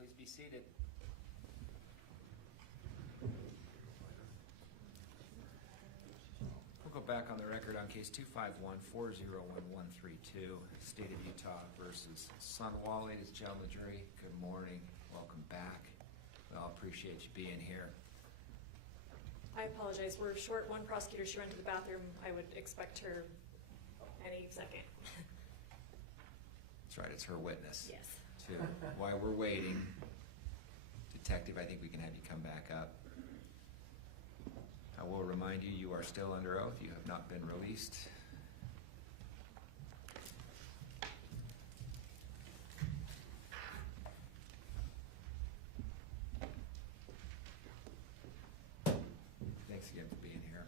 Please be seated. We'll go back on the record on case 251-401132, State of Utah versus Sundwall. Ladies and gentlemen, the jury, good morning. Welcome back. We all appreciate you being here. I apologize. We're short one prosecutor. She went to the bathroom. I would expect her any second. That's right, it's her witness. Yes. Too. While we're waiting, Detective, I think we can have you come back up. I will remind you, you are still under oath. You have not been released. Thanks again for being here.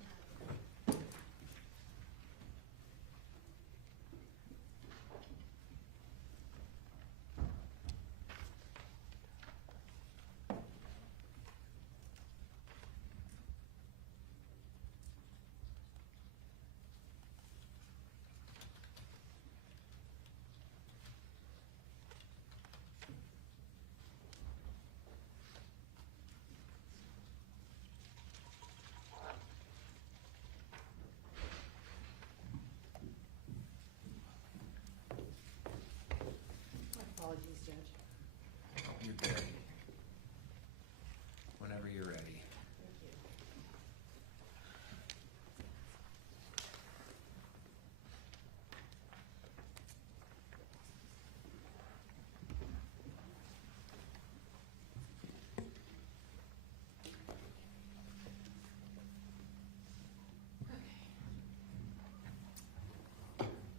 Apologies, Judge. Oh, you're good. Whenever you're ready. Thank you.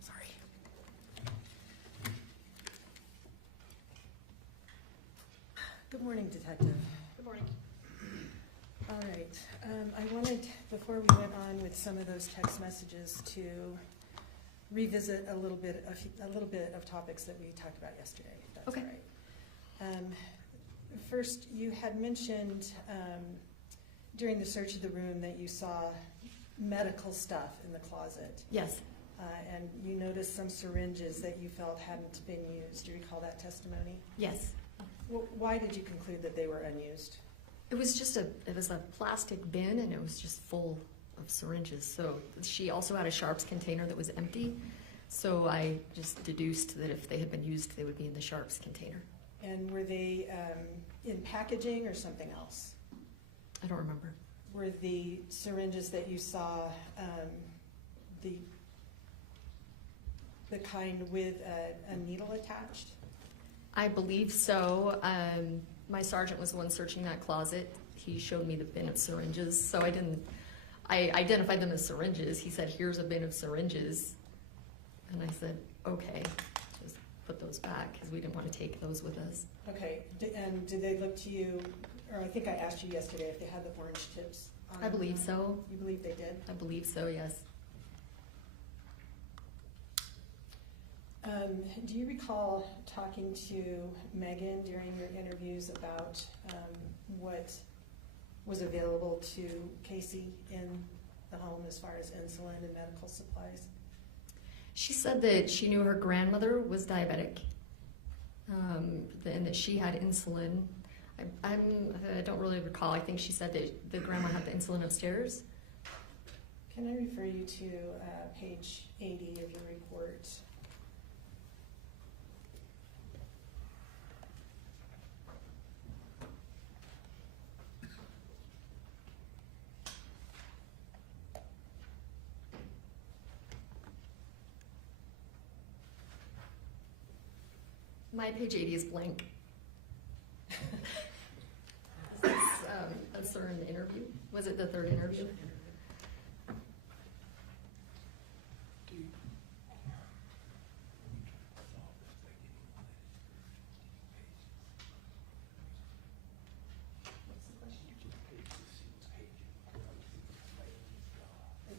Sorry. Good morning, Detective. Good morning. All right, I wanted, before we went on with some of those text messages, to revisit a little bit of topics that we talked about yesterday, if that's Okay. all right. First, you had mentioned during the search of the room that you saw medical stuff in the closet. Yes, And you noticed some syringes that you felt hadn't been used. Do you recall that testimony? yes. Why did you conclude that they were unused? It was a plastic bin and it was just full of syringes. So she also had a sharps container that was empty. So I just deduced that if they had been used, they would be in the sharps container. And were they in packaging or something else? I don't remember. Were the syringes that you saw the kind with a needle attached? I believe so. My sergeant was the one searching that closet. He showed me the bin of syringes. So I identified them as syringes. He said, "Here's a bin of syringes." And I said, "Okay, just put those back," because we didn't want to take those with us. Okay, and did they look to you, or I think I asked you yesterday if they had the orange tips on I believe them. so. You believe they did? I believe so, yes. Do you recall talking to Meggan during your interviews about what was available to Kacee in the home as far as insulin and medical supplies? She said that she knew her grandmother was diabetic, and that she had insulin. I don't really recall. I think she said that the grandma had the insulin upstairs. Can I refer you to page 80 of your report? My page 80 is blank. Is this her in the interview? Was it the third interview?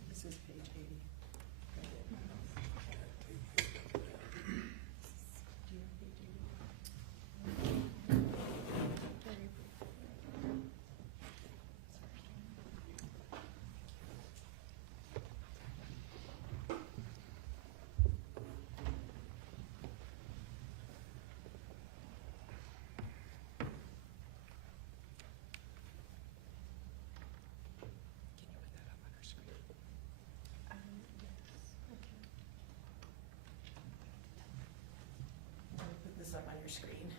This is page 80. Do you have page 80? your screen.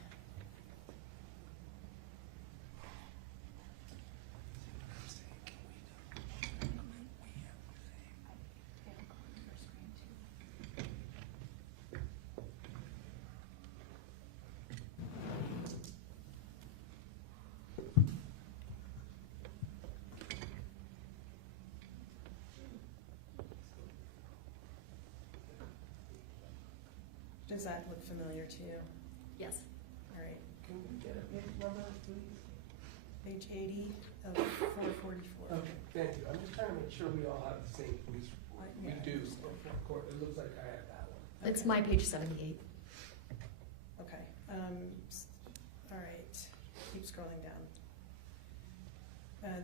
Does that look familiar to you? Yes. All right, Can we get a page number, please? page 80 of 444. Okay, thank you. I'm just trying to make sure we all have the same police report. We Yeah. do, of course, it looks like I have that one. It's Okay. my page 78. Okay, all right, keep scrolling down.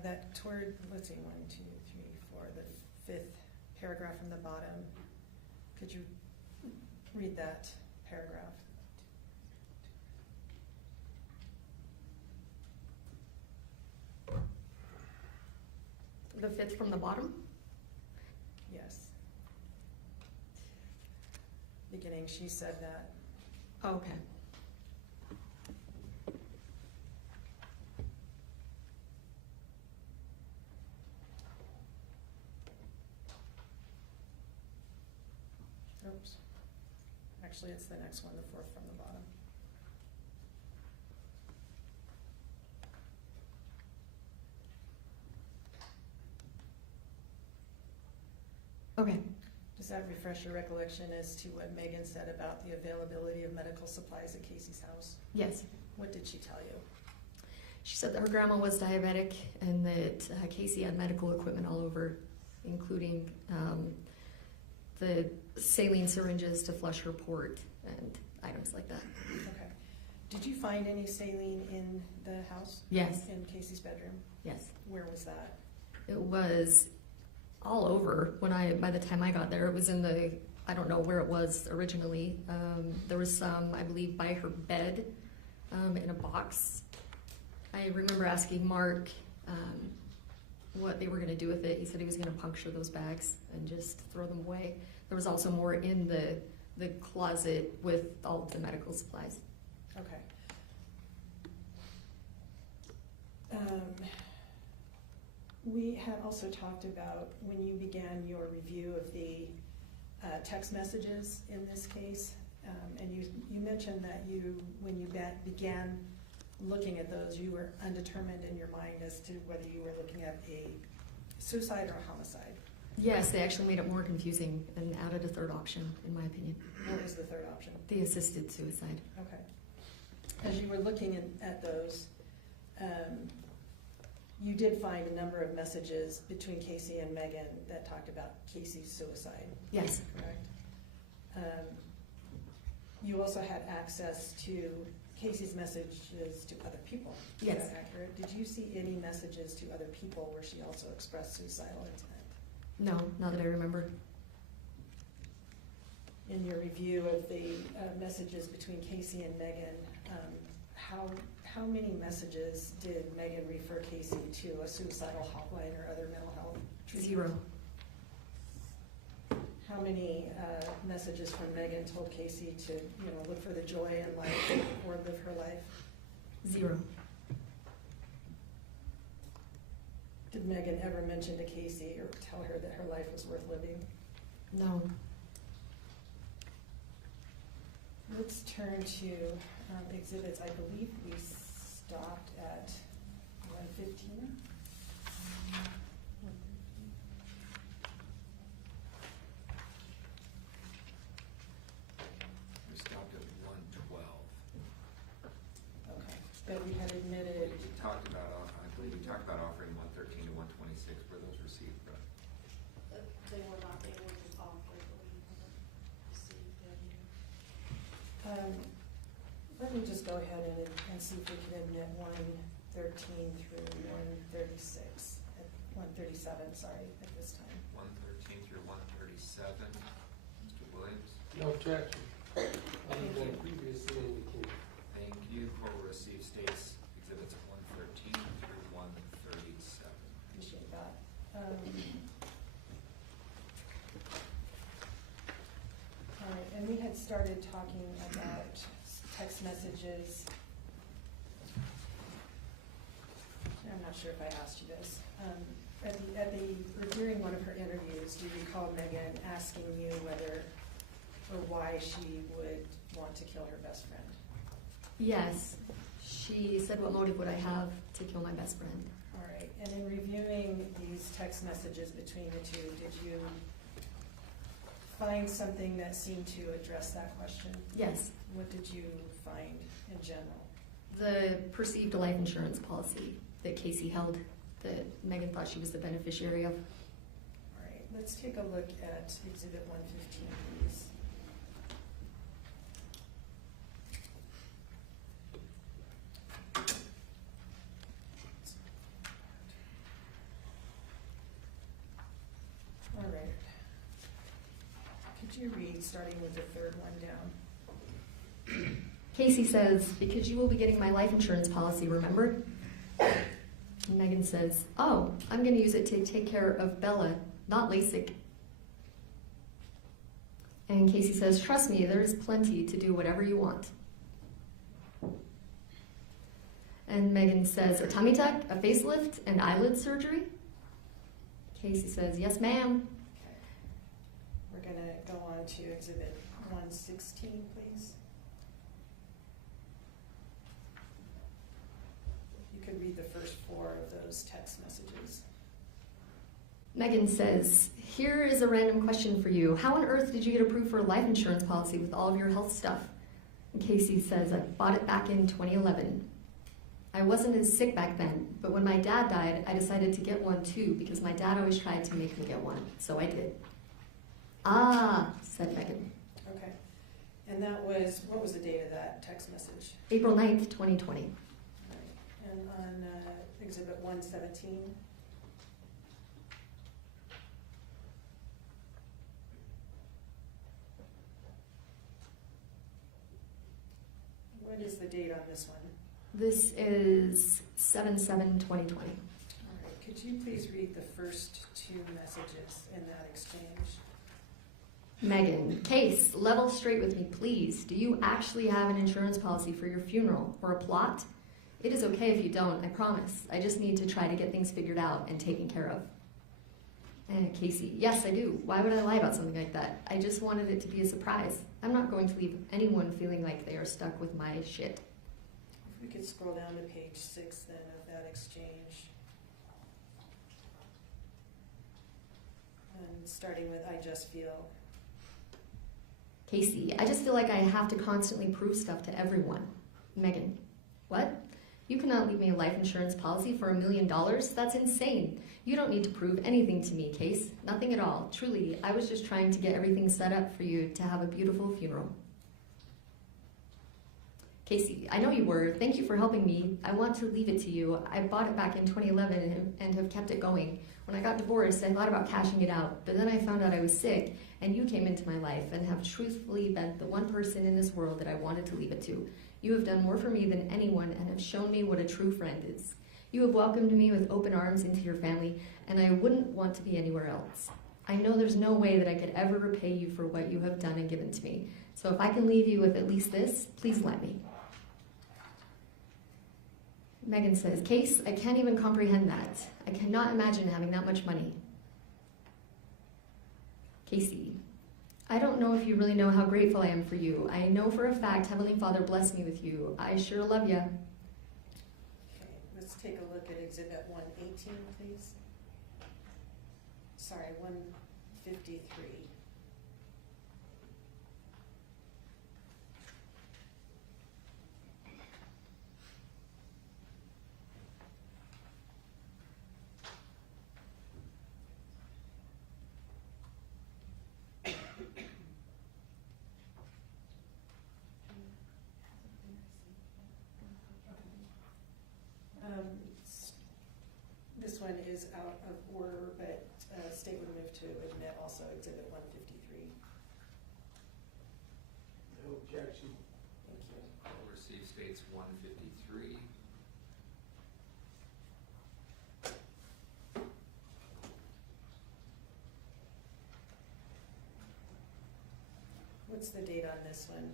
That toward, let's see, 1, 2, 3, 4, the 5th paragraph from the bottom. Could you read that paragraph? The 5th from the bottom? Yes. Beginning, she said that. Oh, okay. Oops. Actually, it's the next one, the 4th from the bottom. Okay. Does that refresh your recollection as to what Meggan said about the availability of medical supplies at Kacee's house? Yes. What did she tell you? She said that her grandma was diabetic and that Kacee had medical equipment all over, including the saline syringes to flush her port and items like that. Okay. Did you find any saline in the house? Yes. In Kacee's bedroom? Yes. Where was that? It was all over by the time I got there. It was in the, I don't know where it was originally. There was some, I believe, by her bed in a box. I remember asking Mark what they were going to do with it. He said he was going to puncture those bags and just throw them away. There was also more in the closet with all of the medical supplies. Okay. We had also talked about when you began your review of the text messages in this case, and you mentioned that when you began looking at those, you were undetermined in your mind as to whether you were looking at a suicide or a homicide. Yes, they actually made it more confusing and added a third option, in my opinion. What was the third option? The assisted suicide. Okay. As you were looking at those, you did find a number of messages between Kacee and Meggan that talked about Kacee's suicide. Yes. Correct. You also had access to Kacee's messages to other people. Yes. Is that accurate? Did you see any messages to other people where she also expressed suicidal intent? No, not that I remember. In your review of the messages between Kacee and Meggan, how many messages did Meggan refer Kacee to a suicidal hotline or other mental health treatment? 0. How many messages from Meggan told Kacee to, look for the joy in life or live her life? 0. Did Meggan ever mention to Kacee or tell her that her life was worth living? No. Let's turn to exhibits. I believe we stopped at 115. We stopped at 112. Okay, but we had admitted, We talked about, I believe we talked about offering 113 to 126. Were those received? They were not, they were just offered, but we haven't received them. let me just go ahead and see if we can admit 113 through 136, 137, sorry, at this time. 113 through 137. Mr. Williams? No objection. Other than previously indicated. Thank you. Court will receive states exhibits 113 through 137. Appreciate that. All right, and we had started talking about text messages. I'm not sure if I asked you this. During one of her interviews, do you recall Meggan asking you whether or why she would want to kill her best friend? Yes. She said, what motive would I have to kill my best friend? All right, and in reviewing these text messages between the two, did you find something that seemed to address that question? Yes. What did you find in general? The perceived life insurance policy that Kacee held that Meggan thought she was the beneficiary of. All right, let's take a look at Exhibit 115, please. All right. Could you read, starting with the third one down? Kacee says, because you will be getting my life insurance policy, remember? Meggan says, oh, I'm going to use it to take care of Bella, not LASIK. And Kacee says, trust me, there's plenty to do whatever you want. And Meggan says, a tummy tuck, a facelift, and eyelid surgery? Kacee says, yes, ma'am. Okay. We're going to go on to Exhibit 116, please. You could read the first 4 of those text messages. Meggan says, here is a random question for you. How on earth did you get approved for a life insurance policy with all of your health stuff? And Kacee says, I bought it back in 2011. I wasn't as sick back then, but when my dad died, I decided to get one too because my dad always tried to make me get one, so I did. Ah, said Meggan. Okay. And that was, what was the date of that text message? April 9th, 2020. Right. And on Exhibit 117? What is the date on this one? This is 7/7/2020. All right. Could you please read the first 2 messages in that exchange? Meggan, Case, level straight with me, please. Do you actually have an insurance policy for your funeral or a plot? It is okay if you don't, I promise. I just need to try to get things figured out and taken care of. And Kacee, yes, I do. Why would I lie about something like that? I just wanted it to be a surprise. I'm not going to leave anyone feeling like they are stuck with my shit. If we could scroll down to page 6 then of that exchange. And starting with, I just feel. Kacee, I just feel like I have to constantly prove stuff to everyone. Meggan, what? You cannot leave me a life insurance policy for $1 million? That's insane. You don't need to prove anything to me, Case. Nothing at all. Truly, I was just trying to get everything set up for you to have a beautiful funeral. Kacee, I know you were. Thank you for helping me. I want to leave it to you. I bought it back in 2011 and have kept it going. When I got divorced, I thought about cashing it out, but then I found out I was sick, and you came into my life and have truthfully been the one person in this world that I wanted to leave it to. You have done more for me than anyone and have shown me what a true friend is. You have welcomed me with open arms into your family, and I wouldn't want to be anywhere else. I know there's no way that I could ever repay you for what you have done and given to me. So if I can leave you with at least this, please let me. Meggan says, Case, I can't even comprehend that. I cannot imagine having that much money. Kacee, I don't know if you really know how grateful I am for you. I know for a fact Heavenly Father blessed me with you. I sure love you. Okay, let's take a look at Exhibit 118, please. Sorry, 153. This one is out of order, but state would move to admit also Exhibit 153. No objection. Thank you. I'll receive states 153. What's the date on this one?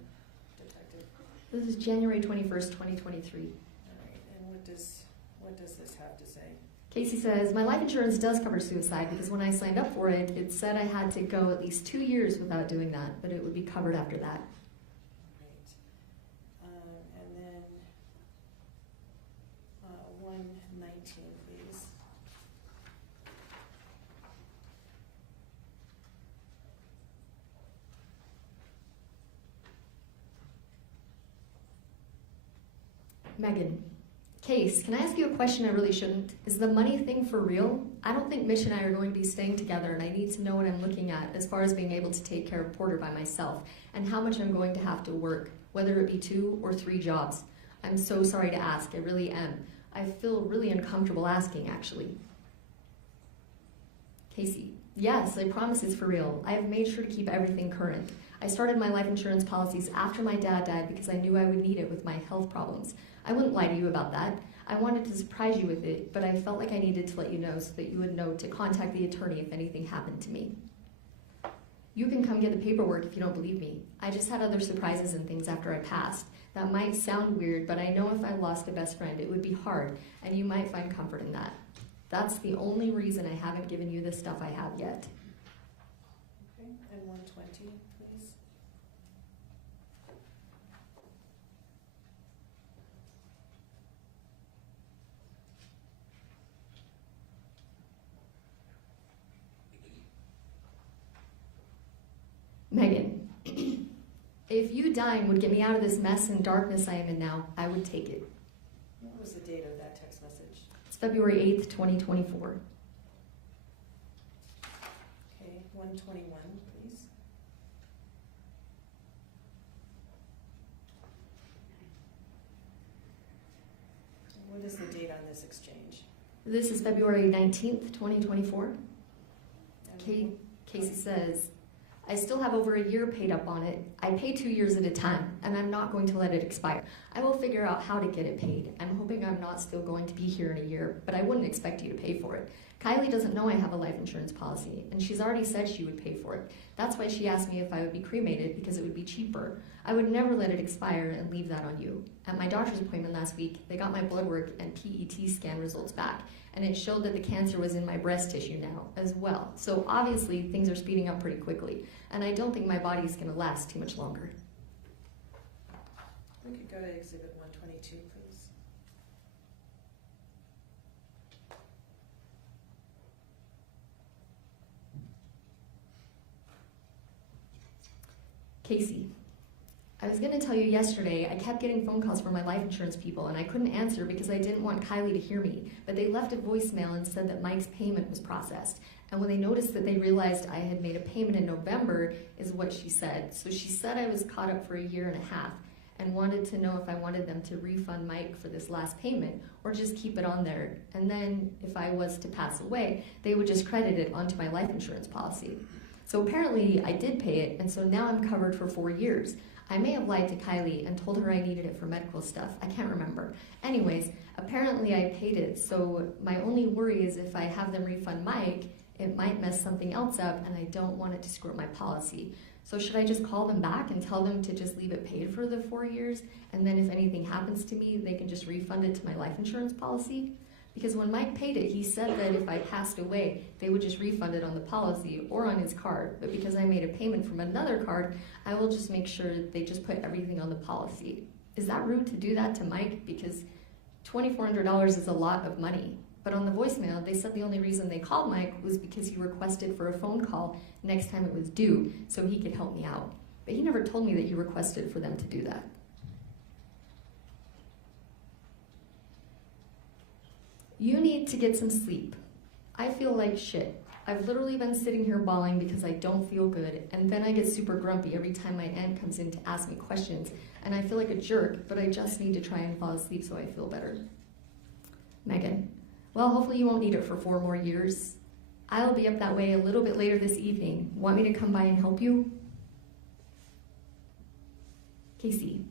detective? This is January 21st, 2023. All right, and what does this have to say? Kacee says, my life insurance does cover suicide because when I signed up for it, it said I had to go at least 2 years without doing that, but it would be covered after that. Right. And then 119, please. Megan. Case, can I ask you a question I really shouldn't? Is the money thing for real? I don't think Mitch and I are going to be staying together, and I need to know what I'm looking at as far as being able to take care of Porter by myself and how much I'm going to have to work, whether it be 2 or 3 jobs. I'm so sorry to ask, I really am. I feel really uncomfortable asking, actually. Kacee, yes, I promise it's for real. I have made sure to keep everything current. I started my life insurance policies after my dad died because I knew I would need it with my health problems. I wouldn't lie to you about that. I wanted to surprise you with it, but I felt like I needed to let you know so that you would know to contact the attorney if anything happened to me. You can come get the paperwork if you don't believe me. I just had other surprises and things after I passed. That might sound weird, but I know if I lost a best friend, it would be hard, and you might find comfort in that. That's the only reason I haven't given you the stuff I have yet. Okay, and 120, please. Megan, if you dying would get me out of this mess and darkness I am in now, I would take it. What was the date of that text message? It's February 8th, 2024. Okay, 121, please. And what is the date on this exchange? This is February 19th, 2024. And Kacee says, I still have over a year paid up on it. I pay 2 years at a time, and I'm not going to let it expire. I will figure out how to get it paid. I'm hoping I'm not still going to be here in a year, but I wouldn't expect you to pay for it. Kylie doesn't know I have a life insurance policy, and she's already said she would pay for it. That's why she asked me if I would be cremated, because it would be cheaper. I would never let it expire and leave that on you. At my doctor's appointment last week, they got my blood work and PET scan results back, and it showed that the cancer was in my breast tissue now as well. So obviously things are speeding up pretty quickly, and I don't think my body's going to last too much longer. we could go to Exhibit 122, please. Kacee, I was going to tell you yesterday, I kept getting phone calls from my life insurance people, and I couldn't answer because I didn't want Kylie to hear me, but they left a voicemail and said that Mike's payment was processed. And when they noticed that, they realized I had made a payment in November, is what she said. So she said I was caught up for a year and a half and wanted to know if I wanted them to refund Mike for this last payment or just keep it on there. And then if I was to pass away, they would just credit it onto my life insurance policy. So apparently I did pay it, and so now I'm covered for 4 years. I may have lied to Kylie and told her I needed it for medical stuff. I can't remember. Anyways, apparently I paid it, so my only worry is if I have them refund Mike, it might mess something else up, and I don't want it to screw up my policy. So should I just call them back and tell them to just leave it paid for the 4 years, and then if anything happens to me, they can just refund it to my life insurance policy? Because when Mike paid it, he said that if I passed away, they would just refund it on the policy or on his card. But because I made a payment from another card, I will just make sure they just put everything on the policy. Is that rude to do that to Mike? Because $2,400 is a lot of money. But on the voicemail, they said the only reason they called Mike was because he requested for a phone call next time it was due so he could help me out. But he never told me that he requested for them to do that. You need to get some sleep. I feel like shit. I've literally been sitting here bawling because I don't feel good, and then I get super grumpy every time my aunt comes in to ask me questions, and I feel like a jerk, but I just need to try and fall asleep so I feel better. Megan, well, hopefully you won't need it for 4 more years. I'll be up that way a little bit later this evening. Want me to come by and help you? Kacee,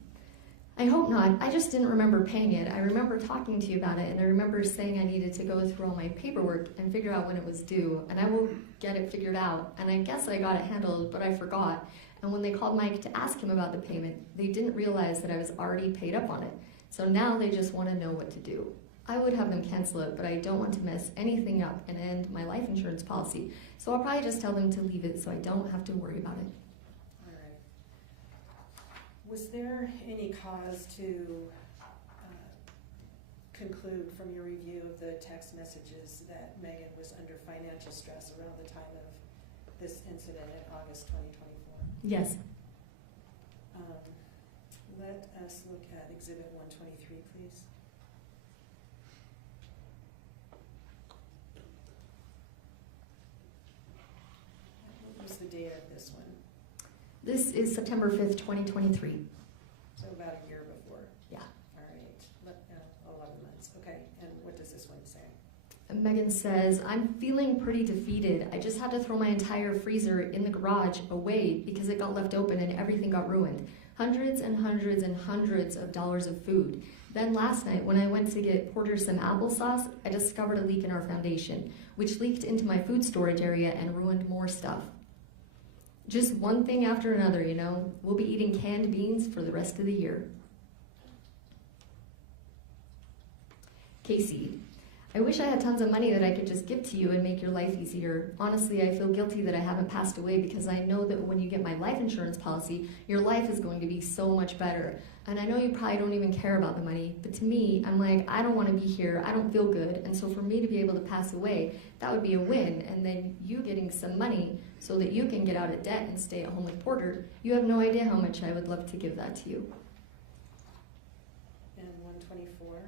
I hope not. I just didn't remember paying it. I remember talking to you about it, and I remember saying I needed to go through all my paperwork and figure out when it was due, and I will get it figured out. And I guess I got it handled, but I forgot. And when they called Mike to ask him about the payment, they didn't realize that I was already paid up on it. So now they just want to know what to do. I would have them cancel it, but I don't want to mess anything up and end my life insurance policy. So I'll probably just tell them to leave it so I don't have to worry about it. All right. Was there any cause to conclude from your review of the text messages that Meggan was under financial stress around the time of this incident in August 2024? Yes. Let us look at Exhibit 123, please. What was the date of this one? This is September 5th, 2023. So about a year before. Yeah. All right, 11 months. Okay, and what does this one say? And Meggan says, I'm feeling pretty defeated. I just had to throw my entire freezer in the garage away because it got left open and everything got ruined. Hundreds and hundreds and hundreds of dollars of food. Then last night, when I went to get Porter some applesauce, I discovered a leak in our foundation, which leaked into my food storage area and ruined more stuff. Just one thing after another, you know. We'll be eating canned beans for the rest of the year. Kacee, I wish I had tons of money that I could just give to you and make your life easier. Honestly, I feel guilty that I haven't passed away because I know that when you get my life insurance policy, your life is going to be so much better. And I know you probably don't even care about the money, but to me, I'm like, I don't want to be here, I don't feel good, and so for me to be able to pass away, that would be a win. And then you getting some money so that you can get out of debt and stay at home with Porter, you have no idea how much I would love to give that to you. And 124.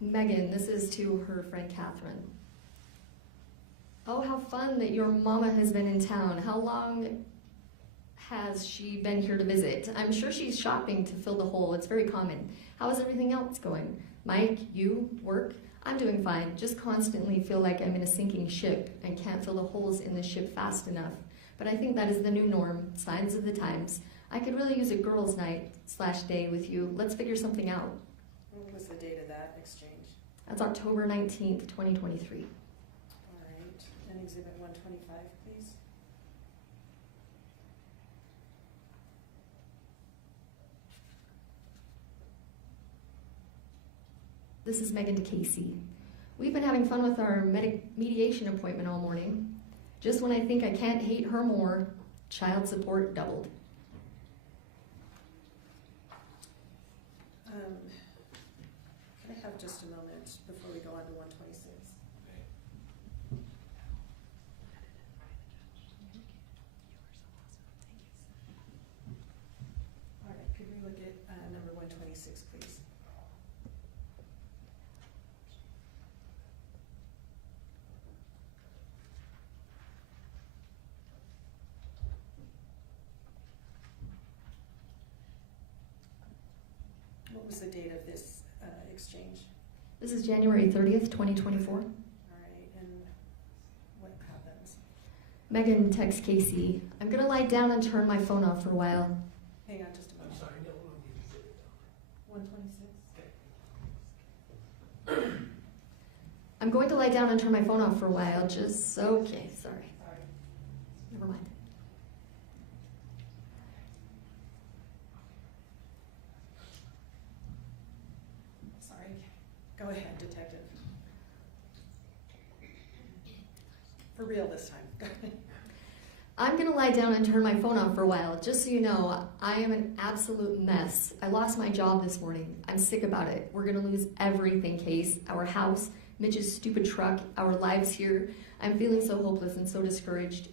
Meggan, this is to her friend Catherine. Oh, how fun that your mama has been in town. How long has she been here to visit? I'm sure she's shopping to fill the hole. It's very common. How is everything else going? Mike, you, work? I'm doing fine. Just constantly feel like I'm in a sinking ship and can't fill the holes in the ship fast enough. But I think that is the new norm, signs of the times. I could really use a girls' night/day with you. Let's figure something out. What was the date of that exchange? That's October 19th, 2023. All right, and Exhibit 125, please. This is Meggan to Kacee. We've been having fun with our mediation appointment all morning. Just when I think I can't hate her more, child support doubled. Can I have just a moment before we go on to 126? All right, could we look at number 126, please? What was the date of this exchange? This is January 30th, 2024. All right, and what happens? Meggan texts Kacee, I'm gonna lie down and turn my phone off for a while. Hang on just a I'm moment. sorry, no, 126? I'm going to lie down and turn my phone off for a while, just so, okay, sorry. Never mind. Sorry. Go ahead, detective. For real this time. Go ahead. I'm gonna lie down and turn my phone off for a while. Just so you know, I am an absolute mess. I lost my job this morning. I'm sick about it. We're gonna lose everything, Case. Our house, Mitch's stupid truck, our lives here. I'm feeling so hopeless and so discouraged.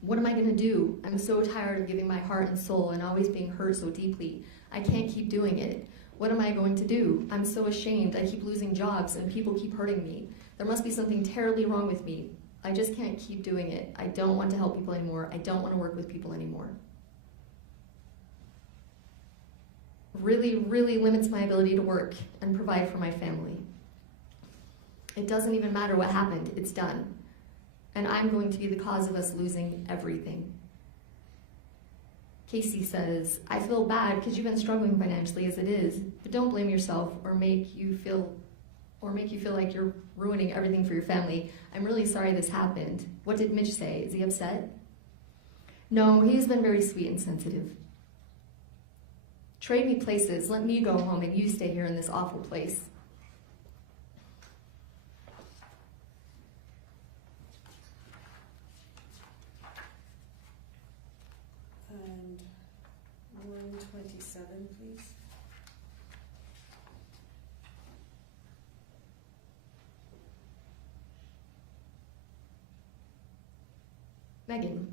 What am I gonna do? I'm so tired of giving my heart and soul and always being hurt so deeply. I can't keep doing it. What am I going to do? I'm so ashamed. I keep losing jobs and people keep hurting me. There must be something terribly wrong with me. I just can't keep doing it. I don't want to help people anymore. I don't want to work with people anymore. Really, really limits my ability to work and provide for my family. It doesn't even matter what happened. It's done. And I'm going to be the cause of us losing everything. Kacee says, I feel bad because you've been struggling financially as it is, but don't blame yourself or make you feel or make you feel like you're ruining everything for your family. I'm really sorry this happened. What did Mitch say? Is he upset? No, he's been very sweet and sensitive. Trade me places. Let me go home and you stay here in this awful place. And 127, please. Meggan,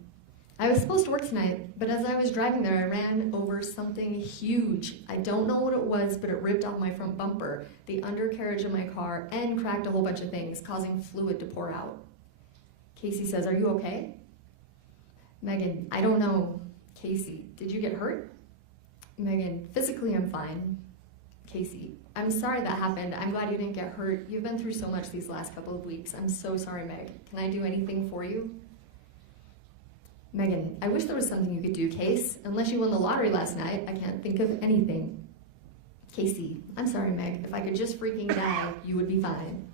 I was supposed to work tonight, but as I was driving there, I ran over something huge. I don't know what it was, but it ripped off my front bumper, the undercarriage of my car, and cracked a whole bunch of things, causing fluid to pour out. Kacee says, are you okay? Meggan, I don't know. Kacee, did you get hurt? Meggan, physically I'm fine. Kacee, I'm sorry that happened. I'm glad you didn't get hurt. You've been through so much these last couple of weeks. I'm so sorry, Meg. Can I do anything for you? Meggan, I wish there was something you could do, Case. Unless you won the lottery last night, I can't think of anything. Kacee, I'm sorry, Meg. If I could just freaking die, you would be fine.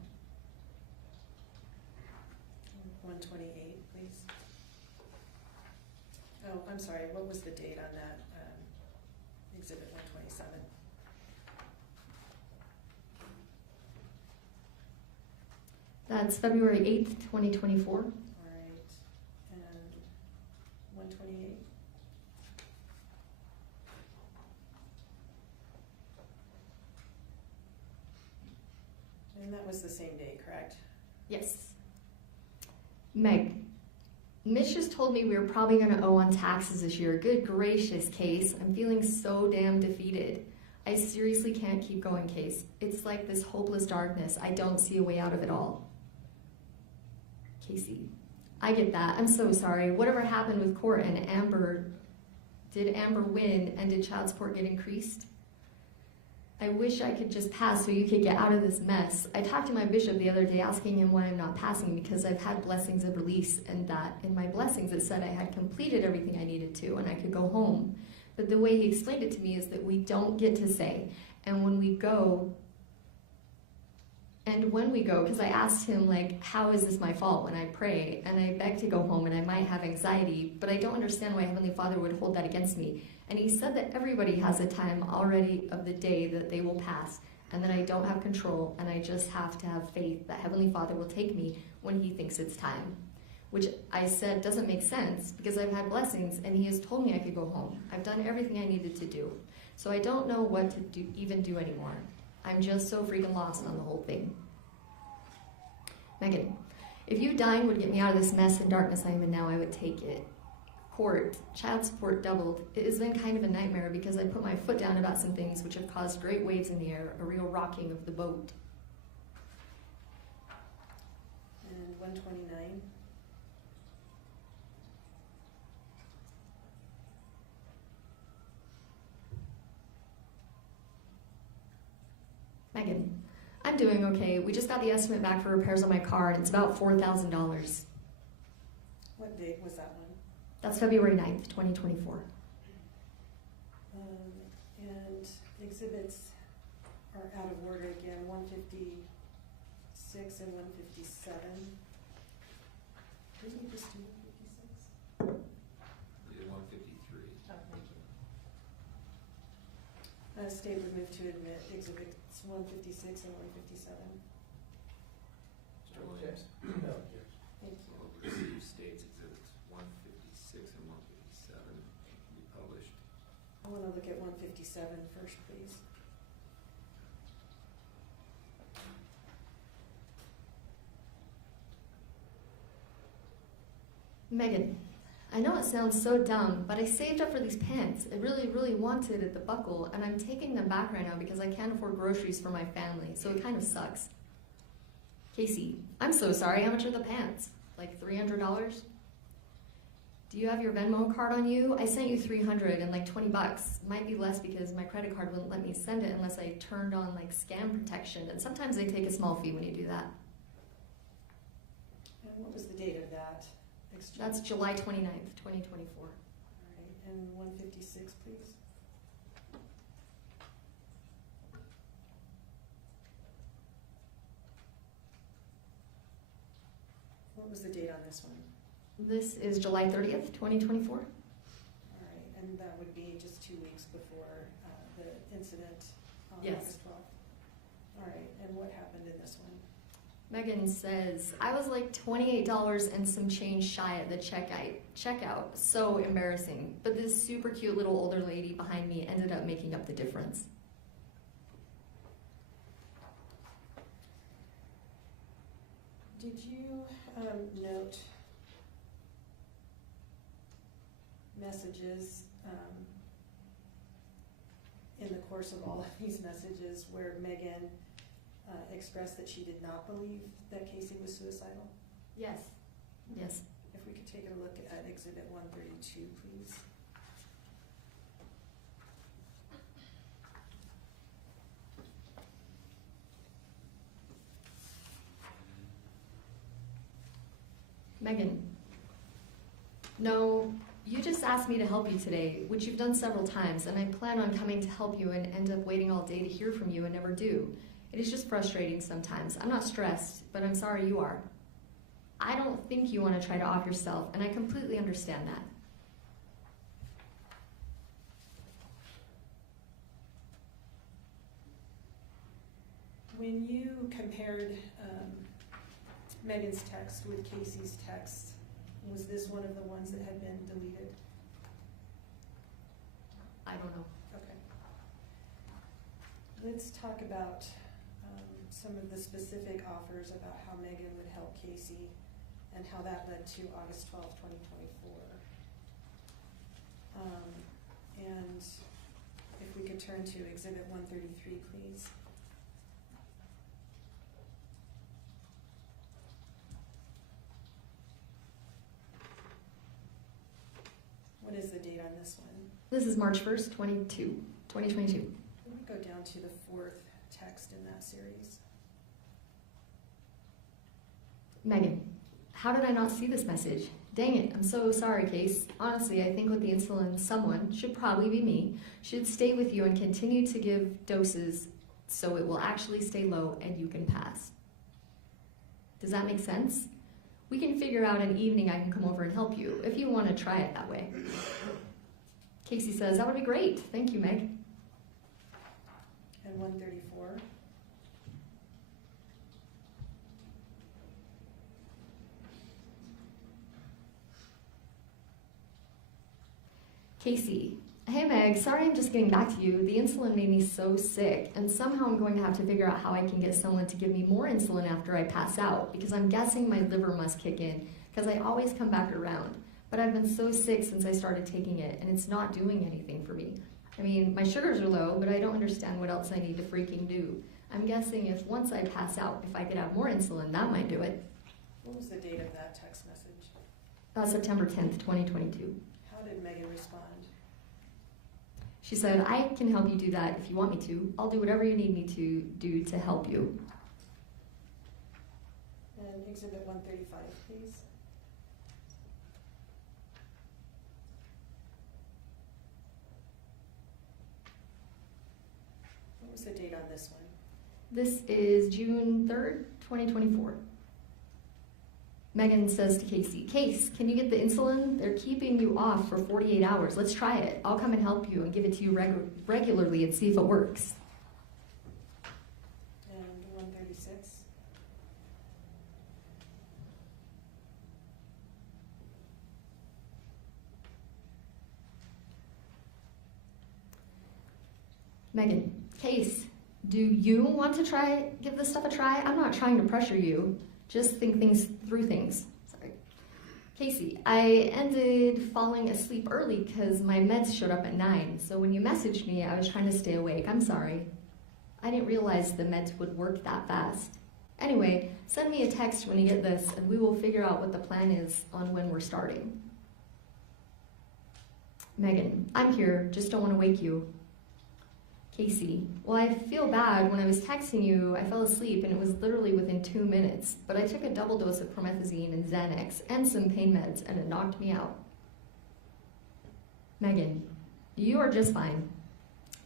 128, please. Oh, I'm sorry, what was the date on that, exhibit 127? That's February 8th, 2024. All right, and 128? And that was the same day, correct? Yes. Meg, Mitch just told me we were probably going to owe on taxes this year. Good gracious, Case. I'm feeling so damn defeated. I seriously can't keep going, Case. It's like this hopeless darkness. I don't see a way out of it all. Kacee, I get that. I'm so sorry. Whatever happened with court and Amber, did Amber win and did child support get increased? I wish I could just pass so you could get out of this mess. I talked to my bishop the other day asking him why I'm not passing because I've had blessings of release and that in my blessings it said I had completed everything I needed to and I could go home. But the way he explained it to me is that we don't get to say. And when we go, because I asked him, like, how is this my fault when I pray and I beg to go home and I might have anxiety, but I don't understand why Heavenly Father would hold that against me. And he said that everybody has a time already of the day that they will pass and that I don't have control and I just have to have faith that Heavenly Father will take me when he thinks it's time. Which I said doesn't make sense because I've had blessings and he has told me I could go home. I've done everything I needed to do. So I don't know what to even do anymore. I'm just so freaking lost on the whole thing. Meggan, if you dying would get me out of this mess and darkness I am in now, I would take it. Court, child support doubled. It has been kind of a nightmare because I put my foot down about some things which have caused great waves in the air, a real rocking of the boat. And 129? Meggan, I'm doing okay. We just got the estimate back for repairs on my car and it's about $4,000. What date was that one? That's February 9th, 2024. And exhibits are out of order again, 156 and 157. Didn't we just do 156? We did 153. Oh, thank you. State would move to admit exhibits 156 and 157. Mr. Williams. No, Thank you. Will receive states exhibits 156 and 157 to be published. I want to look at 157 first, please. Meggan, I know it sounds so dumb, but I saved up for these pants. I really, really wanted at the buckle, and I'm taking them back right now because I can't afford groceries for my family, so it kind of sucks. Kacee, I'm so sorry. How much are the pants? Like $300? Do you have your Venmo card on you? I sent you $300 and like $20. Might be less because my credit card wouldn't let me send it unless I turned on like scam protection, and sometimes they take a small fee when you do that. And what was the date of that exchange? That's July 29th, 2024. All right, and 156, please. What was the date on this one? This is July 30th, 2024. All right, and that would be just 2 weeks before the incident on Yes. August 12th. All right, and what happened in this one? Megan says, I was like $28 and some change shy at the checkout. So embarrassing. But this super cute little older lady behind me ended up making up the difference. Did you note messages in the course of all of these messages where Megan expressed that she did not believe that Kacee was suicidal? Yes. Yes. If we could take a look at Exhibit 132, please. Megan. No, you just asked me to help you today, which you've done several times, and I plan on coming to help you and end up waiting all day to hear from you and never do. It is just frustrating sometimes. I'm not stressed, but I'm sorry you are. I don't think you want to try to off yourself, and I completely understand that. When you compared Megan's text with Kacee's text, was this one of the ones that had been deleted? I don't know. Okay. Let's talk about some of the specific offers about how Megan would help Kacee and how that led to August 12th, 2024. And if we could turn to Exhibit 133, please. What is the date on this one? This is March 1st, 2022. Let me go down to the fourth text in that series. Megan, how did I not see this message? Dang it, I'm so sorry, Case. Honestly, I think with the insulin, someone, should probably be me, should stay with you and continue to give doses so it will actually stay low and you can pass. Does that make sense? We can figure out an evening I can come over and help you, if you want to try it that way. Kacee says, that would be great. Thank you, Meg. And 134. Kacee, hey Meg, sorry I'm just getting back to you. The insulin made me so sick, and somehow I'm going to have to figure out how I can get someone to give me more insulin after I pass out, because I'm guessing my liver must kick in, because I always come back around. But I've been so sick since I started taking it, and it's not doing anything for me. I mean, my sugars are low, but I don't understand what else I need to freaking do. I'm guessing if once I pass out, if I could have more insulin, that might do it. What was the date of that text message? September 10th, 2022. How did Megan respond? She said, I can help you do that if you want me to. I'll do whatever you need me to do to help you. And Exhibit 135, please. What was the date on this one? This is June 3rd, 2024. Megan says to Kacee, Case, can you get the insulin? They're keeping you off for 48 hours. Let's try it. I'll come and help you and give it to you regularly and see if it works. And 136. Megan, Case, do you want to give this stuff a try? I'm not trying to pressure you. Just think through things. Sorry. Kacee, I ended falling asleep early because my meds showed up at 9. So when you messaged me, I was trying to stay awake. I'm sorry. I didn't realize the meds would work that fast. Anyway, send me a text when you get this and we will figure out what the plan is on when we're starting. Megan, I'm here. Just don't want to wake you. Kacee, well, I feel bad. When I was texting you, I fell asleep and it was literally within 2 minutes, but I took a double dose of promethazine and Xanax and some pain meds and it knocked me out. Megan, you are just fine.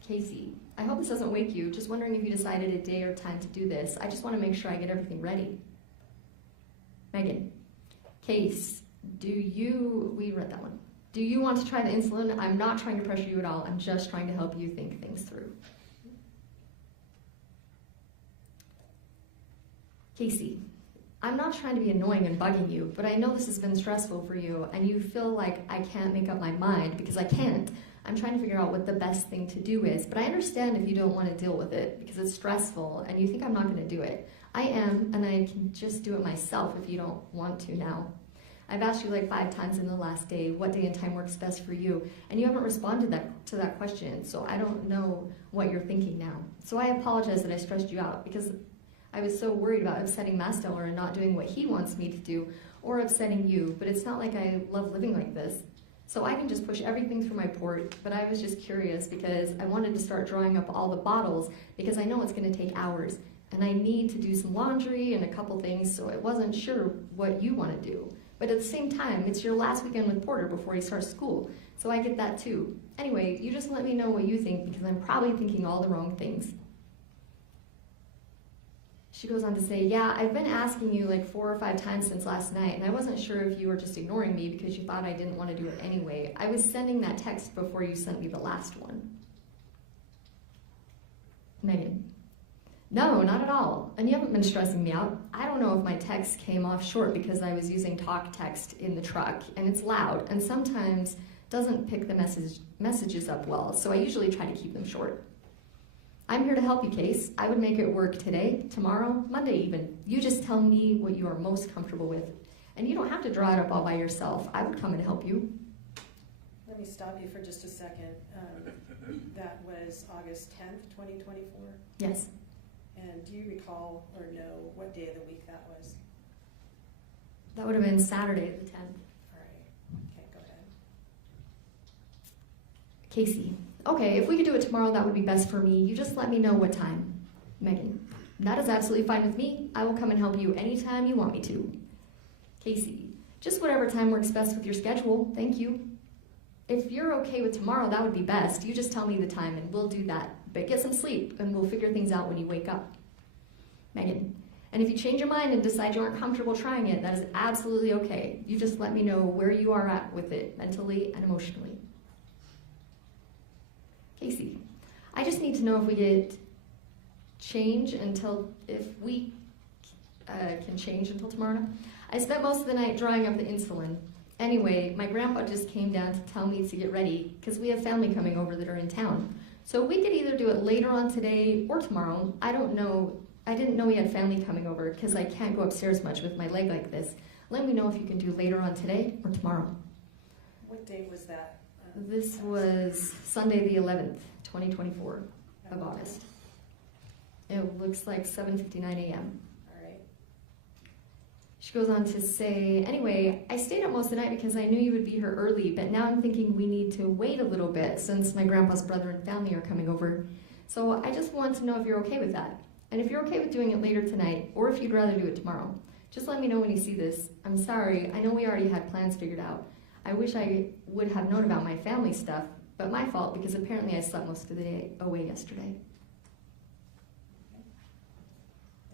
Kacee, I hope this doesn't wake you. Just wondering if you decided a day or time to do this. I just want to make sure I get everything ready. Megan, Case, we read that one. Do you want to try the insulin? I'm not trying to pressure you at all. I'm just trying to help you think things through. Kacee, I'm not trying to be annoying and bugging you, but I know this has been stressful for you, and you feel like I can't make up my mind because I can't. I'm trying to figure out what the best thing to do is, but I understand if you don't want to deal with it because it's stressful and you think I'm not going to do it. I am, and I can just do it myself if you don't want to now. I've asked you like 5 times in the last day what day and time works best for you, and you haven't responded to that question, so I don't know what you're thinking now. So I apologize that I stressed you out because I was so worried about upsetting Masteller and not doing what he wants me to do, or upsetting you, but it's not like I love living like this. So I can just push everything through my port, but I was just curious because I wanted to start drawing up all the bottles because I know it's going to take hours, and I need to do some laundry and a couple things, so I wasn't sure what you want to do. But at the same time, it's your last weekend with Porter before he starts school, so I get that too. Anyway, you just let me know what you think because I'm probably thinking all the wrong things. She goes on to say, yeah, I've been asking you like 4 or 5 times since last night, and I wasn't sure if you were just ignoring me because you thought I didn't want to do it anyway. I was sending that text before you sent me the last one. Meggan, no, not at all. And you haven't been stressing me out. I don't know if my text came off short because I was using talk text in the truck, and it's loud, and sometimes doesn't pick the messages up well, so I usually try to keep them short. I'm here to help you, Case. I would make it work today, tomorrow, Monday even. You just tell me what you are most comfortable with. And you don't have to draw it up all by yourself. I would come and help you. Let me stop you for just a second. That was August 10th, 2024? Yes. And do you recall or know what day of the week that was? That would have been Saturday the 10th. All right. Okay, go ahead. Kacee, okay, if we could do it tomorrow, that would be best for me. You just let me know what time. Meggan, that is absolutely fine with me. I will come and help you anytime you want me to. Kacee, just whatever time works best with your schedule. Thank you. If you're okay with tomorrow, that would be best. You just tell me the time and we'll do that. But get some sleep and we'll figure things out when you wake up. Meggan, and if you change your mind and decide you aren't comfortable trying it, that is absolutely okay. You just let me know where you are at with it, mentally and emotionally. Kacee, I just need to know if we can change until tomorrow. I spent most of the night drawing up the insulin. Anyway, my grandpa just came down to tell me to get ready because we have family coming over that are in town. So we could either do it later on today or tomorrow. I don't know. I didn't know we had family coming over because I can't go upstairs much with my leg like this. Let me know if you can do later on today or tomorrow. What day was that? This was Sunday the 11th, 2024 of August. It looks like 7:59 a.m. All right. She goes on to say, anyway, I stayed up most of the night because I knew you would be here early, but now I'm thinking we need to wait a little bit since my grandpa's brother and family are coming over. So I just want to know if you're okay with that. And if you're okay with doing it later tonight, or if you'd rather do it tomorrow, just let me know when you see this. I'm sorry, I know we already had plans figured out. I wish I would have known about my family stuff, but my fault because apparently I slept most of the day away yesterday.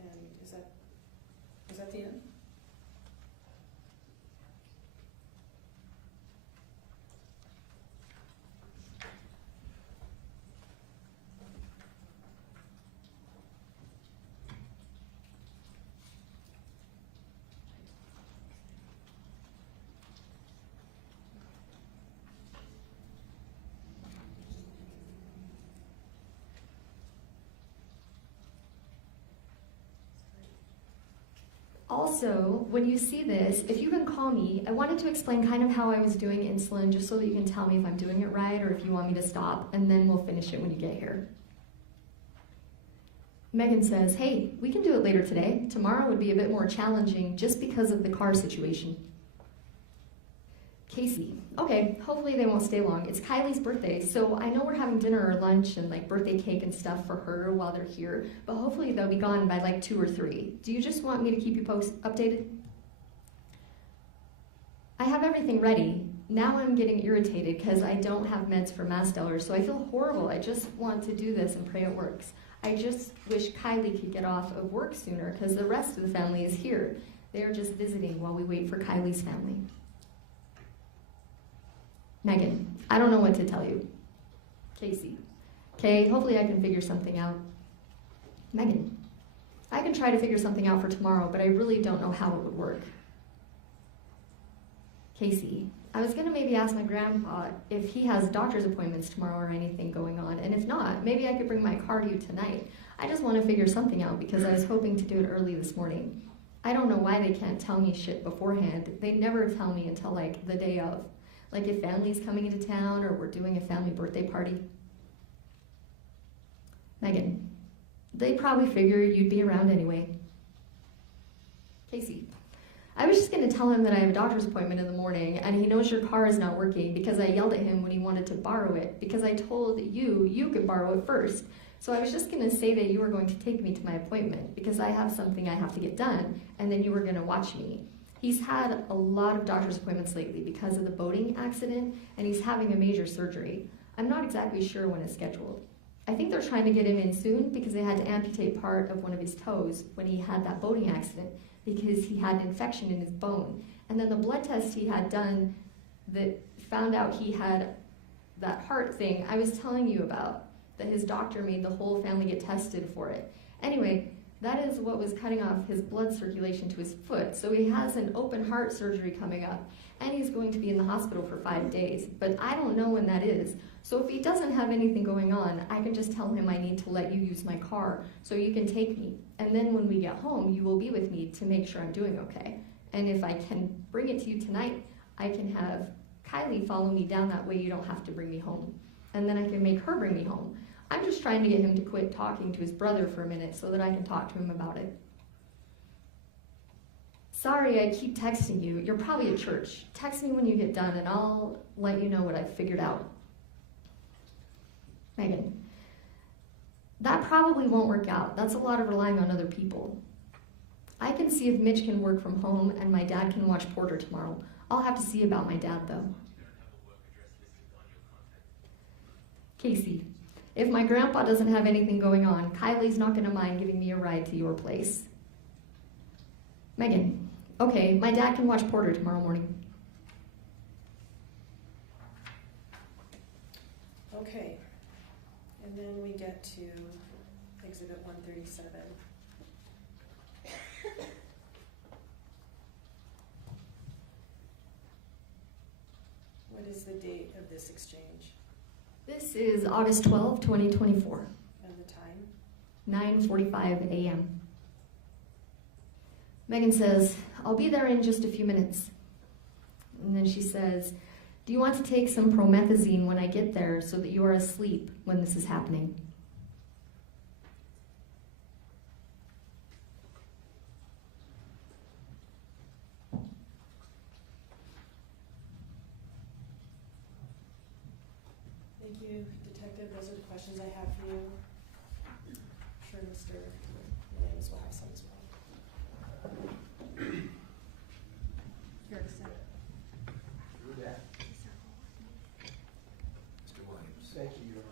And is that the end? Also, when you see this, if you can call me, I wanted to explain kind of how I was doing insulin just so that you can tell me if I'm doing it right or if you want me to stop, and then we'll finish it when you get here. Meggan says, hey, we can do it later today. Tomorrow would be a bit more challenging just because of the car situation. Kacee, okay, hopefully they won't stay long. It's Kylie's birthday, so I know we're having dinner or lunch and like birthday cake and stuff for her while they're here, but hopefully they'll be gone by like 2 or 3. Do you just want me to keep you updated? I have everything ready. Now I'm getting irritated because I don't have meds for Masteller, so I feel horrible. I just want to do this and pray it works. I just wish Kylie could get off of work sooner because the rest of the family is here. They are just visiting while we wait for Kylie's family. Meggan, I don't know what to tell you. Kacee. Okay, hopefully I can figure something out. Meggan, I can try to figure something out for tomorrow, but I really don't know how it would work. Kacee, I was gonna maybe ask my grandpa if he has doctor's appointments tomorrow or anything going on, and if not, maybe I could bring my car to you tonight. I just want to figure something out because I was hoping to do it early this morning. I don't know why they can't tell me shit beforehand. They never tell me until like the day of. Like if family's coming into town or we're doing a family birthday party. Meggan, they probably figure you'd be around anyway. Kacee, I was just going to tell him that I have a doctor's appointment in the morning and he knows your car is not working because I yelled at him when he wanted to borrow it because I told you could borrow it first. So I was just going to say that you were going to take me to my appointment because I have something I have to get done and then you were going to watch me. He's had a lot of doctor's appointments lately because of the boating accident and he's having a major surgery. I'm not exactly sure when it's scheduled. I think they're trying to get him in soon because they had to amputate part of one of his toes when he had that boating accident because he had an infection in his bone. And then the blood test he had done that found out he had that heart thing I was telling you about, that his doctor made the whole family get tested for it. Anyway, that is what was cutting off his blood circulation to his foot. So he has an open heart surgery coming up and he's going to be in the hospital for 5 days. But I don't know when that is. So if he doesn't have anything going on, I can just tell him I need to let you use my car so you can take me. And then when we get home, you will be with me to make sure I'm doing okay. And if I can bring it to you tonight, I can have Kylie follow me down that way. You don't have to bring me home. And then I can make her bring me home. I'm just trying to get him to quit talking to his brother for a minute so that I can talk to him about it. Sorry, I keep texting you. You're probably at church. Text me when you get done and I'll let you know what I've figured out. Meggan, that probably won't work out. That's a lot of relying on other people. I can see if Mitch can work from home and my dad can watch Porter tomorrow. I'll have to see about my dad though. Kacee, if my grandpa doesn't have anything going on, Kylie's not going to mind giving me a ride to your place. Meggan, okay, my dad can watch Porter tomorrow morning. Okay, and then we get to Exhibit 137. What is the date of this exchange This is August 12, 2024, and the time? 9:45 a.m. Meggan says, I'll be there in just a few minutes. And then she says, do you want to take some promethazine when I get there so that you are asleep when this is happening? Thank you, Detective. Those are the questions I have for you. I'm sure Mr. Williams will have some as well. You're accepted. Mr. Williams. Thank you, Your Honor.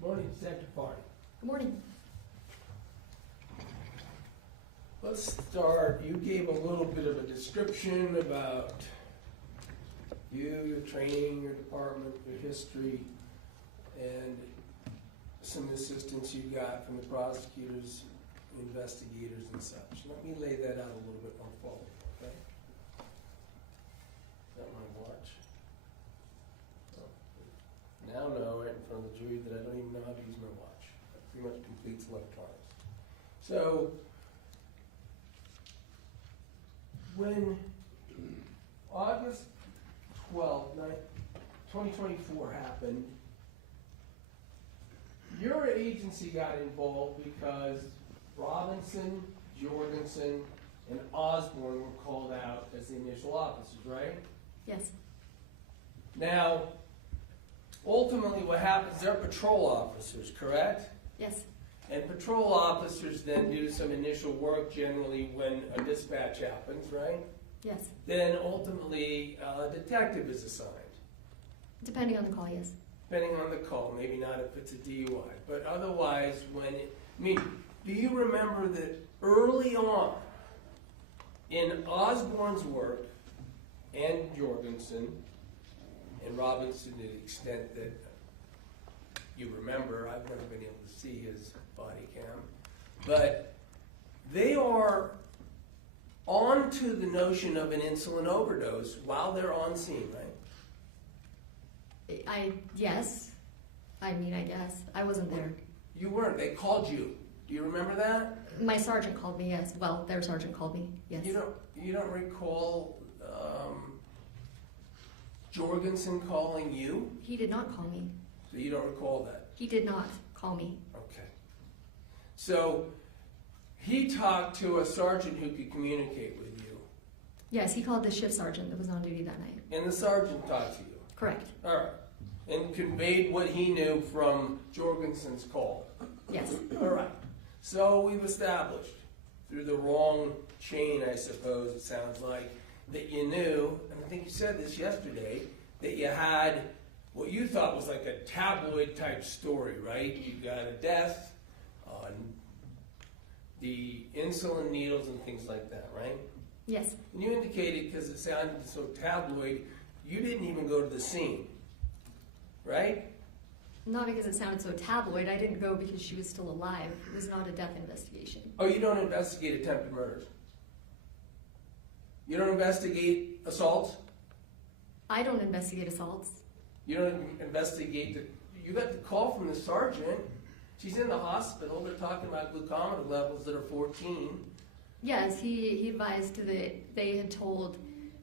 Morning, Detective Party. Good morning. Let's start, you gave a little bit of a description about you, your training, your department, your history, and some assistance you got from the prosecutors, investigators, and such. Let me lay that out a little bit more fully, okay? Is that my watch? Now know right in front of the jury that I don't even know how to use my watch. That pretty much completes electronics. So, when August 12th, 2024 happened, your agency got involved because Robinson, Jorgensen, and Osborne were called out as the initial officers, right? Yes, Now, ultimately what happens, they're patrol officers, correct? yes, And patrol officers then do some initial work generally when a dispatch happens, right? yes. Then ultimately, a detective is assigned, Depending on the call, yes. depending on the call, maybe not if it's a DUI. But otherwise, do you remember that early on in Osborne's work and Jorgensen and Robinson, to the extent that you remember, I've never been able to see his body cam, but they are on to the notion of an insulin overdose while they're on scene, right? Yes. I mean, I guess. I wasn't there. You weren't, they called you. Do you remember that? My sergeant called me, yes. Well, their sergeant called me, yes. You don't recall Jorgensen calling you? He did not call me. So you don't recall that? He did not call me. Okay. So he talked to a sergeant who could communicate with you, Yes, he called the shift sergeant that was on duty that night. and the sergeant talked to you. Correct. All right. And conveyed what he knew from Jorgensen's call. Yes. All right. So we've established through the wrong chain, I suppose it sounds like, that you knew, and I think you said this yesterday, that you had what you thought was like a tabloid type story, right? You got a death, the insulin needles and things like that, right? Yes. And you indicated, because it sounded so tabloid, you didn't even go to the scene, right? Not because it sounded so tabloid. I didn't go because she was still alive. It was not a death investigation. Oh, you don't investigate attempted murders? You don't investigate assaults? I don't investigate assaults. You don't investigate you got the call from the sergeant. She's in the hospital. They're talking about glucometer levels that are 14. Yes, he advised that they had told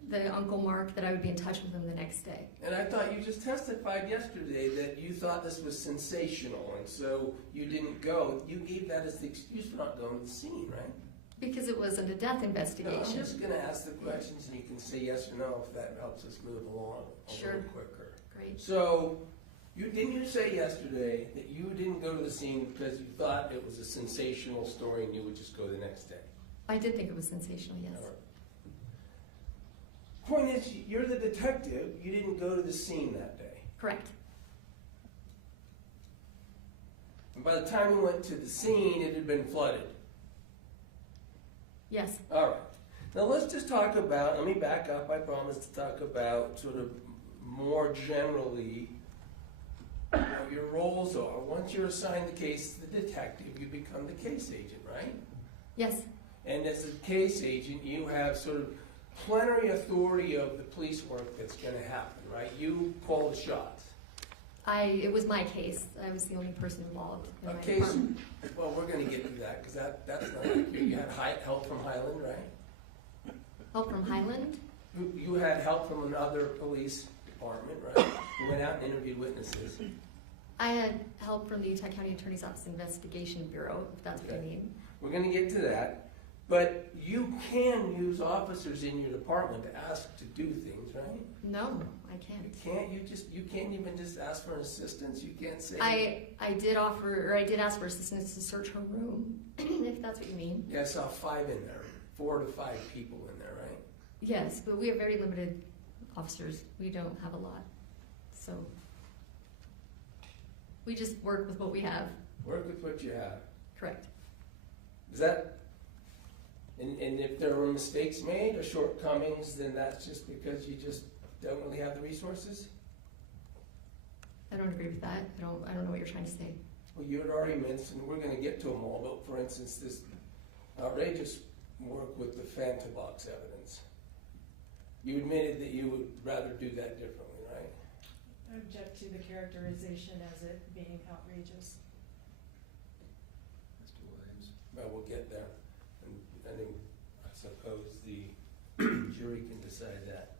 the Uncle Mark that I would be in touch with him the next day. And I thought you just testified yesterday that you thought this was sensational, and so you didn't go. You gave that as the excuse for not going to the scene, right? Because it wasn't a death No, investigation. I'm just going to ask the questions, and you can say yes or no if that helps us move along a Sure. little quicker. Great. So, didn't you say yesterday that you didn't go to the scene because you thought it was a sensational story and you would just go the next day? I did think it was sensational, yes. All right. Point is, you're the detective. You didn't go to the scene that day. Correct. And by the time you went to the scene, it had been flooded. Yes. All right. Now let's just talk about, let me back up, I promise to talk about sort of more generally what your roles are. Once you're assigned the case to the detective, you become the case agent, right? Yes. And as a case agent, you have sort of plenary authority of the police work that's going to happen, right? You call the shots. It was my case. I was the only person involved in A my case, department. well, we're going to get to that because that's not, you had help from Highland, right? Help from Highland? You had help from another police department, right? You went out and interviewed witnesses. I had help from the Utah County Attorney's Office Investigation Bureau, if that's what you Okay. mean. We're going to get to that. But you can use officers in your department to ask to do things, right? No, I can't. You can't even just ask for an assistance. You can't say. I did ask for assistance to search her room, if that's what you mean. Yeah, I saw 5 in there, 4 to 5 people in there, right? Yes, but we have very limited officers. We don't have a lot. So we just work with what we have. Work with what you have. Correct. Is that? And if there were mistakes made or shortcomings, then that's just because you just don't really have the resources? I don't agree with that. I don't know what you're trying to say. Well, you had already mentioned, we're going to get to them all, but for instance, this outrageous work with the phantom box evidence. You admitted that you would rather do that differently, right? I object to the characterization as it being outrageous. Mr. Williams? Well, we'll get there. And then I suppose the jury can decide that.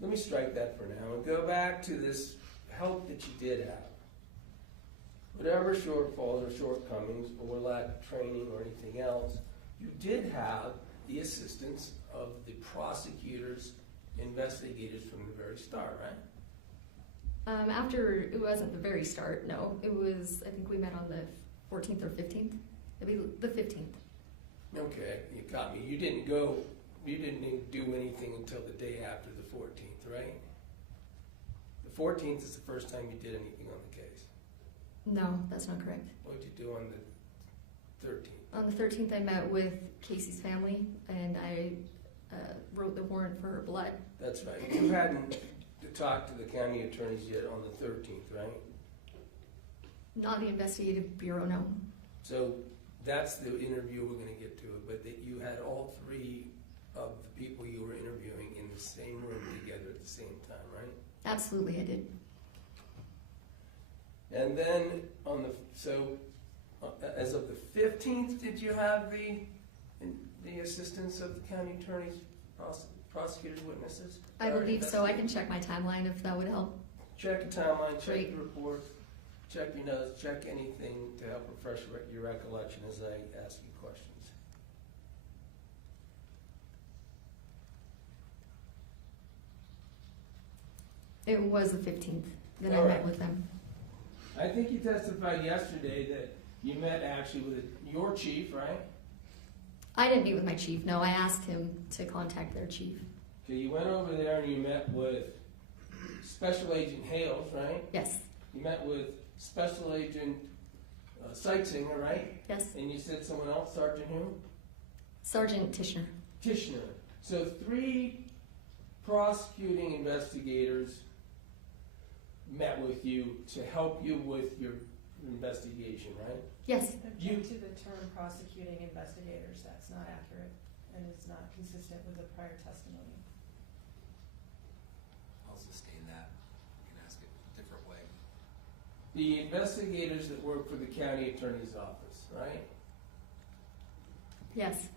Let me strike that for now and go back to this help that you did have. Whatever shortfalls or shortcomings or lack of training or anything else, you did have the assistance of the prosecutors, investigators from the very start, right? After, it wasn't the very start, no. It was, I think we met on the 14th or 15th. Maybe the 15th. Okay, you got me. You didn't do anything until the day after the 14th, right? The 14th is the first time you did anything on the case. No, that's not correct. What did you do on the 13th? On the 13th, I met with Kacee's family, and I wrote the warrant for her blood. That's right. You hadn't talked to the county attorneys yet on the 13th, right? Not the investigative bureau, no. So that's the interview we're going to get to, but that you had all three of the people you were interviewing in the same room together at the same time, right? Absolutely, I did. And then as of the 15th, did you have the assistance of the county attorneys, prosecutors, witnesses? I believe so. I can check my timeline if that would help. Check the timeline, check Great. the report, check your notes, check anything to help refresh your recollection as I ask you questions. It was the 15th that I All met right. with them. I think you testified yesterday that you met actually with your chief, right? I didn't meet with my chief, no. I asked him to contact their chief. So you went over there and you met with Special Agent Hales, right? Yes, You met with Special Agent Sightsinger, right? yes. And you said someone else, Sergeant who? Sergeant Tishner. Tishner. So 3 prosecuting investigators met with you to help you with your investigation, right? Yes, Object to the term prosecuting investigators, that's not accurate and is not consistent with the prior testimony. I'll sustain that. You can ask it a different way. The investigators that work for the county attorney's office, right? yes,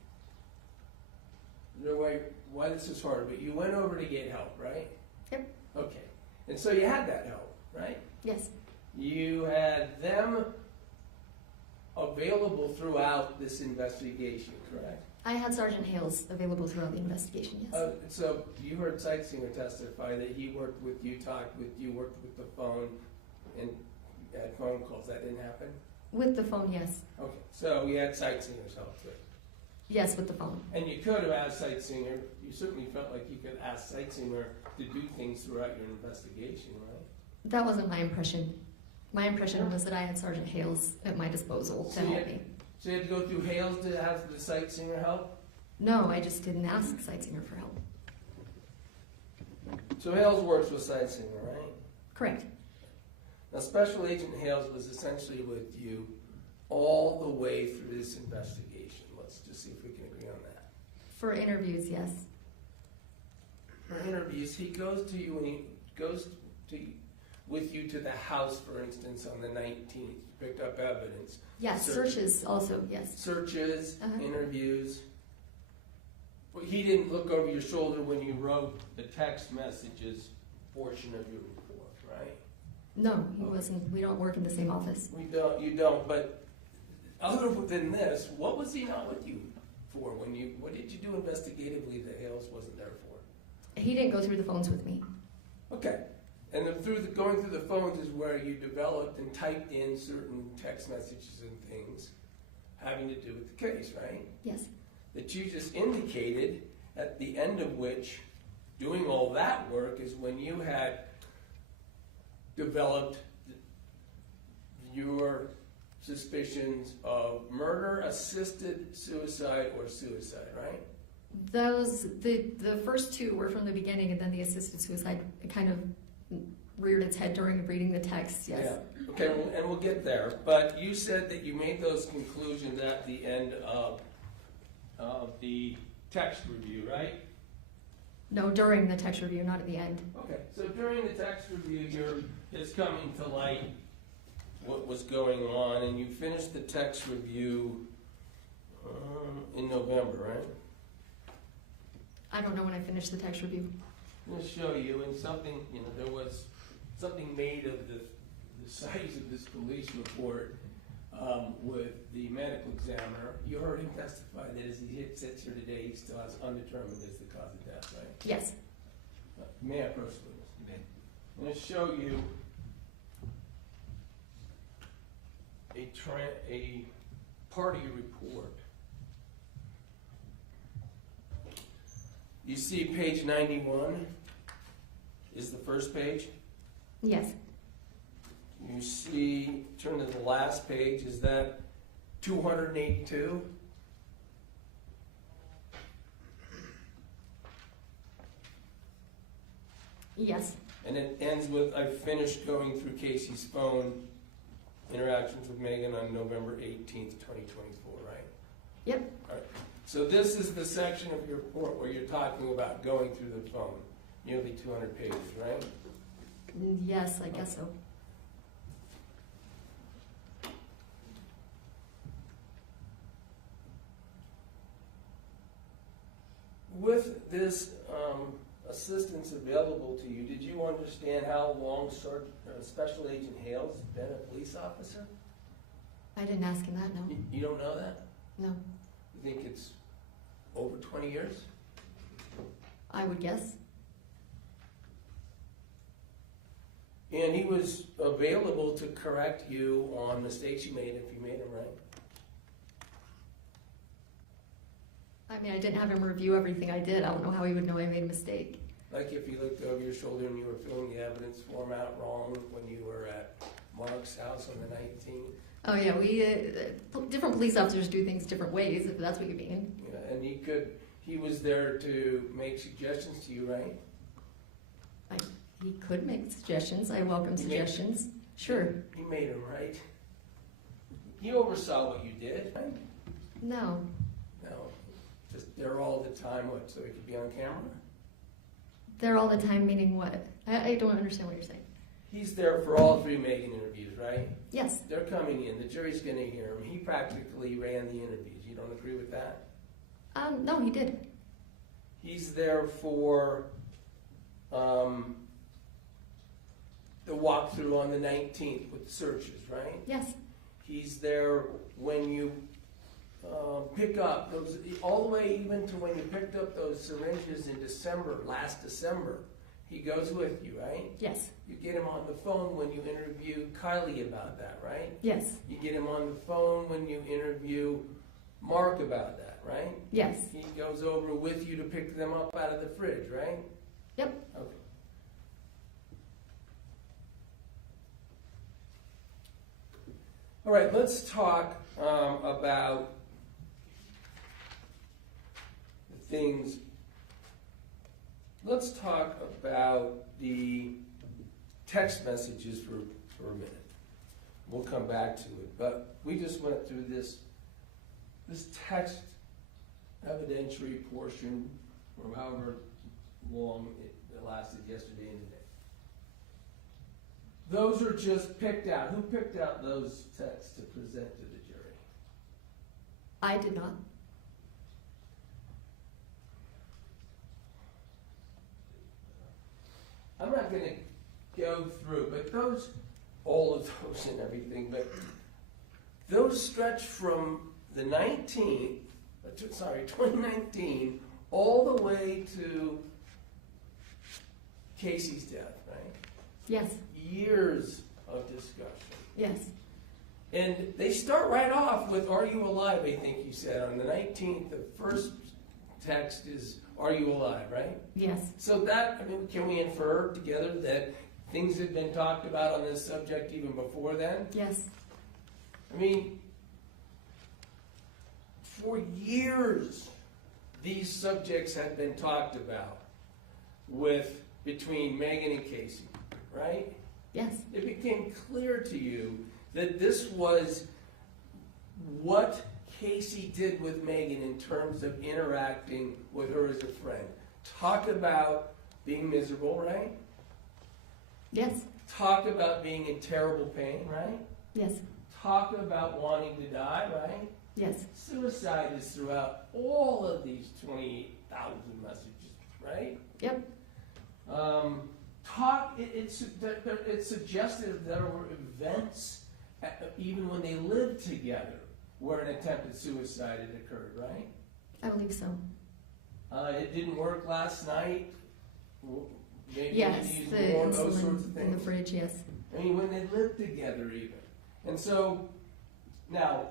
No way, why this is hard, but you went over to get help, right? Yep. Okay. And so you had that help, right? yes, You had them available throughout this investigation, correct? I had Sergeant Hales available throughout the investigation, yes. So you heard Sightsinger testify that he worked with you, talked with you, worked with the phone, and had phone calls. That didn't happen? With the phone, yes. Okay, so you had Sightsinger's help too. Yes, with the phone. And you could have asked Sightsinger, you certainly felt like you could ask Sightsinger to do things throughout your investigation, right? That wasn't my impression. My impression was that I had Sergeant Hales at my disposal to So you help had- me. So you had to go through Hales to have the Sightsinger help? No, I just didn't ask Sightsinger for help. So Hales works with Sightsinger, right? Correct. Now, Special Agent Hales was essentially with you all the way through this investigation. Let's just see if we can agree on that. For interviews, yes. For interviews, he goes to you and he goes with you to the house, for instance, on the 19th. Picked up evidence. Yes, Search- searches also, yes. Searches, Uh-huh. interviews. But he didn't look over your shoulder when you wrote the text messages portion of your report, right? No, he wasn't. We don't work in the same office. You don't, but other than this, what was he not with you for what did you do investigatively that Hales wasn't there for? He didn't go through the phones with me. Okay, and then going through the phones is where you developed and typed in certain text messages and things having to do with the case, right? Yes. That you just indicated, at the end of which, doing all that work is when you had developed your suspicions of murder, assisted suicide, or suicide, right? The first two were from the beginning, and then the assisted suicide kind of reared its head during reading the text, yes. Yeah. Okay, and we'll get there. But you said that you made those conclusions at the end of the text review, right? No, during the text review, not at the end. Okay, so during the text review, it's coming to light what was going on, and you finished the text review in November, right? I don't know when I finished the text review. I'm going to show you, and something, there was something made of the size of this police report with the medical examiner. You heard him testify that as he sits here today, he still has undetermined as the cause of death, right? Yes. May I proceed? You may. I'm going to show you a part of your report. You see page 91 is the first page. Yes. You see, turn to the last page, is that 282? Yes. And it ends with, I finished going through Kacee's phone interactions with Meggan on November 18th, 2024, right? Yep. All right. So this is the section of your report where you're talking about going through the phone, nearly 200 pages, right? Yes, I guess so. With this assistance available to you, did you understand how long Special Agent Hale's been a police officer? I didn't ask him that, no. You don't know that? No. You think it's over 20 years? I would guess. And he was available to correct you on mistakes you made if you made them, right? I mean, I didn't have him review everything I did. I don't know how he would know I made a mistake. Like if you looked over your shoulder and you were filling the evidence form out wrong when you were at Mark's house on the 19th. Oh yeah, we different police officers do things different ways, if that's what you mean. Yeah, and he was there to make suggestions to you, right? He could make suggestions. I welcome He made- suggestions. Sure. You made them, right? You oversaw what you did, right? No. No, just there all the time, what, so it could be on camera? There all the time, meaning what? I don't understand what you're saying. He's there for all three Meggan interviews, right? Yes. They're coming in, the jury's gonna hear him. He practically ran the interviews. You don't agree with that? No, he did. He's there for the walkthrough on the 19th with the searches, right? Yes. He's there when you pick up those, all the way even to when you picked up those syringes in December, last December. He goes with you, right? Yes. You get him on the phone when you interview Kylie about that, right? Yes. You get him on the phone when you interview Mark about that, right? Yes. He goes over with you to pick them up out of the fridge, right? Yep. Okay. All right, let's talk about the things. Let's talk about the text messages for a minute. We'll come back to it, but we just went through this text evidentiary portion, or however long it lasted yesterday and today. Those are just picked out. Who picked out those texts to present to the jury? I did not. I'm not going to go through, but those, all of those and everything, but those stretch from the 2019, all the way to Kacee's death, right? Yes. Years of discussion. Yes. And they start right off with, "Are you alive?" I think you said. On the 19th, the first text is, "Are you alive?" right? Yes. So that, I mean, can we infer together that things had been talked about on this subject even before then? Yes. I mean, for years, these subjects had been talked about between Meggan and Kacee, right? Yes. It became clear to you that this was what Kacee did with Meggan in terms of interacting with her as a friend. Talk about being miserable, right? Yes. Talk about being in terrible pain, right? Yes. Talk about wanting to die, right? Yes. Suicide is throughout all of these 28,000 messages, right? Yep. It suggested there were events even when they lived together, where an attempted suicide had occurred, right? I believe so. It didn't work last night. Maybe Yes, you the needed more, those sorts of insulin in the things. fridge, yes. I mean, when they lived together even. And so, now,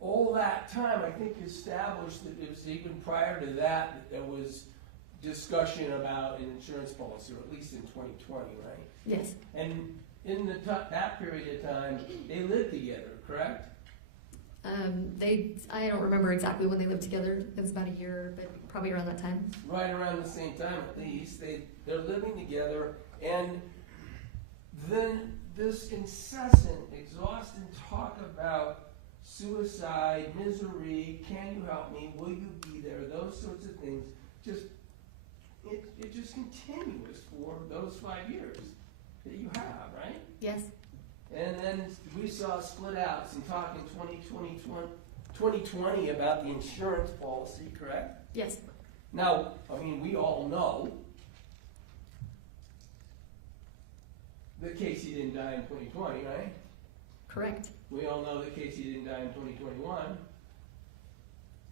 all that time, I think established that it was even prior to that there was discussion about an insurance policy, or at least in 2020, right? Yes, And in that period of time, they lived together, correct? I don't remember exactly when they lived together. It was about a year, but probably around that time. Right around the same time, at least. They're living together, and then this incessant, exhausting talk about suicide, misery, can you help me, will you be there, those sorts of things, it just continues for those 5 years that you have, right? Yes, And then we saw split outs and talk in 2020 about the insurance policy, correct? yes, Now, I mean, we all know that Kacee didn't die in 2020, right? correct, We all know that Kacee didn't die in 2021,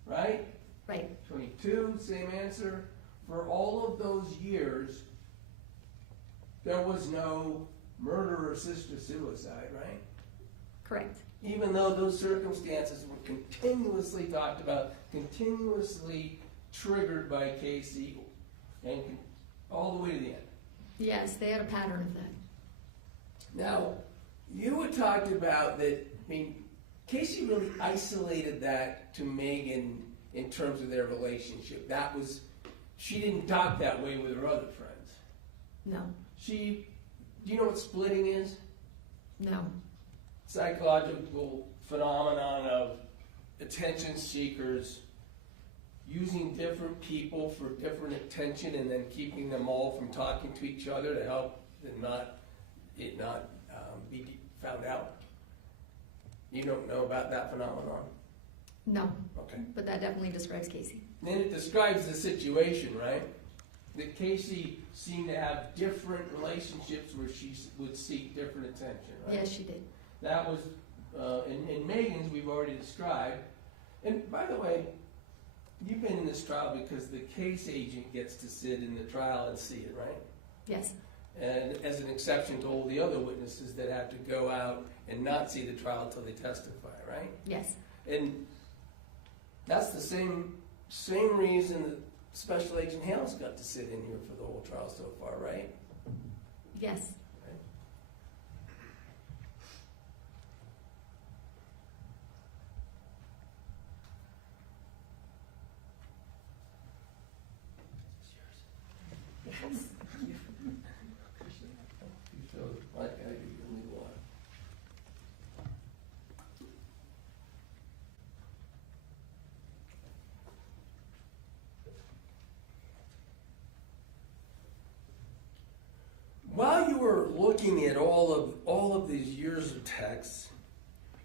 right? right, 22, same answer. For all of those years, there was no murder or assisted suicide, right? correct, Even though those circumstances were continuously talked about, continuously triggered by Kacee, and all the way to the end. yes, they had a pattern of that. Now, you had talked about that, I mean, Kacee really isolated that to Meggan in terms of their relationship. She didn't talk that way with her other friends. No, Do you know what splitting is? no, Psychological phenomenon of attention seekers using different people for different attention and then keeping them all from talking to each other to help it not be found out. You don't know about that phenomenon? no, Okay. but that definitely describes Kacee. Then it describes the situation, right? That Kacee seemed to have different relationships where she would seek different attention, right? Yes, she did. That was, in Meggan's, we've already described. And by the way, you've been in this trial because the case agent gets to sit in the trial and see it, right? Yes, And as an exception to all the other witnesses that have to go out and not see the trial until they testify, right? yes, And that's the same reason that Special Agent Hales got to sit in here for the whole trial so far, right? yes. You feel like I do your legal one. While you were looking at all of these years of texts,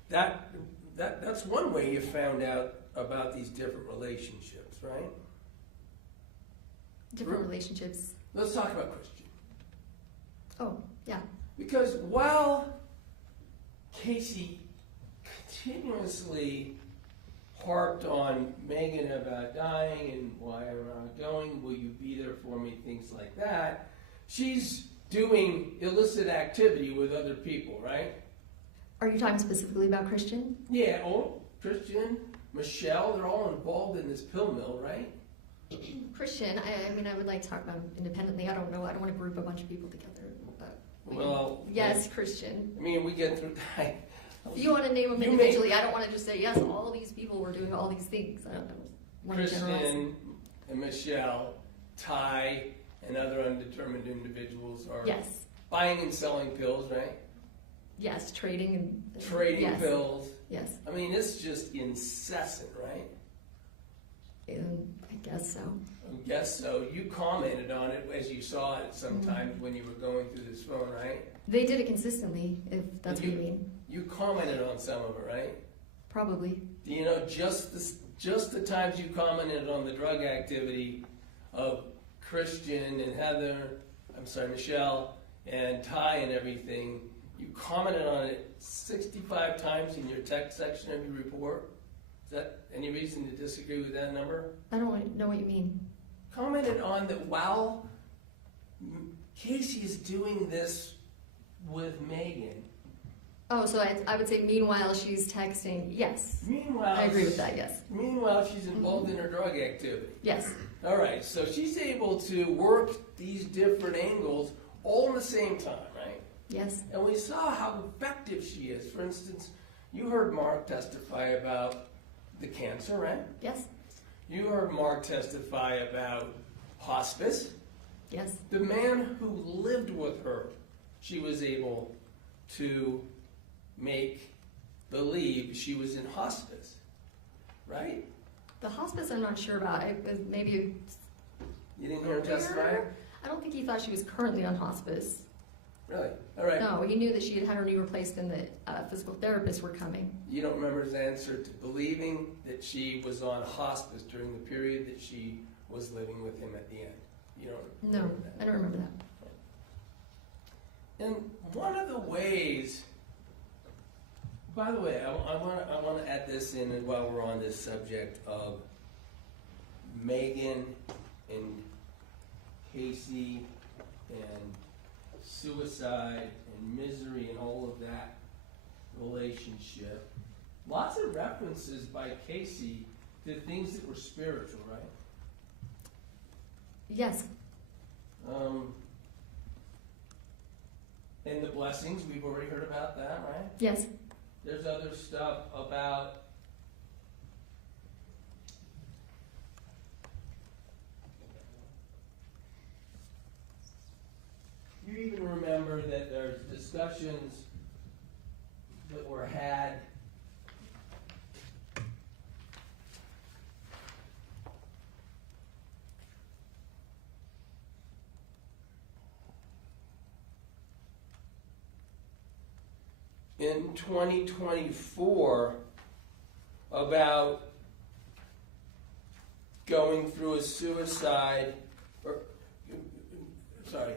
that's one way you found out about these different relationships, right? Different relationships. Let's talk about Christian. Oh, yeah, Because while Kacee continuously harped on Meggan about dying and why am I not going, will you be there for me, things like that, she's doing illicit activity with other people, right? are you talking specifically about Christian? Yeah, Christian, Michelle, they're all involved in this pill mill, right? Christian, I mean, I would like to talk about him independently. I don't know. I don't want to group a bunch of people together. But Well, yes, Christian. I mean, we get through. If you want to name them You individually, I don't want to just say, yes, all these people were doing all these things. I don't know. Want to generalize. Christian and Michelle, Ty, and other undetermined individuals are Yes, buying and selling pills, right? yes, trading and Trading yes. pills. Yes, I mean, it's just incessant, right? I guess so. I guess so. You commented on it as you saw it sometimes when you were going through this phone, right? They did it consistently, if that's what you mean. You commented on some of it, right? Probably. You know, just the times you commented on the drug activity of Christian and Michelle and Ty and everything, You commented on it 65 times in your text section of your report. Is that any reason to disagree with that number? I don't know what you mean. Commented on that while Kacee is doing this with Meggan. Oh, so I would say meanwhile she's texting, yes. Meanwhile, I agree with that, yes. Meanwhile, she's involved in her drug activity. Yes. All right, so she's able to work these different angles all at the same time, right? Yes. And we saw how effective she is. For instance, you heard Mark testify about the cancer, right? Yes. You heard Mark testify about hospice. Yes. The man who lived with her, she was able to make believe she was in hospice, right? The hospice I'm not sure about. Maybe You didn't hear him testify? I don't think he thought she was currently on hospice. Really? All right. No, he knew that she had had her knee replaced and that physical therapists were coming. You don't remember his answer to believing that she was on hospice during the period that she was living with him at the end. You don't No, remember that? I don't remember that. And one of the ways, by the way, I want to add this in while we're on this subject of Meggan and Kacee and suicide and misery and all of that relationship. Lots of references by Kacee to things that were spiritual, right? Yes. And the blessings, we've already heard about that, right? Yes. There's other stuff about you even remember that there's discussions that were had in 2024 about going through a suicide, or, sorry,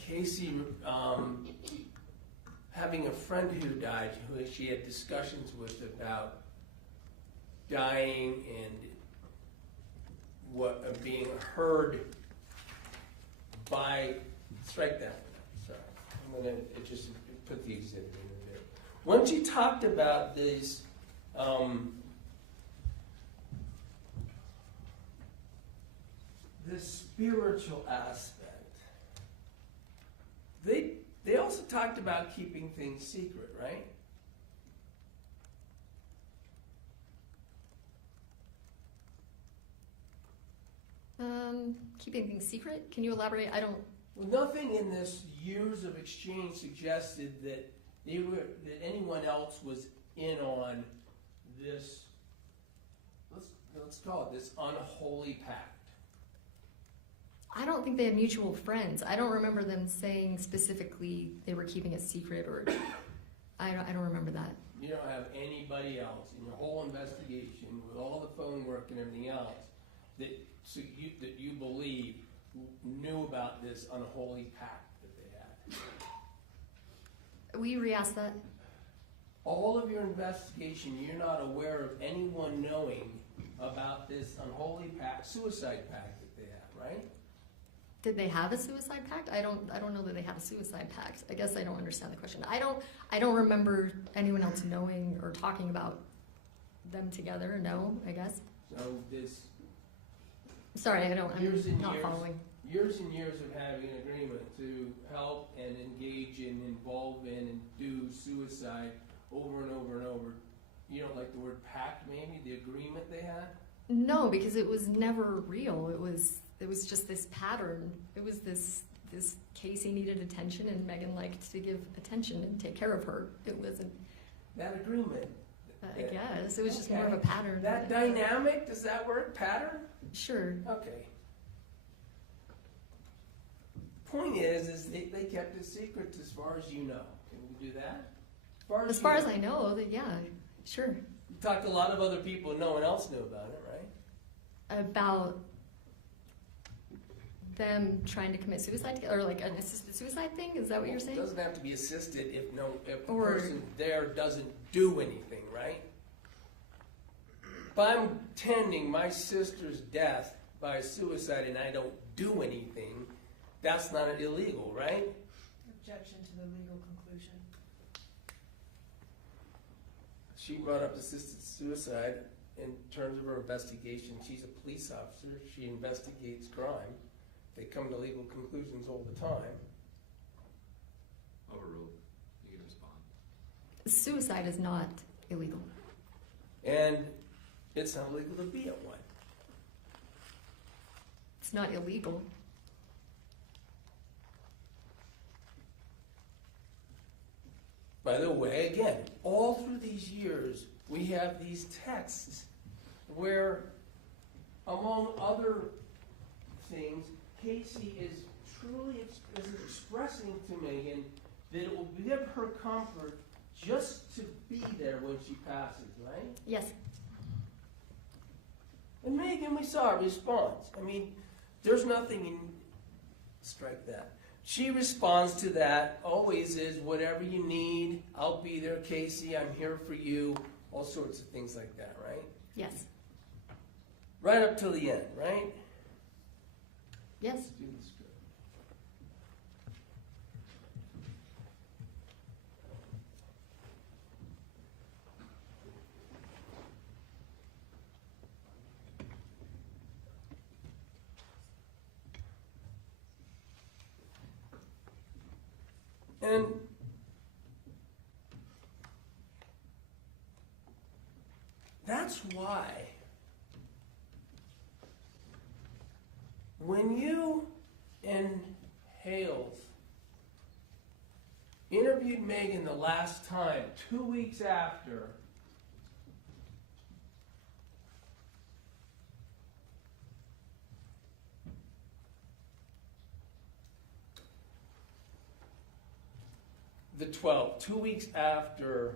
Kacee having a friend who died, who she had discussions with about dying and what being heard by, strike that one. Sorry, I'm gonna just put the exhibit in a bit. When she talked about these, this spiritual aspect, they also talked about keeping things secret, right? Keeping things secret? Can you elaborate? I don't. Well, nothing in this years of exchange suggested that that anyone else was in on this. Let's call it this unholy pact. I don't think they had mutual friends. I don't remember them saying specifically they were keeping it secret, or I don't remember that. You don't have anybody else in your whole investigation with all the phone work and everything else that you believe knew about this unholy pact that they had. Will you re-ask that? All of your investigation, you're not aware of anyone knowing about this unholy pact, suicide pact that they had, right? Did they have a suicide pact? I don't know that they had a suicide pact. I guess I don't understand the question. I don't remember anyone else knowing or talking about them together. No, I guess. So this Sorry, I'm years and not years, following. years and years of having an agreement to help and engage in, involve in, and do suicide over and over and over. You don't like the word pact, maybe, the agreement they had? No, because it was never real. It was just this pattern. It was this Kacee needed attention and Meggan liked to give attention and take care of her. It wasn't, That agreement. I guess, it was just more of a pattern. That dynamic, does that work, pattern? Sure. Okay. Point is they kept it secret as far as you know. Can we do that? As far as I know, that yeah, sure. You talked to a lot of other people and no one else knew about it, right? About them trying to commit suicide, or like an assisted suicide thing? Is that what you're It saying? doesn't have to be assisted if the Or- person there doesn't do anything, right? If I'm tending my sister's death by suicide and I don't do anything, that's not illegal, right? Objection to the legal conclusion. She brought up assisted suicide in terms of her investigation. She's a police officer. She investigates crime. They come to legal conclusions all the time. Overruled. You can respond. Suicide is not illegal. And it's not illegal to be at one. It's not illegal. By the way, again, all through these years, we have these texts where, among other things, Kacee is truly expressing to Meggan that it will give her comfort just to be there when she passes, right? Yes. And Meggan, we saw her response. I mean, there's nothing in, strike that. She responds to that, always is, whatever you need, I'll be there, Kacee, I'm here for you, all sorts of things like that, right? Yes. Right up till the end, right? Yes. Let's do the script. And that's why when you and Hales interviewed Meggan the last time, 2 weeks after, the 12th, 2 weeks after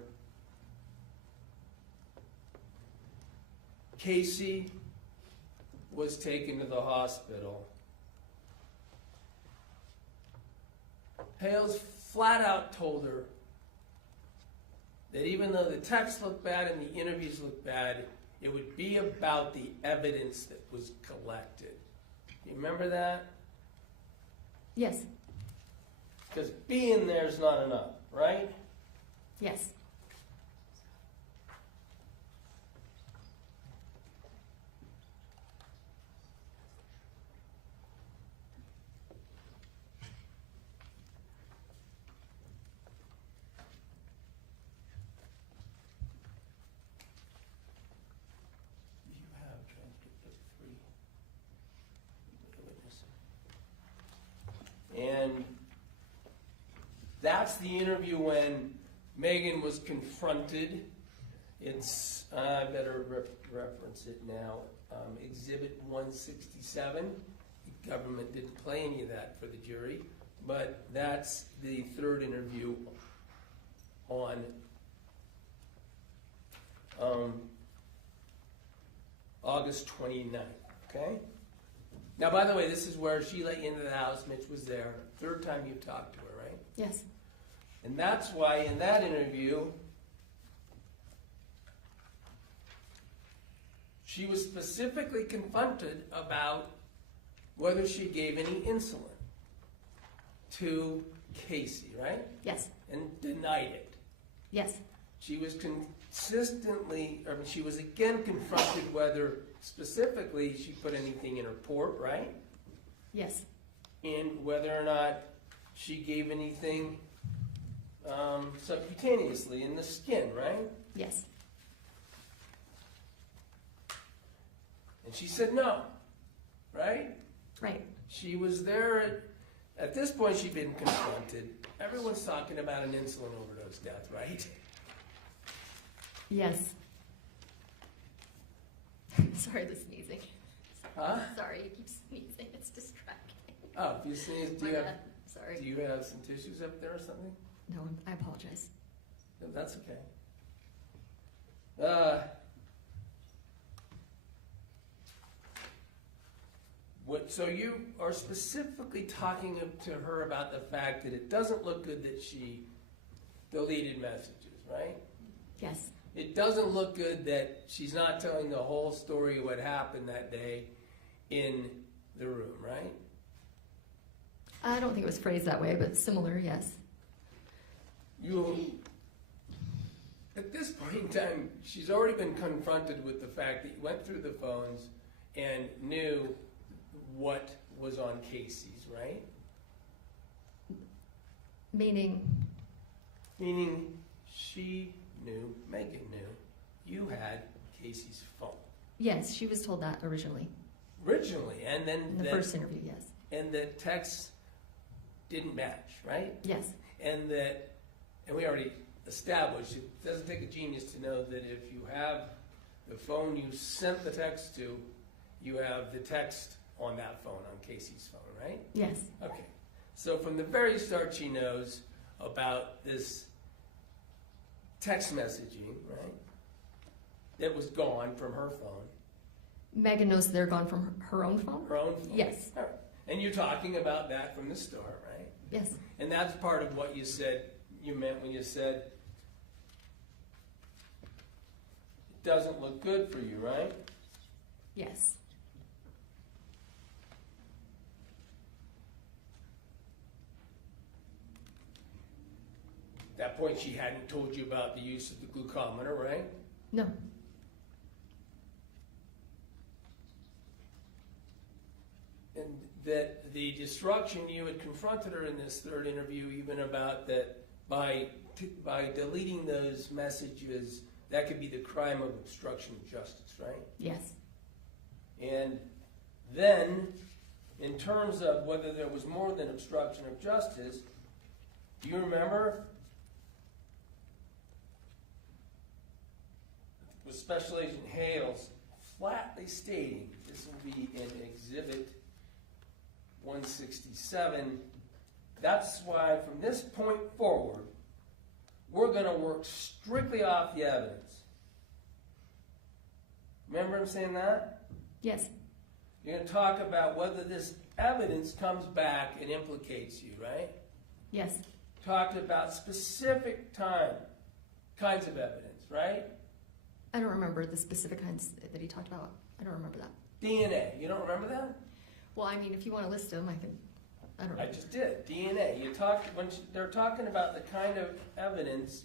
Kacee was taken to the hospital, Hales flat out told her that even though the texts looked bad and the interviews looked bad, it would be about the evidence that was collected. You remember that? Yes. Because being there is not enough, right? Yes. You have transcript of 3 witnesses. And that's the interview when Meggan was confronted. It's, I better reference it now, Exhibit 167. The government didn't play any of that for the jury, but that's the third interview on August 29th, okay? Now, by the way, this is where she let you into the house. Mitch was there. Third time you talked to her, right? Yes. And that's why in that interview, she was specifically confronted about whether she gave any insulin to Kacee, right? Yes. And denied it. Yes. She was she was again confronted whether specifically she put anything in her port, right? Yes. And whether or not she gave anything subcutaneously in the skin, right? Yes. And she said no, right? Right. She was there at this point she'd been confronted. Everyone's talking about an insulin overdose death, right? Yes. Sorry, the sneezing. Huh? Sorry, you keep sneezing. It's distracting. Oh, if you sneeze, do My you have, bad. Sorry. do you have some tissues up there or something? No, I apologize. No, that's okay. So you are specifically talking to her about the fact that it doesn't look good that she deleted messages, right? Yes. It doesn't look good that she's not telling the whole story of what happened that day in the room, right? I don't think it was phrased that way, but similar, yes. At this point in time, she's already been confronted with the fact that you went through the phones and knew what was on Kacee's, right? Meaning, Meaning she knew, Meggan knew, you had Kacee's phone. yes, she was told that originally. Originally, and then In the first interview, yes. and the texts didn't match, right? Yes. And we already established, it doesn't take a genius to know that if you have the phone you sent the text to, you have the text on that phone, on Kacee's phone, right? Yes. Okay. So from the very start, she knows about this text messaging, right? That was gone from her phone. Meggan knows they're gone from her own phone? Her own phone. Yes. All right. And you're talking about that from the start, right? Yes. And that's part of what you said, you meant when you said, it doesn't look good for you, right? Yes. At that point, she hadn't told you about the use of the glucometer, right? No. And that the destruction, you had confronted her in this third interview even about that by deleting those messages, that could be the crime of obstruction of justice, right? Yes. And then, in terms of whether there was more than obstruction of justice, do you remember? With Special Agent Hales flatly stating, this will be in Exhibit 167, that's why from this point forward, we're going to work strictly off the evidence. Remember him saying that? Yes. You're going to talk about whether this evidence comes back and implicates you, right? Yes. Talked about specific kinds of evidence, right? I don't remember the specific kinds that he talked about. I don't remember that. DNA, you don't remember that? Well, I mean, if you want to list them, I can. I don't know. I just did. DNA. You talked when they're talking about the kind of evidence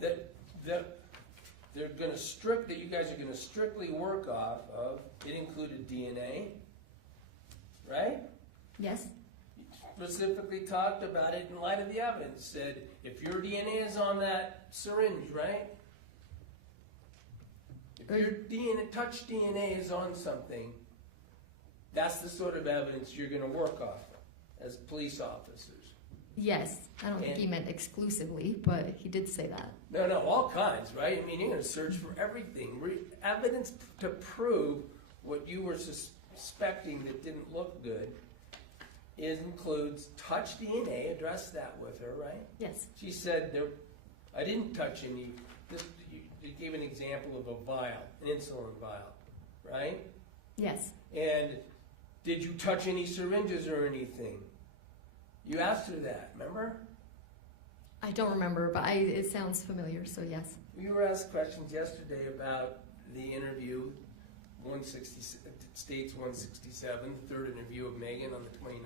that they're going to that you guys are going to strictly work off of. It included DNA, right? Yes. Specifically talked about it in light of the evidence. Said if your DNA is on that syringe, right? If your DNA, touch DNA is on something, that's the sort of evidence you're going to work off of as police officers. Yes. I don't think he meant exclusively, but he did say that. No, all kinds, right? I mean, you're going to search for everything. Evidence to prove what you were suspecting that didn't look good. It includes touch DNA, address that with her, right? Yes. She said, I didn't touch any. You gave an example of a vial, an insulin vial, right? Yes. And did you touch any syringes or anything? You asked her that, remember? I don't remember, but it sounds familiar, so yes. We were asked questions yesterday about the interview, States 167, third interview of Meggan on the 29th.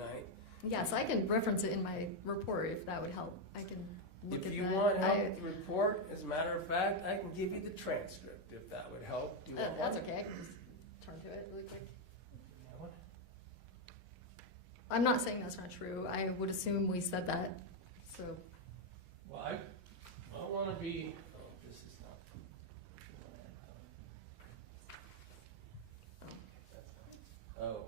Yes, I can reference it in my report if that would help. I can look at that. If you want help with the report, as a matter of fact, I can give you the transcript if that would help. Do you want That's one? okay. I can just turn to it really quick. You want one? I'm not saying that's not true. I would assume we said that. So Well, I want to be. Oh, this is not. Oh.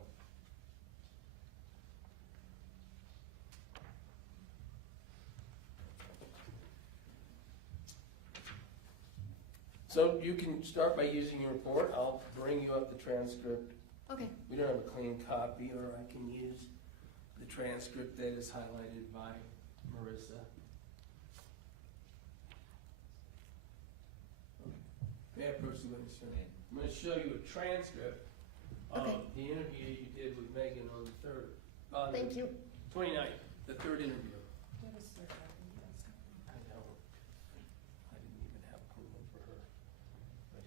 So you can start by using your report. I'll bring you up the transcript. okay. We don't have a clean copy, or I can use the transcript that is highlighted by Marissa. May I approach the witness? I'm going to show you a transcript Okay. The interview you did with Meggan on the 3rd. Thank you. 29th, the 3rd interview. What is their copy? Yes. I don't, I didn't even have a clue for her. But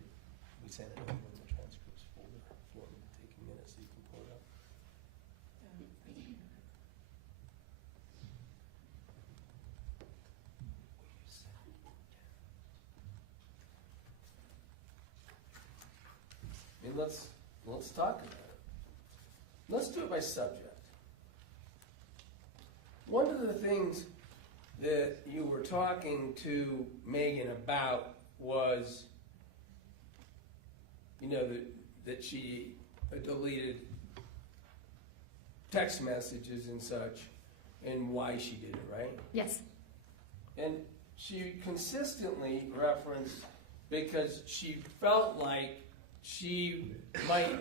we sent it over in the transcripts folder. If you want me to take a minute so you can pull it up. And let's talk about it. Let's do it by subject. One of the things that you were talking to Meggan about was, you know, that she deleted text messages and such, and why she did it, right? Yes. And she consistently referenced because she felt like she might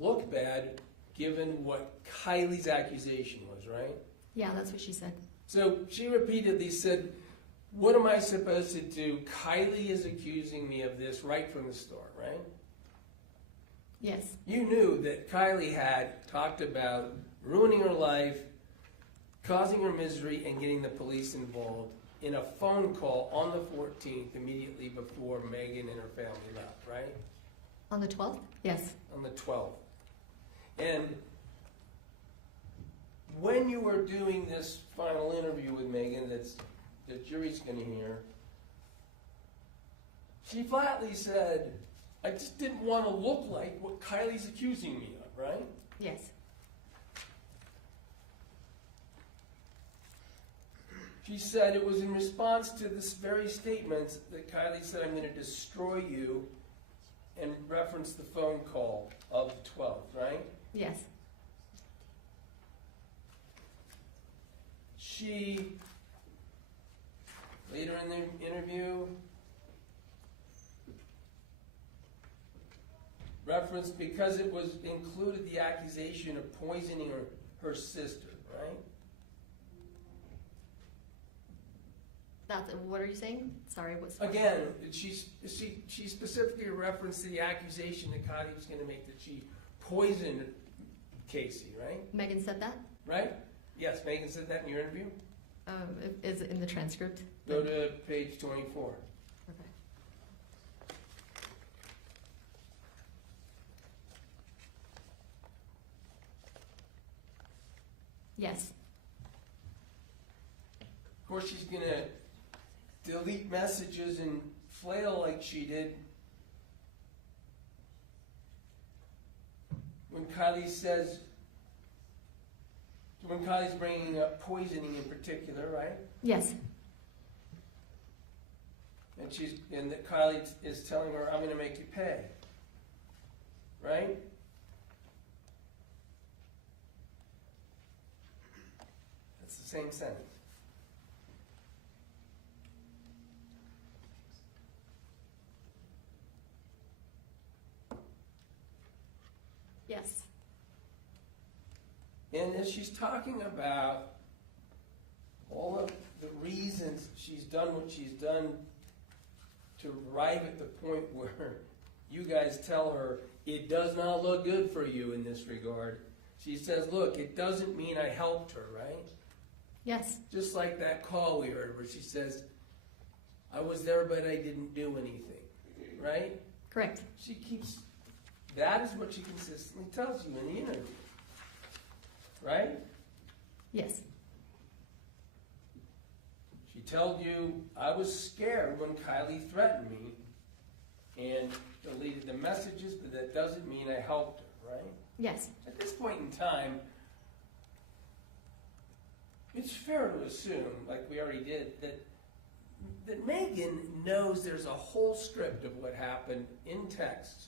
look bad given what Kylie's accusation was, right? Yeah, that's what she said. So she repeatedly said, what am I supposed to do? Kylie is accusing me of this right from the start, right? Yes. You knew that Kylie had talked about ruining her life, causing her misery, and getting the police involved in a phone call on the 14th, immediately before Meggan and her family left, right? On the 12th? Yes. On the 12th. And when you were doing this final interview with Meggan that the jury's going to hear, she flatly said, I just didn't want to look like what Kylie's accusing me of, right? Yes. She said it was in response to this very statement that Kacee said, I'm going to destroy you, and referenced the phone call of the 12th, right? Yes. She, later in the interview, referenced because it was included the accusation of poisoning her sister, right? What are you saying? Sorry, what's... Again, she specifically referenced the accusation that Kacee was going to make that she poisoned Kacee, right? Meggan said that? Right? Yes, Meggan said that in your interview. Is it in the transcript? Go to page 24. Okay. Yes. Of course, she's going to delete messages and flail like she did when Kylie's bringing up poisoning in particular, right? Yes. And that Kacee is telling her, I'm going to make you pay, right? That's the same sentence. Yes. And as she's talking about all of the reasons she's done what she's done to arrive at the point where you guys tell her it does not look good for you in this regard, she says, look, it doesn't mean I helped her, right? Yes. Just like that call we heard where she says, I was there but I didn't do anything, right? Correct. That is what she consistently tells you in the interview. Right? Yes. She told you, I was scared when Kacee threatened me and deleted the messages, but that doesn't mean I helped her, right? Yes. At this point in time, it's fair to assume, like we already did, that Meggan knows there's a whole script of what happened in text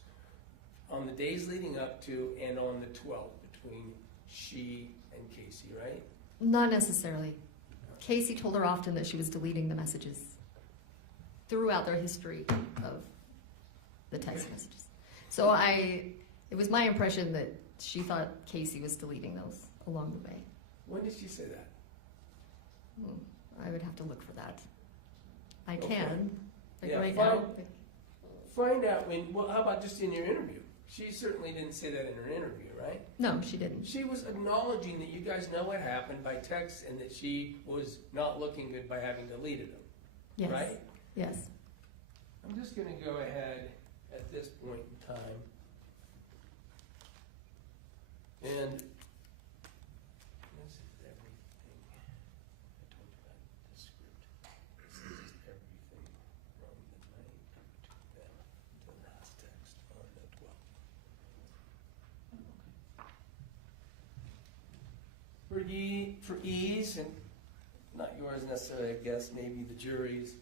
on the days leading up to and on the 12th between she and Kacee, right? Not necessarily. Kacee told her often that she was deleting the messages throughout their history of the text messages. So it was my impression that she thought Kacee was deleting those along the way. When did she say that? I would have to look for that. I Okay. can. Like Yeah, right fine. now. Find out how about just in your interview? she certainly didn't say that in her interview, right? No, she didn't. She was acknowledging that you guys know what happened by text and that she was not looking good by having deleted them, Yes. right? Yes. I'm just gonna go ahead at this point in time. And this is everything. I told you about the script. This is everything from the night I took them to the last text on the 12th. For ease, and not yours necessarily, I guess, maybe the jury's.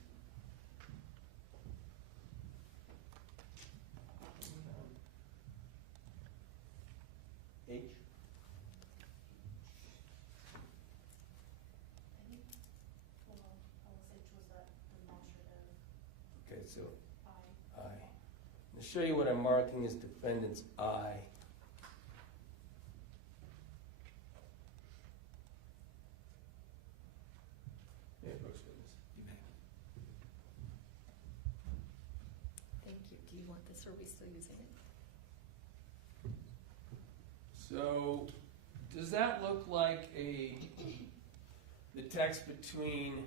H. I think, well, LSH was that demonstrative Okay, so I. I. To show you what I'm marking as defendant's I. Yeah, Brooks witness. You may. Thank you. Do you want this, or are we still using it? So, does that look like the text between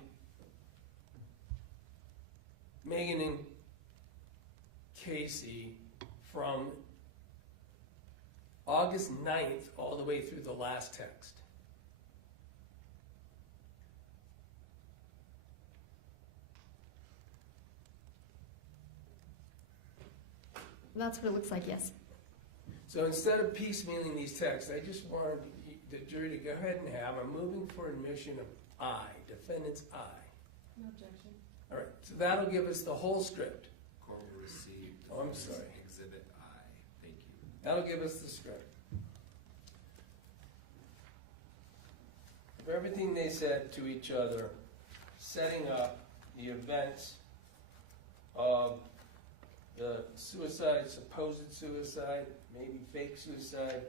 Meggan and Kacee from August 9th all the way through the last text? That's what it looks like, yes. So instead of piecemealing these texts, I just wanted the jury to go ahead and have, I'm moving for admission of I, defendant's I. No objection. All right, so that'll give us the whole script. Court will receive. Oh, I'm sorry. Exhibit I. Thank you. That'll give us the script. For everything they said to each other, setting up the events of the suicide, supposed suicide, maybe fake suicide,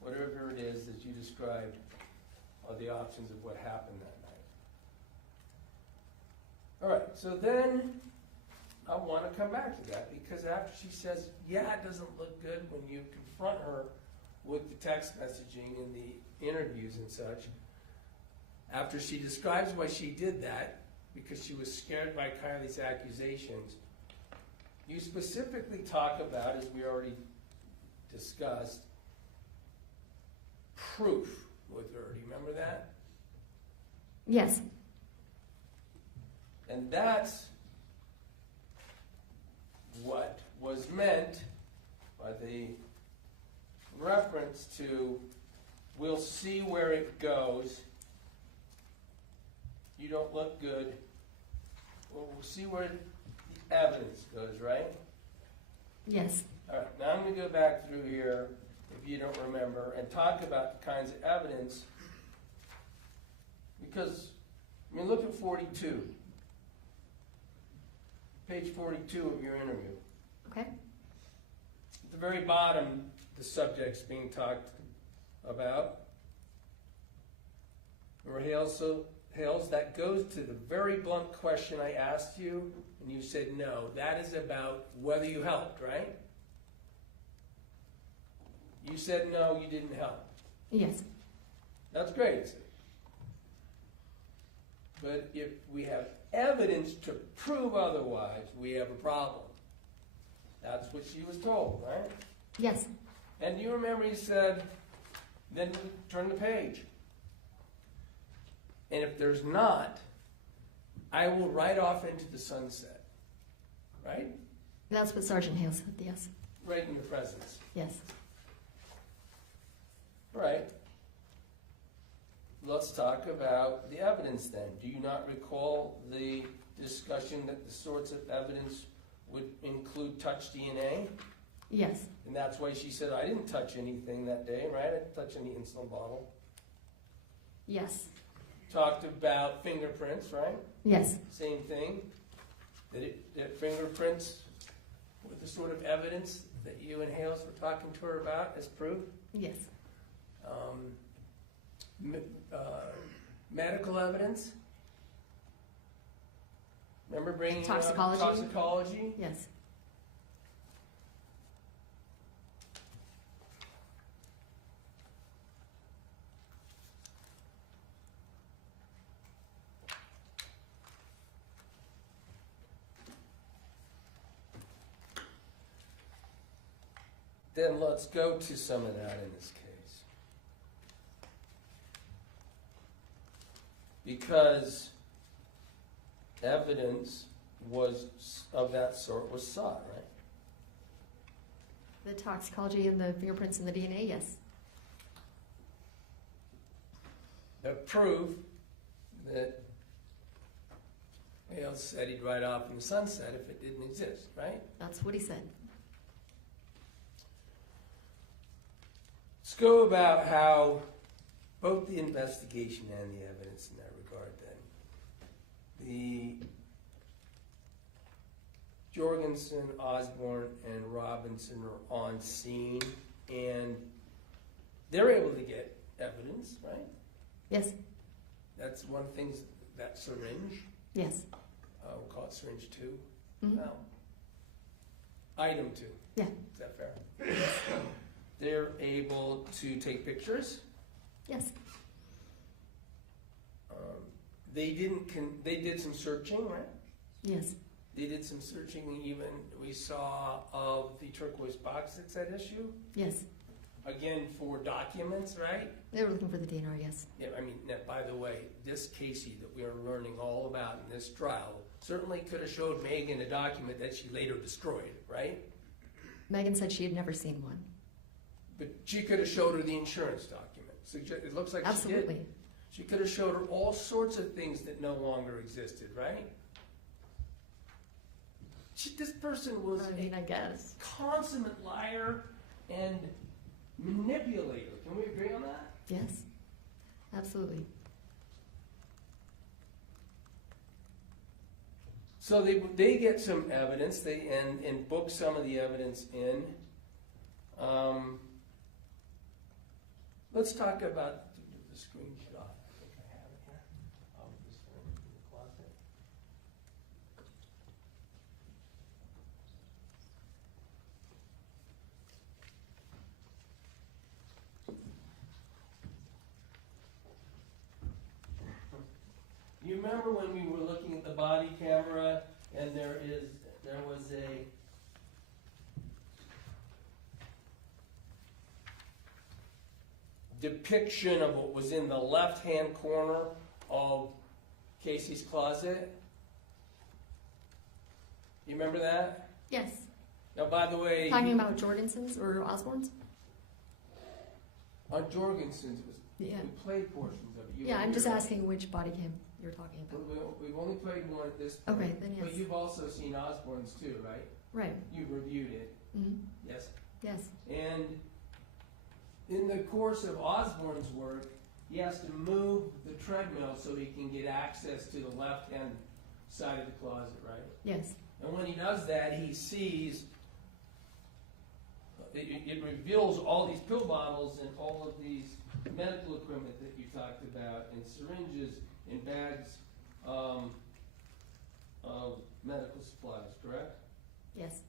whatever it is that you described, are the options of what happened that night. All right, so then I want to come back to that because after she says, yeah, it doesn't look good when you confront her with the text messaging and the interviews and such, after she describes why she did that, because she was scared by Kylie's accusations, you specifically talk about, as we already discussed, proof with her. Do you remember that? Yes. And that's what was meant by the reference to, we'll see where it goes. You don't look good. We'll see where the evidence goes, right? Yes. All right, now I'm going to go back through here, if you don't remember, and talk about the kinds of evidence. Because, I mean, look at 42. Page 42 of your interview. Okay. At the very bottom, the subject's being talked about. Remember, Hales, that goes to the very blunt question I asked you, and you said no. That is about whether you helped, right? You said no, you didn't help. Yes. That's great. But if we have evidence to prove otherwise, we have a problem. That's what she was told, right? Yes. And you remember he said, then turn the page. And if there's not, I will ride off into the sunset. Right? That's what Sergeant Hale said, yes. Right in your presence. Yes. Right. Let's talk about the evidence then. Do you not recall the discussion that the sorts of evidence would include touch DNA? Yes. And that's why she said, I didn't touch anything that day, right? I didn't touch any insulin bottle. Yes. Talked about fingerprints, right? Yes. Same thing. That fingerprints were the sort of evidence that you and Hales were talking to her about as proof. Yes. Medical evidence. Remember bringing Toxicology? up toxicology? Yes. then let's go to some of that in this case. Because evidence was of that sort was sought, right? The toxicology and the fingerprints and the DNA, yes. That proof that Hale said he'd ride off in the sunset if it didn't exist, right? That's what he said. Let's go about how both the investigation and the evidence in that regard then. The Jorgensen, Osborne, and Robinson are on scene, and they're able to get evidence, right? Yes, That's one thing, that syringe, yes. we'll call it syringe 2. Mhm. Well, item 2. Yeah. Is that fair? They're able to take pictures. Yes, They did some searching, right? yes, They did some searching, even we saw of the turquoise box that's at issue. yes. Again, for documents, right? They were looking for the DNR, yes. Yeah, I mean, now, by the way, this Kacee that we are learning all about in this trial certainly could have showed Meggan a document that she later destroyed, right? Meggan said she had never seen one. But she could have showed her the insurance document. So it looks like she Absolutely. did. She could have showed her all sorts of things that no longer existed, right? This person was I mean, I guess. consummate liar and manipulator. Can we agree on that? Yes, absolutely. So they get some evidence, and book some of the evidence in. Let's talk about the screenshot. I think I have it here of this one in the closet. You remember when we were looking at the body camera and there was a depiction of what was in the left-hand corner of Kacee's closet? You remember that? Yes. Now, by the way, Talking about Jorgensen's or Osborne's? on Jorgensen's, Yeah. we played portions of it. You Yeah, I'm just remember? asking which body cam you're talking about. We've only played one at this point. Okay, then But yes. you've also seen Osborne's too, right? Right. You've reviewed it, Hmm. yes? Yes. And in the course of Osborne's work, he has to move the treadmill so he can get access to the left-hand side of the closet, right? Yes. And when he does that, he sees, it reveals all these pill bottles and all of these medical equipment that you talked about, and syringes and bags of medical supplies, correct? Yes.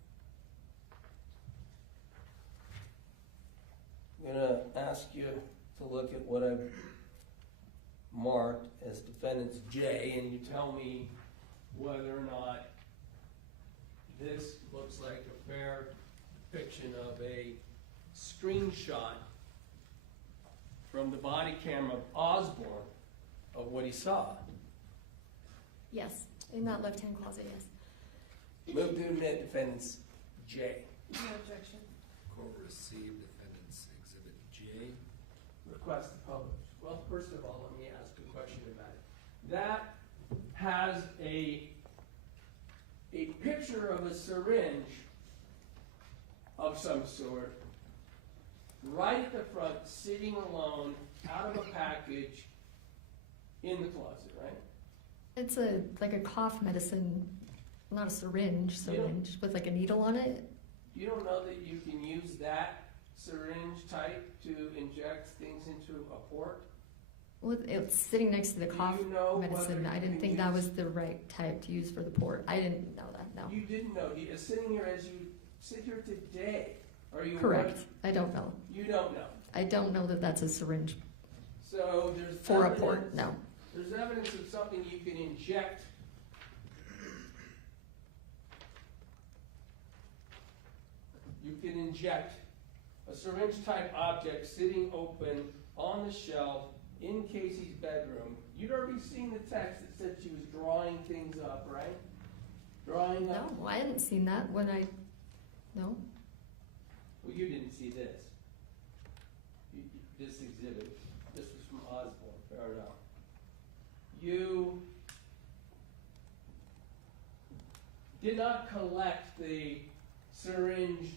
I'm going to ask you to look at what I've marked as defendants J, and you tell me whether or not this looks like a fair depiction of a screenshot from the body camera of Osborne of what he saw. Yes. In that left-hand closet, yes. Move to admit defendants J. No objection. Court received defendant's exhibit J. Request to publish. Well, first of all, let me ask a question about it. That has a picture of a syringe of some sort, right at the front, sitting alone, out of a package, in the closet, right? It's like a cough medicine, not a syringe, with like a needle on it. You don't know that you can use that syringe type to inject things into a port? Well, it's sitting next to the Do cough you know medicine. whether I you didn't can think that use- was the right type to use for the port. I didn't know that, no. You didn't know. Sitting here as you sit here today, are you Correct. I don't know. You don't know. I don't know that that's a syringe So there's for a evidence, port, no. There's evidence of something you can inject. You can inject a syringe-type object sitting open on the shelf in Kacee's bedroom. You'd already seen the text that said she was drawing things up, right? Drawing up. No, I hadn't seen that when I, no. Well, you didn't see this. This exhibit. This was from Osborne, fair enough. You did not collect the syringe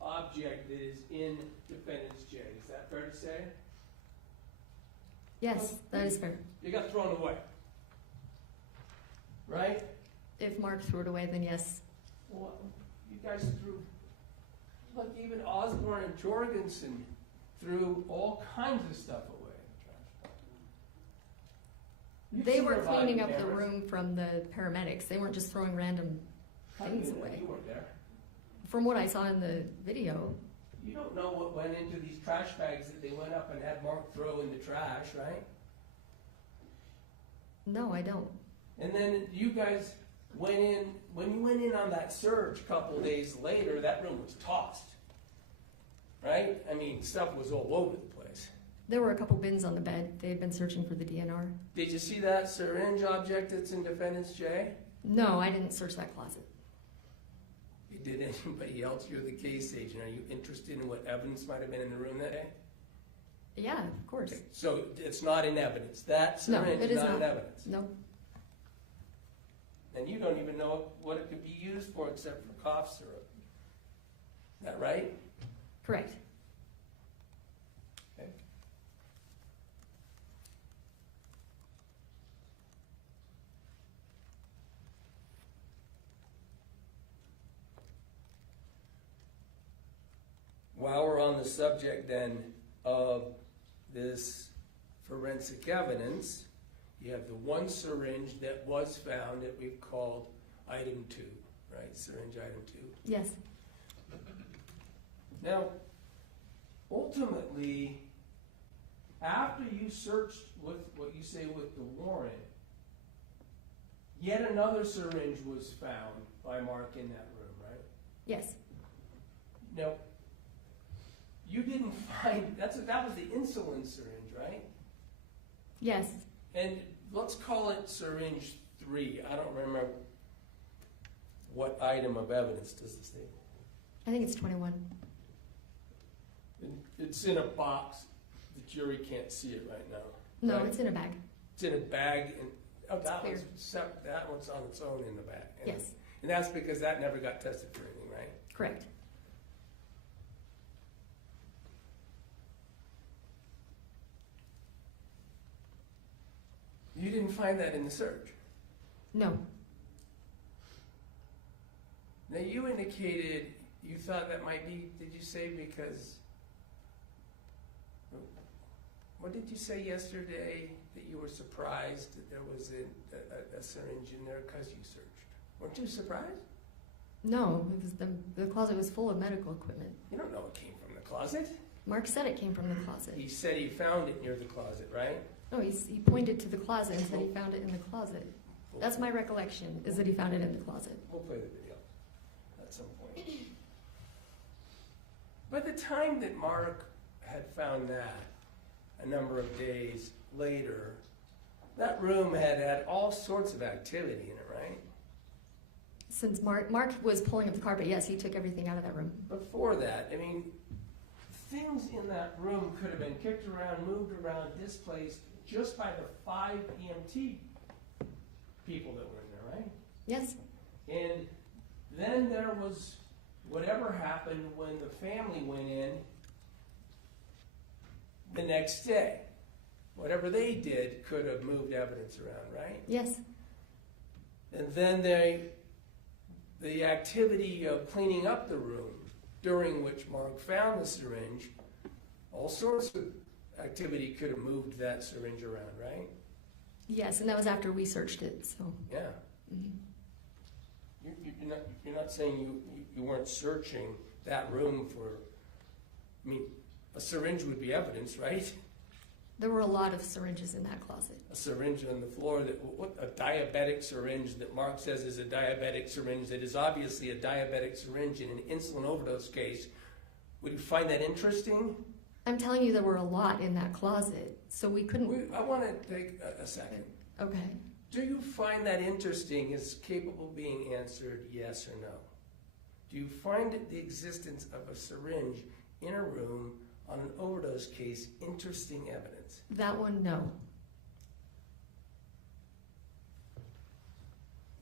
object that is in defendant's J. Is that fair to say? Yes, that is fair. It got thrown away. Right? If Mark threw it away, then yes. Well, you guys threw, look, even Osborne and Jorgensen threw all kinds of stuff away. You've They seen were their cleaning body up the cameras. room from the paramedics. They weren't just throwing random How do you things know? away. You weren't there. From what I saw in the video, You don't know what went into these trash bags that they went up and had Mark throw in the trash, right? no, I don't. And then you guys went in, when you went in on that search a couple days later, that room was tossed. Right? I mean, stuff was all over the place. There were a couple bins on the bed. They had been searching for the DNR. Did you see that syringe object that's in defendant's J? No, I didn't search that closet. Did anybody else? You're the case agent. Are you interested in what evidence might have been in the room that day? Yeah, of course. So it's not in evidence. That No, syringe it is is not in not. evidence. No, And you don't even know what it could be used for except for cough syrup. Is that right? correct. Okay. While we're on the subject then of this forensic evidence, you have the one syringe that was found that we've called item 2, right? Syringe item 2. Yes. Now, ultimately, after you searched with what you say with the warrant, yet another syringe was found by Mark in that room, right? Yes. Now, you didn't find, that was the insulin syringe, right? Yes. And let's call it syringe 3. I don't remember what item of evidence does this state. I think it's 21. It's in a box. The jury can't see it right now. No, Right. it's in a bag. It's in a bag, and that clear. one's that one's on its own in the bag. And, Yes. and that's because that never got tested for anything, right? Correct. You didn't find that in the search. No. Now you indicated you thought that might be. Did you say because? What did you say yesterday that you were surprised that there was a syringe in there because you searched? Weren't you surprised? No, it was the closet was full of medical equipment. You don't know it came from the closet. Mark said it came from the closet. He said he found it near the closet, right? No, he pointed to the closet and said he found it in the closet. That's my recollection, is that he found it in the closet. We'll play the video at some point. By the time that Mark had found that, a number of days later, that room had had all sorts of activity in it, right? Since Mark was pulling up the carpet, yes, he took everything out of that room. Before that, I mean, things in that room could have been kicked around, moved around, displaced just by the 5 EMT people that were in there, right? Yes, And then there was whatever happened when the family went in the next day. Whatever they did could have moved evidence around, right? yes, And then the activity of cleaning up the room, during which Mark found the syringe, all sorts of activity could have moved that syringe around, right? yes, and that was after we searched it, so. Yeah. Mhm. You're not saying you weren't searching that room for, I mean, a syringe would be evidence, right? There were a lot of syringes in that closet. A syringe on the floor, a diabetic syringe that Mark says is a diabetic syringe that is obviously a diabetic syringe in an insulin overdose case Would you find that interesting? I'm telling you there were a lot in that closet, so we couldn't, I want to take a second. okay. Do you find that interesting, is capable of being answered yes or no? Do you find the existence of a syringe in a room on an overdose case interesting evidence? That one, no.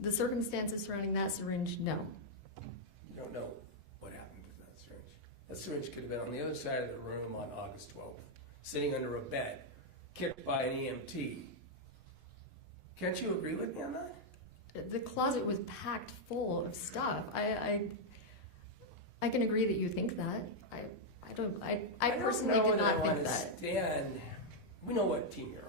The circumstances surrounding that syringe, no. You don't know what happened with that syringe. That syringe could have been on the other side of the room on August 12th, sitting under a bed, kicked by an EMT. Can't you agree with me on that? The closet was packed full of stuff. I can agree that you think that. I personally did not think that. We know what team you're on.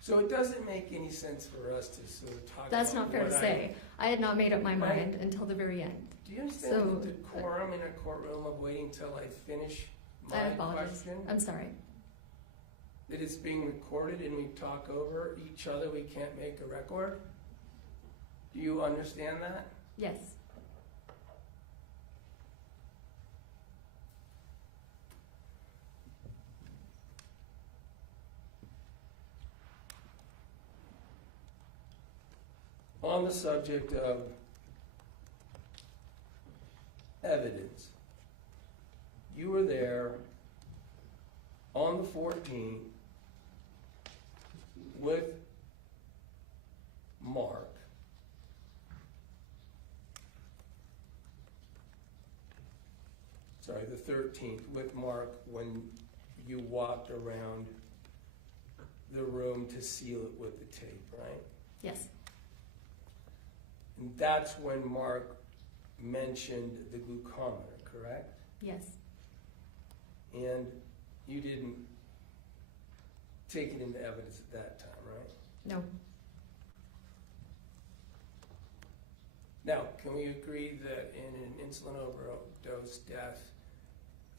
So it doesn't make any sense for us to sort of talk That's about not fair to what say. I had not made up my Right. mind until the very end. Do you understand So, the decorum in a courtroom of waiting till I finish I my apologize. question? I'm sorry. That it's being recorded and we talk over each other, we can't make a record? Do you understand that? Yes. On the subject of evidence, you were there on the 14th with Mark. Sorry, the 13th with Mark when you walked around the room to seal it with the tape, right? Yes. And that's when Mark mentioned the glucometer, correct? Yes. And you didn't take it into evidence at that time, right? No. Now, can we agree that in an insulin overdose death,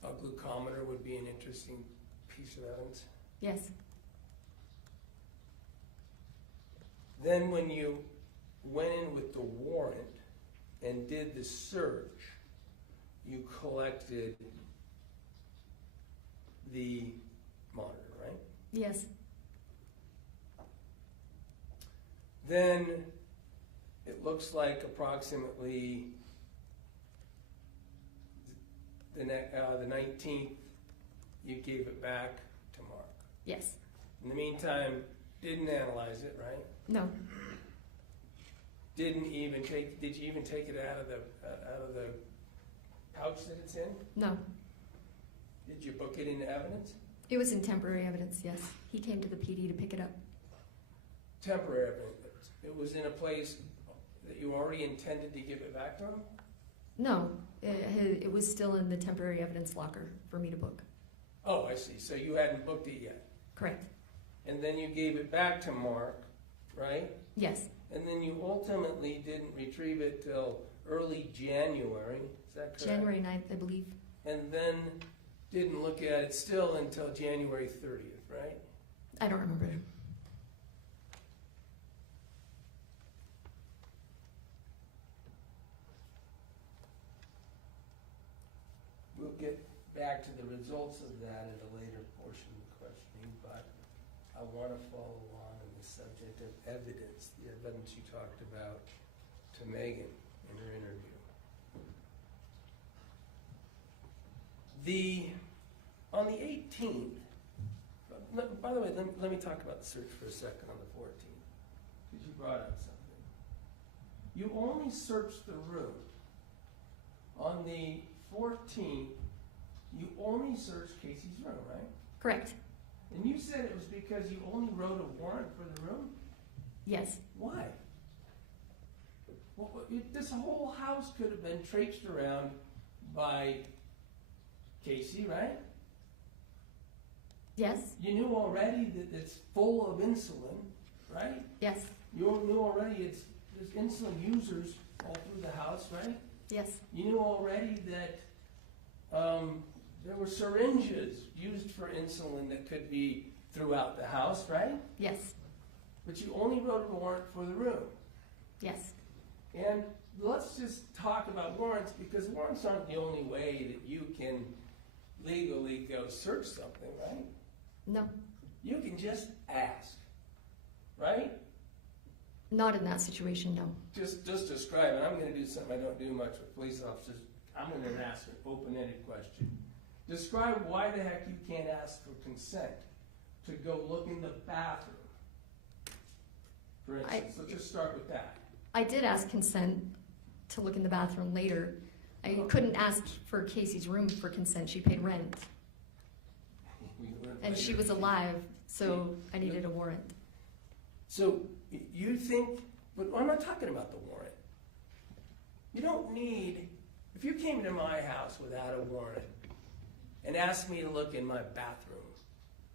a glucometer would be an interesting piece of evidence? Yes. Then when you went in with the warrant and did the search, you collected the monitor, right? Yes. Then it looks like approximately the 19th, you gave it back to Mark. Yes. In the meantime, didn't analyze it, right? No. Did you even take it out of the pouch that it's in? No. Did you book it into evidence? It was in temporary evidence, yes. He came to the PD to pick it up. Temporary evidence. It was in a place that you already intended to give it back to him? No. It was still in the temporary evidence locker for me to book. Oh, I see. So you hadn't booked it yet. Correct. And then you gave it back to Mark, right? Yes. And then you ultimately didn't retrieve it till early January. Is that correct? January 9th, I believe. And then didn't look at it still until January 30th, right? I don't remember. We'll get back to the results of that at a later portion of the questioning, but I want to follow on the subject of evidence, the evidence you talked about to Meggan in her interview. On the 18th, by the way, let me talk about the search for a second on the 14th, because you brought up something. You only searched the room. On the 14th, you only searched Kacee's room, right? Correct. And you said it was because you only wrote a warrant for the room? Yes. Why? Well, this whole house could have been traipsed around by Kacee, right? Yes. You knew already that it's full of insulin, right? Yes. You knew already there's insulin users all through the house, right? Yes. You knew already that there were syringes used for insulin that could be throughout the house, right? Yes. But you only wrote a warrant for the room. Yes. And let's just talk about warrants, because warrants aren't the only way that you can legally go search something, right? No, You can just ask, right? not in that situation, no. Just describe it. I'm going to do something I don't do much with police officers. I'm going to ask an open-ended question. Describe why the heck you can't ask for consent to go look in the bathroom. For instance, let's just start with that. I did ask consent to look in the bathroom later. I couldn't ask for Kacee's room for consent. She paid rent, We learned and she later. was alive, so I needed a warrant. So you think, but I'm not talking about the warrant. You don't need, if you came to my house without a warrant and asked me to look in my bathroom,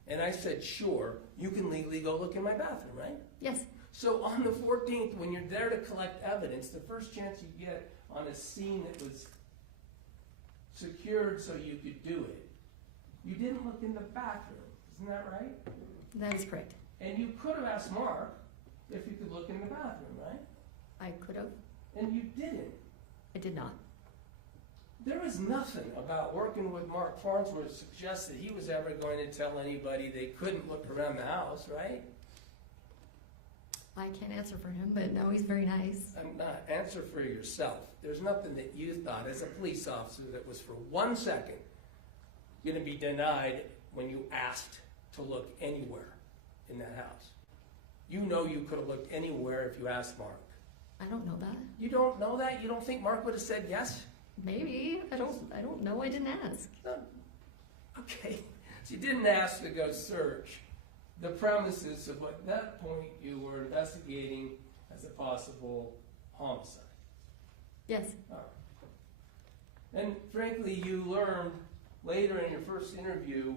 and I said, sure, you can legally go look in my bathroom, right? Yes, So on the 14th, when you're there to collect evidence, the first chance you get on a scene that was secured so you could do it, you didn't look in the bathroom. Isn't that right? that is correct. And you could have asked Mark if you could look in the bathroom, right? I could have. And you didn't. I did not. There was nothing about working with Mark Farnsworth that suggests that he was ever going to tell anybody they couldn't look around the house, right? I can't answer for him, but no, he's very nice. I'm not. Answer for yourself. There's nothing that you thought as a police officer that was for 1 second going to be denied when you asked to look anywhere in that house. You know you could have looked anywhere if you asked Mark. I don't know that. You don't know that? You don't think Mark would have said yes? Maybe. I don't know. I didn't ask. Okay. So you didn't ask to go search the premises of what at that point you were investigating as a possible homicide. Yes. All right. And frankly, you learned later in your first interview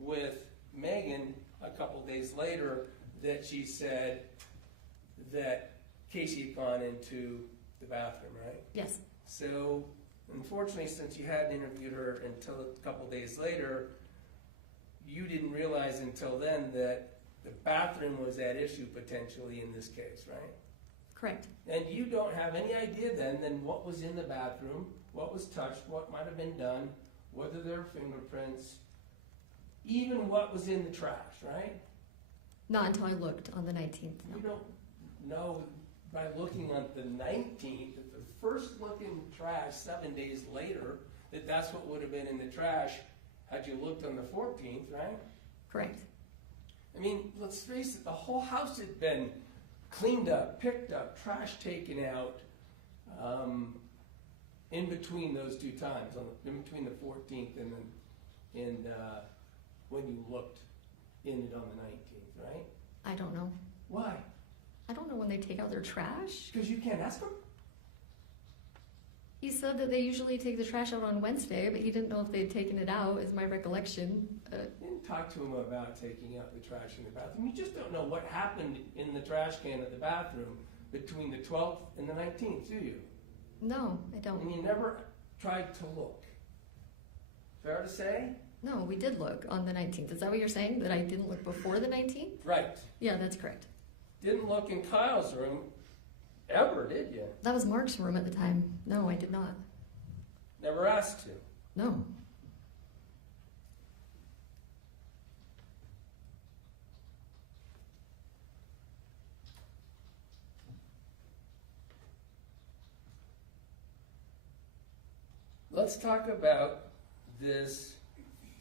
with Meggan, a couple days later, that she said that Kacee had gone into the bathroom, right? Yes. So, unfortunately, since you hadn't interviewed her until a couple days later, you didn't realize until then that the bathroom was at issue potentially in this case, right? Correct. And you don't have any idea then what was in the bathroom, what was touched, what might have been done, whether there were fingerprints, even what was in the trash, right? Not until I looked on the 19th. No. You don't know by looking on the 19th, at the first look in the trash 7 days later, that's what would have been in the trash had you looked on the 14th, right? Correct. I mean, let's face it, the whole house had been cleaned up, picked up, trash taken out in between those two times, in between the 14th and when you looked in it on the 19th, right? I don't know. Why? I don't know when they take out their trash. Because you can't ask them? He said that they usually take the trash out on Wednesday, but he didn't know if they'd taken it out, is my recollection. You didn't talk to him about taking out the trash in the bathroom. You just don't know what happened in the trash can of the bathroom between the 12th and the 19th, do you? No, I And don't. you never tried to look. Fair to say? No, we did look on the 19th. Is that what you're saying? That I didn't look before the 19th? Right. Yeah, that's correct. Didn't look in Kyle's room ever, did you? That was Mark's room at the time. No, I did not. Never asked to. No. Let's talk about this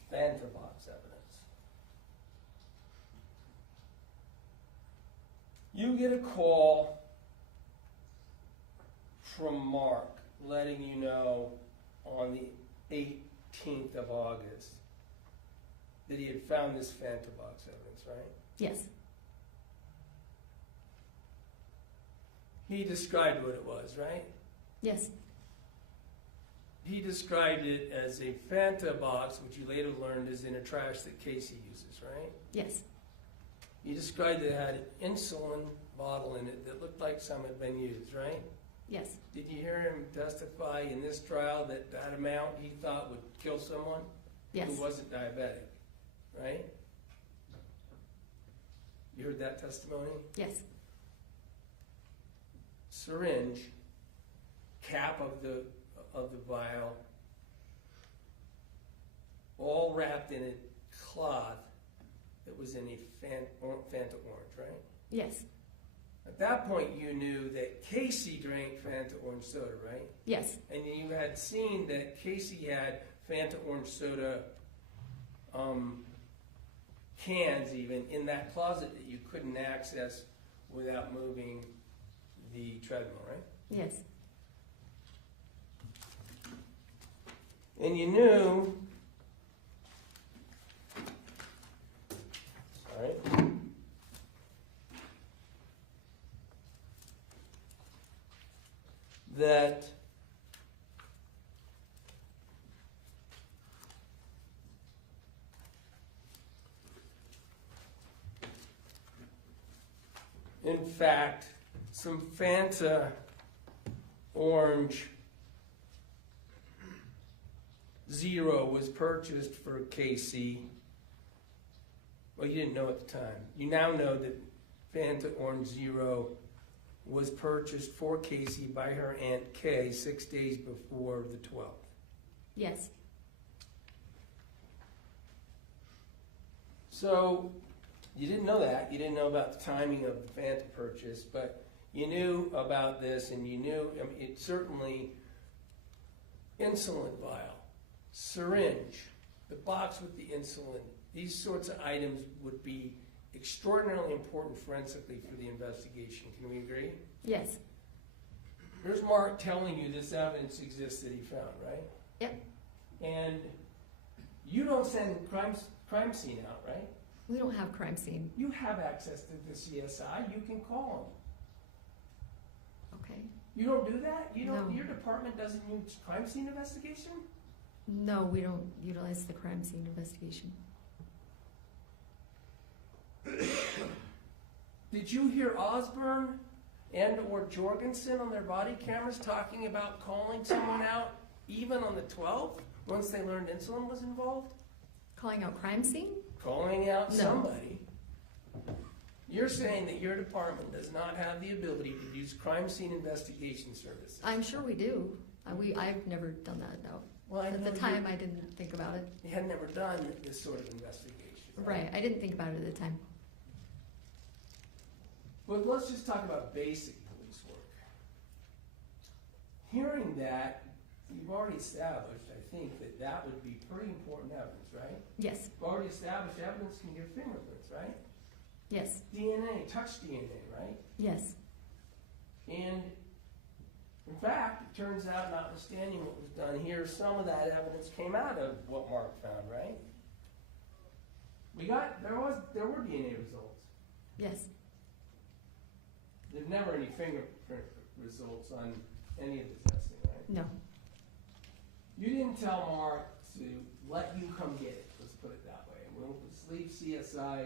phantom box evidence. You get a call from Mark letting you know on the 18th of August that he had found this phantom box evidence, right? Yes. He described what it was, right? Yes. He described it as a Fanta box, which you later learned is in a trash that Kacee uses, right? Yes. He described it had an insulin bottle in it that looked like some had been used, right? Yes. Did you hear him testify in this trial that that amount he thought would kill someone Yes. who wasn't diabetic, right? You heard that testimony? Yes. Syringe, cap of the vial, all wrapped in a cloth that was in a Fanta orange, right? Yes. At that point, you knew that Kacee drank Fanta orange soda, right? Yes. And you had seen that Kacee had Fanta orange soda cans even in that closet that you couldn't access without moving the treadmill, right? Yes. And you knew, sorry, that in fact some Fanta orange Zero was purchased for Kacee. Well, you didn't know at the time. You now know that Fanta Orange Zero was purchased for Kacee by her Aunt Kay 6 days before the 12th. Yes. So you didn't know that. You didn't know about the timing of the Fanta purchase, but you knew about this, and you knew, I mean, it certainly, insulin vial, syringe, the box with the insulin, these sorts of items would be extraordinarily important forensically for the investigation. Can we agree? Yes. Here's Mark telling you this evidence exists that he found, right? Yep. And you don't send crime scene out, right? We don't have crime scene. You have access to the CSI. You can call them. Okay. You don't do that? You don't. No. Your department doesn't use crime scene investigation? No, we don't utilize the crime scene investigation. Did you hear Osborne and or Jorgensen on their body cameras talking about calling someone out even on the 12th once they learned insulin was involved? Calling out crime scene? Calling out No. somebody. You're saying that your department does not have the ability to use crime scene investigation services. I'm sure we do. I've never done that, no. Well, I At know the time, I didn't think about it. you had never done this sort of investigation. Right, I didn't think about it at the time. But let's just talk about basic police work. Hearing that, you've already established, I think, that that would be pretty important evidence, right? Yes, You've already established evidence can give fingerprints, right? yes, DNA, touch DNA, right? yes, And in fact, it turns out, notwithstanding what was done here, some of that evidence came out of what Mark found, right? There were DNA results. yes. There's never any fingerprint results on any of the testing, right? No, You didn't tell Mark to let you come get it, let's put it that way. We'll leave CSI,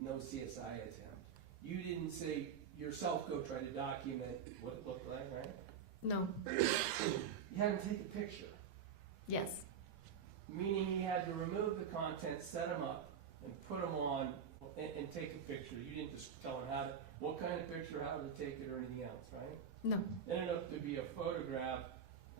no CSI attempt. You didn't say yourself go try to document what it looked like, right? no, You had him take a picture, yes, meaning he had to remove the contents, set them up, and put them on, and take a picture. You didn't just tell him what kind of picture, how to take it, or anything else, right? no, It ended up to be a photograph.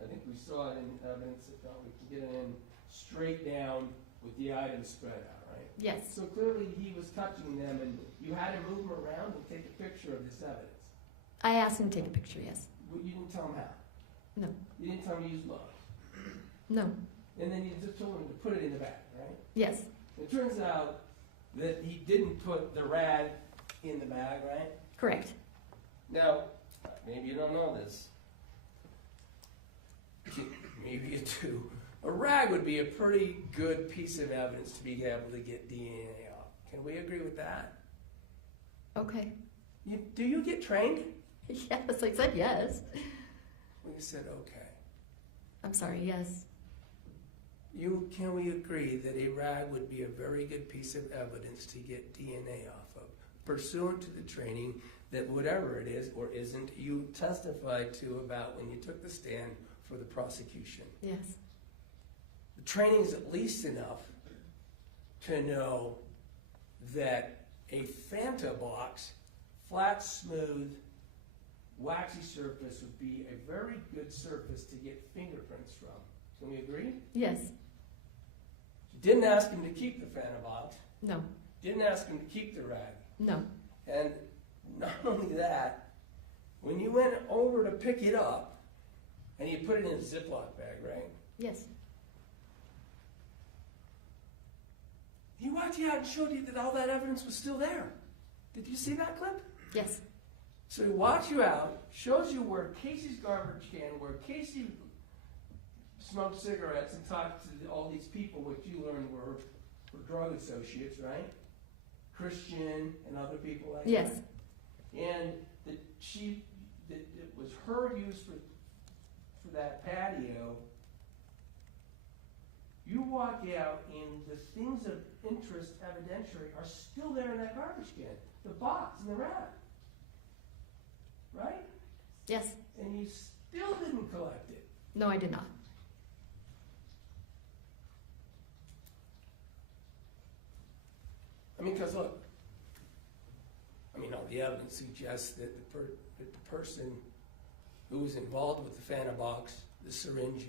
I think we saw it in evidence that we can get it in straight down with the items spread out, right? yes. So clearly he was touching them, and you had him move them around and take a picture of this evidence. I asked him to take a picture, yes. Well, you didn't tell him how. No, You didn't tell him to use love. no, And then you just told him to put it in the bag, right? yes, It turns out that he didn't put the rag in the bag, right? correct. Now, maybe you don't know this. Maybe you do. A rag would be a pretty good piece of evidence to be able to get DNA off. Can we agree with that? Okay. Do you get trained? Yes, I said yes. We said okay. I'm sorry, yes. Can we agree that a rag would be a very good piece of evidence to get DNA off of, pursuant to the training that whatever it is or isn't, you testified to about when you took the stand for the prosecution? Yes, The training is at least enough to know that a Fanta box, flat, smooth, waxy surface would be a very good surface to get fingerprints from. Can we agree? yes, Didn't ask him to keep the Fanabox. No, Didn't ask him to keep the rag. no, And not only that, when you went over to pick it up, and you put it in a Ziploc bag, right? yes, He walked you out and showed you that all that evidence was still there. Did you see that clip? yes, So he walks you out, shows you where Kacee's garbage can, where Kacee smoked cigarettes and talked to all these people, which you learned were drug associates, right? Christian and other people like yes, that. And that it was her use for that patio. You walk out and the things of interest evidentiary are still there in that garbage can. The box and the wrap. Right? yes. And you still didn't collect it. No, I did not. I mean, because look, all the evidence suggests that the person who was involved with the Fanabox, the syringe,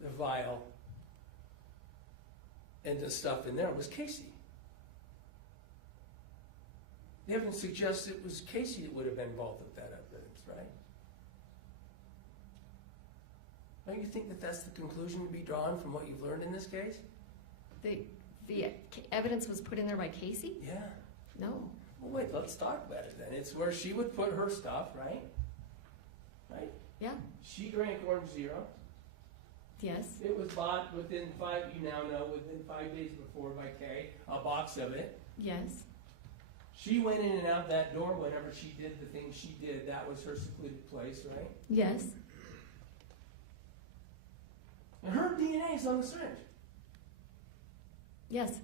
the vial, and the stuff in there was Kacee. The evidence suggests it was Kacee that would have been involved with that evidence, right? Don't you think that that's the conclusion to be drawn from what you've learned in this case? The evidence was put in there by Kacee? Yeah. No. Well, wait, let's talk about it then. It's where she would put her stuff, right? Right? Yeah, She drank Orange Zero. yes, It was bought within 5 days before by Kay, a box of it. yes, She went in and out that door whenever she did the things she did. That was her secluded place, right? yes, And her DNA is on the syringe. yes,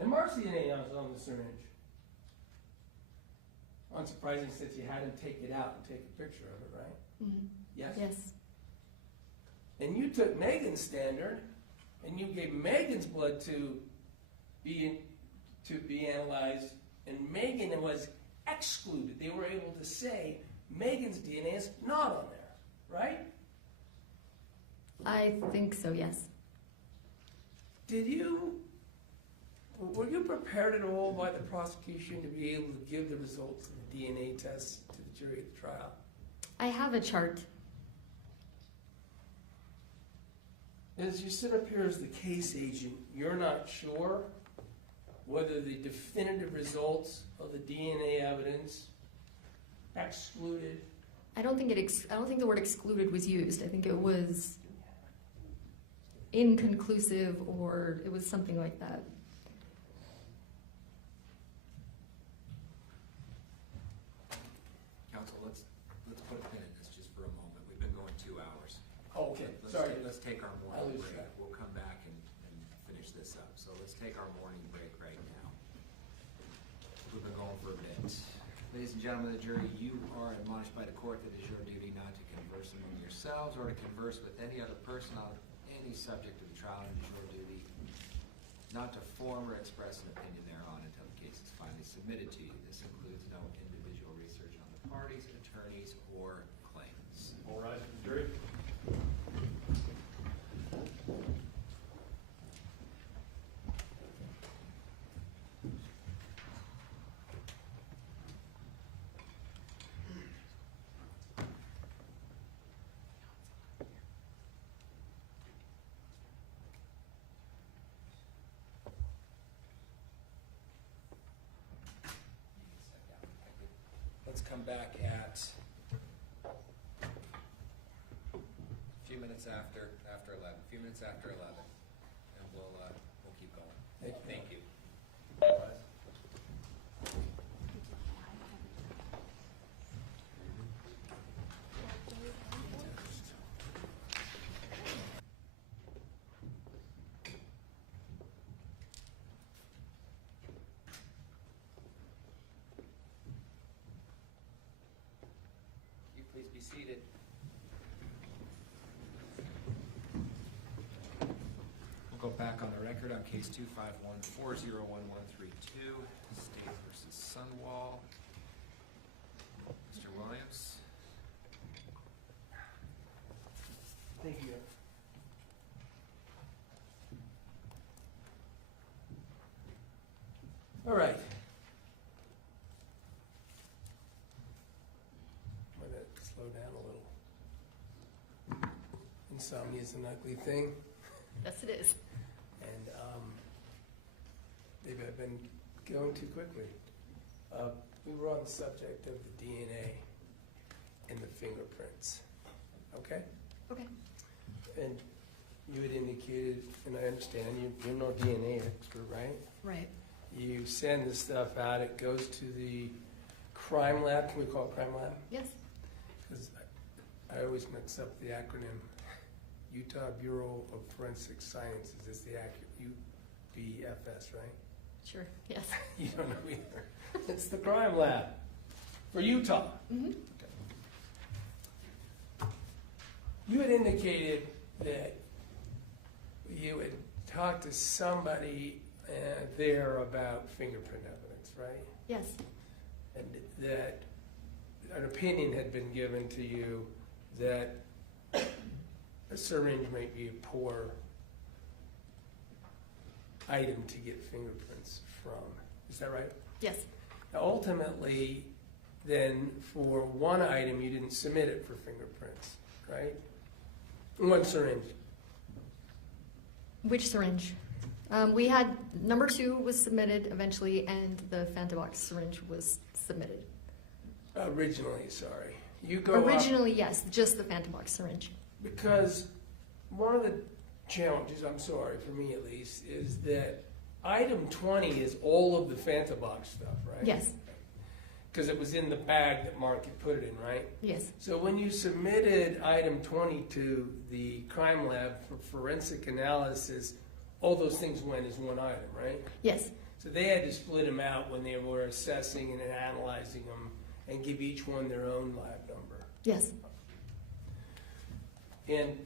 And Mark's DNA is on the syringe. Unsurprising since you had him take it out and take a picture of it, right? mhm, Yes? yes, And you took Meggan's standard and you gave Meggan's blood to be analyzed, and Meggan was excluded. They were able to say Meggan's DNA is not on there, right? I think so, yes. Were you prepared at all by the prosecution to be able to give the results of the DNA tests to the jury at the trial? I have a chart. As you sit up here as the case agent, you're not sure whether the definitive results of the DNA evidence excluded. I don't think the word excluded was used. I think it was inconclusive, or it was something like that. Counsel, let's put a pin in this just for a moment. We've been going 2 hours. Oh, okay, Let's sorry. Let's take our I morning lose break. track. We'll come back and finish this up. So let's take our morning break right now. We've been going for a bit. Ladies and gentlemen of the jury, you are admonished by the court that it is your duty not to converse among yourselves or to converse with any other person on any subject of the trial. It is your duty not to form or express an opinion thereon until the case is finally submitted to you. This includes no individual research on the parties, attorneys, or claims. All rise for the jury. Let's come back at a few minutes after 11, a few minutes after 11, and we'll keep going. Thank you. Thank you. All rise. You please be seated. We'll go back on the record on case 251-401132, State versus Sundwall. Mr. Williams. Thank you. All right. I'm gonna slow down a little. Insomnia is an ugly thing, Yes, it is. and they've been going too quickly. We were on the subject of the DNA and the fingerprints, okay? Okay. And you had indicated, and I understand, you're no DNA expert, right? Right. You send the stuff out, it goes to the crime lab, can we call it crime lab? Yes. Because I always mix up the acronym. Utah Bureau of Forensic Sciences is the UBFS, right? Sure. Yes. You don't know either. It's the crime lab for Utah. Mm-hmm. You had indicated that you had talked to somebody there about fingerprint evidence, right? Yes. And that an opinion had been given to you that a syringe might be a poor item to get fingerprints from. Is that right? Yes. Now, ultimately, then, for one item, you didn't submit it for fingerprints, right? One syringe. Which syringe? We had number 2 was submitted eventually, and the Fantabox syringe was submitted. Originally, sorry. You go up- Originally, yes, just the Fantabox syringe. because one of the challenges, I'm sorry, for me at least, is that item 20 is all of the Fantabox stuff, right? Yes. Because it was in the bag that Mark had put it in, right? Yes. So when you submitted item 20 to the crime lab for forensic analysis, all those things went as one item, right? Yes. So they had to split them out when they were assessing and analyzing them and give each one their own lab number. Yes. And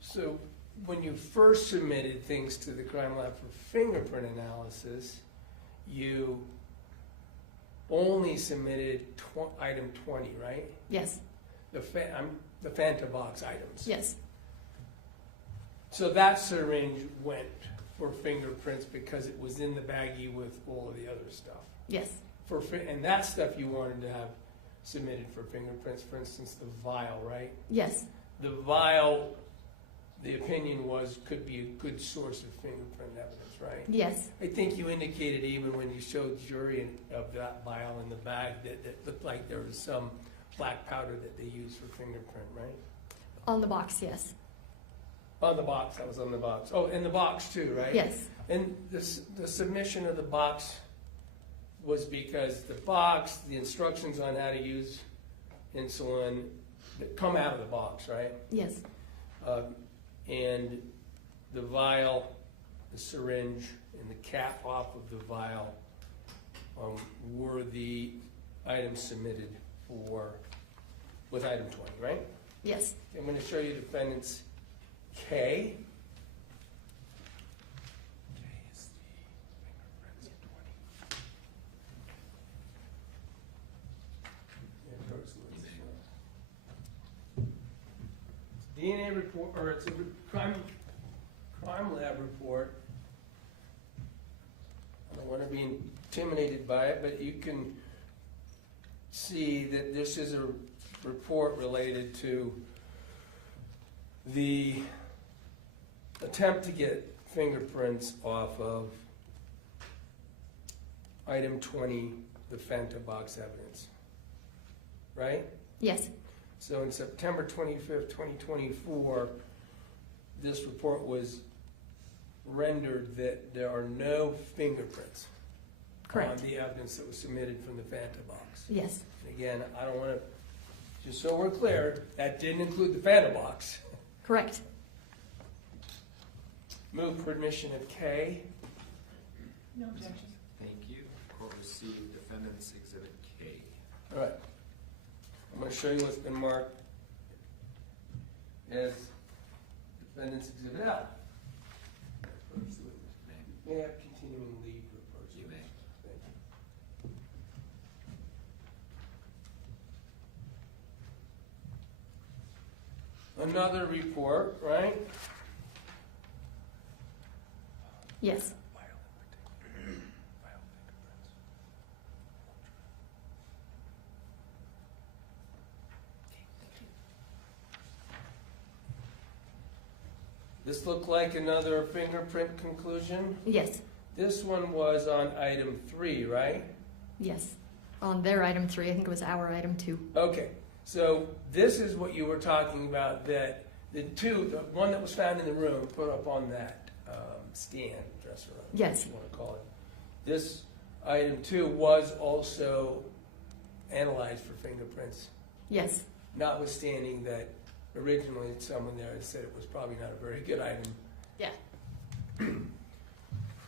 so when you first submitted things to the crime lab for fingerprint analysis, you only submitted item 20, right? Yes. The Fantabox items. Yes. So that syringe went for fingerprints because it was in the baggie with all of the other stuff. Yes. And that stuff you wanted to have submitted for fingerprints, for instance, the vial, right? Yes. The vial, the opinion was, could be a good source of fingerprint evidence, right? Yes. I think you indicated even when you showed jury of that vial in the bag that it looked like there was some black powder that they used for fingerprint, right? On the box, yes. On the box, that was on the box. Oh, in the box too, right? Yes. And the submission of the box was because the box, the instructions on how to use insulin that come out of the box, right? Yes. And the vial, the syringe, and the cap off of the vial were the items submitted with item 20, right? Yes. I'm going to show you defendant's K. K is the fingerprints of 20. DNA report, or it's a crime lab report. I don't want to be intimidated by it, but you can see that this is a report related to the attempt to get fingerprints off of item 20, the Fantabox evidence, right? Yes. So in September 25th, 2024, this report was rendered that there are no fingerprints Correct. on the evidence that was submitted from the Fantabox. Yes. And again, I don't want to, just so we're clear, that didn't include the Fantabox. Correct. Move for admission of K. No objection. Thank you. Court received defendant's exhibit K. All right. I'm going to show you what's been marked as defendant's exhibit L. May I have continuing leave for first? You may. Thank you. Another report, right? Yes. This looked like another fingerprint conclusion. Yes, This one was on item 3, right? yes. On their item 3, I think it was our item 2. Okay, so this is what you were talking about, that the one that was found in the room, put up on that stand, dresser, Yes. what you want to call it. This item 2 was also analyzed for fingerprints, Yes, notwithstanding that originally someone there had said it was probably not a very good item. yeah.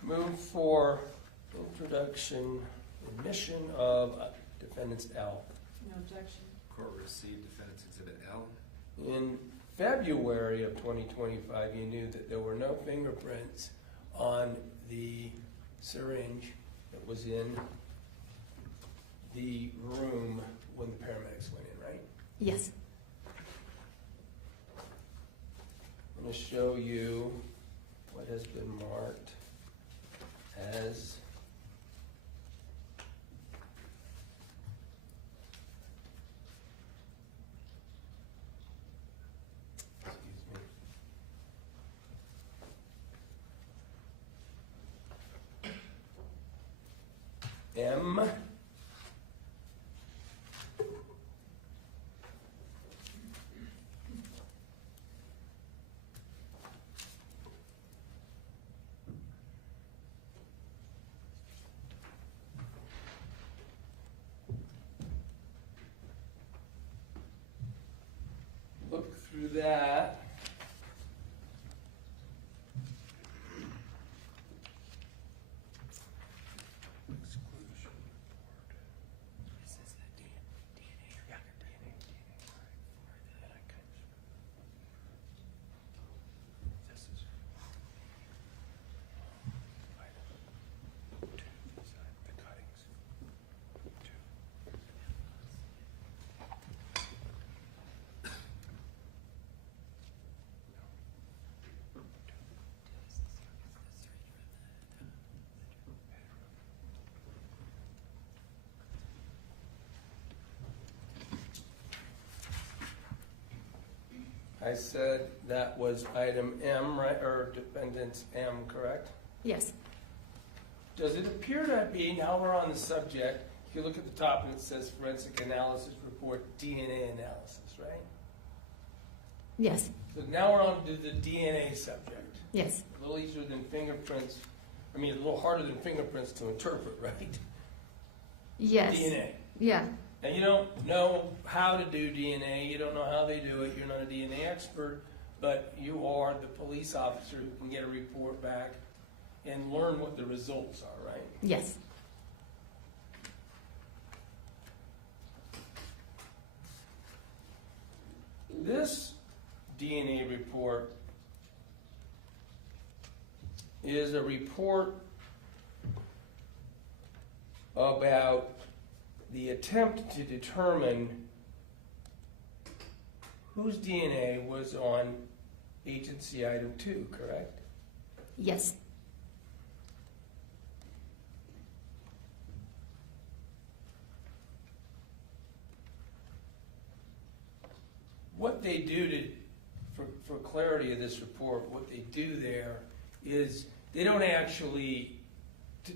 Move for introduction, admission of defendants L. No objection. Court received defendant's exhibit L. In February of 2025, you knew that there were no fingerprints on the syringe that was in the room when the paramedics went in, right? Yes, I'm going to show you what has been marked as M. Look through that. I said that was item M, right, or defendant's M, correct? yes, Does it appear to be, now we're on the subject, if you look at the top and it says forensic analysis report, DNA analysis, right? yes, So now we're on to the DNA subject. yes, A little easier than fingerprints, a little harder than fingerprints to interpret, right? yes. DNA. Yeah, And you don't know how to do DNA, you don't know how they do it, you're not a DNA expert, but you are the police officer who can get a report back and learn what the results are, right? yes, This DNA report is a report about the attempt to determine whose DNA was on agency item 2, correct? yes, What they do for clarity of this report, what they do there is they don't actually,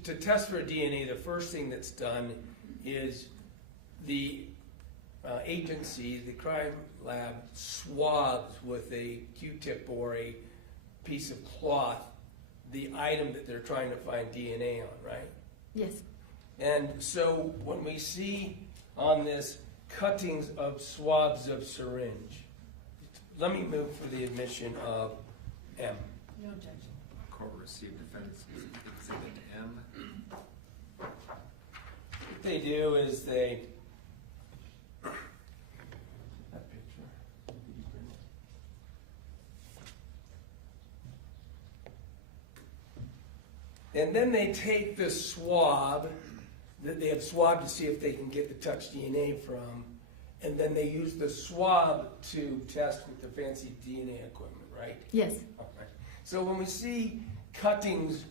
to test for DNA, the first thing that's done is the agency, the crime lab, swabs with a Q-tip or a piece of cloth the item that they're trying to find DNA on, right? yes, And so when we see on this cuttings of swabs of syringe, let me move for the admission of M. No objection. Court received defendant's exhibit M. What they do is they, that picture, did you bring it? And then they take the swab that they have swabbed to see if they can get the touch DNA from, and then they use the swab to test with the fancy DNA equipment, right? yes, Okay. So when we see cuttings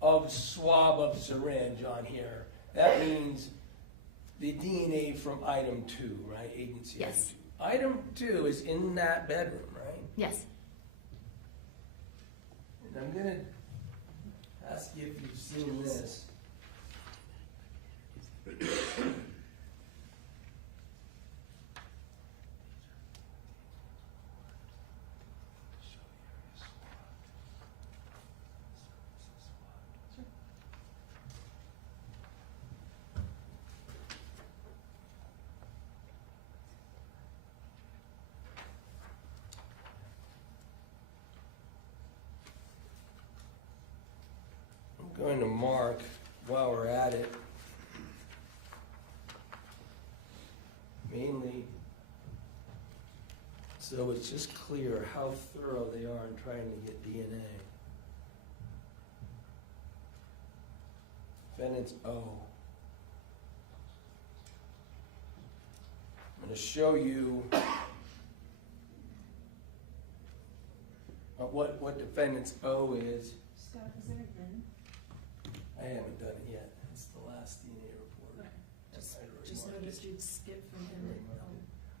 of swab of syringe on here, that means the DNA from item 2, right? Agency Yes. item 2. Item 2 is in that bedroom, right? yes, And I'm gonna ask you if you've seen this. I'm going to mark while we're at it, mainly so it's just clear how thorough they are in trying to get DNA. Defendant's O. I'm going to show you what defendant's O is. Scott, is there an I haven't done it yet. It's the last DNA report. Just noticed you'd skip from N.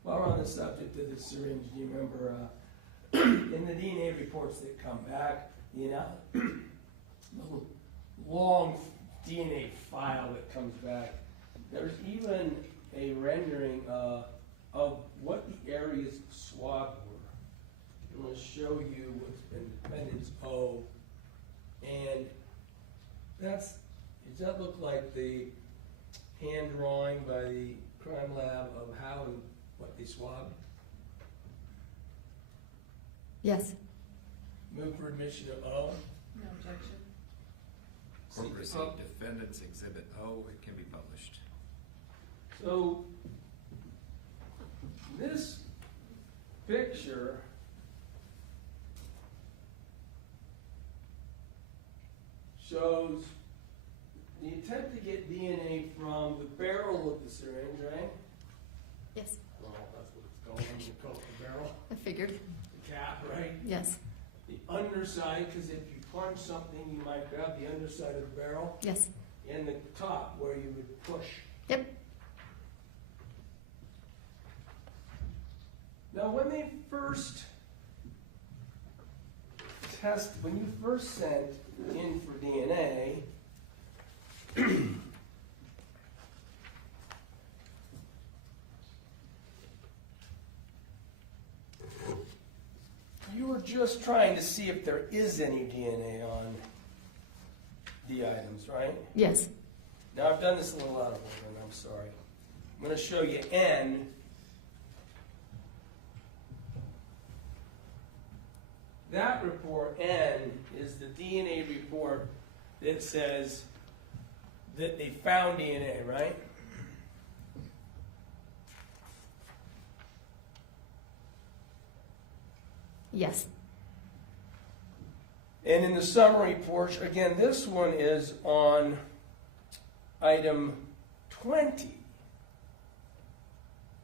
While we're on the subject of the syringe, do you remember in the DNA reports that come back, the long DNA file that comes back, there's even a rendering of what the areas swabbed were. I'm going to show you what's been defendant's O, and does that look like the hand drawing by the crime lab of how and what they swabbed? Yes. Move for admission of O. No objection. Court received defendant's exhibit O, it can be published. So this picture shows the attempt to get DNA from the barrel of the syringe, right? Yes. Well, that's what it's called. You call it the barrel, I figured. the cap, right? Yes. The underside, because if you punch something, you might grab the underside of the barrel, Yes. and the top where you would push. Yep. Now, when they first when you first sent in for DNA, you were just trying to see if there is any DNA on the items, right? Yes. Now, I've done this a little out of order, and I'm sorry. I'm going to show you N. That report, N, is the DNA report that says that they found DNA, right? Yes. And in the summary portion, again, this one is on item 20,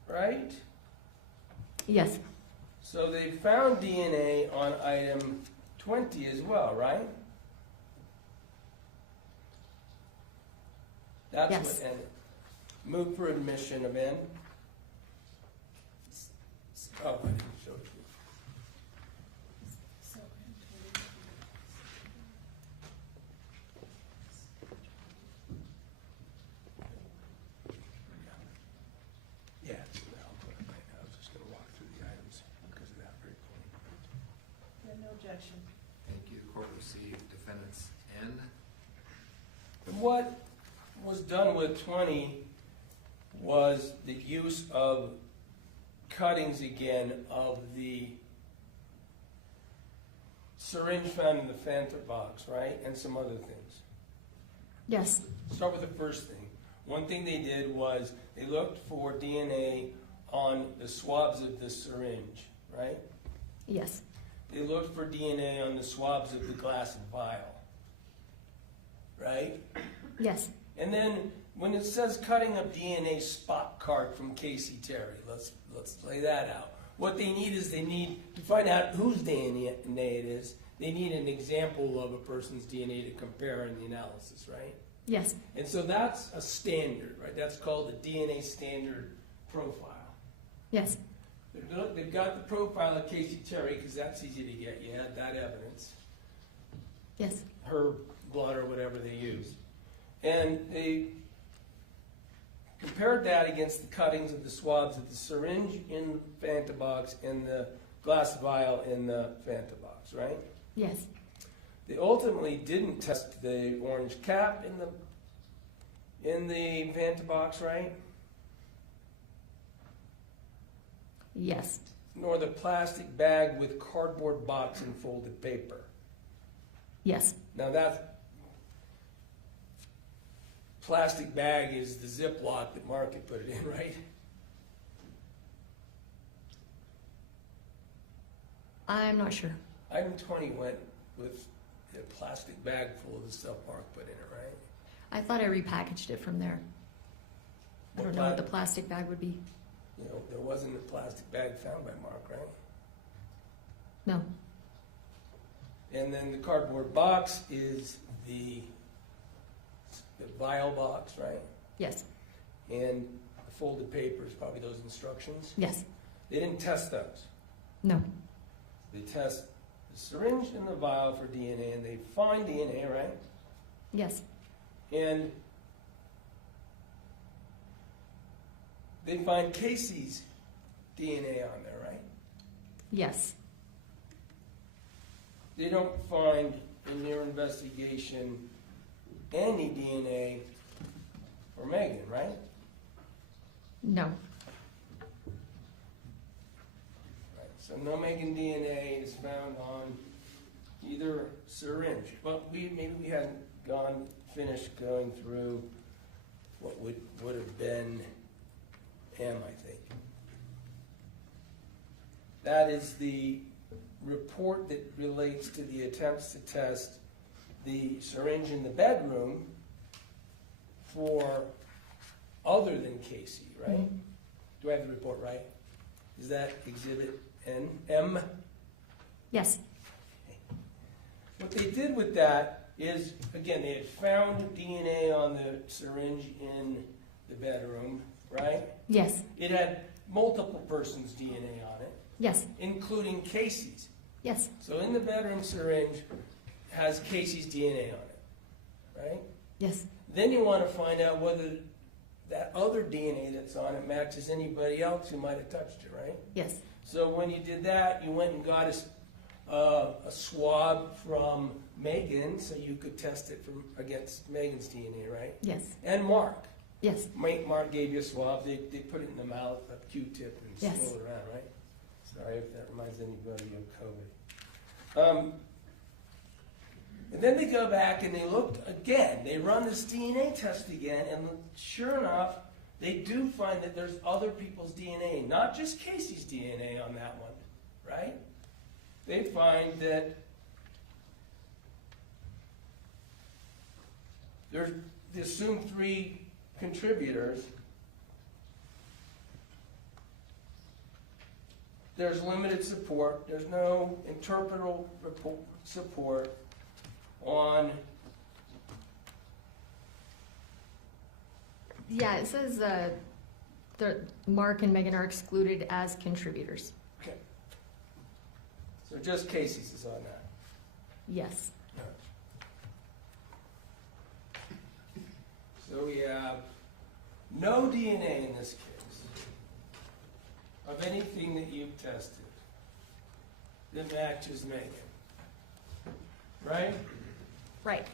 right? Yes. So they found DNA on item 20 as well, right? That's Yes. what N. Move for admission of N. Oh, I didn't show it to you. So, Yeah, I'll put it right now. I was just going to walk through the items because of that very point. yeah, no objection. Thank you. The court received defendant's N. And what was done with 20 was the use of cuttings again of the syringe found in the Fanta box, right? And some other things. Yes. Start with the first thing. One thing they did was they looked for DNA on the swabs of the syringe, right? Yes. They looked for DNA on the swabs of the glass vial, right? Yes. And then when it says cutting of DNA spot card from Kacee Terry, let's lay that out. What they need is they need to find out whose DNA it is. They need an example of a person's DNA to compare in the analysis, right? Yes. And so that's a standard, right? That's called the DNA standard profile. Yes. They've got the profile of Kacee Terry because that's easy to get. You had that evidence. Yes. her blood or whatever they used. And they compared that against the cuttings of the swabs of the syringe in the Fanta box and the glass vial in the Fanta box, right? Yes. They ultimately didn't test the orange cap in the Fanta box, right? Yes. Nor the plastic bag with cardboard box and folded paper. Yes. Now that plastic bag is the Ziploc that Mark had put it in, right? I'm not sure. Item 20 went with a plastic bag full of the stuff Mark put in it, right? I thought I repackaged it from there. I don't know what the plastic bag would be. You know, there wasn't a plastic bag found by Mark, right? No. And then the cardboard box is the vial box, right? Yes. And the folded paper is probably those instructions. Yes. They didn't test those. No. They test the syringe and the vial for DNA, and they find DNA, right? Yes. And they find Kacee's DNA on there, right? Yes. They don't find in their investigation any DNA for Meggan, right? No. Right. So no Meggan DNA is found on either syringe. But maybe we hadn't finished going through what would have been M, I think. That is the report that relates to the attempts to test the syringe in the bedroom for other than Kacee, right? Mhm. Do I have the report right? Is that exhibit M? Yes. What they did with that is, again, they had found DNA on the syringe in the bedroom, right? Yes. It had multiple persons' DNA on it, Yes. including Kacee's. Yes. So in the bedroom syringe has Kacee's DNA on it, right? Yes. Then you want to find out whether that other DNA that's on it matches anybody else who might have touched it, right? Yes. So when you did that, you went and got a swab from Meggan so you could test it against Megan's DNA, right? Yes. And Mark. Yes. Mark gave you a swab. They put it in the mouth, a Q-tip, and Yes. swirl it around, right? Sorry if that reminds anybody of COVID. And then they go back and they looked again. They run this DNA test again, and sure enough, they do find that there's other people's DNA, not just Kacee's DNA on that one, right? They find that there's the assumed 3 contributors. There's limited support. There's no interpretal support on. Yeah, it says Mark and Meggan are excluded as contributors. Okay. So just Kacee's is on that. Yes. So we have no DNA in this case of anything that you've tested that matches Meggan, right? Right.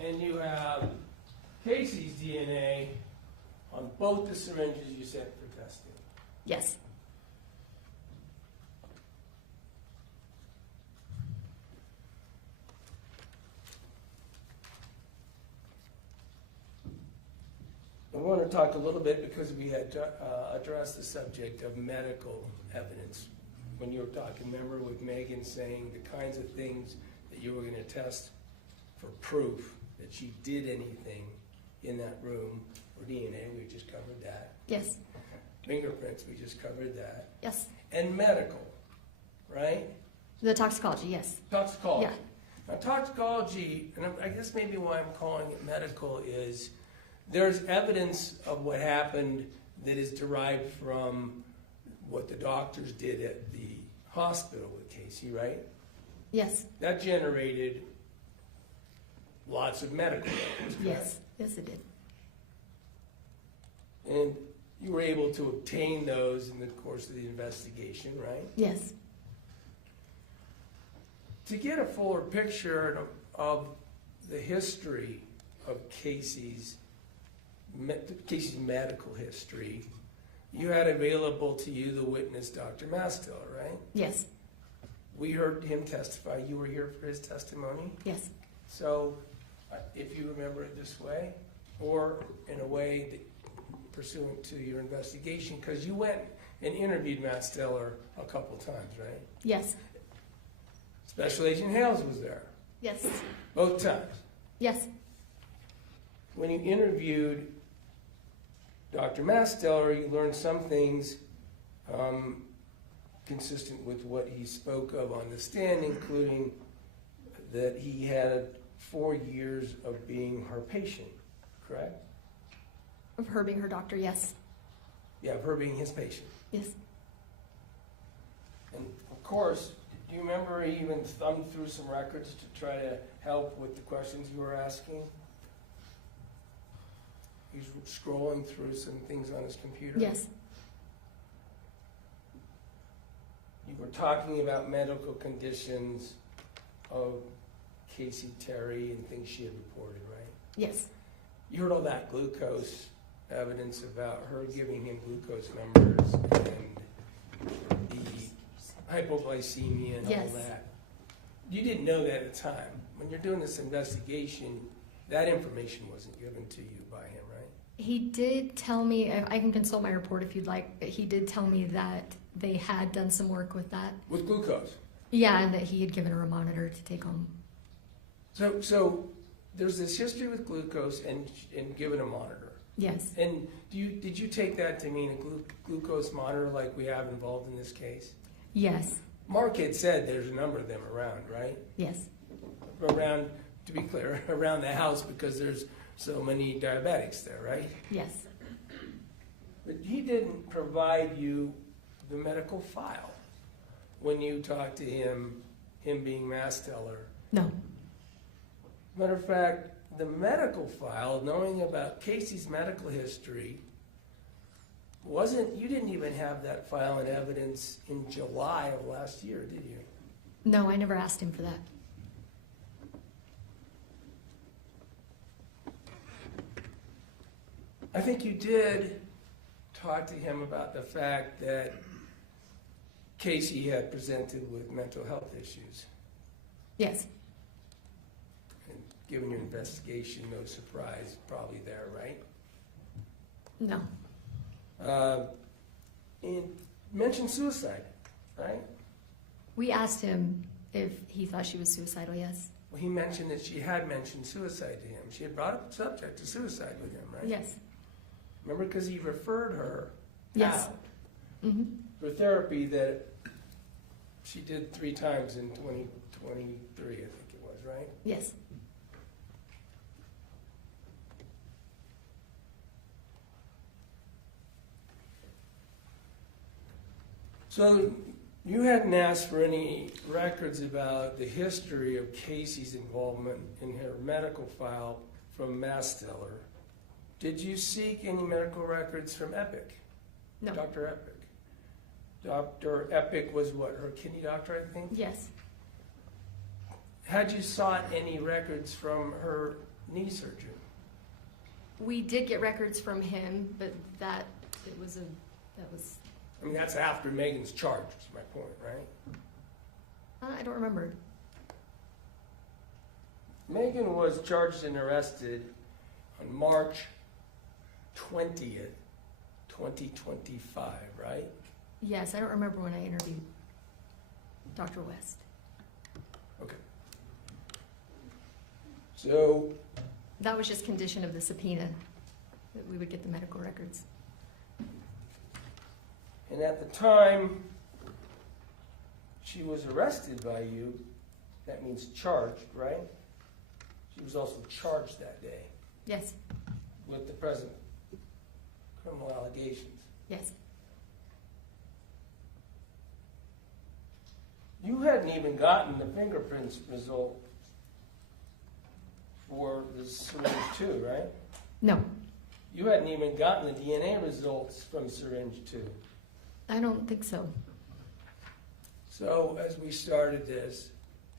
And you have Kacee's DNA on both the syringes you sent for testing. Yes. I want to talk a little bit because we had addressed the subject of medical evidence. When you were talking, remember, with Meggan saying the kinds of things that you were going to test for proof that she did anything in that room, or DNA, we just covered that. Yes. Fingerprints, we just covered that. Yes. And medical, right? The toxicology, yes. Toxicology. Yeah. Now, toxicology, and I guess maybe why I'm calling it medical is there's evidence of what happened that is derived from what the doctors did at the hospital with Kacee, right? Yes. That generated lots of medical records, correct? Yes, yes it did. And you were able to obtain those in the course of the investigation, right? Yes. To get a fuller picture of the history of Kacee's medical history, you had available to you the witness, Dr. Mastiller, right? Yes. We heard him testify. You were here for his testimony. Yes. So, if you remember it this way, or in a way that pursuant to your investigation, because you went and interviewed Mastiller a couple times, right? Yes. Special Agent Hales was there, Yes. both times. Yes. When you interviewed Dr. Mastiller, you learned some things consistent with what he spoke of on the stand, including that he had 4 years of being her patient, correct? Of her being her doctor, yes. Yeah, of her being his patient. Yes. And of course, do you remember he even thumbed through some records to try to help with the questions you were asking? He's scrolling through some things on his computer? Yes. You were talking about medical conditions of Kacee Terry and things she had reported, right? Yes. You heard all that glucose evidence about her giving him glucose numbers and the hypoglycemia and all Yes. that. You didn't know that at the time. When you're doing this investigation, that information wasn't given to you by him, right? He did tell me, I can consult my report if you'd like, but he did tell me that they had done some work with that. With glucose. Yeah, and that he had given her a monitor to take home. So there's this history with glucose and given a monitor. Yes. And did you take that to mean a glucose monitor like we have involved in this case? Yes. Mark had said there's a number of them around, right? Yes. Around, to be clear, around the house because there's so many diabetics there, right? Yes. But he didn't provide you the medical file when you talked to him being Mastiller. No. Matter of fact, the medical file, knowing about Kacee's medical history, you didn't even have that file and evidence in July of last year, did you? No, I never asked him for that. I think you did talk to him about the fact that Kacee had presented with mental health issues. Yes. And given your investigation, no surprise, probably there, right? No. And mentioned suicide, right? We asked him if he thought she was suicidal, yes. Well, he mentioned that she had mentioned suicide to him. She had brought up the subject of suicide with him, right? Yes. Remember, because he referred her Yes. out Mm-hmm. for therapy that she did 3 times in 2023, I think it was, right? Yes. So you hadn't asked for any records about the history of Kacee's involvement in her medical file from Mastiller. Did you seek any medical records from Epic? No. Dr. Epic? Dr. Epic was what, her kidney doctor, I think? Yes. Had you sought any records from her knee surgeon? We did get records from him, but that was. I mean, that's after Megan's charged, is my point, right? I don't remember. Meggan was charged and arrested on March 20th, 2025, right? Yes, I don't remember when I interviewed Dr. West. Okay. So, That was just condition of the subpoena, that we would get the medical records. and at the time she was arrested by you, that means charged, right? She was also charged that day Yes. with the present criminal allegations. Yes. You hadn't even gotten the fingerprints result for the syringe two, right? No, You hadn't even gotten the DNA results from syringe two. I don't think so. So as we started this,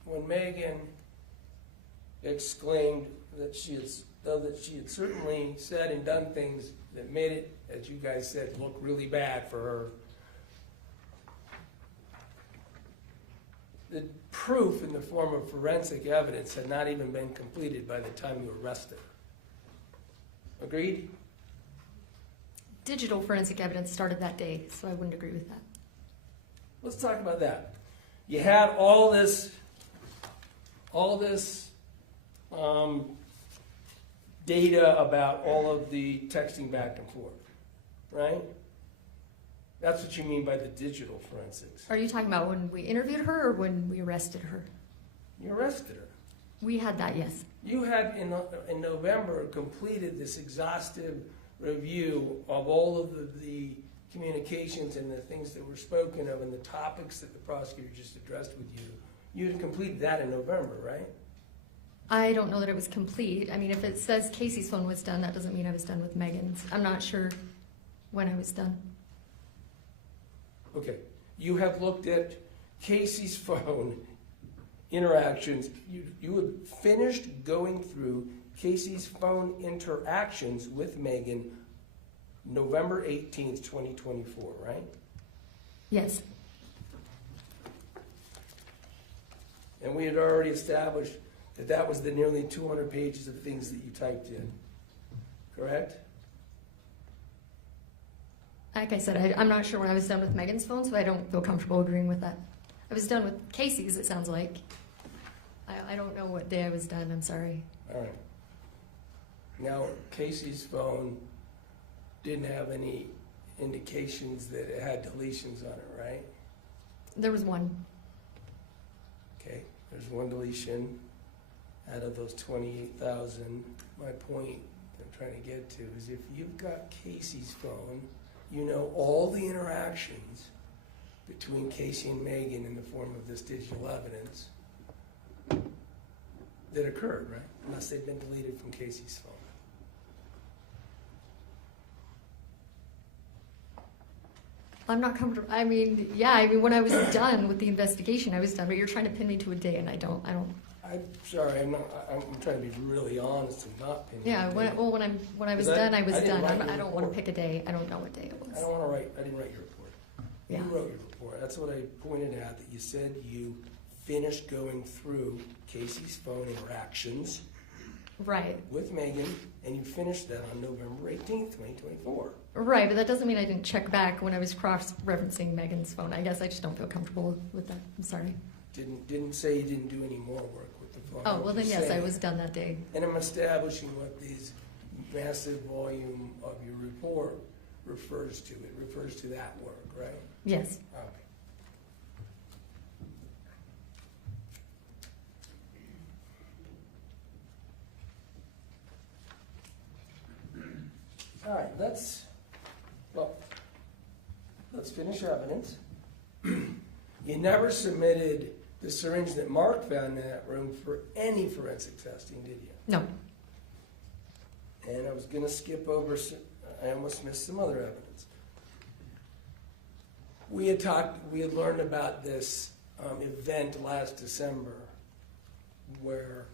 when Meggan exclaimed that she had certainly said and done things that made it, as you guys said, look really bad for her, the proof in the form of forensic evidence had not even been completed by the time you arrested her. Agreed? Digital forensic evidence started that day, so I wouldn't agree with that. Let's talk about that. You had all this data about all of the texting back and forth, right? That's what you mean by the digital forensics. Are you talking about when we interviewed her or when we arrested her? You arrested her. We had that, yes. You had, in November, completed this exhaustive review of all of the communications and the things that were spoken of and the topics that the prosecutor just addressed with you. You had completed that in November, right? I don't know that it was complete. I mean, if it says Kacee's phone was done, that doesn't mean I was done with Meggan's. I'm not sure when I was done. Okay. You have looked at Kacee's phone interactions. You had finished going through Kacee's phone interactions with Meggan November 18th, 2024, right? Yes. And we had already established that that was the nearly 200 pages of things that you typed in, correct? Like I said, I'm not sure when I was done with Meggan's phone, so I don't feel comfortable agreeing with that. I was done with Kacee's, it sounds like. I don't know what day I was done, I'm sorry. All right. Now, Kacee's phone didn't have any indications that it had deletions on it, right? There was one. Okay, there's one deletion out of those 28,000. My point I'm trying to get to is if you've got Kacee's phone, you know all the interactions between Kacee and Meggan in the form of this digital evidence that occurred, right? Unless they've been deleted from Kacee's phone. I'm not comfortable. I mean, yeah, when I was done with the investigation, I was done, but you're trying to pin me to a day, and I don't. I'm sorry, I'm trying to be really honest and not pin you Yeah, on when I was done, I was done. I don't want to pick a day. I don't know what day it I was. don't want to write, I didn't write your report. Yeah. You wrote your report. That's what I pointed out, that you said you finished going through Kacee's phone interactions Right. with Meggan, and you finished that on November 18th, 2024. Right, but that doesn't mean I didn't check back when I was cross-referencing Meggan's phone. I guess I just don't feel comfortable with that. I'm sorry. Didn't say you didn't do any more work with the phone. Oh, well I'm then just yes, I saying. was done that day. And I'm establishing what this massive volume of your report refers to. It refers to that work, right? Yes. Okay. All right, let's finish evidence. You never submitted the syringe that Mark found in that room for any forensic testing, did you? No. And I was going to skip over, I almost missed some other evidence. We had learned about this event last December where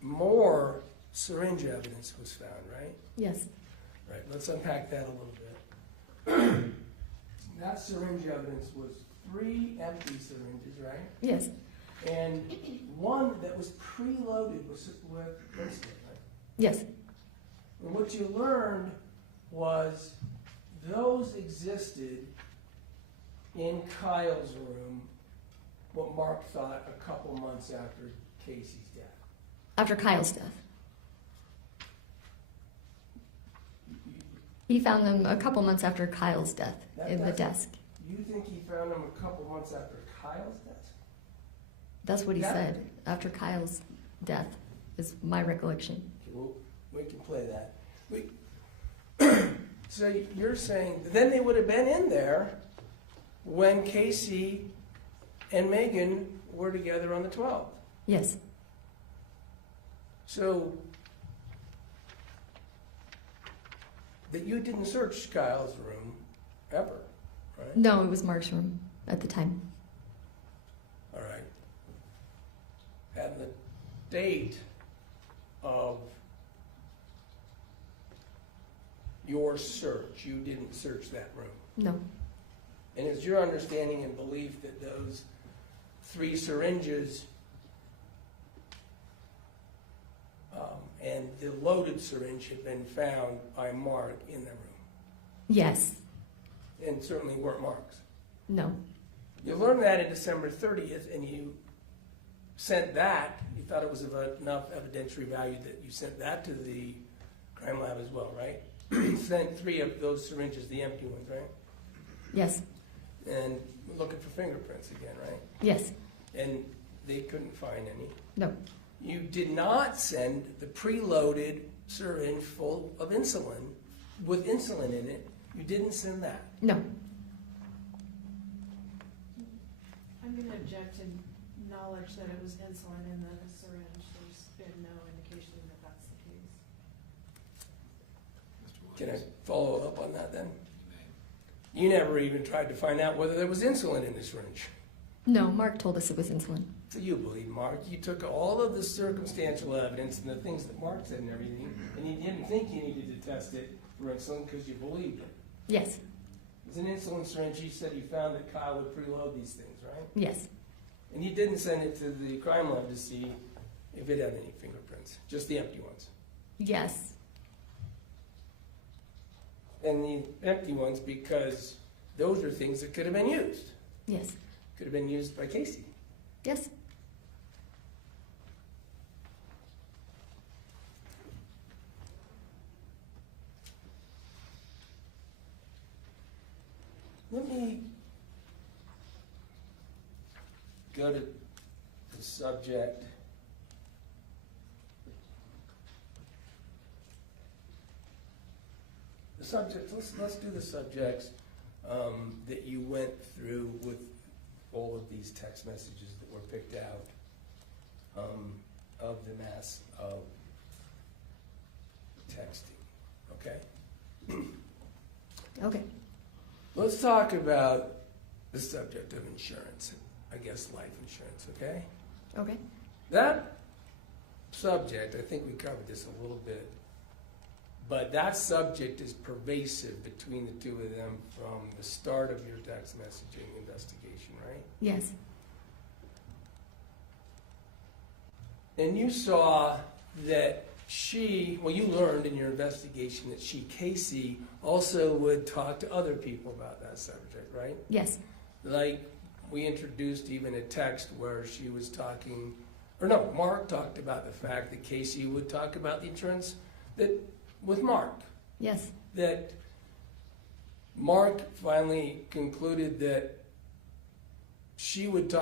more syringe evidence was found, right? Yes. Right, let's unpack that a little bit. That syringe evidence was 3 empty syringes, right? Yes. And one that was preloaded with insulin, right? Yes. And what you learned was those existed in Kyle's room, what Mark thought a couple months after Kacee's death. After Kyle's death. He found them a couple months after Kyle's death in the desk. You think he found them a couple months after Kyle's death? That's what he Yeah. said. After Kyle's death is my recollection. Okay, well, we can play that. So you're saying then they would have been in there when Kacee and Meggan were together on the 12th. Yes. So, that you didn't search Kyle's room ever, right? No, it was Mark's room at the time. All right. And the date of your search, you didn't search that room. No. And it's your understanding and belief that those 3 syringes and the loaded syringe had been found by Mark in the room, Yes. and certainly weren't Mark's. No. You learned that in December 30th, and you sent that, you thought it was of enough evidentiary value that you sent that to the crime lab as well, right? Sent 3 of those syringes, the empty ones, right? Yes. And looking for fingerprints again, right? Yes. And they couldn't find any. No. You did not send the preloaded syringe full of insulin with insulin in it. You didn't send that. No. I'm going to object to knowledge that it was insulin in the syringe. There's been no indication that that's the case. Can I follow up on that then? You never even tried to find out whether there was insulin in the syringe. No, Mark told us it was insulin. So you believe Mark. You took all of the circumstantial evidence and the things that Mark said and everything, and you didn't think you needed to test it for insulin because you believed it. Yes. It's an insulin syringe. You said you found that Kyle would preload these things, right? Yes. And you didn't send it to the crime lab to see if it had any fingerprints, just the empty ones. Yes. And the empty ones because those are things that could have been used. Yes. Could have been used by Kacee. Yes. Let me go to the subject. The subject, let's do the subjects that you went through with all of these text messages that were picked out of the mass of texting, okay? Okay. Let's talk about the subject of insurance, I guess life insurance, okay? Okay. That subject, I think we covered this a little bit, but that subject is pervasive between the two of them from the start of your text messaging investigation, right? Yes. And you saw that you learned in your investigation that Kacee, also would talk to other people about that subject, right? Yes. Like, we introduced even a text where she was talking, Mark talked about the fact that Kacee would talk about the insurance with Mark. Yes. That Mark finally concluded that she would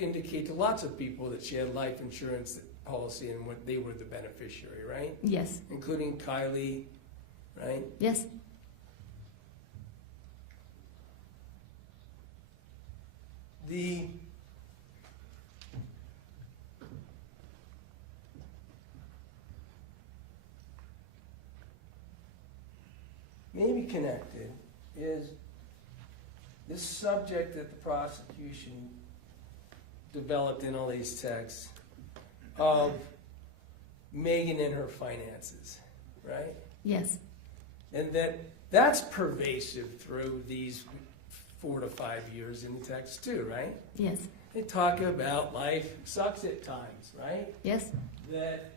indicate to lots of people that she had life insurance policy and what they were the beneficiary, right? Yes. Including Kylie, right? Yes. Maybe connected is this subject that the prosecution developed in all these texts of Meggan and her finances, right? Yes. And that's pervasive through these 4 to 5 years in the text too, right? Yes. They talk about life sucks at times, right? Yes. That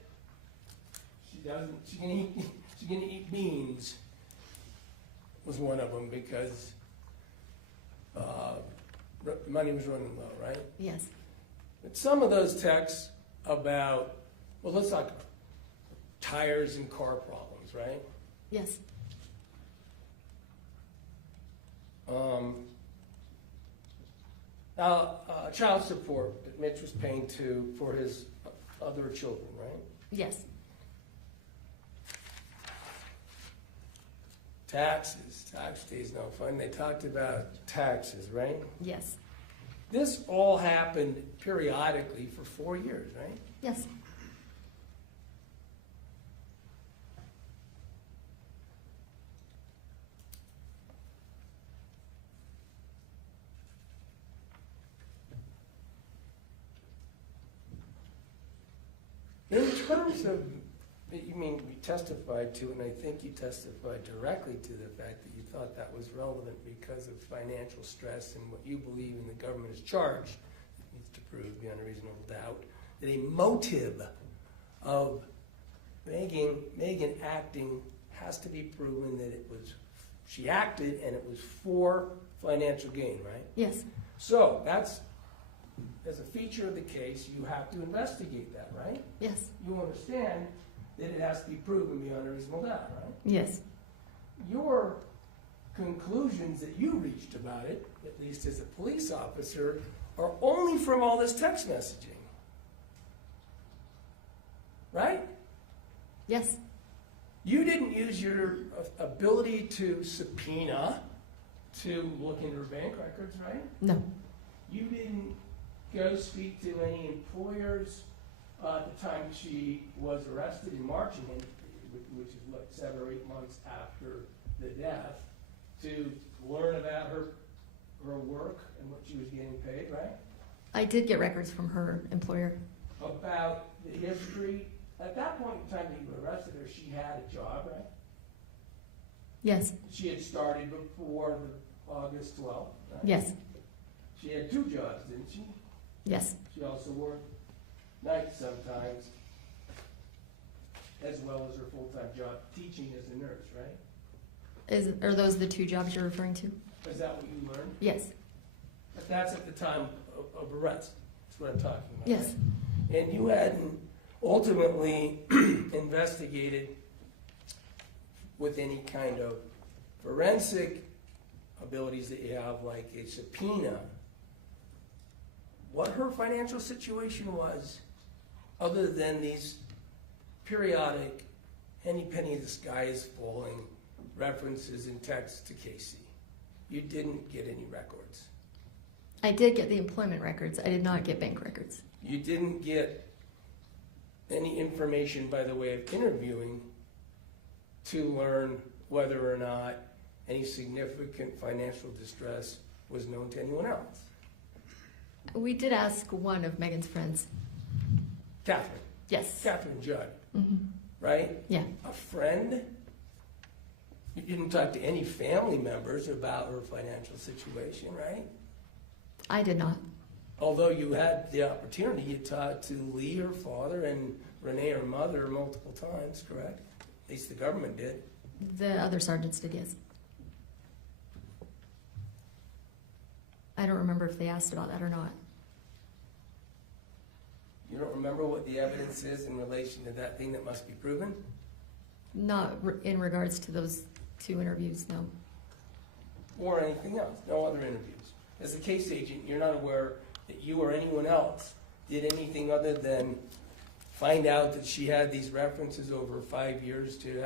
she can eat beans was one of them because money was running low, right? Yes. But some of those texts about, let's talk tires and car problems, right? Yes. Child support that Mitch was paying for his other children, right? Yes. Taxes. Tax day is no fun. They talked about taxes, right? Yes. This all happened periodically for 4 years, right? Yes. terms of, you mean you testified to, and I think you testified directly to the fact that you thought that was relevant because of financial stress and what you believe in the government is charged, it needs to prove beyond a reasonable doubt, that a motive of Meggan acting has to be proven that it was, she acted and it was for financial gain, right? Yes, So that's, as a feature of the case, you have to investigate that, right? yes, You understand that it has to be proven beyond a reasonable doubt, right? yes. Your conclusions that you reached about it, at least as a police officer, are only from all this text messaging. Right? Yes, You didn't use your ability to subpoena to look into her bank records, right? no, You didn't go speak to any employers at the time she was arrested in March, which is what, 7 or 8 months after the death, to learn about her work and what she was getting paid, right? I did get records from her employer. About the history. At that point in time that you arrested her, she had a job, right? Yes, She had started before the August 12th, right? yes, She had 2 jobs, didn't she? yes, She also worked nights sometimes, as well as her full-time job teaching as a nurse, right? Are those the 2 jobs you're referring to? Is that what you learned? Yes, But that's at the time of arrest. That's what I'm talking about. yes, right? And you hadn't ultimately investigated with any kind of forensic abilities that you have, like a subpoena, what her financial situation was, other than these periodic henny penny the sky is falling references and texts to Kacee. You didn't get any records. I did get the employment records. I did not get bank records. You didn't get any information by the way of interviewing to learn whether or not any significant financial distress was known to anyone else. We did ask one of Megan's friends. Catherine. Yes. Catherine Judd, Hmm. right? Yeah. A friend? You didn't talk to any family members about her financial situation, right? I did not. Although you had the opportunity, you talked to Lee, her father, and Renee, her mother, multiple times, correct? At least the government did. The other sergeants did, yes. I don't remember if they asked about that or not. You don't remember what the evidence is in relation to that thing that must be proven? Not in regards to those 2 interviews, no. Or anything else, no other interviews. As a case agent, you're not aware that you or anyone else did anything other than find out that she had these references over 5 years to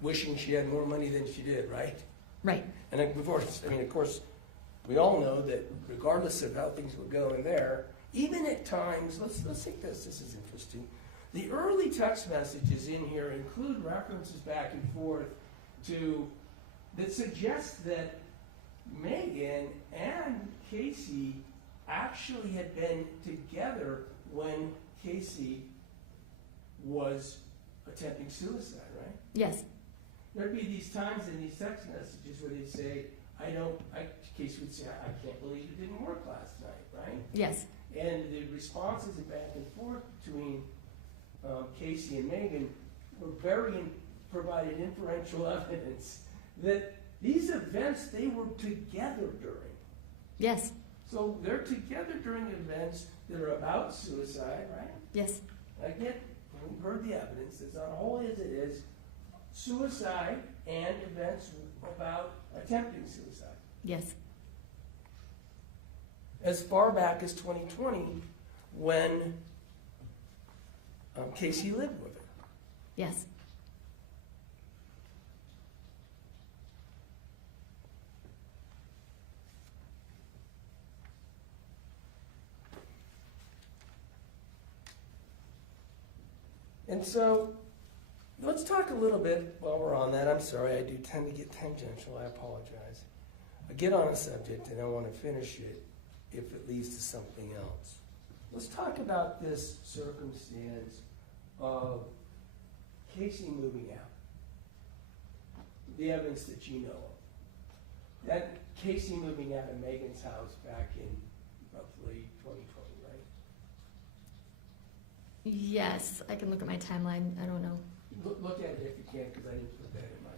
wishing she had more money than she did, right? Right. And of course, we all know that regardless of how things would go in there, even at times, let's take this is interesting. The early text messages in here include references back and forth that suggest that Meggan and Kacee actually had been together when Kacee was attempting suicide, right? Yes. There'd be these times in these text messages where they'd say, Kacee would say, I can't believe you didn't work last night, right? Yes. And the responses back and forth between Kacee and Meggan provided inferential evidence that these events they were together during. Yes. So they're together during events that are about suicide, right? Yes. Again, we've heard the evidence. It's not all as it is suicide and events about attempting suicide. Yes. As far back as 2020, when Kacee lived with her. Yes. And so, let's talk a little bit while we're on that. I'm sorry, I do tend to get tangential. I apologize. I get on a subject and I want to finish it if it leads to something else. Let's talk about this circumstance of Kacee moving out. The evidence that you know of. That Kacee moving out of Meggan's house back in roughly 2020, right? Yes, I can look at my timeline. I don't know. Look at it if you can, because I didn't put that in my time.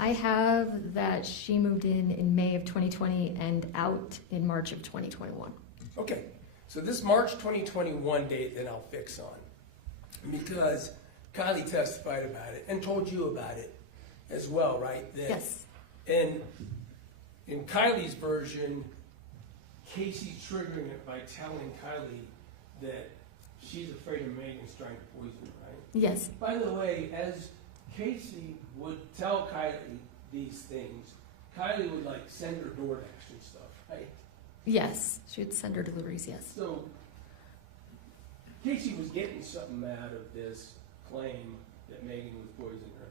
I have that she moved in May of 2020 and out in March of 2021. Okay, so this March 2021 date that I'll fix on, because Kylie testified about it and told you about it as well, right? That Yes. And in Kylie's version, Casey's triggering it by telling Kylie that she's afraid of Megan's trying to poison her, right? Yes. By the way, as Kacee would tell Kylie these things, Kylie would like send her DoorDash and stuff, right? Yes. She would send her deliveries, yes. So Kacee was getting something out of this claim that Meggan was poisoning her.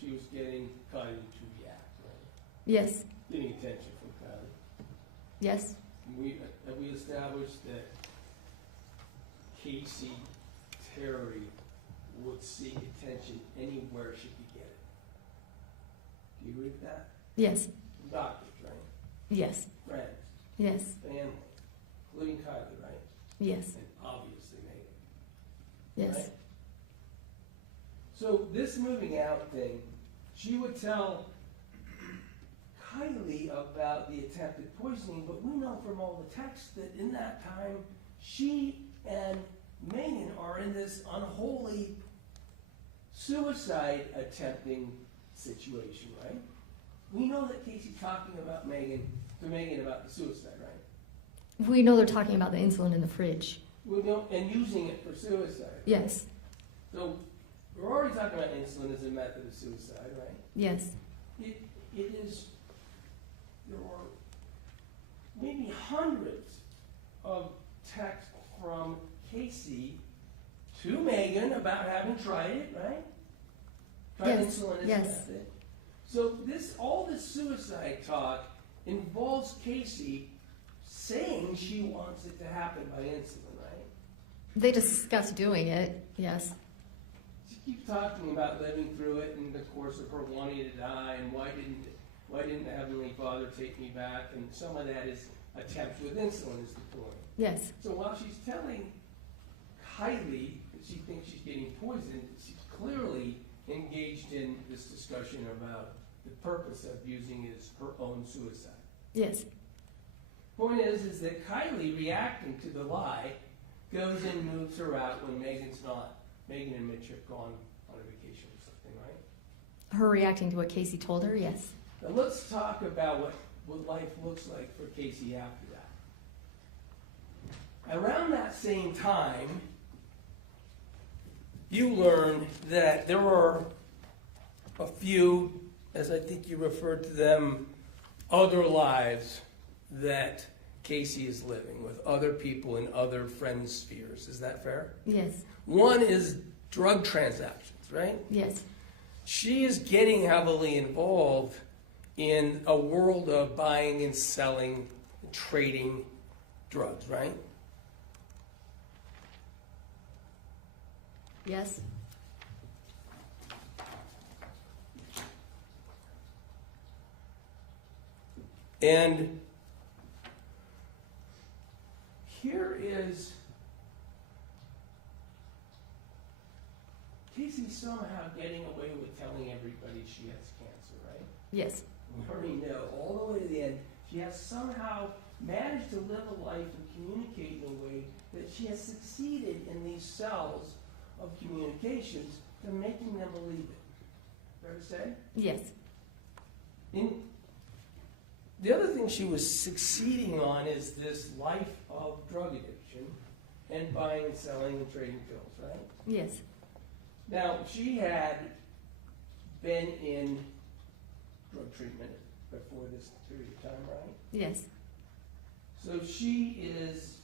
She was getting Kylie to react, right? Yes. Getting attention from Kylie. Yes. Have we established that Kacee Terry would seek attention anywhere she could get it? Do you agree with that? Yes. Doctors, right? Yes. Friends, Yes. family, including Kylie, right? Yes. And obviously Meggan. Yes. Right? So this moving out thing, she would tell Kylie about the attempted poisoning, but we know from all the texts that in that time, she and Meggan are in this unholy suicide attempting situation, right? We know that Kacee's talking about Meggan about the suicide, right? We know they're talking about the insulin in the fridge. We know, and using it for suicide. Yes. So we're already talking about insulin as a method of suicide, right? Yes. It is, there are maybe hundreds of texts from Kacee to Meggan about having tried it, right? Tried Yes, insulin as a yes. method. So all this suicide talk involves Kacee saying she wants it to happen by insulin, right? They discussed doing it. Yes. She keeps talking about living through it in the course of her wanting to die, and why didn't the Heavenly Father take me back? And some of that is attempts with insulin is the point. Yes. So while she's telling Kylie that she thinks she's getting poisoned, she's clearly engaged in this discussion about the purpose of using it as her own suicide. Yes. Point is that Kylie, reacting to the lie, goes and moves her out when Meggan's not. Meggan and Mitch have gone on a vacation or something, right? Her reacting to what Kacee told her. Yes. Now let's talk about what life looks like for Kacee after that. Around that same time, you learn that there are a few, as I think you referred to them, other lives that Kacee is living with other people in other friend spheres. Is that fair? Yes. One is drug transactions, right? Yes. She is getting heavily involved in a world of buying and selling, trading drugs, right? Yes. And here is Kacee somehow getting away with telling everybody she has cancer, right? Yes. We already know all the way to the end. She has somehow managed to live a life and communicate in a way that she has succeeded in these cells of communications to making them believe it. Fair to say? Yes. The other thing she was succeeding on is this life of drug addiction and buying and selling and trading pills, right? Yes. Now, she had been in drug treatment before this period of time, right? Yes. So she is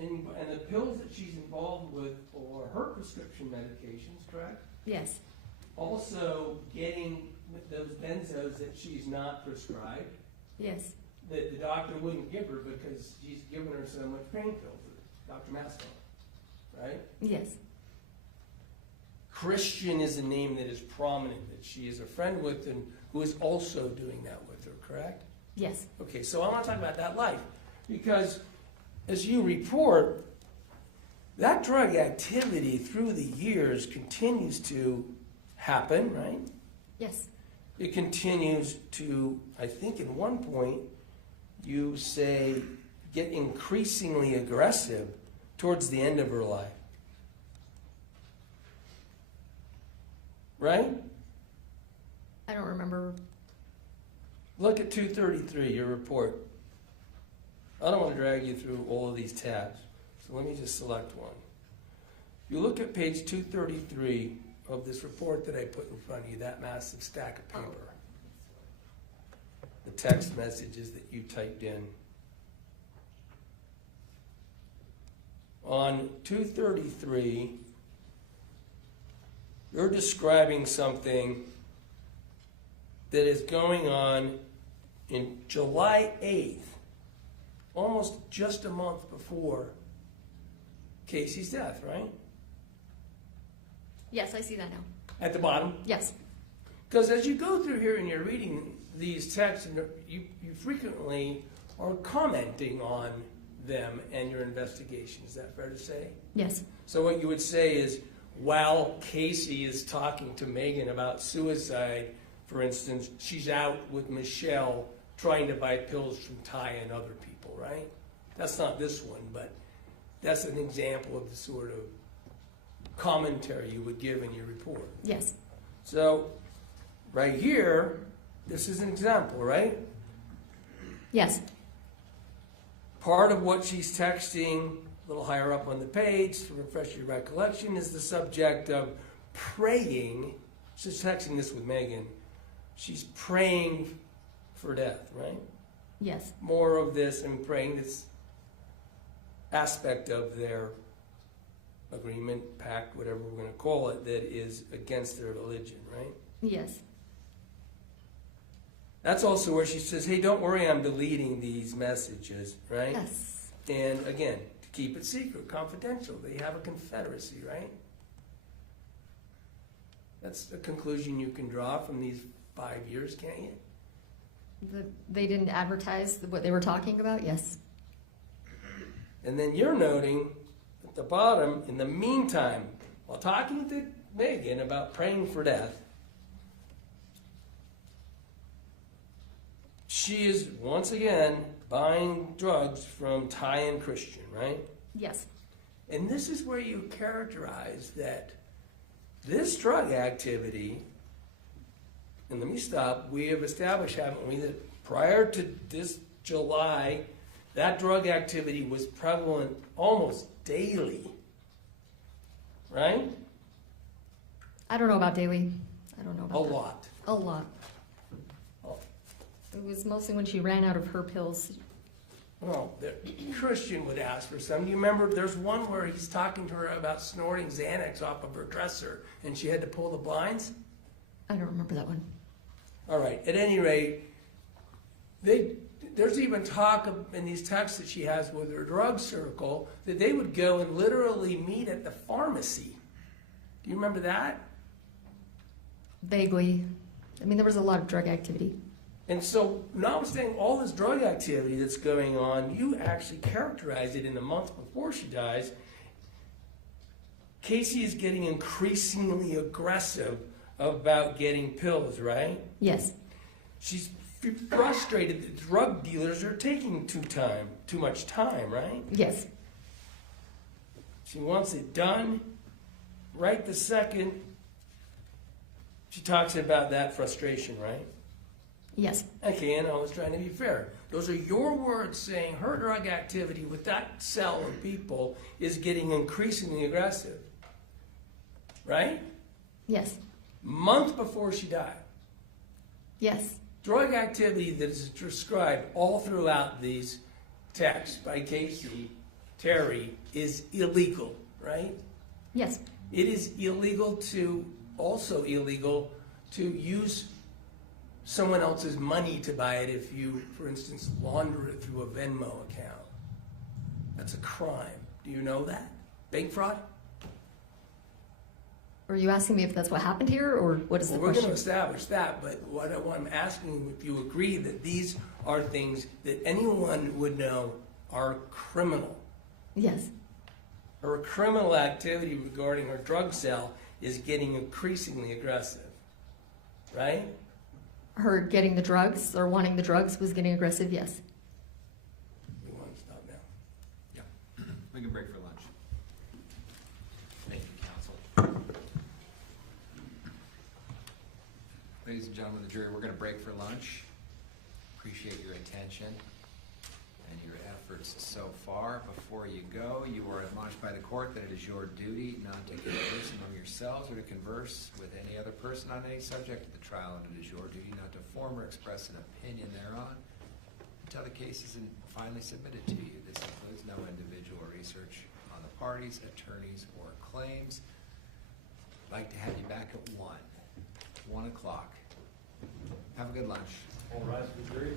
and the pills that she's involved with are her prescription medications, correct? Yes, Also getting those benzos that she's not prescribed, yes, that the doctor wouldn't give her because she's given her so much pain pills, Dr. Maslow, right? yes, Christian is a name that is prominent, that she is a friend with and who is also doing that with her, correct? yes, Okay, so I want to talk about that life, because as you report, that drug activity through the years continues to happen, right? yes, It continues to, I think at one point, you say, get increasingly aggressive towards the end of her life. Right? I don't remember. Look at 233, your report. I don't want to drag you through all of these tabs, so let me just select one. You look at page 233 of this report that I put in front of you, that massive stack of paper. The text messages that you typed in. On 233, you're describing something that is going on in July 8th, almost just a month before Kacee's death, right? Yes, I see that now. At the bottom. Yes, Because as you go through here and you're reading these texts, and you frequently are commenting on them and your investigation. Is that fair to say? yes, So what you would say is, while Kacee is talking to Meggan about suicide, for instance, she's out with Michelle trying to buy pills from Ty and other people, right? That's not this one, but that's an example of the sort of commentary you would give in your report. yes, So, right here, this is an example, right? yes, Part of what she's texting, a little higher up on the page, to refresh your recollection, is the subject of praying. She's texting this with Meggan. She's praying for death, right? yes, More of this and praying, this aspect of their agreement, pact, whatever we're going to call it, that is against their religion, right? yes, That's also where she says, hey, don't worry, I'm deleting these messages, right? yes, And again, to keep it secret, confidential. They have a confederacy, right? That's the conclusion you can draw from these 5 years, can't you? They didn't advertise what they were talking about? Yes, And then you're noting at the bottom, in the meantime, while talking to Meggan about praying for death, she is once again buying drugs from Ty and Christian, right? yes, And this is where you characterize that this drug activity, and let me stop, we have established, haven't we, that prior to this July, that drug activity was prevalent almost daily, right? I don't know about daily. I don't know A about that. lot. A lot. It was mostly when she ran out of her pills. Well, Christian would ask for some. Do you remember there's one where he's talking to her about snorting Xanax off of her dresser and she had to pull the blinds? I don't remember that one. All right. At any rate, there's even talk in these texts that she has with her drug circle that they would go and literally meet at the pharmacy. Do you remember that? Vaguely. I mean, there was a lot of drug activity. And so, notwithstanding all this drug activity that's going on, you actually characterize it in the month before she dies. Kacee is getting increasingly aggressive about getting pills, right? Yes, She's frustrated that drug dealers are taking too much time, right? yes, She wants it done right the second. She talks about that frustration, right? yes, Okay, and I was trying to be fair. Those are your words saying her drug activity with that cell of people is getting increasingly aggressive. Right? yes, Month before she died. yes, Drug activity that is described all throughout these texts by Kacee Terry is illegal, right? Yes, It is also illegal to use someone else's money to buy it if you, for instance, launder it through a Venmo account. That's a crime. Do you know that? Bank fraud? are you asking me if that's what happened here, or what is the Well, we're going to question? establish that, but what I'm asking if you agree that these are things that anyone would know are criminal. Yes, Her criminal activity regarding her drug sale is getting increasingly aggressive, right? her getting the drugs or wanting the drugs was getting aggressive, yes. We want to stop now. Yeah. We can break for lunch. Thank you, counsel. Ladies and gentlemen of the jury, we're going to break for lunch. Appreciate your attention and your efforts so far. Before you go, you are admonished by the court that it is your duty not to converse among yourselves or to converse with any other person on any subject of the trial, and it is your duty not to form or express an opinion thereon until the case is finally submitted to you. This includes no individual research on the parties, attorneys, or claims. I'd like to have you back at 1 o'clock. Have a good lunch. All rise for the jury.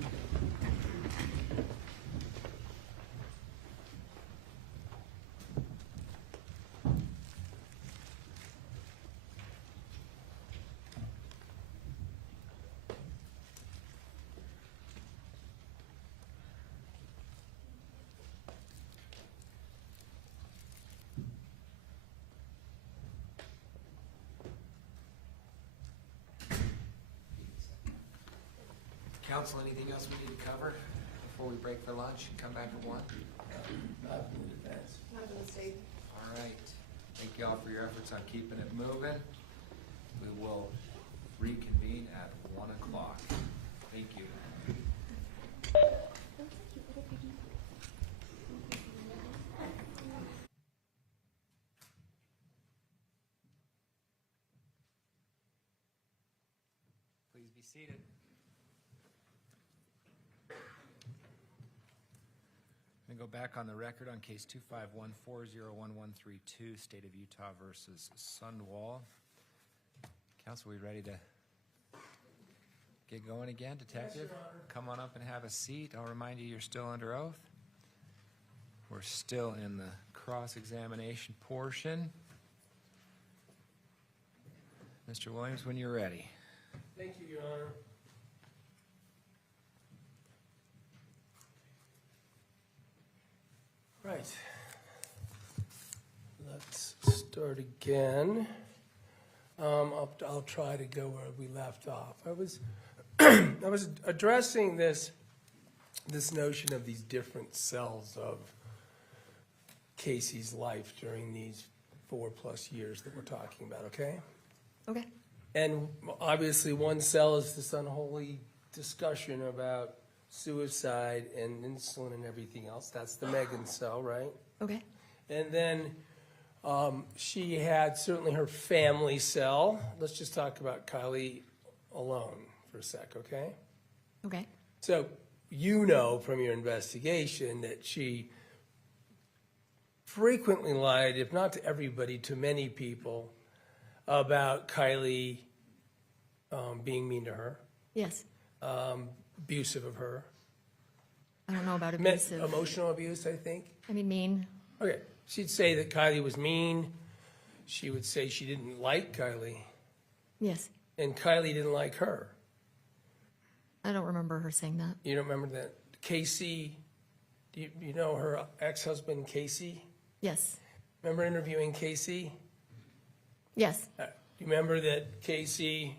Counsel, anything else we need to cover before we break for lunch and come back at 1? Not in advance. Not to the state. All right. Thank you all for your efforts on keeping it moving. We will reconvene at 1 o'clock. Thank you. Please be seated. I'm going to go back on the record on case 251401132, State of Utah versus Sundwall. Counsel, we ready to get going again? Detective, come on up and have a seat. I'll remind you, you're still under oath. We're still in the cross-examination portion. Mr. Williams, when you're ready. Thank you, Your Honor. Right. Let's start again. I'll try to go where we left off. I was addressing this notion of these different cells of Kacee's life during these 4+ years that we're talking about, okay? Okay, And obviously, one cell is this unholy discussion about suicide and insulin and everything else. That's the Meggan cell, right? okay, And then she had certainly her family cell. Let's just talk about Kacee alone for a sec, okay? okay, So you know from your investigation that she frequently lied, if not to everybody, to many people, about Kacee being mean to her, yes. abusive of her. I don't know about Meant abusive. emotional abuse, I think. I mean, mean. Okay, she'd say that Kacee was mean. She would say she didn't like Kacee, Yes. and Kacee didn't like her. I don't remember her saying that. You don't remember that? Kacee, do you know her ex-husband, Kacee? Yes. Remember interviewing Kacee? Yes. Do you remember that Kacee,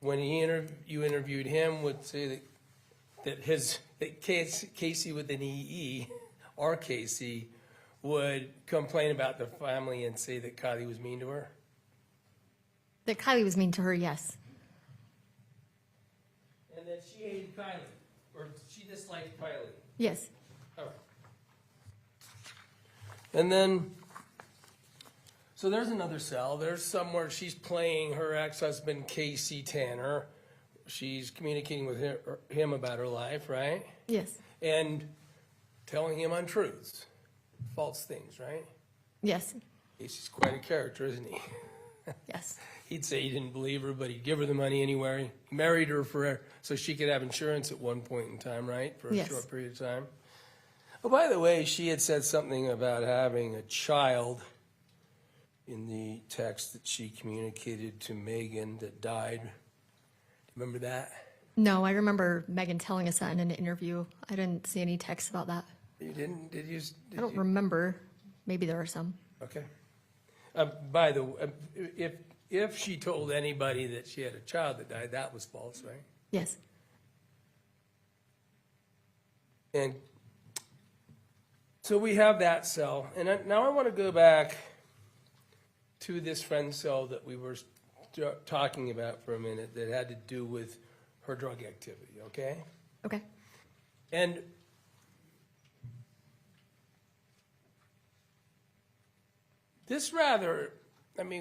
when you interviewed him, would say that Kacee with an EE, or Kacee, would complain about the family and say that Kacee was mean to her? That Kylie was mean to her, yes. And that she hated Kacee, or she disliked Kacee. Yes. All right. And then, so there's another cell. There's somewhere she's playing her ex-husband, Kacee Tanner. She's communicating with him about her life, right? Yes. And telling him untruths, false things, right? Yes, He's quite a character, isn't he? yes, He'd say he didn't believe her, but he'd give her the money anyway. He married her for so she could have insurance at one point in time, right? For a Yes. short period of time. Oh, by the way, she had said something about having a child in the text that she communicated to Meggan that died. Do you remember that? no, I remember Meggan telling us that in an interview. I didn't see any text about that. You didn't? Did you? I don't remember. Maybe there are some. Okay. By the way, if she told anybody that she had a child that died, that was false, right? Yes, And so we have that cell. And now I want to go back to this friend cell that we were talking about for a minute that had to do with her drug activity, okay? okay. And this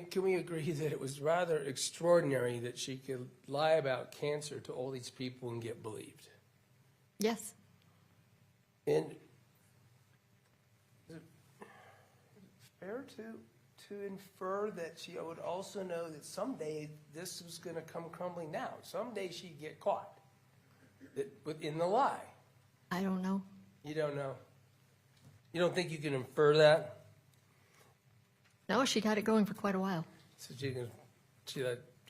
can we agree that it was rather extraordinary that she could lie about cancer to all these people and get believed? Yes, And is it fair to infer that she would also know that someday this was going to come crumbling down? Someday she'd get caught in the lie. I don't know. You don't know. You don't think you can infer that? No, she had it going for quite a while. So she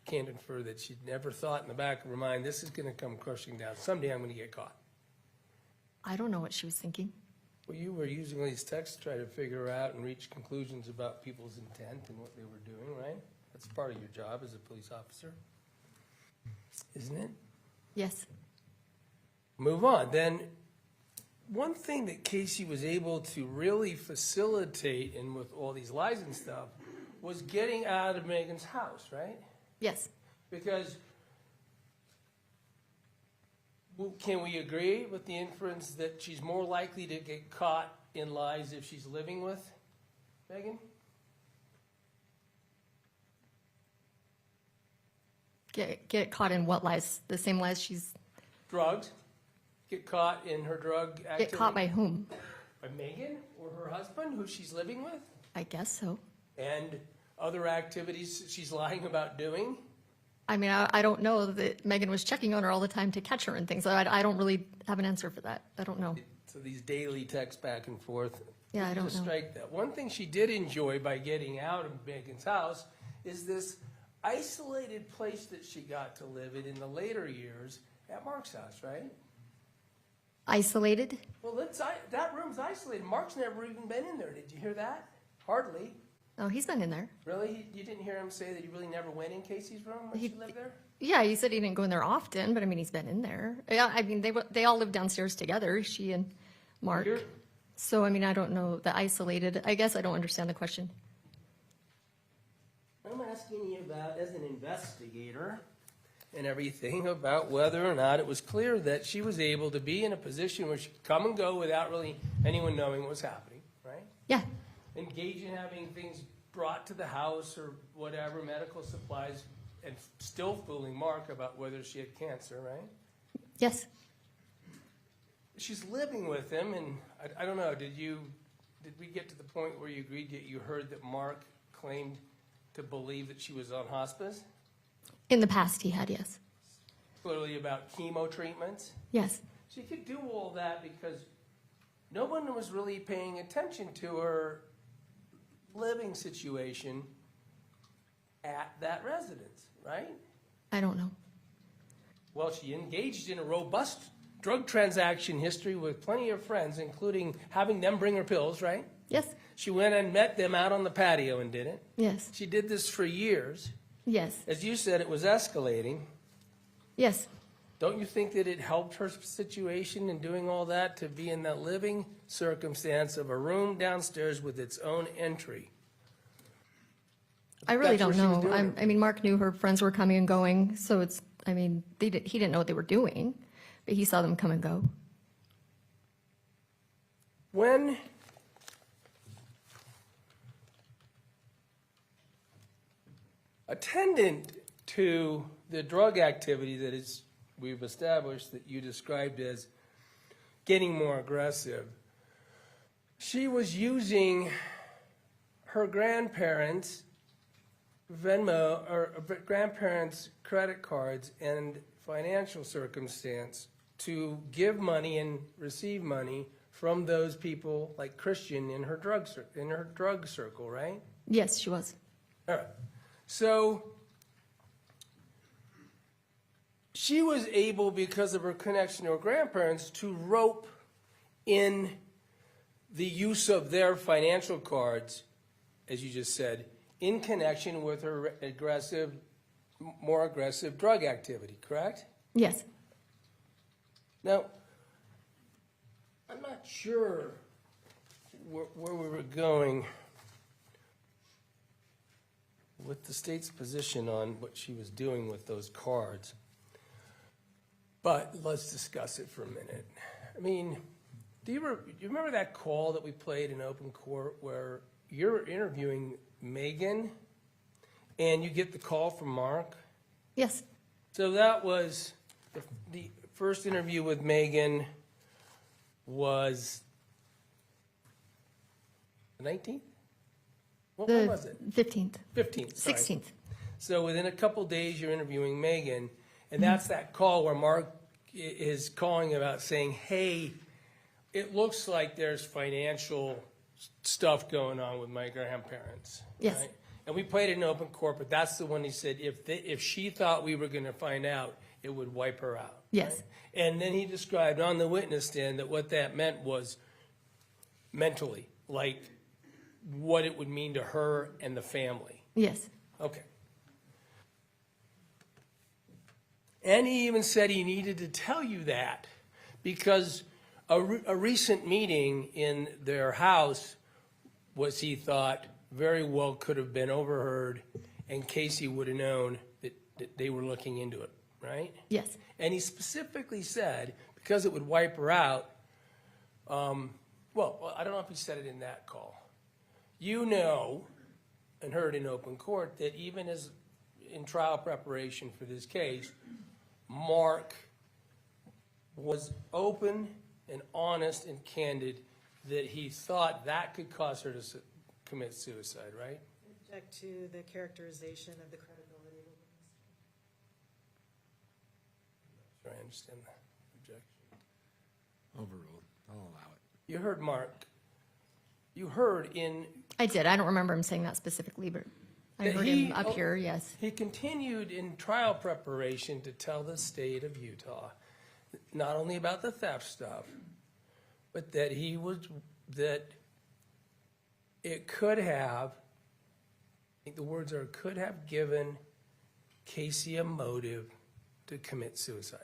can't infer that she'd never thought in the back of her mind, this is going to come crushing down. Someday I'm going to get caught. I don't know what she was thinking. Well, you were using these texts to try to figure out and reach conclusions about people's intent and what they were doing, right? That's part of your job as a police officer, isn't it? Yes, Move on. Then, one thing that Kacee was able to really facilitate, and with all these lies and stuff, was getting out of Meggan's house, right? yes, Because can we agree with the inference that she's more likely to get caught in lies if she's living with Meggan? get caught in what lies? The same lies she's Drugs. Get caught in her drug activity. get caught by whom? By Meggan or her husband, who she's living with? I guess so. And other activities that she's lying about doing? I mean, I don't know that Meggan was checking on her all the time to catch her and things. I don't really have an answer for that. I don't know. So these daily texts back and forth. Yeah, I don't Just know. strike that. One thing she did enjoy by getting out of Meggan's house is this isolated place that she got to live in the later years at Mark's house, right? Isolated? Well, that room's isolated. Mark's never even been in there. Did you hear that? Hardly. Oh, he's been in there. Really? You didn't hear him say that he really never went in Kacee's room when she lived there? Yeah, he said he didn't go in there often, but I mean, he's been in there. Yeah, I mean, they all live downstairs together, she and Mark. You're- So, I mean, I don't know the isolated. I guess I don't understand the question. I'm asking you about, as an investigator and everything, about whether or not it was clear that she was able to be in a position where she could come and go without really anyone knowing what was happening, right? Yeah, Engage in having things brought to the house or whatever, medical supplies, and still fooling Mark about whether she had cancer, right? yes. She's living with him, and I don't know, did we get to the point where you agreed that you heard that Mark claimed to believe that she was on hospice? In the past, he had, yes. Clearly about chemo treatments? Yes, She could do all that because no one was really paying attention to her living situation at that residence, right? I don't know. Well, she engaged in a robust drug transaction history with plenty of friends, including having them bring her pills, right? Yes, She went and met them out on the patio and did it. yes, She did this for years. yes, As you said, it was escalating. yes. Don't you think that it helped her situation in doing all that to be in that living circumstance of a room downstairs with its own entry? I really That's don't where she was know. doing it. I mean, Mark knew her friends were coming and going, so it's, I mean, he didn't know what they were doing, but he saw them come and go. When attendant to the drug activity that we've established that you described as getting more aggressive, she was using her grandparents' Venmo or grandparents' credit cards and financial circumstance to give money and receive money from those people like Christian in her drug circle, right? Yes, she was. All right. So she was able, because of her connection to her grandparents, to rope in the use of their financial cards, as you just said, in connection with her more aggressive drug activity, correct? Yes. Now, I'm not sure where we were going with the state's position on what she was doing with those cards. But let's discuss it for a minute. I mean, do you remember that call that we played in open court where you're interviewing Meggan and you get the call from Mark? Yes. So that was the first interview with Meggan was the 19th? When was it? 15th. 15th, sorry. 16th. So within a couple days, you're interviewing Meggan, and that's that call where Mark is calling about saying, hey, it looks like there's financial stuff going on with my grandparents. Yes. Right? And we played it in open court, but that's the one he said, if she thought we were going to find out, it would wipe her out. Yes. Right? And then he described on the witness stand that what that meant was mentally, like what it would mean to her and the family. Yes. Okay. And he even said he needed to tell you that because a recent meeting in their house was, he thought, very well could have been overheard, and Kacee would have known that they were looking into it, right? Yes. And he specifically said, because it would wipe her out, well, I don't know if he said it in that call. You know, and heard in open court, that even as in trial preparation for this case, Mark was open and honest and candid that he thought that could cause her to commit suicide, right? Object to the characterization of the credibility of the witness. Sure, I understand that objection. Overruled. I'll allow it. You heard Mark. You heard in... I did. I don't remember him saying that specifically, but I heard him up here, yes. He continued in trial preparation to tell the state of Utah, not only about the theft stuff, but that that it could have, I think the words are, could have given Kacee a motive to commit suicide.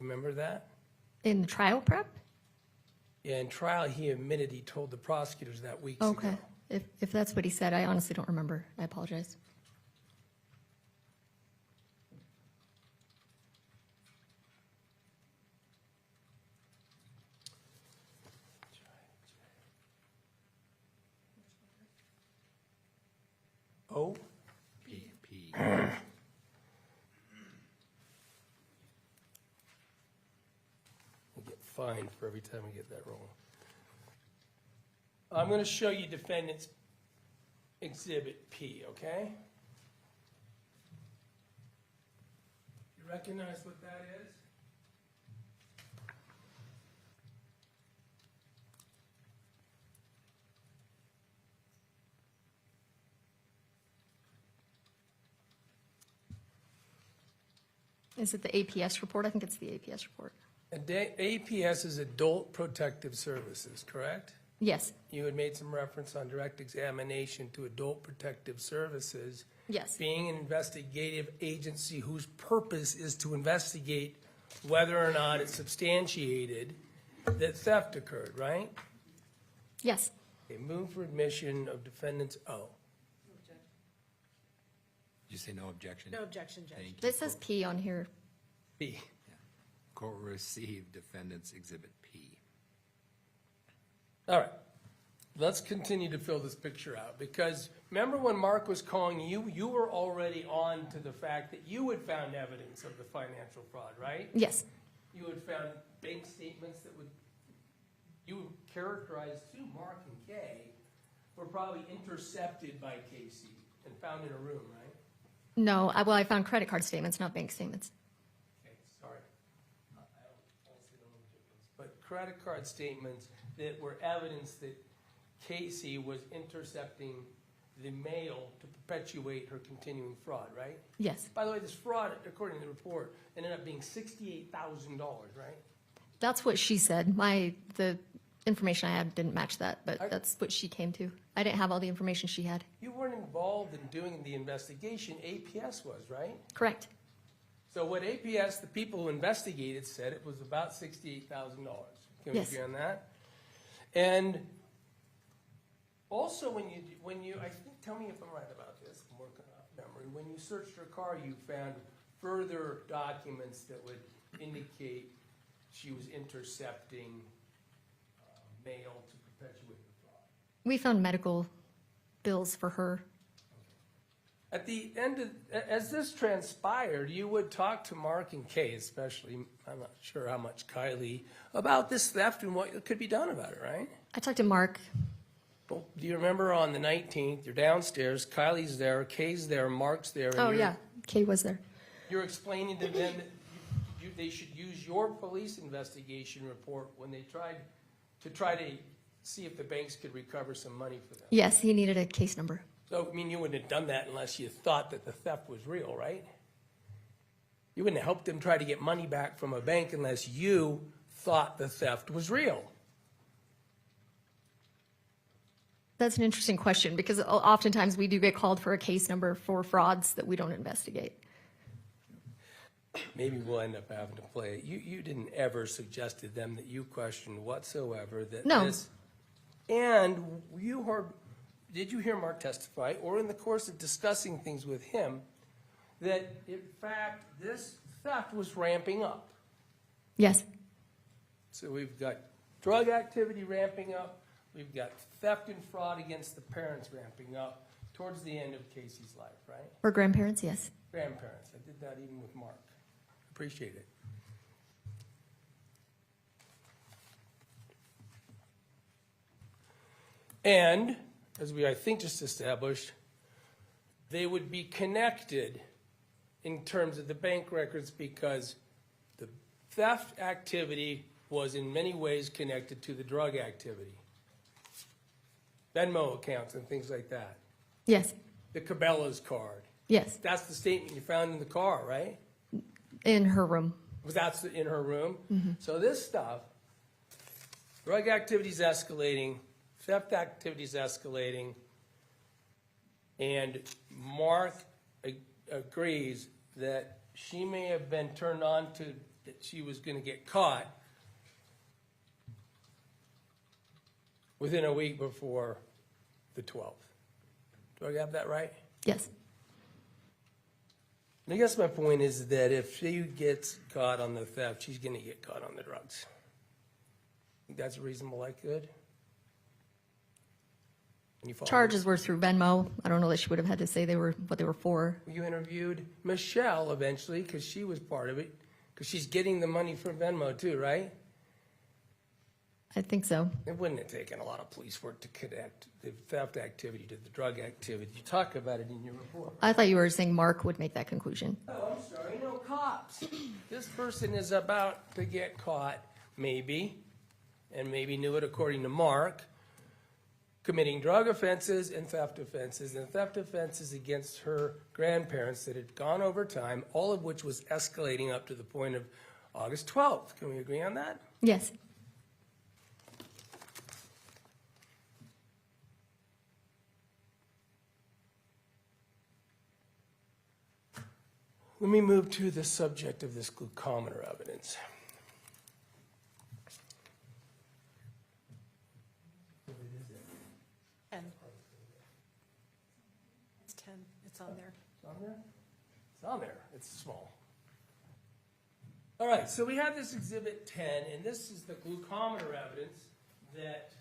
Remember that? In the trial prep? Yeah, in trial, he admitted he told the prosecutors that weeks ago. Okay. If that's what he said, I honestly don't remember. I apologize. Oh? P. We'll get fined for every time we get that wrong. I'm going to show you defendant's exhibit P, okay? You recognize what that is? Is it the APS report? I think it's the APS report. APS is Adult Protective Services, correct? Yes. You had made some reference on direct examination to Adult Protective Services Yes. being an investigative agency whose purpose is to investigate whether or not it's substantiated that theft occurred, right? Yes. Okay, move for admission of defendant's O. Did you say no objection? No objection, Judge. Thank you. This says P on here. B. Court will receive defendant's exhibit P. All right, let's continue to fill this picture out, because remember when Mark was calling you, you were already on to the fact that you had found evidence of the financial fraud, right? Yes. You had found bank statements that would you characterized too, Mark and Kay, were probably intercepted by Kacee and found in a room, right? No, I found credit card statements, not bank statements. Okay, sorry. I don't see the difference. But credit card statements that were evidence that Kacee was intercepting the mail to perpetuate her continuing fraud, right? Yes, By the way, this fraud, according to the report, ended up being $68,000, right? that's what she said. The information I had didn't match that, but that's what she came to. I didn't have all the information she had. You weren't involved in doing the investigation, APS was, right? Correct. So what APS, the people who investigated, said it was about $68,000. Can we Yes. agree on that? And also when you, I think, tell me if I'm right about this, I'm working off memory. When you searched her car, you found further documents that would indicate she was intercepting mail to perpetuate the fraud. We found medical bills for her. At the end of, as this transpired, you would talk to Mark and Kay, especially, I'm not sure how much Kylie, about this theft and what could be done about it, right? I talked to Mark. Well, do you remember on the 19th, you're downstairs, Kylie's there, Kay's there, Mark's there. And Oh, yeah, Kay was there. You're explaining to them that they should use your police investigation report when they tried to see if the banks could recover some money for them. Yes, he needed a case number. So, I mean, you wouldn't have done that unless you thought that the theft was real, right? You wouldn't have helped them try to get money back from a bank unless you thought the theft was real. That's an interesting question because oftentimes we do get called for a case number for frauds that we don't investigate. Maybe we'll end up having to play it. You didn't ever suggest to them that you questioned whatsoever that No. this. And you heard, did you hear Mark testify, or in the course of discussing things with him, that in fact this theft was ramping up? Yes, So we've got drug activity ramping up, we've got theft and fraud against the parents ramping up towards the end of Kacee's life, right? or grandparents, yes. Grandparents, I did that even with Mark. Appreciate it. And, as we, I think, just established, they would be connected in terms of the bank records because the theft activity was in many ways connected to the drug activity. Venmo accounts and things like that. Yes, The Cabela's card. yes, That's the statement you found in the car, right? in her room. Was that in her room? So this stuff, drug activity's escalating, theft activity's escalating, and Mark agrees that she may have been turned on to that she was going to get caught within a week before the 12th. Do I have that right? Yes, I guess my point is that if she gets caught on the theft, she's going to get caught on the drugs. Think that's a reasonable likelihood? You follow me? charges were through Venmo. I don't know that she would have had to say what they were for. You interviewed Michelle eventually because she was part of it, because she's getting the money from Venmo too, right? I think so. It wouldn't have taken a lot of police work to connect the theft activity to the drug activity. You talk about it in your report. I thought you were saying Mark would make that conclusion. Oh, I'm sorry, no cops. This person is about to get caught, maybe, and maybe knew it according to Mark, committing drug offenses and theft offenses against her grandparents that had gone over time, all of which was escalating up to the point of August 12th. Can we agree on that? Yes, Let me move to the subject of this glucometer evidence. It's 10, it's on there. It's on there? It's on there. It's small. All right, so we have this Exhibit 10, and this is the glucometer evidence that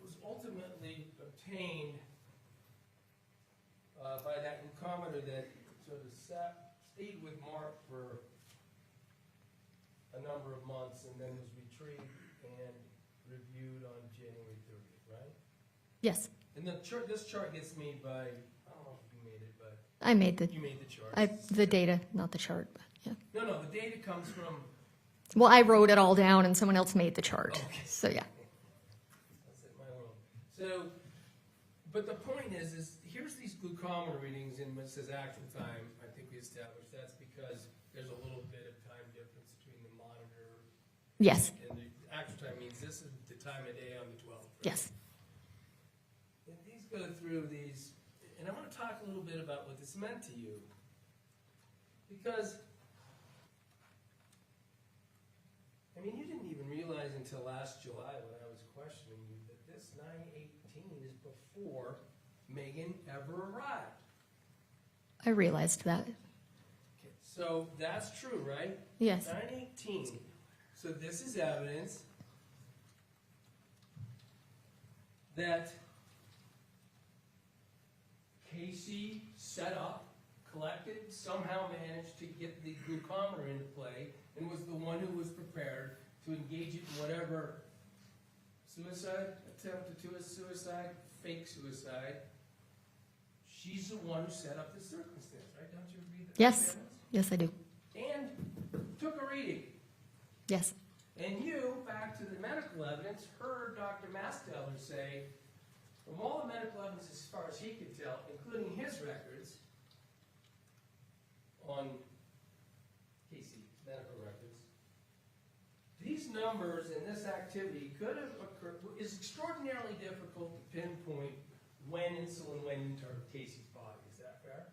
was ultimately obtained by that glucometer that sort of stayed with Mark for a number of months and then was retrieved and reviewed on January 30th, right? Yes, And the chart, this chart gets made by, I don't know if you made it, but I made the, you made the chart. the data, not the chart, but yeah. No, the data comes from, Well, I wrote it all down and someone else made the chart, Okay. so yeah. that's it, my world. So, but the point is here's these glucometer readings in what says actual time. I think we established that's because there's a little bit of time difference between the monitor Yes, and the actual time means this is the time of day on the 12th. Right? yes. And these go through these, and I want to talk a little bit about what this meant to you. Because, I mean, you didn't even realize until last July when I was questioning you that this 9/18 is before Meggan ever arrived. I realized that. Okay, so that's true, right? Yes, 9/18. So this is evidence that Kacee set up, collected, somehow managed to get the glucometer into play, and was the one who was prepared to engage it in whatever suicide, attempted to suicide, fake suicide. She's the one who set up the circumstance, right? Don't you agree that? Yes. yes, I do. And took a reading. Yes, And you, back to the medical evidence, heard Dr. Masteller say, from all the medical evidence as far as he could tell, including his records on Kacee medical records, these numbers and this activity could have occurred. It's extraordinarily difficult to pinpoint when insulin went into Kacee's body. Is that fair?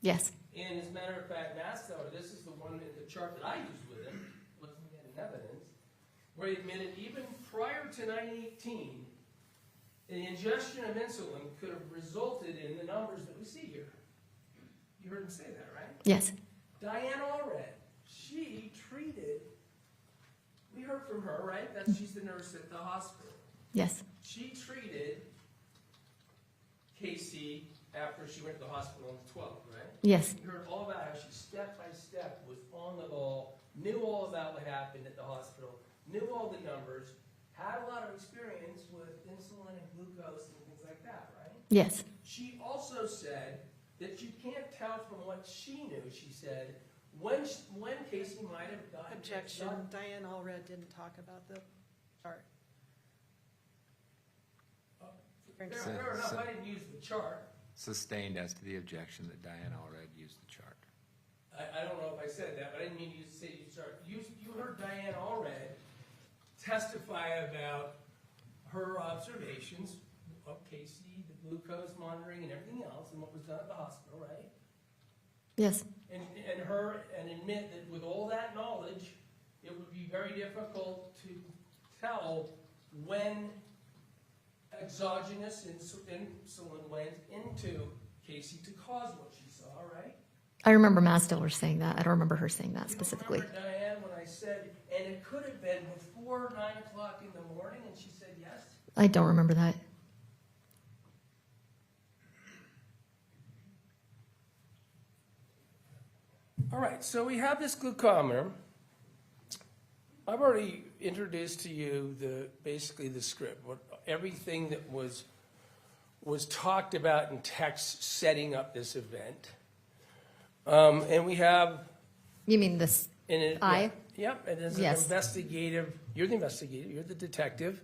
yes, And as a matter of fact, Masteller, this is the one in the chart that I used with him, looking at an evidence, where he admitted even prior to 9/18, the ingestion of insulin could have resulted in the numbers that we see here. You heard him say that, right? yes, Diane Allred, she treated, we heard from her, right? She's the nurse at the hospital. yes, She treated Kacee after she went to the hospital on the 12th, right? yes, You heard all about how she step by step was on the ball, knew all about what happened at the hospital, knew all the numbers, had a lot of experience with insulin and glucose and things like that, right? yes, She also said that you can't tell from what she knew, she said, when Kacee might have gotten... Objection, Diane Allred didn't talk about the chart. Fair enough, I didn't use the chart. Sustained as to the objection that Diane already used the chart. I don't know if I said that, but I didn't mean you to say you chart. You heard Diane Allred testify about her observations of Kacee, the glucose monitoring and everything else, and what was done at the hospital, right? yes, And admit that with all that knowledge, it would be very difficult to tell when exogenous insulin went into Kacee to cause what she saw, right? I remember Masteller saying that. I don't remember her saying that You specifically. remember, Diane, when I said, and it could have been before 9 o'clock in the morning, and she said yes? I don't remember that. All right, so we have this glucometer. I've already introduced to you basically the script, everything that was talked about in text setting up this event. And we have... You mean this? I? Yep, it is an Yes. investigative, you're the investigator, you're the detective.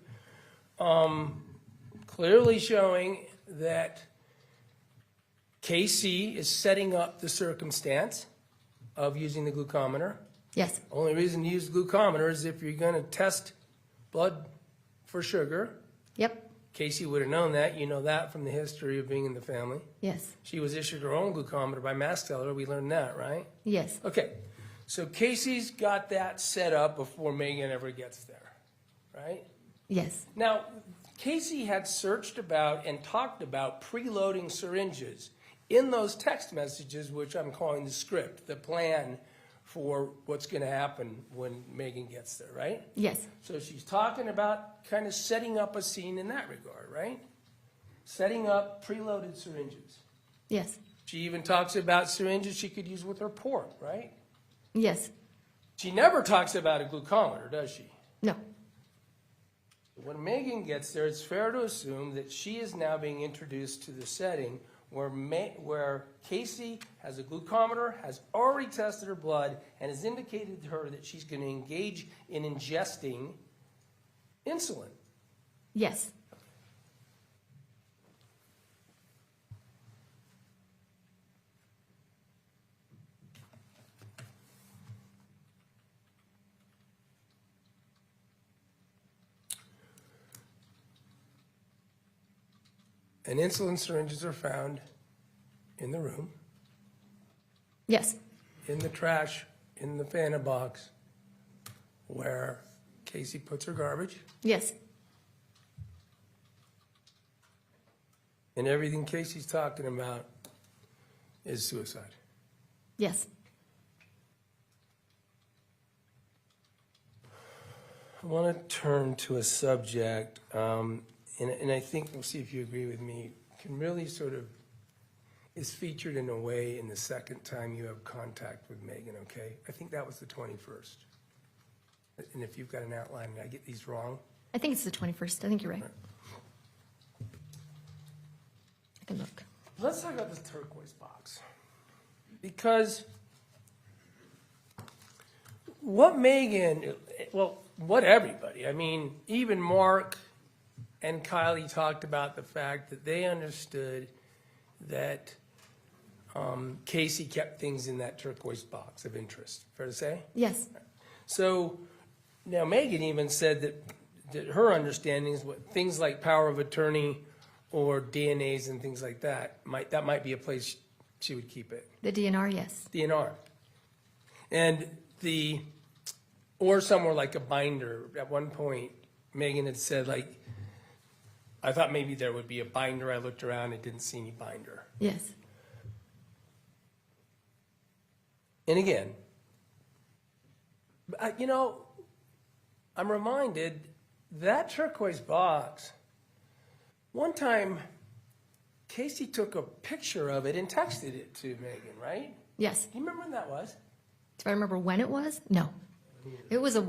Clearly showing that Kacee is setting up the circumstance of using the glucometer. Yes, Only reason to use the glucometer is if you're going to test blood for sugar. yep, Kacee would have known that. You know that from the history of being in the family. yes, She was issued her own glucometer by Masteller. We learned that, right? yes, Okay, so Kacee's got that set up before Meggan ever gets there, right? yes, Now, Kacee had searched about and talked about preloading syringes in those text messages, which I'm calling the script, the plan for what's going to happen when Meggan gets there, right? yes, So she's talking about kind of setting up a scene in that regard, right? Setting up preloaded syringes. yes, She even talks about syringes she could use with her port, right? yes, She never talks about a glucometer, does she? no, When Meggan gets there, it's fair to assume that she is now being introduced to the setting where Kacee has a glucometer, has already tested her blood, and has indicated to her that she's going to engage in ingesting insulin. Yes. And insulin syringes are found in the room, Yes. in the trash, in the Fanta box, where Kacee puts her garbage, Yes. and everything Casey's talking about is suicide. Yes. I want to turn to a subject, and I think, we'll see if you agree with me, can really sort of, is featured in a way in the second time you have contact with Meggan, okay? I think that was the 21st. And if you've got an outline, I get these wrong? I think it's the 21st. I think you're right. I can look. Let's talk about this turquoise box. Because what Meggan, well, what everybody, I mean, even Mark and Kylie talked about the fact that they understood that Kacee kept things in that turquoise box of interest. Fair to say? Yes. So now Meggan even said that her understanding is what things like power of attorney or DNAs and things like that might be a place she would keep it. The DNR, yes. DNR. And or somewhere like a binder. At one point, Meggan had said, like, I thought maybe there would be a binder. I looked around and didn't see any binder. Yes. And again, I'm reminded that turquoise box, one time Kacee took a picture of it and texted it to Meggan, right? Yes. Do you remember when that was? Do I remember when it was? No. It was a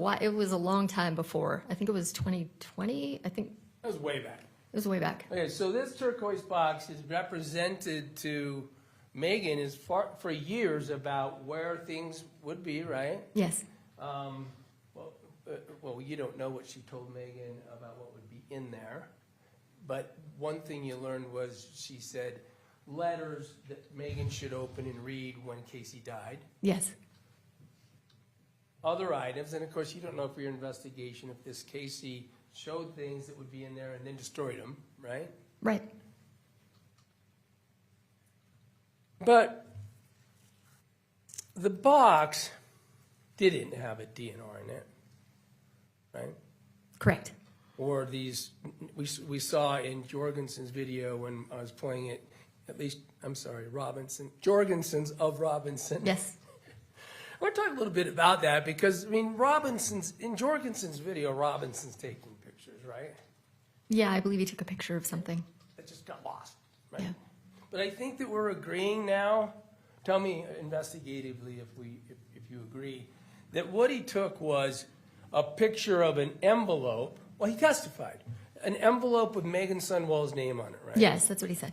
long time before. I think it was 2020. I think That was way back. it was way back. Okay, so this turquoise box is represented to Meggan for years about where things would be, right? Yes. Well, you don't know what she told Meggan about what would be in there, but one thing you learned was she said letters that Meggan should open and read when Kacee died. Yes. Other items, and of course you don't know for your investigation if this Kacee showed things that would be in there and then destroyed them, right? Right. But the box didn't have a DNR in it, right? Correct. Or these, we saw in Jorgensen's video when I was playing it, Jorgensen's of Robinson. Yes. I want to talk a little bit about that because, I mean, in Jorgensen's video, Robinson's taking pictures, right? Yeah, I believe he took a picture of something. That just got lost, right? Yeah. But I think that we're agreeing now, tell me investigatively if you agree, that what he took was a picture of an envelope. Well, he testified. An envelope with Meggan Sundwall's name on it, right? Yes, that's what he said.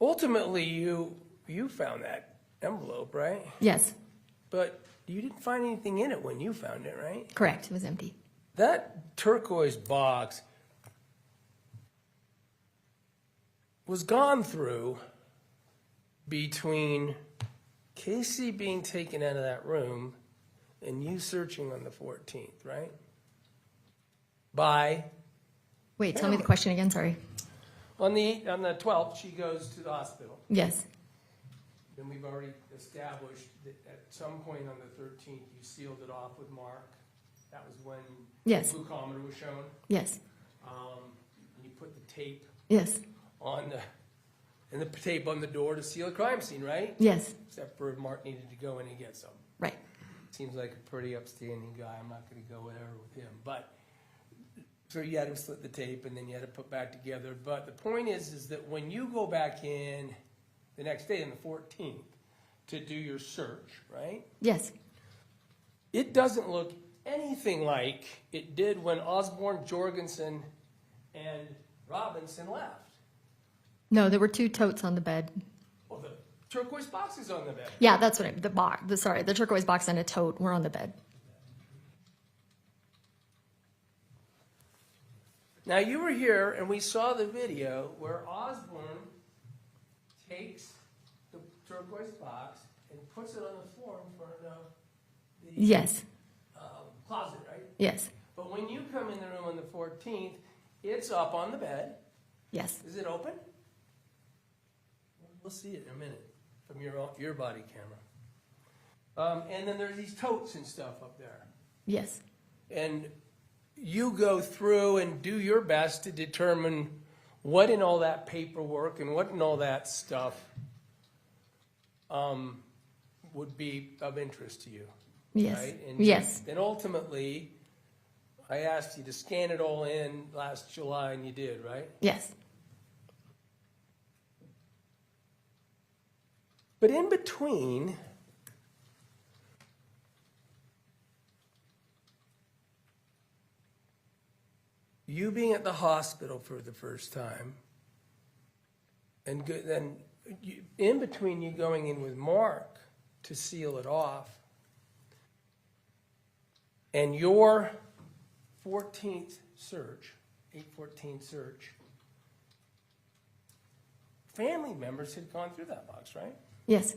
Ultimately, you found that envelope, right? Yes. But you didn't find anything in it when you found it, right? Correct. It was empty. That turquoise box was gone through between Kacee being taken out of that room and you searching on the 14th, right? Wait, tell me the question again. Sorry. On the 12th, she goes to the hospital. Yes. And we've already established that at some point on the 13th, you sealed it off with Mark. That was when Yes. the glucometer was shown. Yes. And you put the tape Yes. on the tape on the door to seal a crime scene, right? Yes. Except for if Mark needed to go in and get some. Right. Seems like a pretty upstanding guy. I'm not going to go whatever with him. But so you had to slit the tape and then you had to put back together. But the point is that when you go back in the next day on the 14th to do your search, right? Yes. It doesn't look anything like it did when Osborne, Jorgensen, and Robinson left. No, there were 2 totes on the bed. Well, the turquoise box is on the bed. Yeah, that's what the turquoise box and a tote were on the bed. Now, you were here, and we saw the video where Osborne takes the turquoise box and puts it on the floor in front of the Yes, closet, right? yes, But when you come in the room on the 14th, it's up on the bed. yes. Is it open? We'll see it in a minute from your body camera. And then there's these totes and stuff up there. Yes. And you go through and do your best to determine what in all that paperwork and what in all that stuff would be of interest to you. Yes. Right? And Yes. then ultimately, I asked you to scan it all in last July, and you did, right? Yes. But in between, you being at the hospital for the first time, and then in between you going in with Mark to seal it off, and your 14th search, 814 search, family members had gone through that box, right? Yes.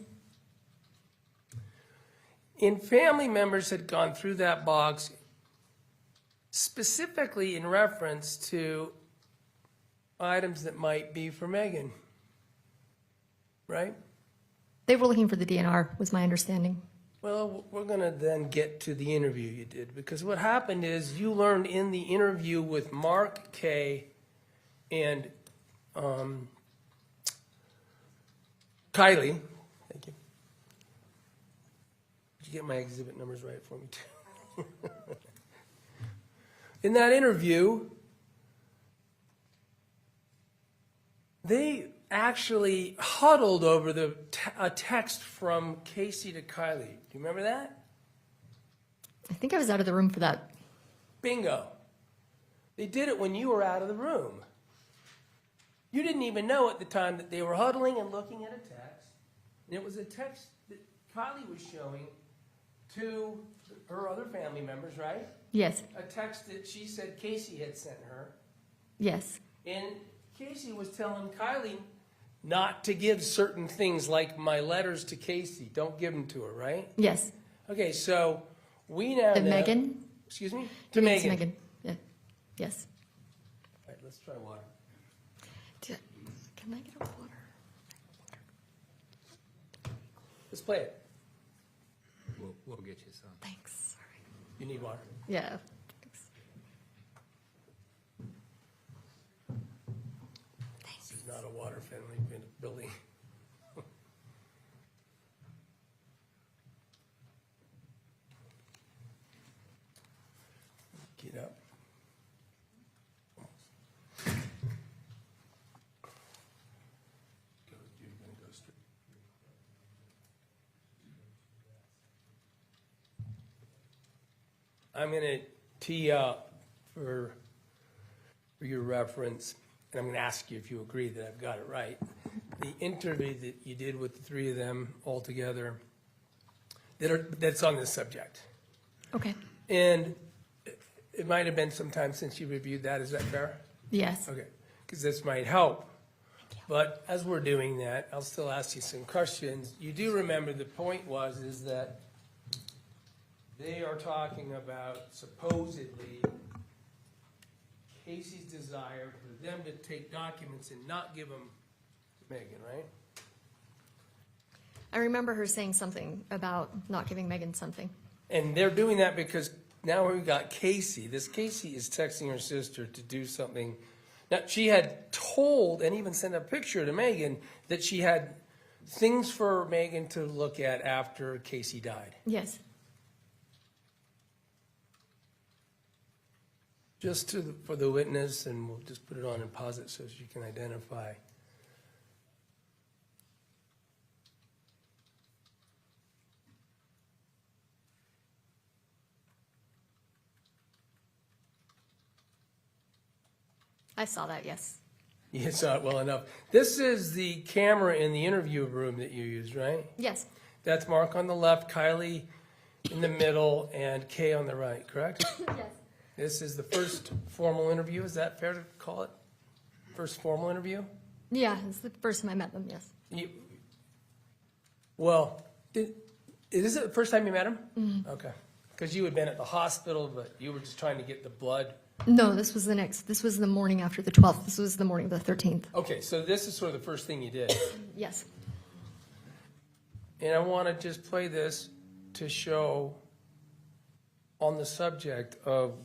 And family members had gone through that box specifically in reference to items that might be for Meggan, right? They were looking for the DNR, was my understanding. Well, we're going to then get to the interview you did, because what happened is you learned in the interview with Mark Kay and Kylie. Thank you. Did you get my exhibit numbers right for me too? In that interview, they actually huddled over a text from Kacee to Kylie. Do you remember that? I think I was out of the room for that. Bingo. They did it when you were out of the room. You didn't even know at the time that they were huddling and looking at a text. And it was a text that Kylie was showing to her other family members, right? Yes. A text that she said Kacee had sent her. Yes. And Kacee was telling Kylie not to give certain things like my letters to Kacee. Don't give them to her, right? Yes. Okay, so we now To know... Meggan? Excuse me? To Meggan. Meggan. Yeah. Yes. All right, let's try water. Can I get a water? Let's play it. We'll get you some. Thanks. Sorry. You need water. Yeah. This is not a water-friendly building. Get up. You're gonna go straight. I'm going to tee up for your reference, and I'm going to ask you if you agree that I've got it right. The interview that you did with the 3 of them all together, that's on this subject. Okay. And it might have been some time since you reviewed that. Is that fair? Yes. Okay, because this might help. But as we're doing that, I'll still ask you some questions. You do remember the point is that they are talking about supposedly Kacee's desire for them to take documents and not give them to Meggan, right? I remember her saying something about not giving Meggan something. And they're doing that because now we've got Kacee. This Kacee is texting her sister to do something. Now, she had told and even sent a picture to Meggan that she had things for Meggan to look at after Kacee died. Yes. Just for the witness, and we'll just put it on and pause it so she can identify. I saw that, yes. You saw it well enough. This is the camera in the interview room that you used, right? Yes, That's Mark on the left, Kylie in the middle, and Kay on the right, correct? yes. This is the first formal interview, is that fair to call it? First formal interview? Yeah, it's the first time I met them, yes. Well, is this the first time you met him? Mm-hmm. Okay. Because you had been at the hospital, but you were just trying to get the blood. No, this was the morning after the 12th. This was the morning of the 13th. Okay, so this is sort of the first thing you did. Yes. And I want to just play this to show on the subject of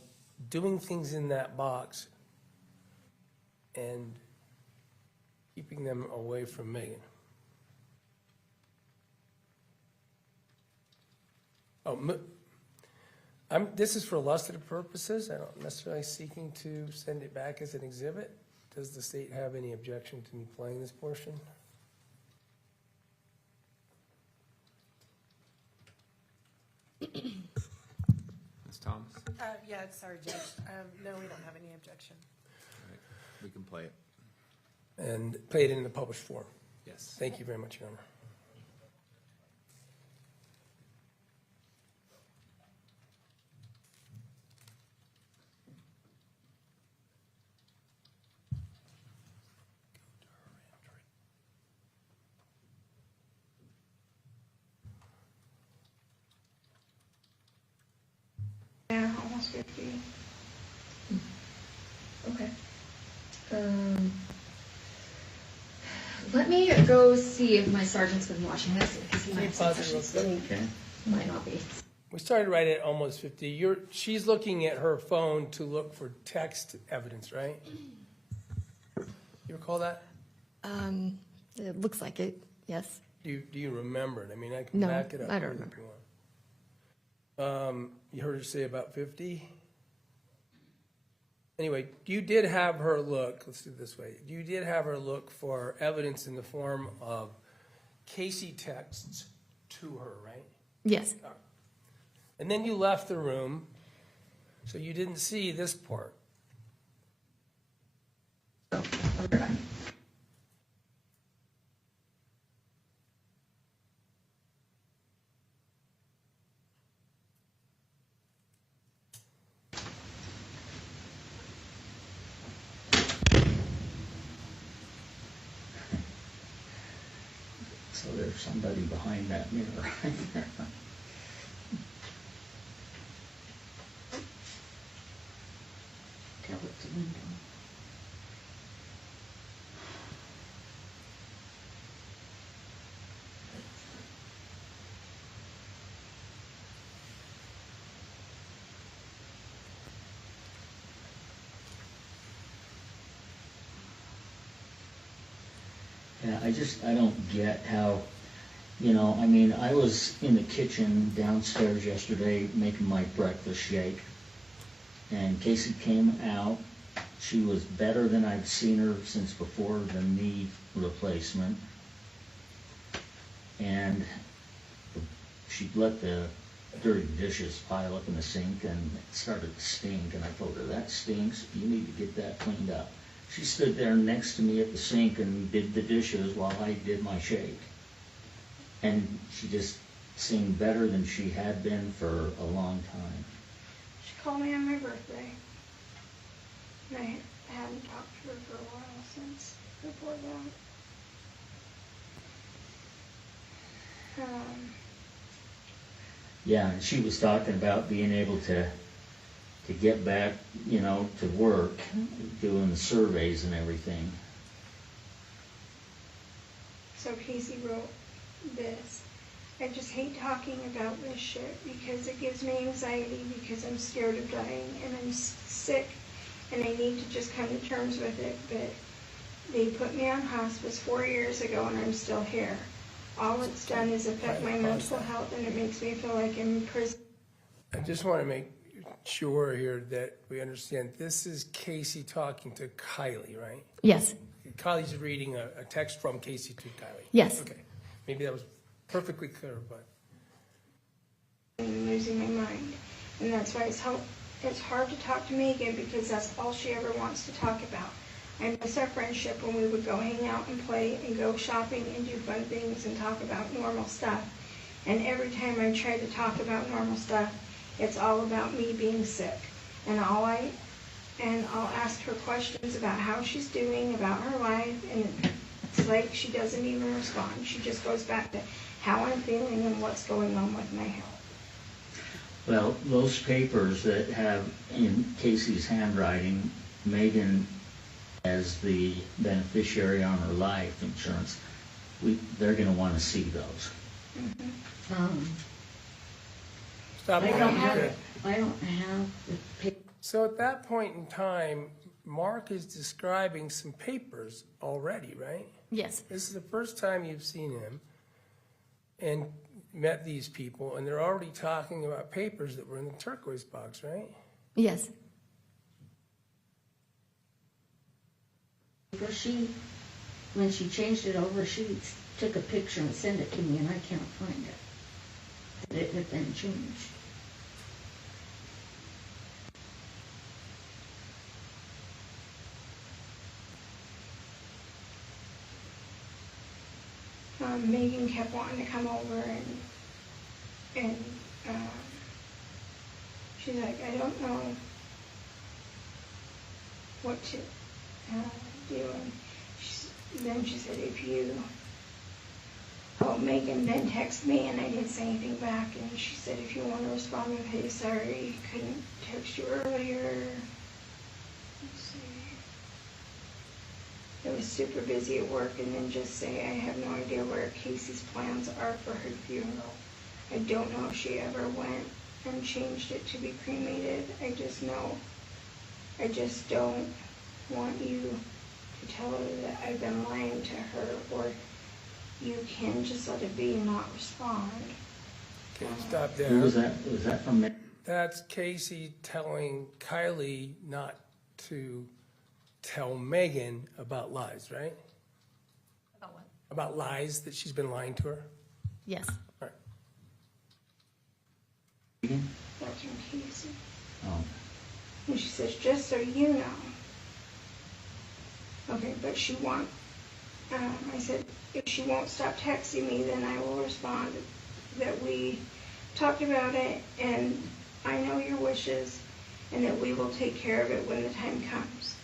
doing things in that box and keeping them away from Meggan. This is for illustrative purposes. I'm not necessarily seeking to send it back as an exhibit. Does the state have any objection to me playing this portion? Ms. Thomas? Yeah, sorry, Judge. No, we don't have any objection. All right, we can play it. And play it in the published form. Yes. Thank you very much, Your Honor. Yeah, almost 50. Okay. Let me go see if my sergeant's been watching this, because he Can you might pause have it real sessions. quick? Might not be. We started right at almost 50. She's looking at her phone to look for text evidence, right? You recall that? It looks like it, yes. Do you remember it? I mean, I can No, back it up. I don't if remember. you want. You heard her say about 50? Anyway, you did have her look, let's do it this way. You did have her look for evidence in the form of Kacee texts to her, right? Yes. And then you left the room, so you didn't see this part. So there's somebody behind that mirror right there. Tell it to window. Yeah, I don't get how, I mean, I was in the kitchen downstairs yesterday making my breakfast shake, and Kacee came out. She was better than I'd seen her since before the knee replacement, and she let the dirty dishes pile up in the sink, and it started to stink, and I told her, that stinks, you need to get that cleaned up. She stood there next to me at the sink and did the dishes while I did my shake. And she just seemed better than she had been for a long time. She called me on my birthday. And I hadn't talked to her for a while since before that. Yeah, and she was talking about being able to get back, to work, doing the surveys and everything. So Kacee wrote this. I just hate talking about this shit because it gives me anxiety because I'm scared of dying and I'm sick and I need to just come to terms with it. But they put me on hospice 4 years ago and I'm still here. All it's done is affect my mental health and it makes me feel like I'm in prison. I just want to make sure here that we understand this is Kacee talking to Kylie, right? Yes. Kylie's reading a text from Kacee to Kylie. Yes. Okay. Maybe that was perfectly clear, but. I'm losing my mind. And that's why it's hard to talk to Meggan because that's all she ever wants to talk about. I miss our friendship when we would go hang out and play and go shopping and do fun things and talk about normal stuff. And every time I try to talk about normal stuff, it's all about me being sick. And I'll ask her questions about how she's doing, about her life, and it's like she doesn't even respond. She just goes back to how I'm feeling and what's going on with my health. Well, those papers that have in Kacee's handwriting, Meggan as the beneficiary on her life insurance, they're gonna wanna see those. Stop I it. don't have the paper. So at that point in time, Mark is describing some papers already, right? Yes, This is the first time you've seen him and met these people, and they're already talking about papers that were in the turquoise box, right? yes. When she changed it over, she took a picture and sent it to me, and I can't find it. It had been changed. Meggan kept wanting to come over and she's like, I don't know what to do. And then she said, Meggan then texted me and I didn't say anything back. And she said, if you want to respond with, hey, sorry, couldn't text you earlier. Let's see. I was super busy at work, and then just say I have no idea where Kacee's plans are for her funeral. I don't know if she ever went and changed it to be cremated. I just don't want you to tell her that I've been lying to her, or you can just let it be and not respond. Okay, stop there. Who was that? Was that from Meggan? That's Kacee telling Kylie not to tell Meggan about lies, right? About what? About lies, that she's been lying to her? Yes. All right. Meggan? That's from Kacee. Oh, And she says, just so you know. Okay, but I said, if she won't stop texting me, then I will respond that we talked about it, and I know your wishes, and that we will take care of it when the time comes.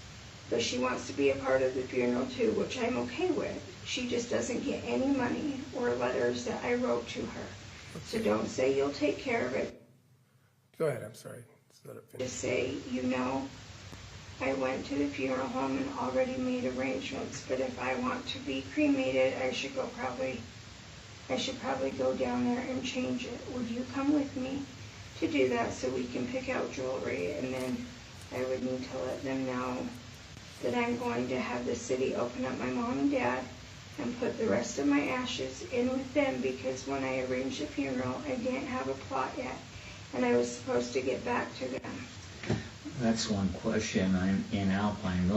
But she wants to be a part of the funeral too, which I'm okay with. She just doesn't get any money or letters that I wrote to her. So don't say you'll take care of it. Go ahead, I'm sorry. Just let it finish. Just say, I went to the funeral home and already made arrangements, but if I want to be cremated, I should probably go down there and change it. Would you come with me to do that so we can pick out jewelry? And then I would need to let them know that I'm going to have the city open up my mom and dad and put the rest of my ashes in with them, because when I arranged the funeral, I didn't have a plot yet, and I was supposed to get back to them. that's one question. I'm in Alpine.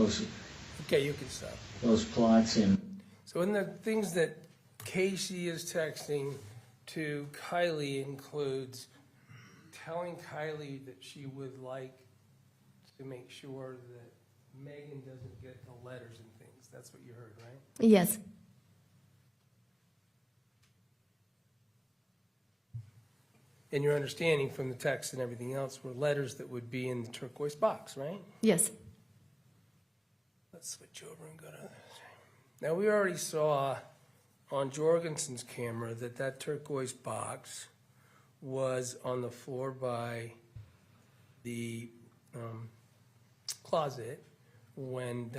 Okay, you can stop. Those plots in, So in the things that Kacee is texting to Kylie includes telling Kylie that she would like to make sure that Meggan doesn't get the letters and things. That's what you heard, right? Yes. And your understanding from the text and everything else were letters that would be in the turquoise box, right? Yes. Let's switch over and go to this. Now, we already saw on Jorgensen's camera that turquoise box was on the floor by the closet when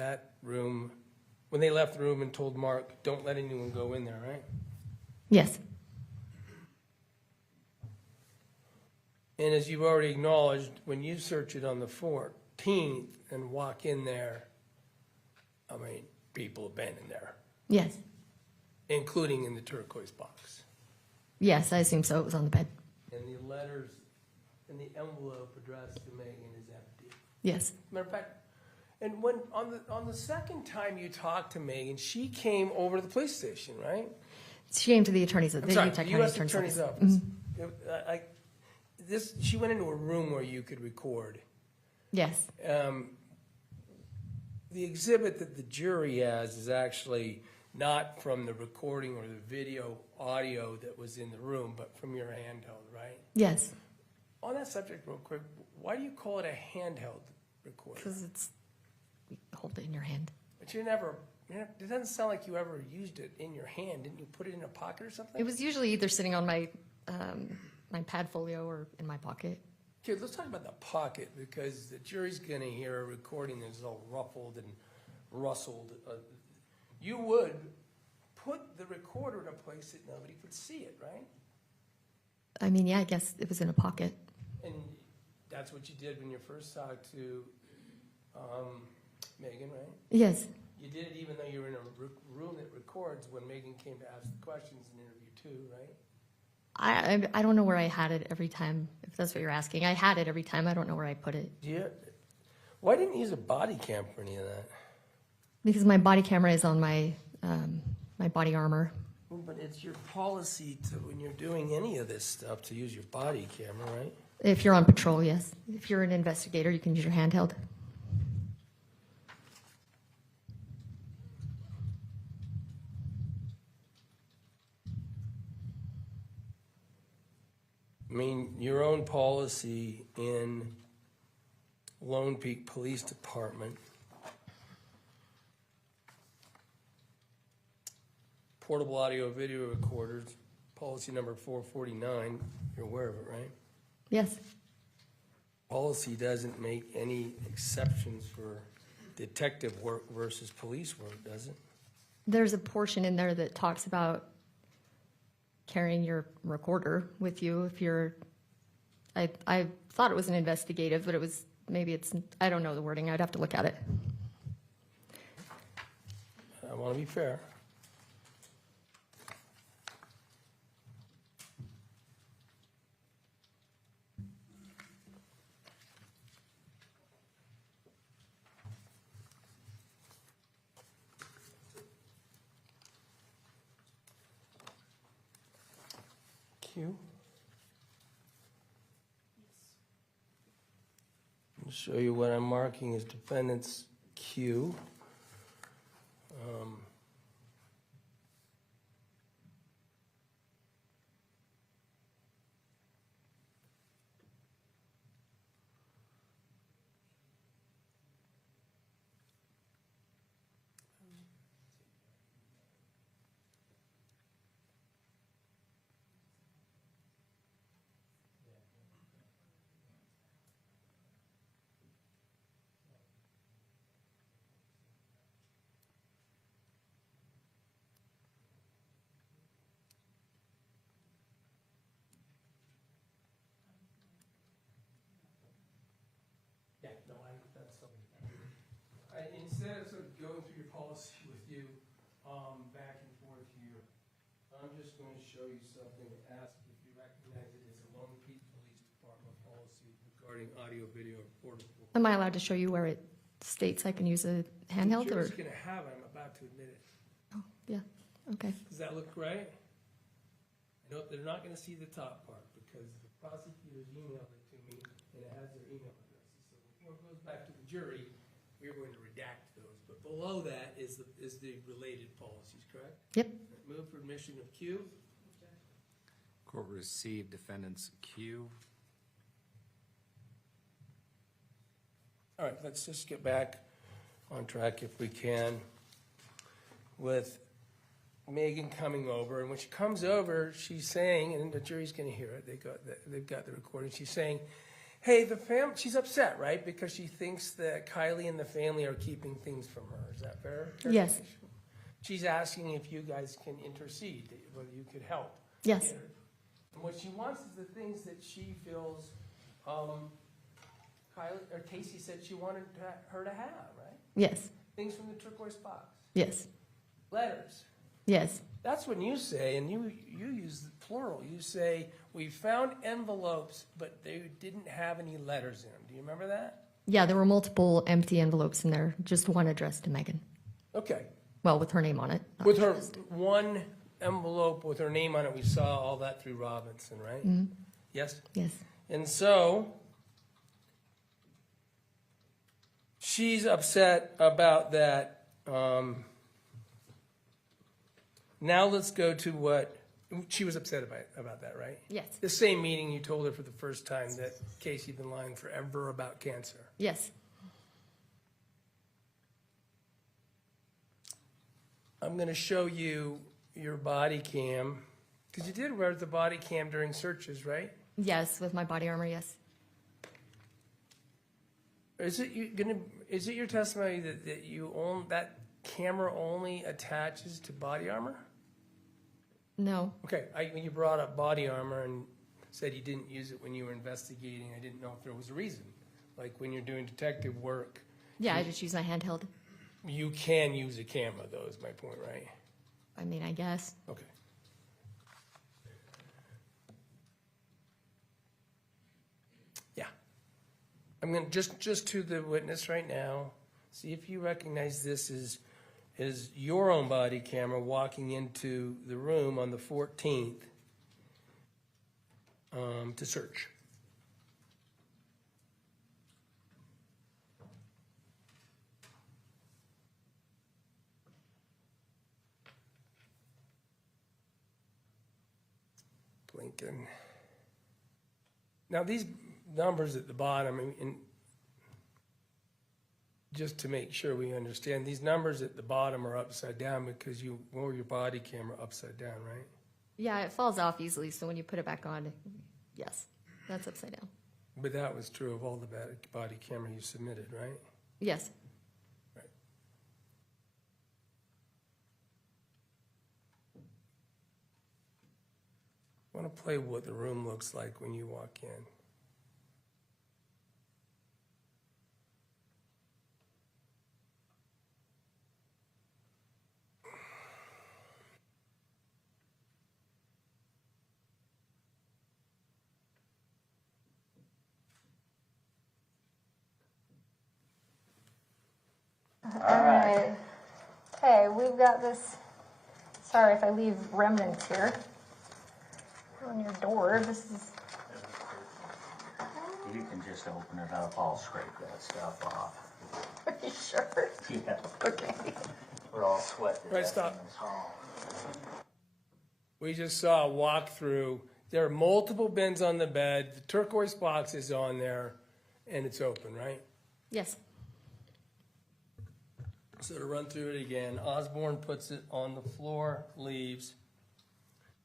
they left the room and told Mark, don't let anyone go in there, right? Yes. And as you've already acknowledged, when you search it on the 14th and walk in there, I mean, people have been in there, Yes. including in the turquoise box. Yes, I assume so. It was on the bed. And the letters in the envelope addressed to Meggan is empty. Yes. Matter of fact, and when on the second time you talked to Meggan, she came over to the police station, right? She came to the attorney's, the I'm sorry, Utah the County U.S. Attorney's Attorney's Office. Office. She went into a room where you could record. Yes. the exhibit that the jury has is actually not from the recording or the video audio that was in the room, but from your handheld, right? Yes, On that subject real quick, why do you call it a handheld recorder? because you hold it in your hand. But it doesn't sound like you ever used it in your hand. Didn't you put it in a pocket or something? It was usually either sitting on my my pad folio or in my pocket. Okay, let's talk about the pocket, because the jury's gonna hear a recording that's all ruffled and rustled. You would put the recorder in a place that nobody could see it, right? I mean, yeah, I guess it was in a pocket. And that's what you did when you first talked to Meggan, right? Yes, You did it even though you were in a room that records when Meggan came to ask the questions in interview two, right? I don't know where I had it every time, if that's what you're asking. I had it every time. I don't know where I put it. Why didn't you use a body cam for any of that? Because my body camera is on my my body armor. Well, but it's your policy to, when you're doing any of this stuff, to use your body camera, right? If you're on patrol, yes. If you're an investigator, you can use your handheld. I mean, your own policy in Lone Peak Police Department, portable audio video recorders, policy number 449, you're aware of it, right? Yes. Policy doesn't make any exceptions for detective work versus police work, does it? There's a portion in there that talks about carrying your recorder with you if you're, I thought it was an investigative, but it was, maybe it's, I don't know the wording. I'd have to look at it. I want to be fair. Q. I'll show you what I'm marking as defendant's Q. Yeah, no, that's something. Instead of sort of going through your policy with you, back and forth here, I'm just going to show you something and ask if you recognize it as a Lone Peak Police Department policy regarding audio, video, or portable. Am I allowed to show you where it states I can use a handheld The or? jury's going to have it, I'm about to admit it. Oh, yeah, okay. Does that look right? No, they're not going to see the top part because the prosecutors emailed it to me and it has their email addresses. So before it goes back to the jury, we're going to redact those. But below that is the related policies, correct? Yep. Move for admission of Q. Court received defendant's Q. All right, let's just get back on track if we can with Meggan coming over. And when she comes over, she's saying, and the jury's going to hear it, they've got the recording, she's saying, hey, the family, she's upset, right? Because she thinks that Kylie and the family are keeping things from her. Is that fair? Yes. She's asking if you guys can intercede, whether you could help. Yes. And what she wants is the things that she feels Kacee said she wanted her to have, right? Yes. Things from the turquoise box. Yes. Letters. Yes. That's when you say, and you use the plural, you say, we found envelopes, but they didn't have any letters in them. Do you remember that? Yeah, there were multiple empty envelopes in there, just one addressed to Meggan. Okay. Well, with her name on it. not With her just- one envelope with her name on it, we saw all that through Robinson, right? Mhm. Yes? Yes. And so, she's upset about that. Now let's go to what, she was upset about that, right? Yes. The same meeting you told her for the first time that Kacee been lying forever about cancer. Yes. I'm gonna show you your body cam, because you did wear the body cam during searches, right? Yes, with my body armor, yes. Is it your testimony that you own, that camera only attaches to body armor? No. Okay, when you brought up body armor and said you didn't use it when you were investigating, I didn't know if there was a reason. Like when you're doing detective work, Yeah, I just use my handheld. you can use a camera though, is my point, right? I mean, I guess. Okay. Yeah. I'm gonna, just to the witness right now, see if you recognize this as your own body camera walking into the room on the 14th to search. Blinking. Now these numbers at the bottom, and just to make sure we understand, these numbers at the bottom are upside down because you wore your body camera upside down, right? Yeah, it falls off easily, so when you put it back on, yes, that's upside down. But that was true of all the body camera you submitted, right? Yes. Right. I want to play what the room looks like when you walk in. All right. Okay, we've got this. Sorry if I leave remnants here on your door. This is. You can just open it up, I'll scrape that stuff off. Are you sure? Yeah, Okay. we're all sweating. Right, stop. in this hall. We just saw a walkthrough. There are multiple bins on the bed. The turquoise box is on there, and it's open, right? Yes. So to run through it again, Osborne puts it on the floor, leaves.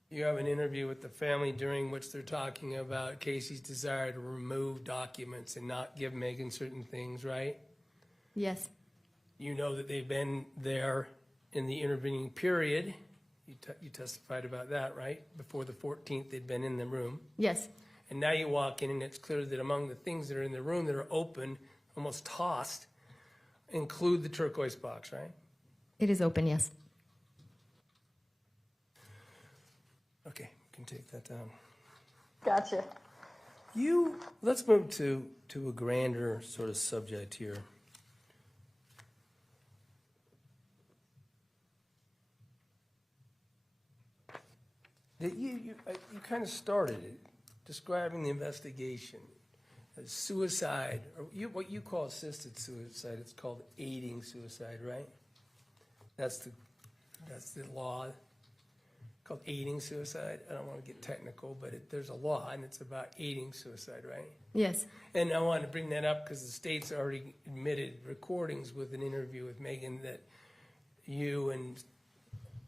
You have an interview with the family during which they're talking about Kacee's desire to remove documents and not give Meggan certain things, right? Yes. You know that they've been there in the intervening period. You testified about that, right? Before the 14th, they'd been in the room. Yes. And now you walk in and it's clear that among the things that are in the room that are open, almost tossed, include the turquoise box, right? It is open, yes. Okay, we can take that down. Gotcha. Let's move to a grander sort of subject here. You kind of started it, describing the investigation as suicide, or what you call assisted suicide. It's called aiding suicide, right? That's the law called aiding suicide. I don't want to get technical, but there's a law, and it's about aiding suicide, right? Yes. And I wanted to bring that up because the state's already admitted recordings with an interview with Meggan that you and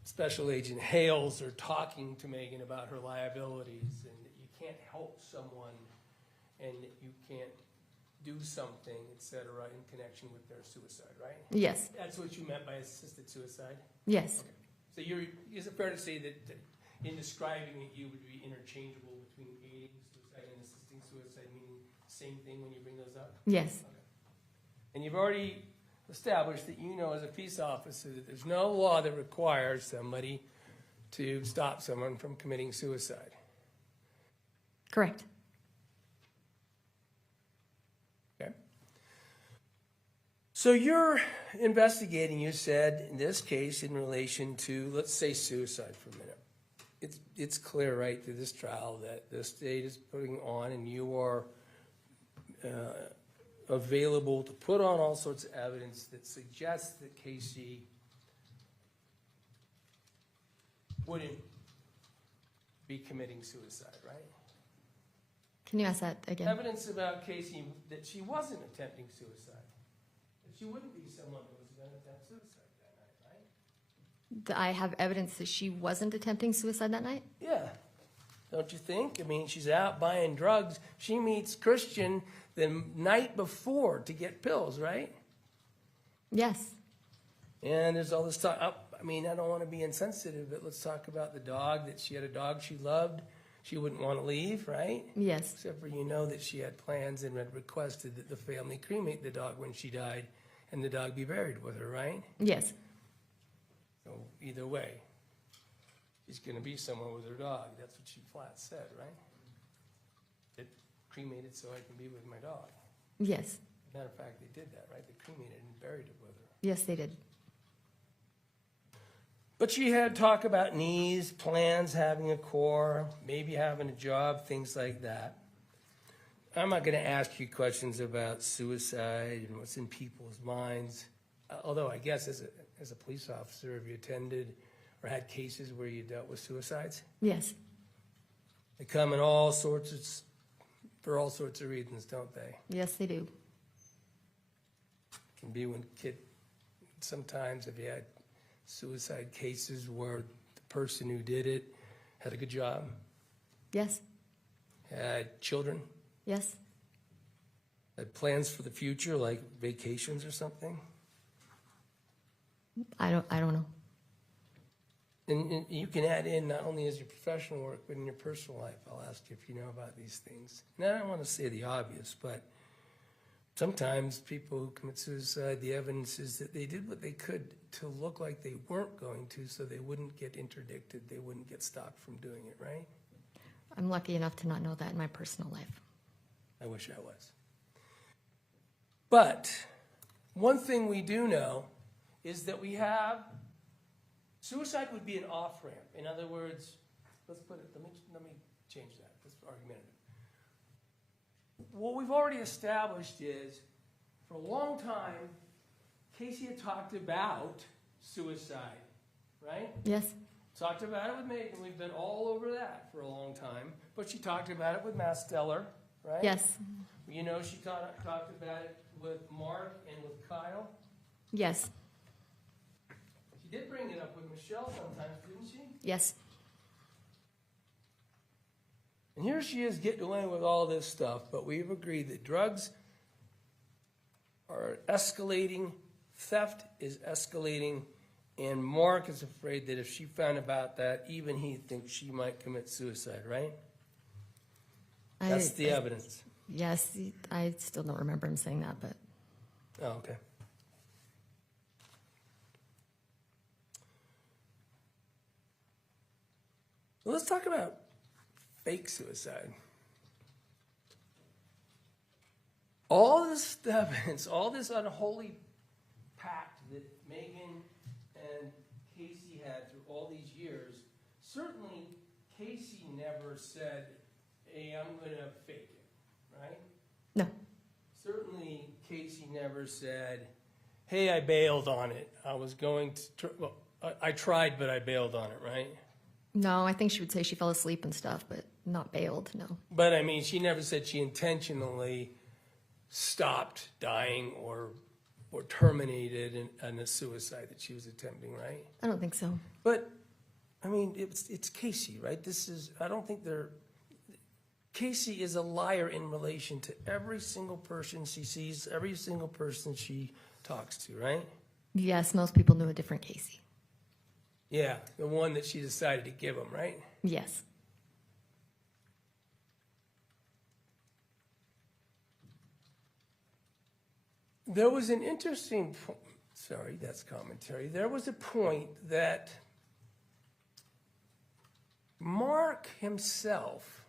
Special Agent Hales are talking to Meggan about her liabilities and that you can't help someone and that you can't do something, et cetera, in connection with their suicide, right? Yes. That's what you meant by assisted suicide? Yes. Okay. So is it fair to say that in describing it, you would be interchangeable between aiding suicide and assisting suicide, meaning same thing when you bring those up? Yes. Okay. And you've already established that you know as a peace officer that there's no law that requires somebody to stop someone from committing suicide. Correct. Okay. So you're investigating, you said, in this case, in relation to, let's say, suicide for a minute. It's clear right through this trial that the state is putting on, and you are available to put on all sorts of evidence that suggests that Kacee wouldn't be committing suicide, right? Can you ask that again? Evidence about Kacee that she wasn't attempting suicide. That she wouldn't be someone who was going to attempt suicide that night, right? I have evidence that she wasn't attempting suicide that night? Yeah. Don't you think? I mean, she's out buying drugs. She meets Christian the night before to get pills, right? Yes. And there's all this talk. I mean, I don't want to be insensitive, but let's talk about the dog, that she had a dog she loved. She wouldn't want to leave, right? Yes. Except for you know that she had plans and had requested that the family cremate the dog when she died and the dog be buried with her, right? Yes. So either way, she's going to be somewhere with her dog. That's what she flat said, right? It cremated so I can be with my dog. Yes. Matter of fact, they did that, right? They cremated and buried it with her. Yes, they did. But she had talk about needs, plans, having a core, maybe having a job, things like that. I'm not going to ask you questions about suicide and what's in people's minds. Although I guess as a police officer, have you attended or had cases where you dealt with suicides? Yes. They come in for all sorts of reasons, don't they? Yes, they do. It can be when sometimes if you had suicide cases where the person who did it had a good job, Yes. had children, Yes. had plans for the future, like vacations or something. I don't know. And you can add in not only as your professional work, but in your personal life. I'll ask you if you know about these things. And I don't want to say the obvious, but sometimes people who commit suicide, the evidence is that they did what they could to look like they weren't going to, so they wouldn't get interdicted, they wouldn't get stopped from doing it, right? I'm lucky enough to not know that in my personal life. I wish I was. But one thing we do know is that suicide would be an off-ramp. In other words, let me change that. That's argumentative. What we've already established is, for a long time, Kacee had talked about suicide, right? Yes. Talked about it with Meggan. We've been all over that for a long time. But she talked about it with Matt Steller, right? Yes. You know, she talked about it with Mark and with Kyle. Yes. She did bring it up with Michelle sometimes, didn't she? Yes. And here she is getting away with all this stuff, but we've agreed that drugs are escalating, theft is escalating, and Mark is afraid that if she found about that, even he thinks she might commit suicide, right? That's the evidence. Yes. I still don't remember him saying that, but. Oh, okay. Well, let's talk about fake suicide. All this evidence, all this unholy pact that Meggan and Kacee had through all these years, certainly Kacee never said, hey, I'm going to fake it, right? No. Certainly Kacee never said, hey, I bailed on it. I was going to, I tried, but I bailed on it, right? No, I think she would say she fell asleep and stuff, but not bailed, no. But I mean, she never said she intentionally stopped dying or terminated in a suicide that she was attempting, right? I don't think so. But, I mean, it's Kacee, right? I don't think Kacee is a liar in relation to every single person she sees, every single person she talks to, right? Yes, most people knew a different Kacee. Yeah, the one that she decided to give him, right? Yes. There was an interesting point. Sorry, that's commentary. There was a point that Mark himself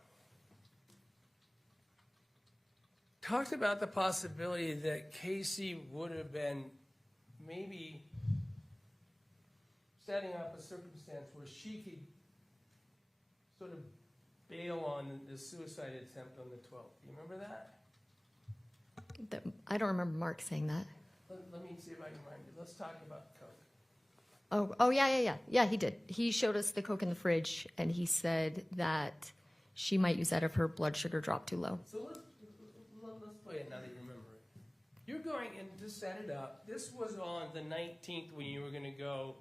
talked about the possibility that Kacee would have been maybe setting up a circumstance where she could sort of bail on the suicide attempt on the 12th. Do you remember that? I don't remember Mark saying that. Let me see if I can remind you. Let's talk about Coke. Oh, yeah, he did. He showed us the Coke in the fridge, and he said that she might use that if her blood sugar dropped too low. So let's play it now that you remember it. You're going and to set it up. This was on the 19th when you were going to go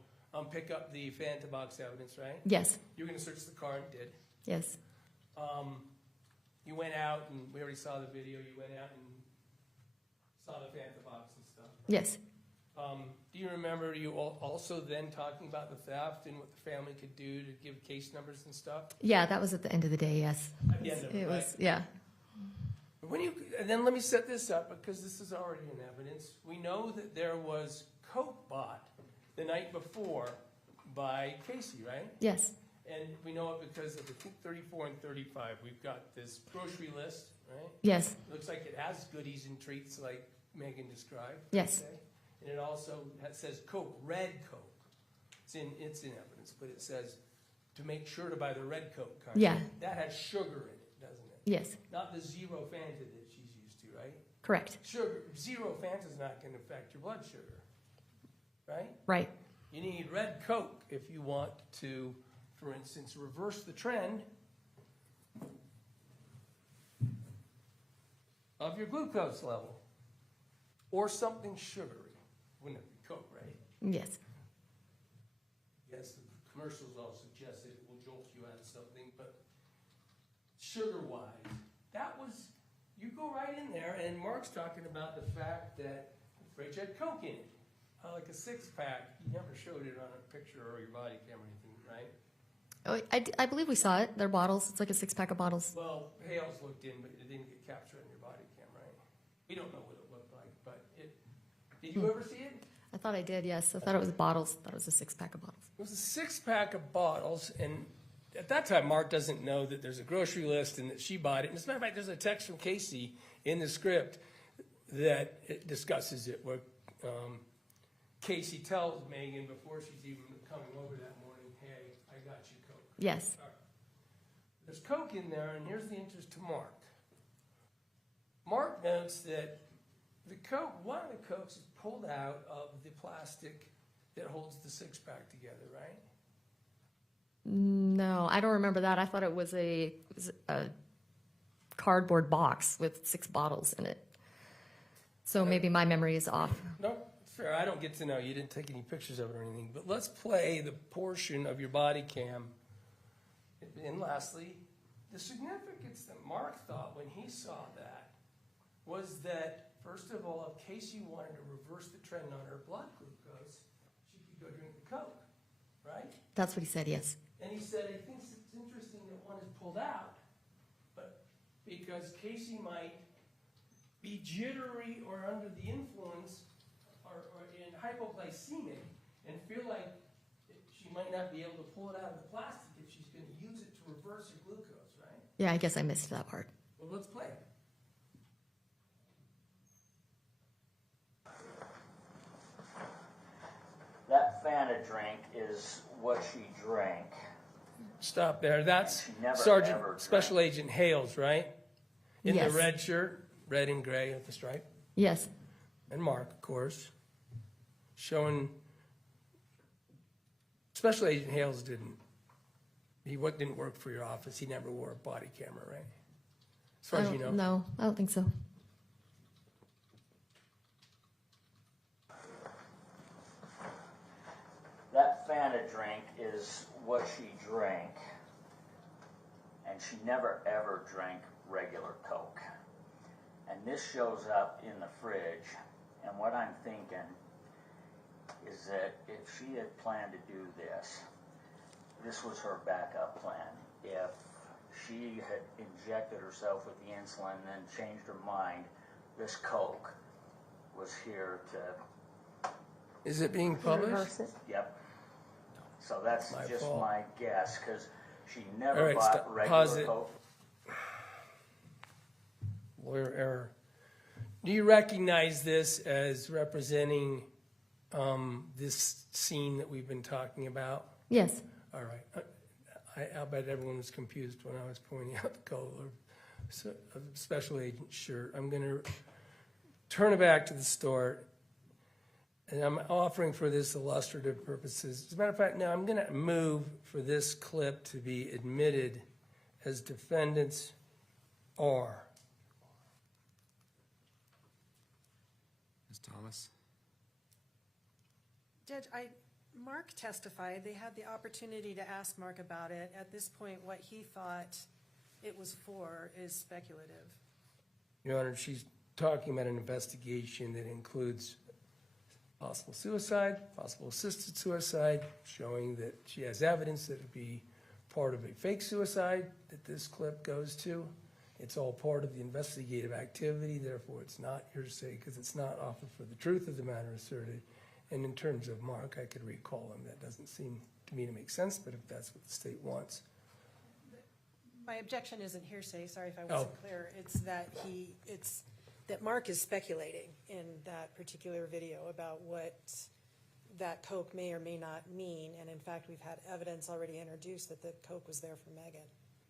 pick up the Phantom box evidence, right? Yes, You were going to search the car and did. yes, You went out and we already saw the video. You went out and saw the Phantom box and stuff. yes, Do you remember you also then talking about the theft and what the family could do to give case numbers and stuff? yeah. That was at the end of the day. Yes, At the end of it, it right? was. Yeah, And then let me set this up because this is already in evidence. We know that there was Coke bought the night before by Kacee, right? yes, And we know it because of, I think, 34 and 35. We've got this grocery list, right? yes, Looks like it has goodies and treats like Meggan described. Yes. okay? And it also says Coke, red Coke. It's in evidence, but it says to make sure to buy the red Coke kind. Yeah. That has sugar in it, doesn't it? yes. Not the zero Fanta that she's used to, right? Correct. Zero Fanta is not going to affect your blood sugar, right? Right. You need red Coke if you want to, for instance, reverse the trend of your glucose level or something sugary. Wouldn't it be Coke, right? Yes. Yes, the commercials all suggest it will jolt you out of something, but sugar-wise, that was, you go right in there, and Mark's talking about the fact that the fridge had Coke in it. Like a six-pack. You never showed it on a picture or your body cam or anything, right? Oh, I believe we saw it. They're bottles. It's like a 6-pack of bottles. Well, Hales looked in, but it didn't get captured on your body cam, right? We don't know what it looked like, but it, did you ever see it? I thought I did. Yes, I thought it was bottles. I thought it was a 6-pack of bottles. It was a six-pack of bottles, and at that time, Mark doesn't know that there's a grocery list and that she bought it. And as a matter of fact, there's a text from Kacee in the script that it discusses it, where Kacee tells Meggan before she's even coming over that morning, hey, I got you Coke. Yes. All right. There's Coke in there, and here's the interest to Mark. Mark notes that the Coke, one of the Cokes is pulled out of the plastic that holds the six-pack together, right? No, I don't remember that. I thought it was a cardboard box with 6 bottles in it. So maybe my memory is off. No, fair. I don't get to know. You didn't take any pictures of it or anything. But let's play the portion of your body cam. And lastly, the significance that Mark thought when he saw that was that, first of all, if Kacee wanted to reverse the trend on her blood glucose, she could go drink the Coke, right? That's what he said, yes. And he said, I think it's interesting that one is pulled out, but because Kacee might be jittery or under the influence or in hypoglycemic and feel like she might not be able to pull it out of the plastic if she's going to use it to reverse her glucose, right? Yeah, I guess I missed that part. Well, let's play it. That Fanta drink is what she drank. Stop there. That's She never, Sergeant ever Special drank. Agent Hales, right? In Yes. the red shirt, red and gray with the stripe. Yes. And Mark, of course, showing Special Agent Hales didn't work for your office. He never wore a body camera, right? As far as you know. No, I don't think so. That Fanta drink is what she drank. And she never ever drank regular Coke. And this shows up in the fridge. And what I'm thinking is that if she had planned to do this, this was her backup plan. If she had injected herself with the insulin and then changed her mind, this Coke was here to, Is it being published? yep. So that's My just fault. my guess, because she All never right, bought stop. regular Pause it. Coke. Lawyer error. Do you recognize this as representing this scene that we've been talking about? Yes. All right. I'll bet everyone was confused when I was pointing out the color of Special Agent shirt. I'm going to turn it back to the start. And I'm offering for this illustrative purposes. As a matter of fact, now I'm going to move for this clip to be admitted as defendants are. Ms. Thomas? Judge, Mark testified, they had the opportunity to ask Mark about it. At this point, what he thought it was for is speculative. Your Honor, she's talking about an investigation that includes possible suicide, possible assisted suicide, showing that she has evidence that it would be part of a fake suicide that this clip goes to. It's all part of the investigative activity, therefore it's not hearsay because it's not offered for the truth of the matter asserted. And in terms of Mark, I could recall him. That doesn't seem to me to make sense, but if that's what the state wants. My objection isn't hearsay, sorry if I wasn't clear. It's that Mark is speculating in that particular video about what that Coke may or may not mean. And in fact, we've had evidence already introduced that the Coke was there for Meggan.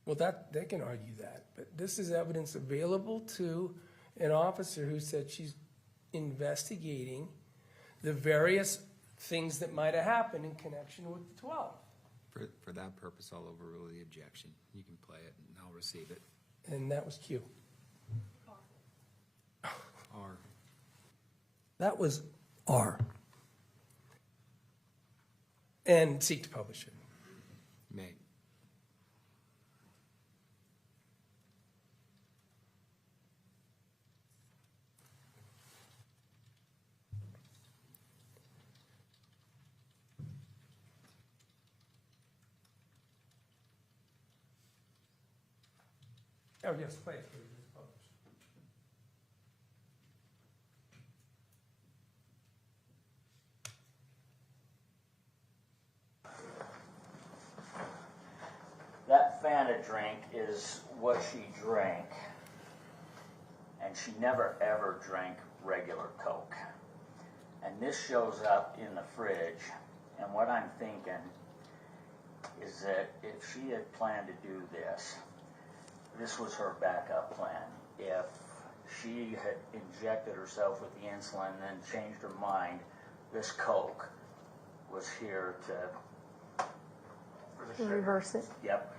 Well, they can argue that, but this is evidence available to an officer who said she's investigating the various things that might have happened in connection with the 12. For that purpose, I'll overrule the objection. You can play it and I'll receive it. And that was Q. R. That was R. And seek to publish it. May. Oh, yes, play it, please. It's published. That Fanta drink is what she drank, and she never ever drank regular Coke. And this shows up in the fridge, and what I'm thinking is that if she had planned to do this, this was her backup plan. If she had injected herself with the insulin and then changed her mind, this Coke was here to Reverse it. Yep.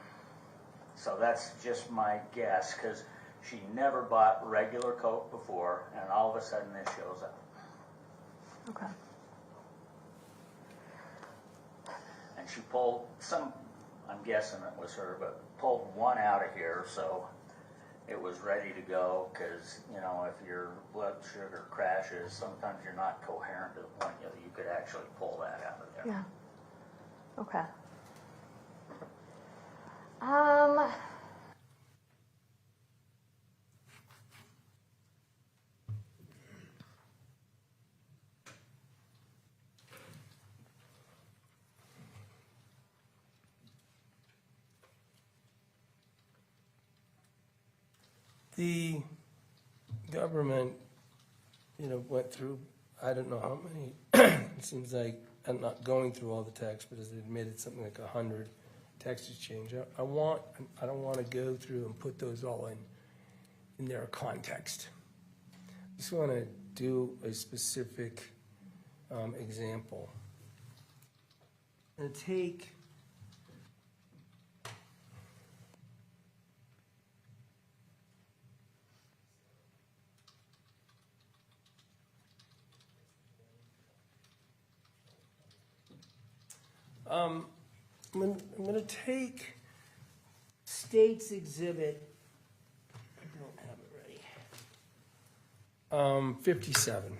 So that's just my guess, because she never bought regular Coke before, and all of a sudden this shows up. Okay. And she pulled some, I'm guessing it was her, but pulled one out of here, so it was ready to go, because, you know, if your blood sugar crashes, sometimes you're not coherent to the point that you could actually pull that out of there. Yeah. Okay. The government, went through, I don't know how many, it seems like, I'm not going through all the text, but as they admitted, something like 100 text exchange. I don't want to go through and put those all in their context. I just want to do a specific example. And take I'm going to take State's Exhibit, I don't have it ready, 57.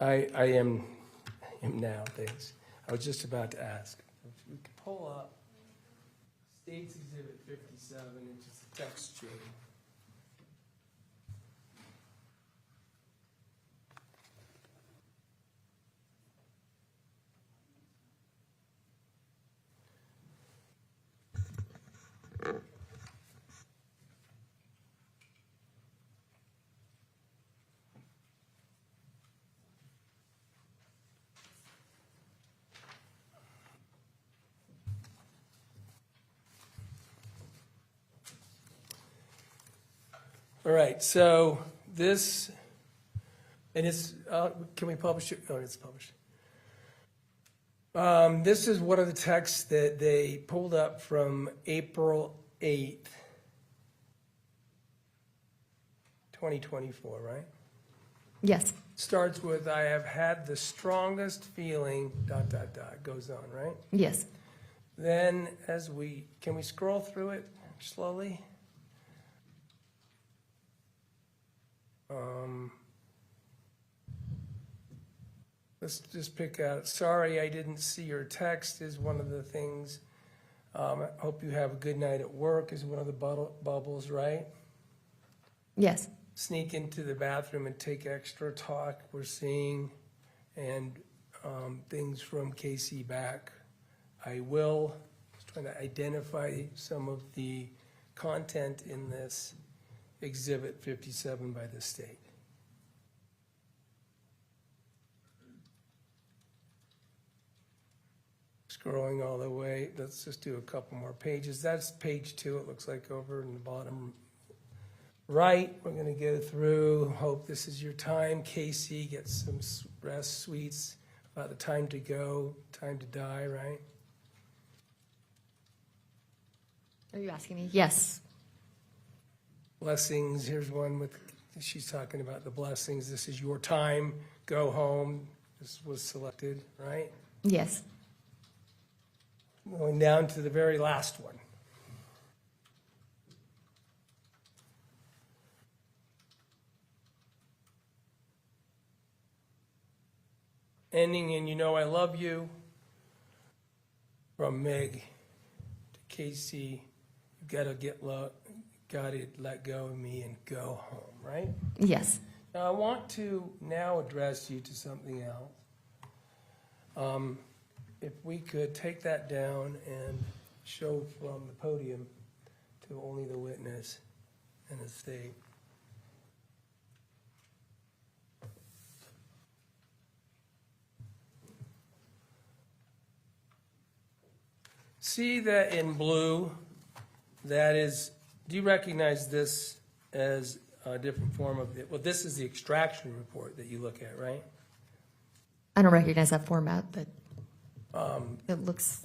I am now, thanks. I was just about to ask. If we could pull up State's Exhibit 57, it's just a text chain. All right, so this, and it's, can we publish it? Oh, it's published. This is one of the texts that they pulled up from April 8th, 2024, right? Yes. Starts with, I have had the strongest feeling, ... goes on, right? Yes. Then can we scroll through it slowly? Let's just pick out, sorry I didn't see your text is one of the things. I hope you have a good night at work is one of the bubbles, right? Yes. Sneak into the bathroom and take extra talk we're seeing, and things from Kacee back. I will, just trying to identify some of the content in this Exhibit 57 by the state. Scrolling all the way, let's just do a couple more pages. That's page 2, it looks like, over in the bottom right. We're going to go through. Hope this is your time. Kacee gets some rest, sweets, about the time to go, time to die, right? Are you asking me? Yes. Blessings. Here's one with, she's talking about the blessings. This is your time. Go home. This was selected, right? Yes. Going down to the very last one. Ending in, you know I love you, from Meg to Kacee. You gotta let go of me and go home, right? Yes. Now I want to now address you to something else. If we could take that down and show from the podium to only the witness and the state. See that in blue, that is, do you recognize this as a different form of it? Well, this is the extraction report that you look at, right? I don't recognize that format, but it looks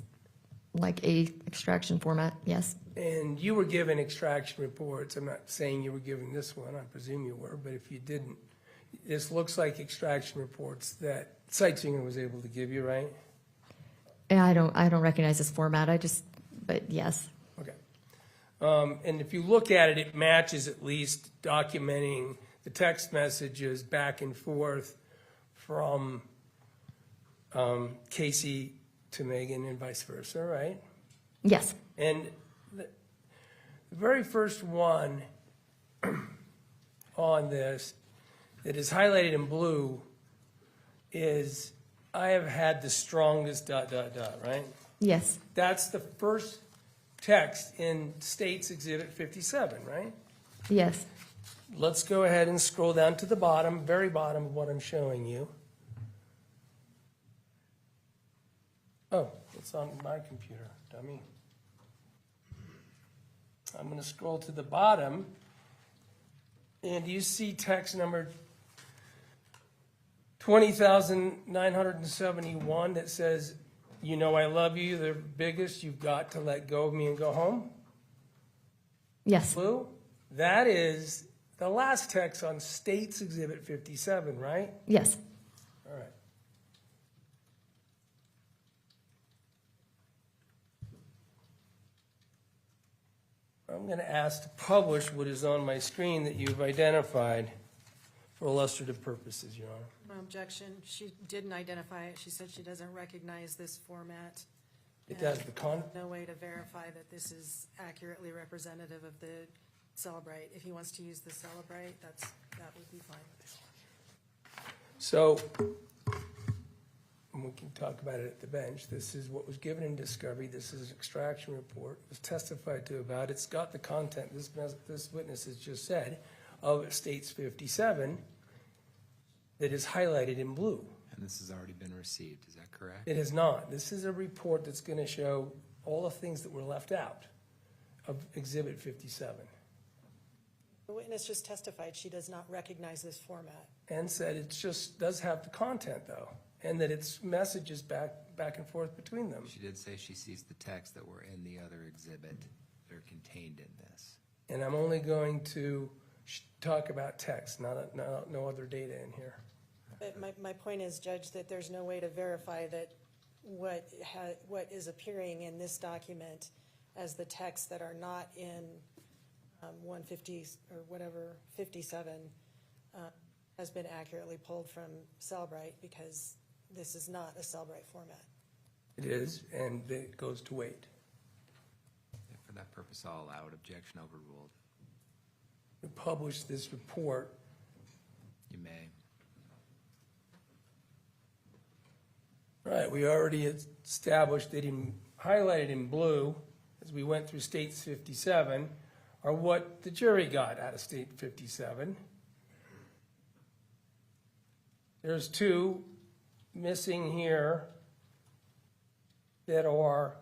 like a extraction format, yes. And you were given extraction reports. I'm not saying you were given this one. I presume you were, but if you didn't, this looks like extraction reports that Singer was able to give you, right? Yeah, I don't recognize this format. But yes. Okay. And if you look at it, it matches at least documenting the text messages back and forth from Kacee to Meggan and vice versa, right? Yes. And the very first one on this that is highlighted in blue is, I have had the strongest ... right? Yes. That's the first text in State's Exhibit 57, right? Yes. Let's go ahead and scroll down to the bottom, very bottom of what I'm showing you. Oh, it's on my computer, dummy. I'm going to scroll to the bottom, and you see text number 20,971 that says, you know I love you, the biggest, you've got to let go of me and go home. Yes. Blue, that is the last text on State's Exhibit 57, right? Yes. All right. I'm going to ask to publish what is on my screen that you've identified for illustrative purposes, Your Honor. No objection. She didn't identify it. She said she doesn't recognize this format. It does the No way to verify that this is accurately representative of the Celebrate. If he wants to use the Celebrate, that would be fine. So, and we can talk about it at the bench. This is what was given in discovery. This is an extraction report. It was testified to about. It's got the content this witness has just said of State's 57 that is highlighted in blue. And this has already been received, is that correct? It is not. This is a report that's going to show all the things that were left out of Exhibit 57. The witness just testified she does not recognize this format. And said it just does have the content though, and that it's messages back and forth between them. She did say she sees the text that were in the other exhibit that are contained in this. And I'm only going to talk about text, no other data in here. But my point is, Judge, that there's no way to verify that what is appearing in this document as the text that are not in 150 or whatever, 57, has been accurately pulled from Cellbrite, because this is not a Cellbrite format. It is, and it goes to wait. And for that purpose, all allowed, objection overruled. We published this report. You may. Right, we already established that highlighted in blue, as we went through States 57, are what the jury got out of State 57. There's two missing here that are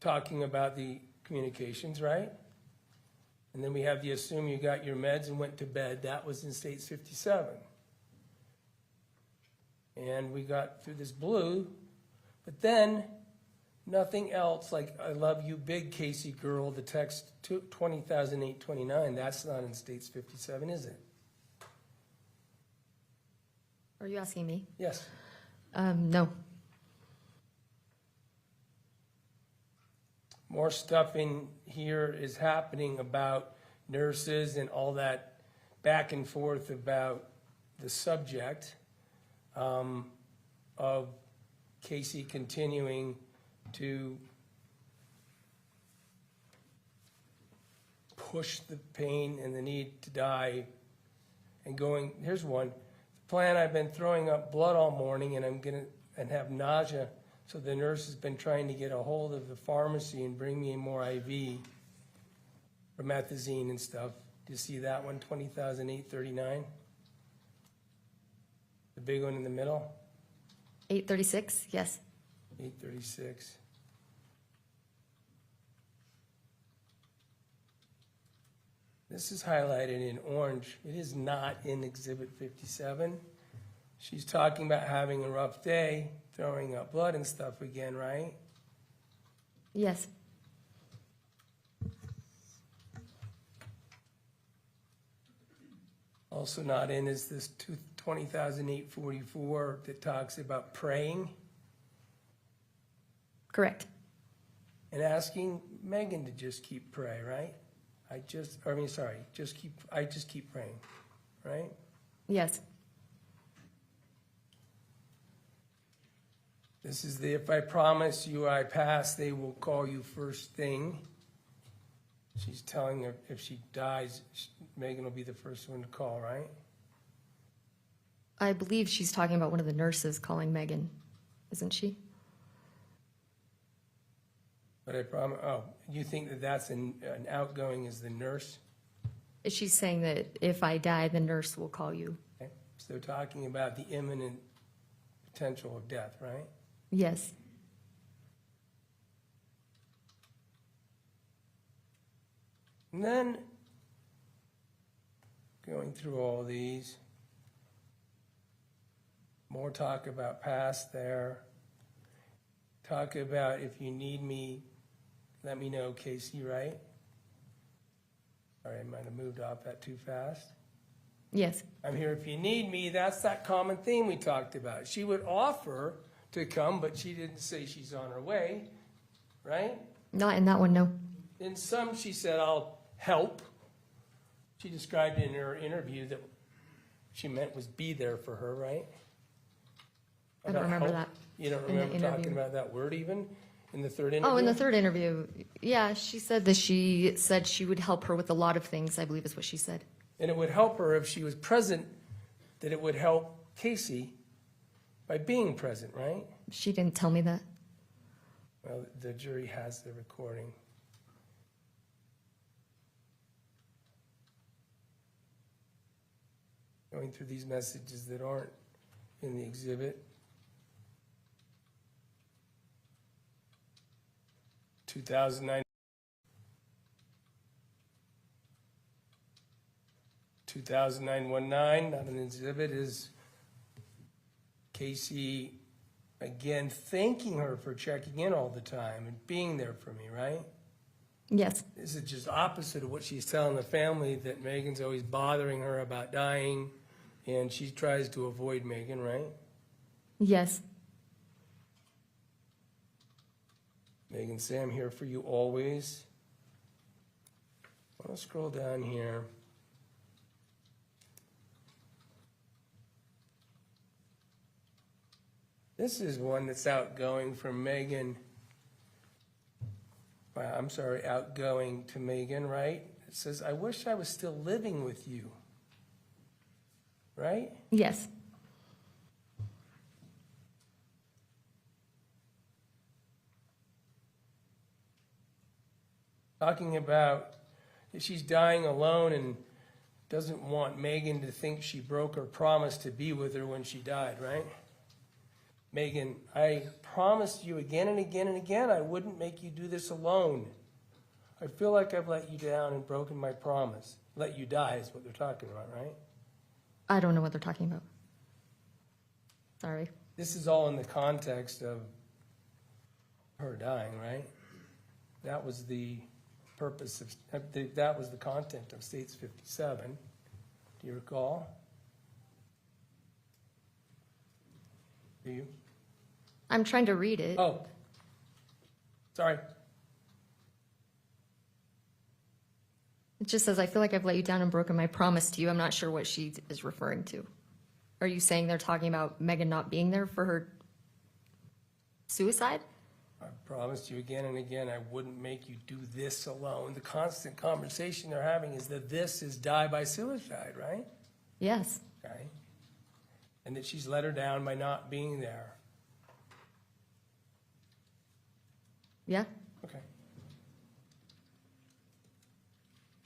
talking about the communications, right? And then we have the assume you got your meds and went to bed. That was in States 57. And we got through this blue, but then nothing else, like I love you big Kacee girl, the text 20,829, that's not in States 57, is it? Are you asking me? Yes. No. More stuff in here is happening about nurses and all that back and forth about the subject of Kacee continuing to push the pain and the need to die and going, here's one, the plan, I've been throwing up blood all morning and have nausea, so the nurse has been trying to get a hold of the pharmacy and bring me more IV, promethazine and stuff. Do you see that one, 20,839? The big one in the middle? 836, yes. 836. This is highlighted in orange. It is not in Exhibit 57. She's talking about having a rough day, throwing up blood and stuff again, right? Yes. Also not in is this 20,844 that talks about praying Correct. and asking Meggan to just keep praying, right? I just keep praying, right? Yes. This is the, if I promise you I pass, they will call you first thing. She's telling her if she dies, Meggan will be the first one to call, right? I believe she's talking about one of the nurses calling Meggan, isn't she? But I promise, oh, you think that that's an outgoing is the nurse? She's saying that if I die, the nurse will call you. Okay. So they're talking about the imminent potential of death, right? Yes. And then, going through all these, more talk about past there. Talk about if you need me, let me know, Kacee, right? Sorry, I might have moved off that too fast. Yes. I'm here if you need me. That's that common theme we talked about. She would offer to come, but she didn't say she's on her way, right? Not in that one, no. In some, she said, I'll help. She described in her interview that she meant was be there for her, right? I don't remember that. You don't in the remember talking interview. about that word even in the third interview? Oh, in the third interview. Yeah, she said that she would help her with a lot of things, I believe is what she said. And it would help her if she was present, that it would help Kacee by being present, right? She didn't tell me that. Well, the jury has the recording. Going through these messages that aren't in the exhibit. 2009. 2009-19, not an exhibit, is Kacee again thanking her for checking in all the time and being there for me, right? Yes. This is just opposite of what she's telling the family, that Megan's always bothering her about dying, and she tries to avoid Meggan, right? Yes. Meggan, say I'm here for you always. I want to scroll down here. This is one that's outgoing from Meggan. I'm sorry, outgoing to Meggan, right? It says, I wish I was still living with you. Right? Yes. Talking about that she's dying alone and doesn't want Meggan to think she broke her promise to be with her when she died, right? Meggan, I promised you again and again and again I wouldn't make you do this alone. I feel like I've let you down and broken my promise. Let you die is what they're talking about, right? I don't know what they're talking about. Sorry. This is all in the context of her dying, right? That was the purpose of, that was the content of States 57. Do you recall? Do you? I'm trying to read it. Oh, sorry. It just says, I feel like I've let you down and broken my promise to you. I'm not sure what she is referring to. Are you saying they're talking about Meggan not being there for her suicide? I promised you again and again I wouldn't make you do this alone. The constant conversation they're having is that this is die by suicide, right? Yes. Okay. And that she's let her down by not being there. Yeah. Okay.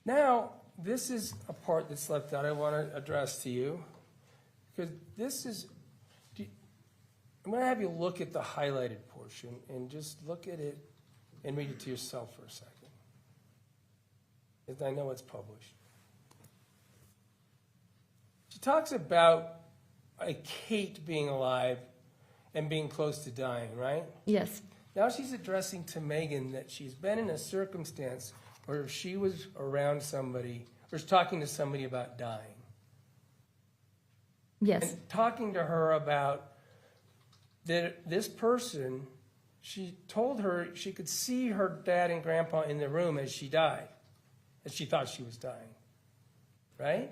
Now, this is a part that's left out I want to address to you, because this is, I'm going to have you look at the highlighted portion and just look at it and read it to yourself for a second, because I know it's published. She talks about a Kate being alive and being close to dying, right? Yes. Now she's addressing to Meggan that she's been in a circumstance where she was around somebody, or was talking to somebody about dying. Yes. And talking to her about that this person, she told her she could see her dad and grandpa in the room as she died, as she thought she was dying. Right?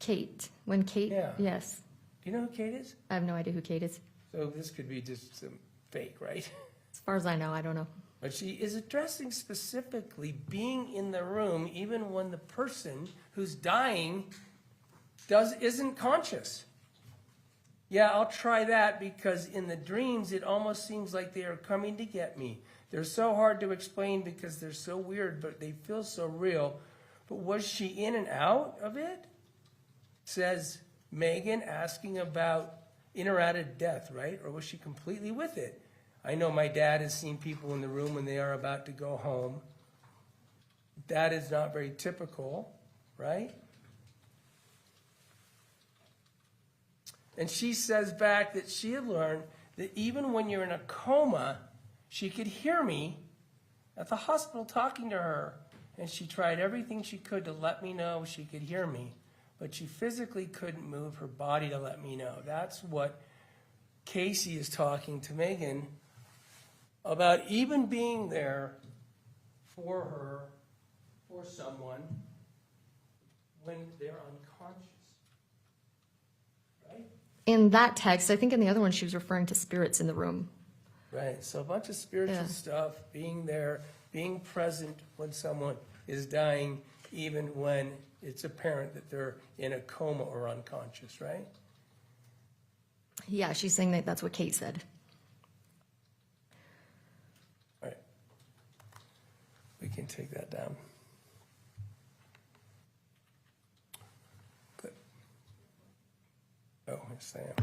Kate. When Kate? Yeah. Yes. Do you know who Kate is? I have no idea who Kate is. So this could be just some fake, right? As far as I know, I don't know. But she is addressing specifically being in the room even when the person who's dying isn't conscious. Yeah, I'll try that because in the dreams it almost seems like they are coming to get me. They're so hard to explain because they're so weird, but they feel so real. But was she in and out of it? Says Meggan, asking about in or out of death, right? Or was she completely with it? I know my dad has seen people in the room when they are about to go home. That is not very typical, right? And she says back that she had learned that even when you're in a coma, she could hear me at the hospital talking to her. And she tried everything she could to let me know she could hear me. But she physically couldn't move her body to let me know. That's what Kacee is talking to Meggan about, even being there for her, for someone, when they're unconscious. Right? In that text, I think in the other one she was referring to spirits in the room. Right, so a bunch of spiritual stuff, being there, being present when someone is dying, even when it's apparent that they're in a coma or unconscious, right? Yeah, she's saying that that's what Kate said. All right. We can take that down. Good. Oh, yes, I am.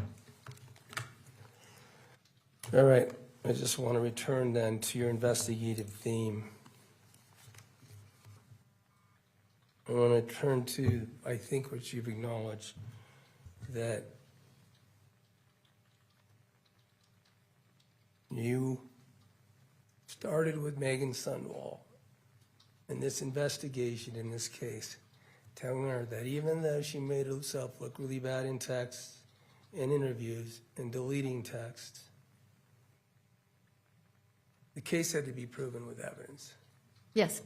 All right. I just want to return then to your investigative theme. want to turn to, I think, what you've acknowledged, that you started with Meggan Sundwall in this investigation, in this case, telling her that even though she made herself look really bad in texts and interviews and deleting texts, the case had to be proven with evidence. Yes.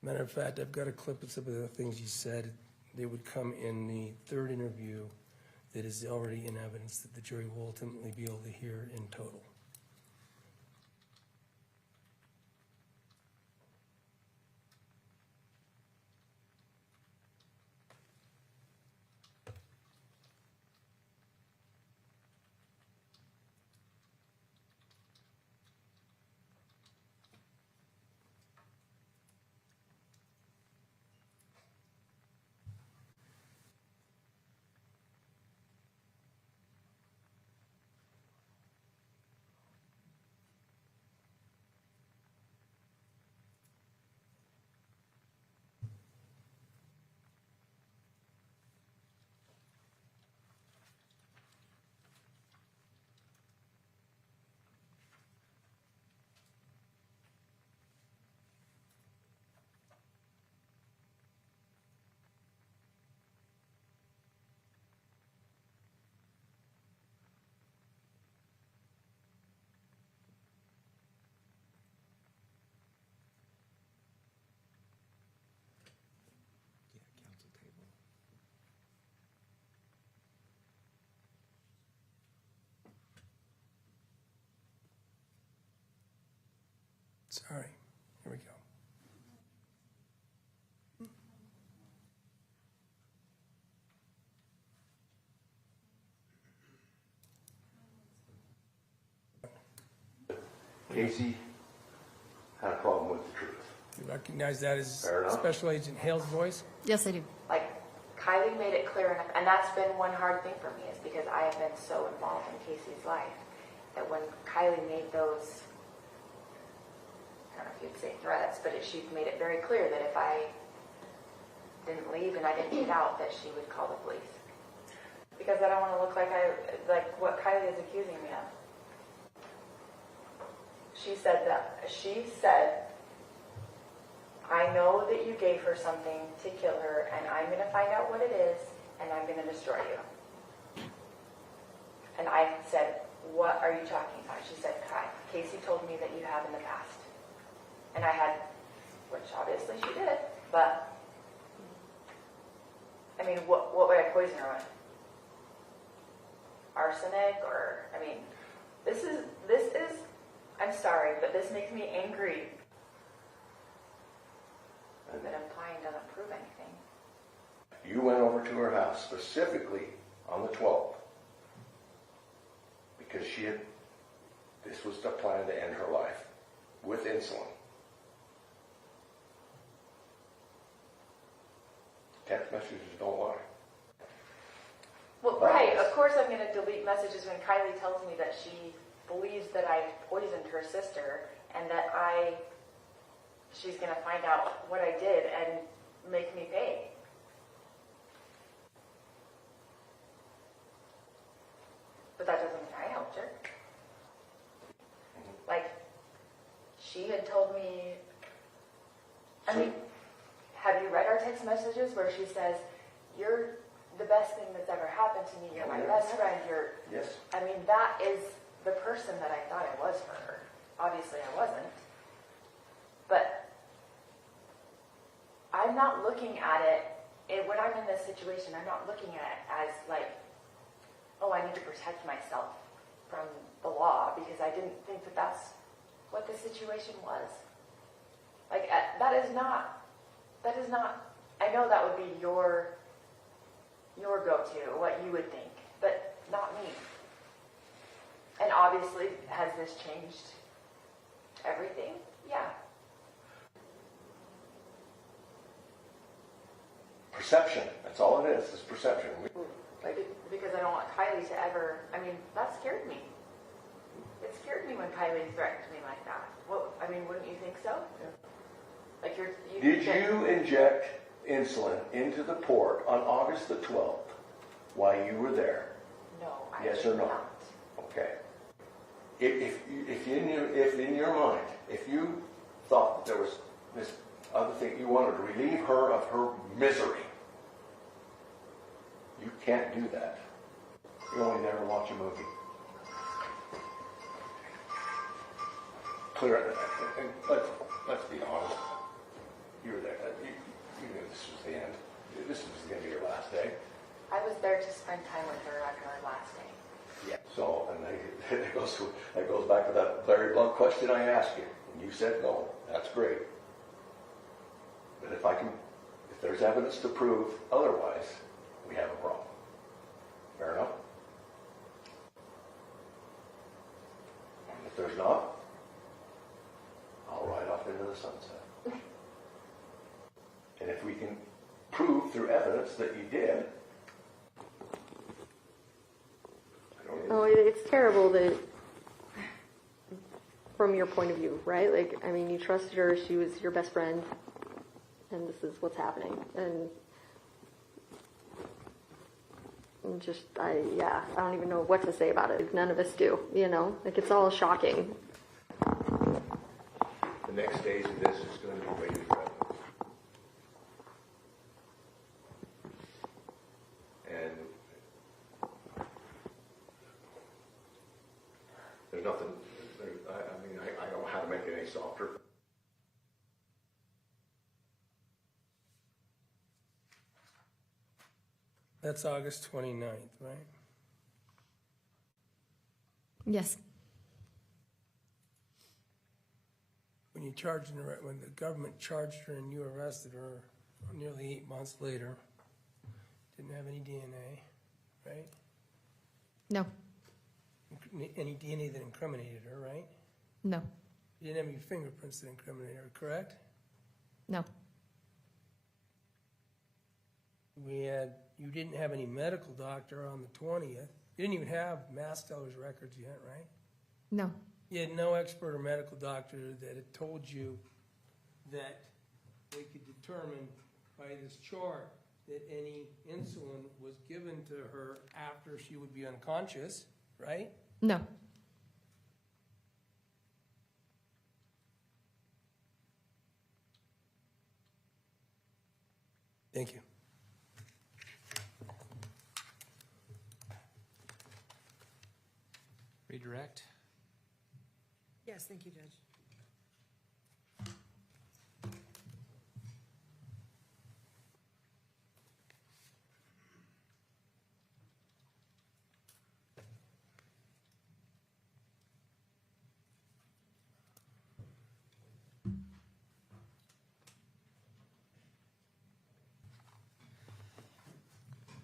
Matter of fact, I've got a clip of some of the things you said. They would come in the third interview that is already in evidence that the jury will ultimately be able to hear in total. Sorry, here we go. Kacee had a problem with the truth. You recognize that as Fair enough. Special Agent Hale's voice? Yes, I do. Like, Kylie made it clear enough, and that's been one hard thing for me, is because I have been so involved in Casey's life, that when Kylie made those, I don't know if you'd say threats, but she made it very clear that if I didn't leave and I didn't get out, that she would call the police. Because I don't want to look like what Kylie is accusing me of. She said, I know that you gave her something to kill her, and I'm going to find out what it is, and I'm going to destroy you. And I said, what are you talking about? She said, Kacee told me that you have in the past. And I had, which obviously she did, but, I mean, what would I poison her with? Arsenic, or, I mean, this is, I'm sorry, but this makes me angry. But implying doesn't prove anything. You went over to her house specifically on the 12th because this was the plan to end her life with insulin. Text messages don't lie. Well, right, of course I'm going to delete messages when Kylie tells me that she believes that I poisoned her sister and that she's going to find out what I did and make me pay. But that doesn't mean I helped her. Like, she had told me, I mean, have you read our text messages where she says, you're the best thing that's ever happened to me, you're my best friend, Yes. I mean, that is the person that I thought I was for her. Obviously I wasn't. But I'm not looking at it, when I'm in this situation, I'm not looking at it as like, oh, I need to protect myself from the law, because I didn't think that that's what the situation was. Like, that is not, I know that would be your go-to, what you would think, but not me. And obviously, has this changed everything? Yeah. Perception. That's all it is perception. Like, because I don't want Kylie to ever, I mean, that scared me. It scared me when Kylie threatened me like that. Well, I mean, wouldn't you think so? Yeah. Like Did you inject insulin into the port on August the 12th while you were there? No, I Yes did or no? not. Okay. If in your mind, if you thought that there was this other thing, you wanted to relieve her of her misery, you can't do that. You're only there to watch a movie. Clear it. And let's be honest. You were there. You knew this was the end. This was going to be your last day. I was there to spend time with her on her last day. Yeah. So, and that goes back to that very blunt question I asked you, and you said no. That's great. But if there's evidence to prove otherwise, we have a problem. Fair enough? And if there's not, I'll ride off into the sunset. And if we can prove through evidence that you did, Oh, it's terrible that, from your point of view, right? Like, I mean, you trusted her, she was your best friend, and this is what's happening. And just, I don't even know what to say about it. Like, none of us do, you know? Like, it's all shocking. the next stage of this is going to be weighted evidence. And there's nothing, I don't know how to make it any softer. That's August 29th, right? Yes. When the government charged her and you arrested her nearly 8 months later, didn't have any DNA, right? No. Any DNA that incriminated her, right? No. You didn't have any fingerprints that incriminated her, correct? No. You didn't have any medical doctor on the 20th. You didn't even have Mass Teller's records yet, right? No. You had no expert or medical doctor that had told you that they could determine by this chart that any insulin was given to her after she would be unconscious, right? No. Thank you. Redirect. Yes, thank you, Judge.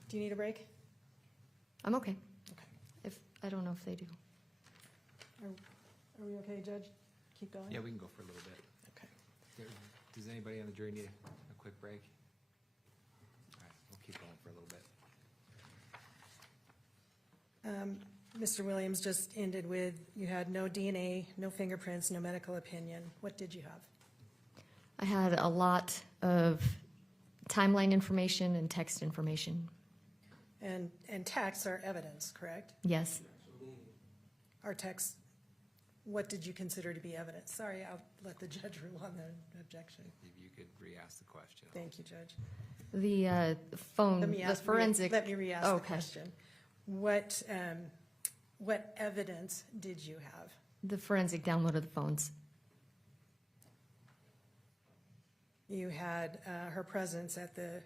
Do you need a break? I'm okay. Okay. I don't know if they do. Are we okay, Judge? Keep going? Yeah, we can go for a little bit. Okay. Does anybody on the jury need a quick break? All right, we'll keep going for a little bit. Mr. Williams just ended with, you had no DNA, no fingerprints, no medical opinion. What did you have? I had a lot of timeline information and text information. And texts are evidence, correct? Yes. Our texts, what did you consider to be evidence? Sorry, I'll let the judge rule on the objection. If you could re-ask the question. Thank you, Judge. The phone, Let me the forensic. Let me re-ask the Okay. question. What evidence did you have? The forensic download of the phones. You had her presence at the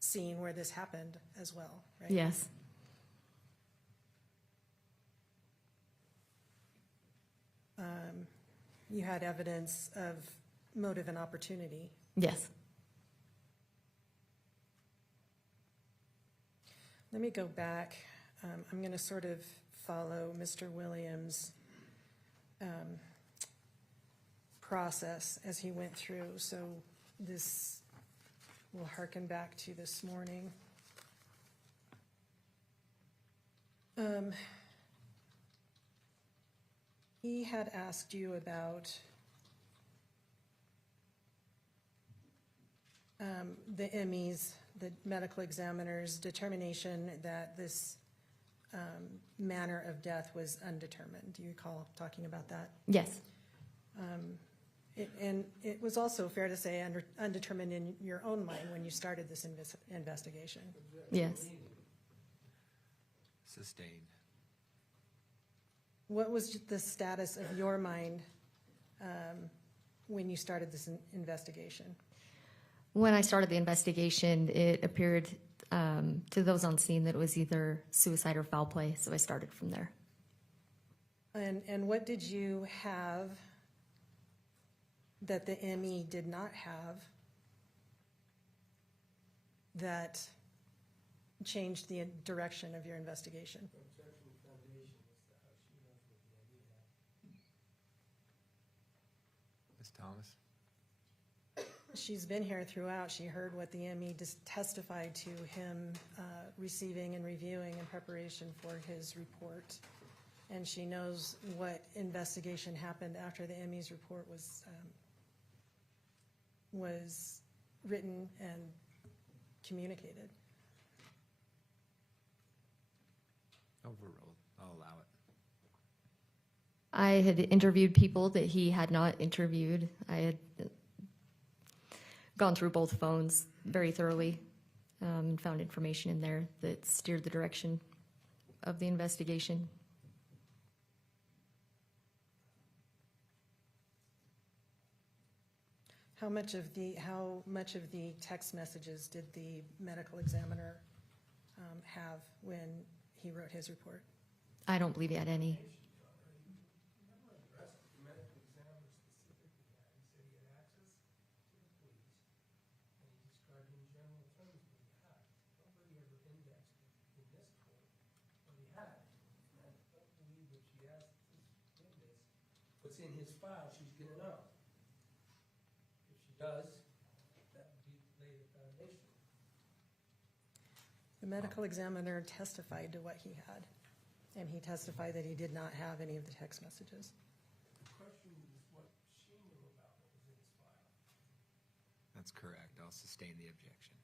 scene where this happened as well, right? Yes. You had evidence of motive and opportunity. Yes. Let me go back. I'm going to sort of follow Mr. Williams' process as he went through. So this will harken back to this morning. He had asked you about the ME's, the medical examiner's determination that this manner of death was undetermined. Do you recall talking about that? Yes. And it was also fair to say undetermined in your own mind when you started this investigation. Yes. Sustained. What was the status of your mind when you started this investigation? When I started the investigation, it appeared to those on scene that it was either suicide or foul play, so I started from there. And what did you have that the ME did not have that changed the direction of your investigation? Ms. Thomas? She's been here throughout. She heard what the ME testified to him receiving and reviewing in preparation for his report. And she knows what investigation happened after the ME's report was written and communicated. Overruled. I'll allow it. I had interviewed people that he had not interviewed. I had gone through both phones very thoroughly and found information in there that steered the direction of the investigation. How much of the text messages did the medical examiner have when he wrote his report? I don't believe he had any. What's in his file, she's gonna know. If she does, that would be lay the foundation. The medical examiner testified to what he had, and he testified that he did not have any of the text messages. The question is what she knew about what was in his file. That's correct. I'll sustain the objection.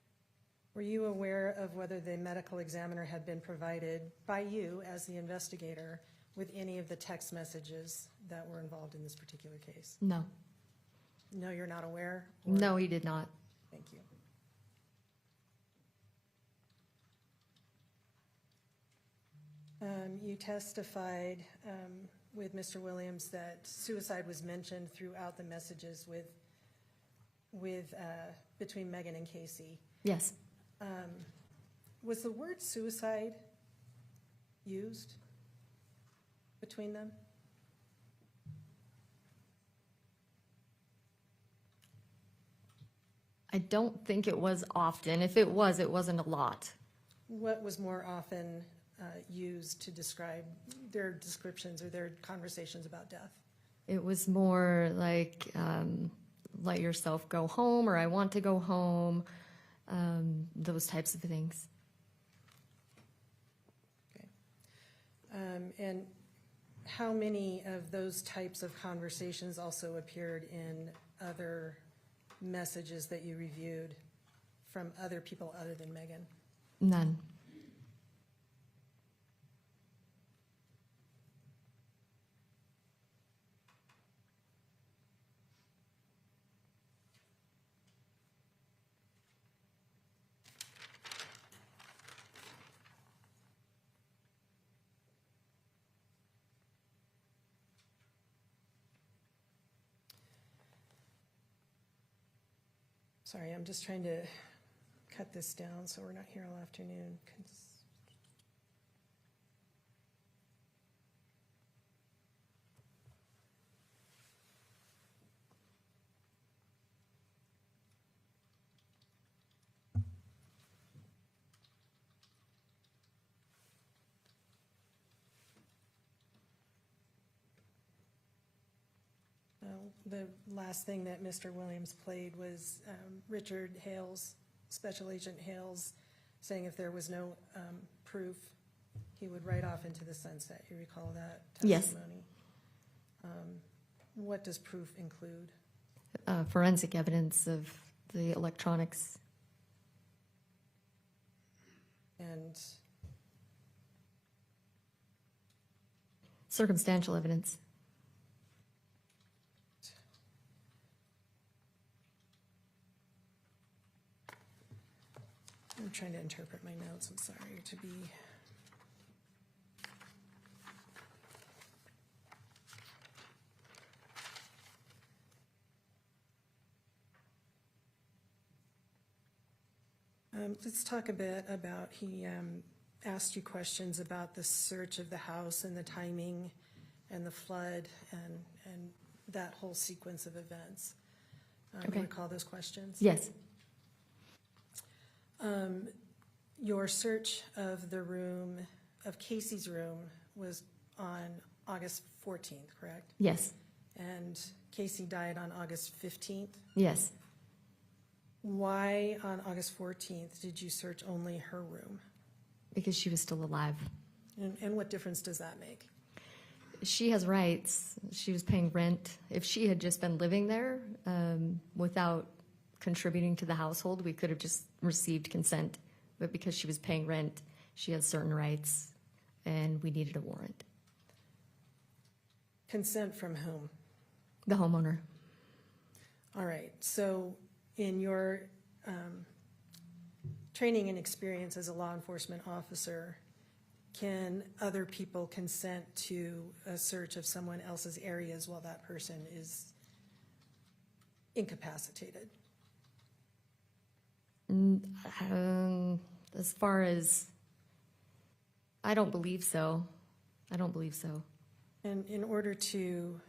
Were you aware of whether the medical examiner had been provided by you as the investigator with any of the text messages that were involved in this particular case? No. No, you're not aware? No, he did not. Thank you. You testified with Mr. Williams that suicide was mentioned throughout the messages between Meggan and Kacee. Yes. Was the word suicide used between them? I don't think it was often. If it was, it wasn't a lot. What was more often used to describe their descriptions or their conversations about death? It was more like, let yourself go home, or I want to go home, those types of things. Okay. And how many of those types of conversations also appeared in other messages that you reviewed from other people other than Meggan? None. Sorry, I'm just trying to cut this down so we're not here all afternoon. The last thing that Mr. Williams played was Richard Hales, Special Agent Hales, saying if there was no proof, he would write off into the sunset. You recall that testimony? Yes. What does proof include? Forensic evidence of the electronics. And Circumstantial evidence. I'm trying to interpret my notes, I'm sorry, to be. Let's talk a bit about, he asked you questions about the search of the house and the timing and the flood and that whole sequence of events. Okay. You recall those questions? Yes. Your search of the room, of Kacee's room, was on August 14th, correct? Yes. And Kacee died on August 15th? Yes. Why on August 14th did you search only her room? Because she was still alive. And what difference does that make? She has rights. She was paying rent. If she had just been living there without contributing to the household, we could have just received consent. But because she was paying rent, she has certain rights, and we needed a warrant. Consent from whom? The homeowner. All right, so in your training and experience as a law enforcement officer, can other people consent to a search of someone else's areas while that person is incapacitated? As far as, I don't believe so. I don't believe so. And in order to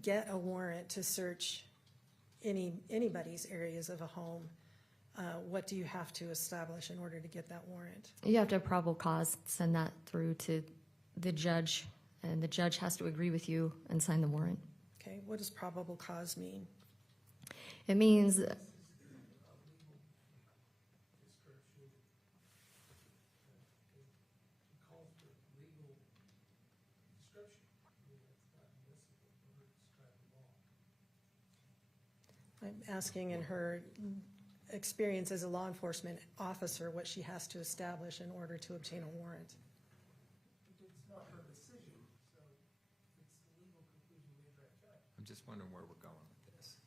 get a warrant to search anybody's areas of a home, what do you have to establish in order to get that warrant? You have to have probable cause, send that through to the judge, and the judge has to agree with you and sign the warrant. Okay, what does probable cause mean? It means I'm asking in her experience as a law enforcement officer what she has to establish in order to obtain a warrant. It's not her decision, so it's the legal conclusion made by a judge. I'm just wondering where we're going with this.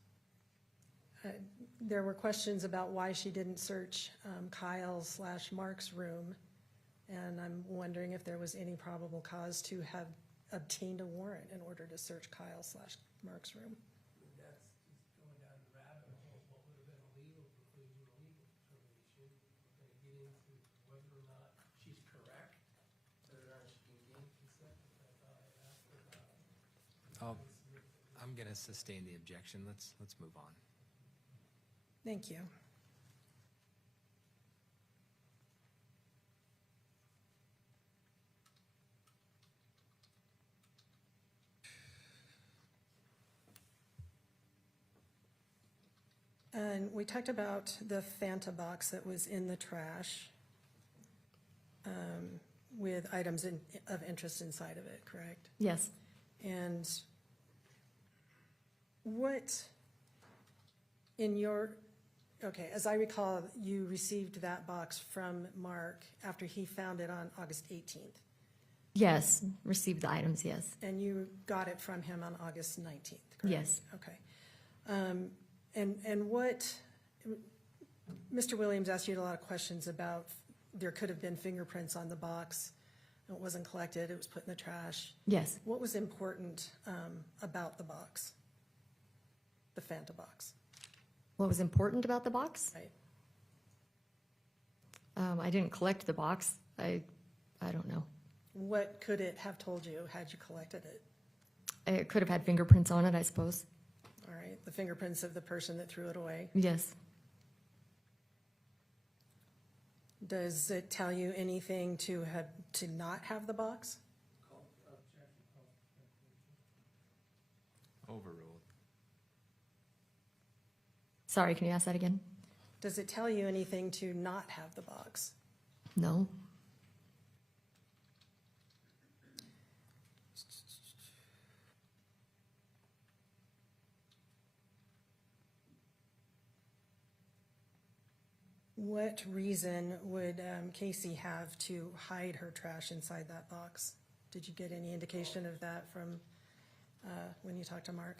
There were questions about why she didn't search Kyle/Mark's room, and I'm wondering if there was any probable cause to have obtained a warrant in order to search Kyle/Mark's room. That's just going down the rabbit hole. What would have been a legal conclusion, a legal determination? We're going to get into whether or not she's correct, whether or not she can gain consent, which I thought I asked her about. I'm going to sustain the objection. Let's move on. Thank you. And we talked about the Fanta box that was in the trash with items of interest inside of it, correct? yes. And what in your, okay, as I recall, you received that box from Mark after he found it on August 18th. Yes, received the items, yes. And you got it from him on August 19th, correct? Yes. Okay. And what, Mr. Williams asked you a lot of questions about, there could have been fingerprints on the box. It wasn't collected, it was put in the trash. Yes. What was important about the box, the Fanta box? What was important about the box? Right. I didn't collect the box. I don't know. What could it have told you had you collected it? It could have had fingerprints on it, I suppose. All right, the fingerprints of the person that threw it away. Yes. Does it tell you anything to not have the box? Overruled. Sorry, can you ask that again? Does it tell you anything to not have the box? No. What reason would Kacee have to hide her trash inside that box? Did you get any indication of that from when you talked to Mark?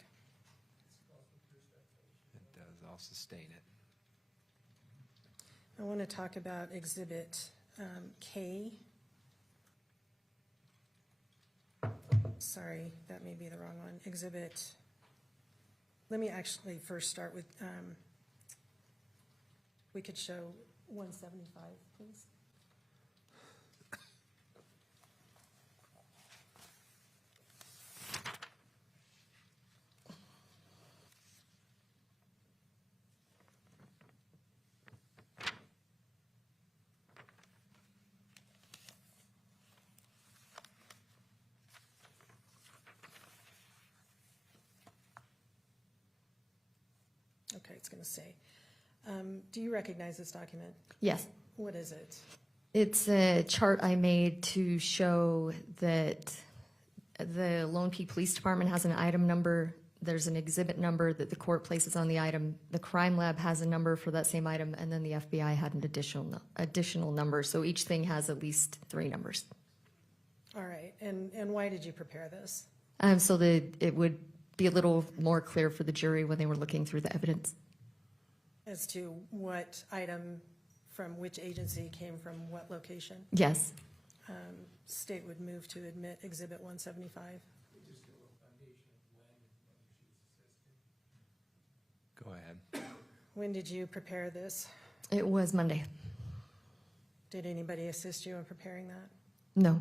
It does, I'll sustain it. I want to talk about Exhibit K. Sorry, that may be the wrong one. Let me actually first start with, we could show 175, please. Okay, it's going to say. Do you recognize this document? Yes. What is it? It's a chart I made to show that the Lone Peak Police Department has an item number. There's an exhibit number that the court places on the item. The crime lab has a number for that same item, and then the FBI had an additional number. So each thing has at least 3 numbers. All right, and why did you prepare this? So that it would be a little more clear for the jury when they were looking through the evidence. As to what item from which agency came from what location? Yes. State would move to admit Exhibit 175. Go ahead. When did you prepare this? It was Monday. Did anybody assist you in preparing that? No.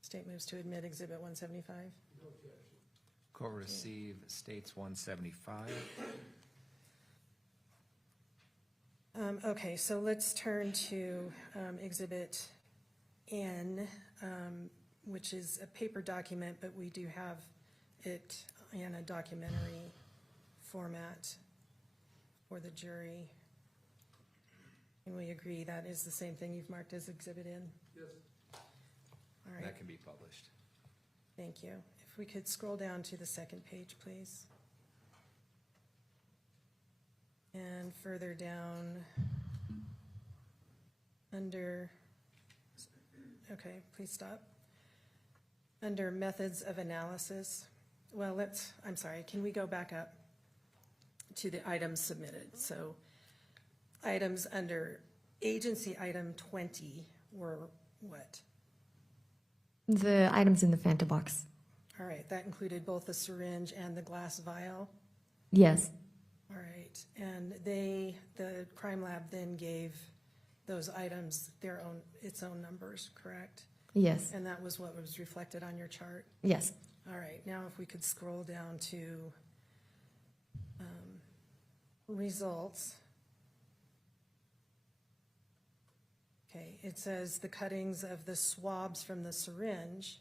State moves to admit Exhibit 175. Court receive states 175. Okay, so let's turn to Exhibit N, which is a paper document, but we do have it in a documentary format for the jury. And we agree that is the same thing you've marked as Exhibit N? Yes. All right. That can be published. Thank you. If we could scroll down to the second page, please. And further down, under, okay, please stop. Under methods of analysis, well, I'm sorry, can we go back up to the items submitted? So items under agency item 20 were what? The items in the Fanta box. All right, that included both the syringe and the glass vial? Yes. All right, and the crime lab then gave those items its own numbers, correct? Yes. And that was what was reflected on your chart? Yes. All right, now if we could scroll down to results. Okay, it says the cuttings of the swabs from the syringe,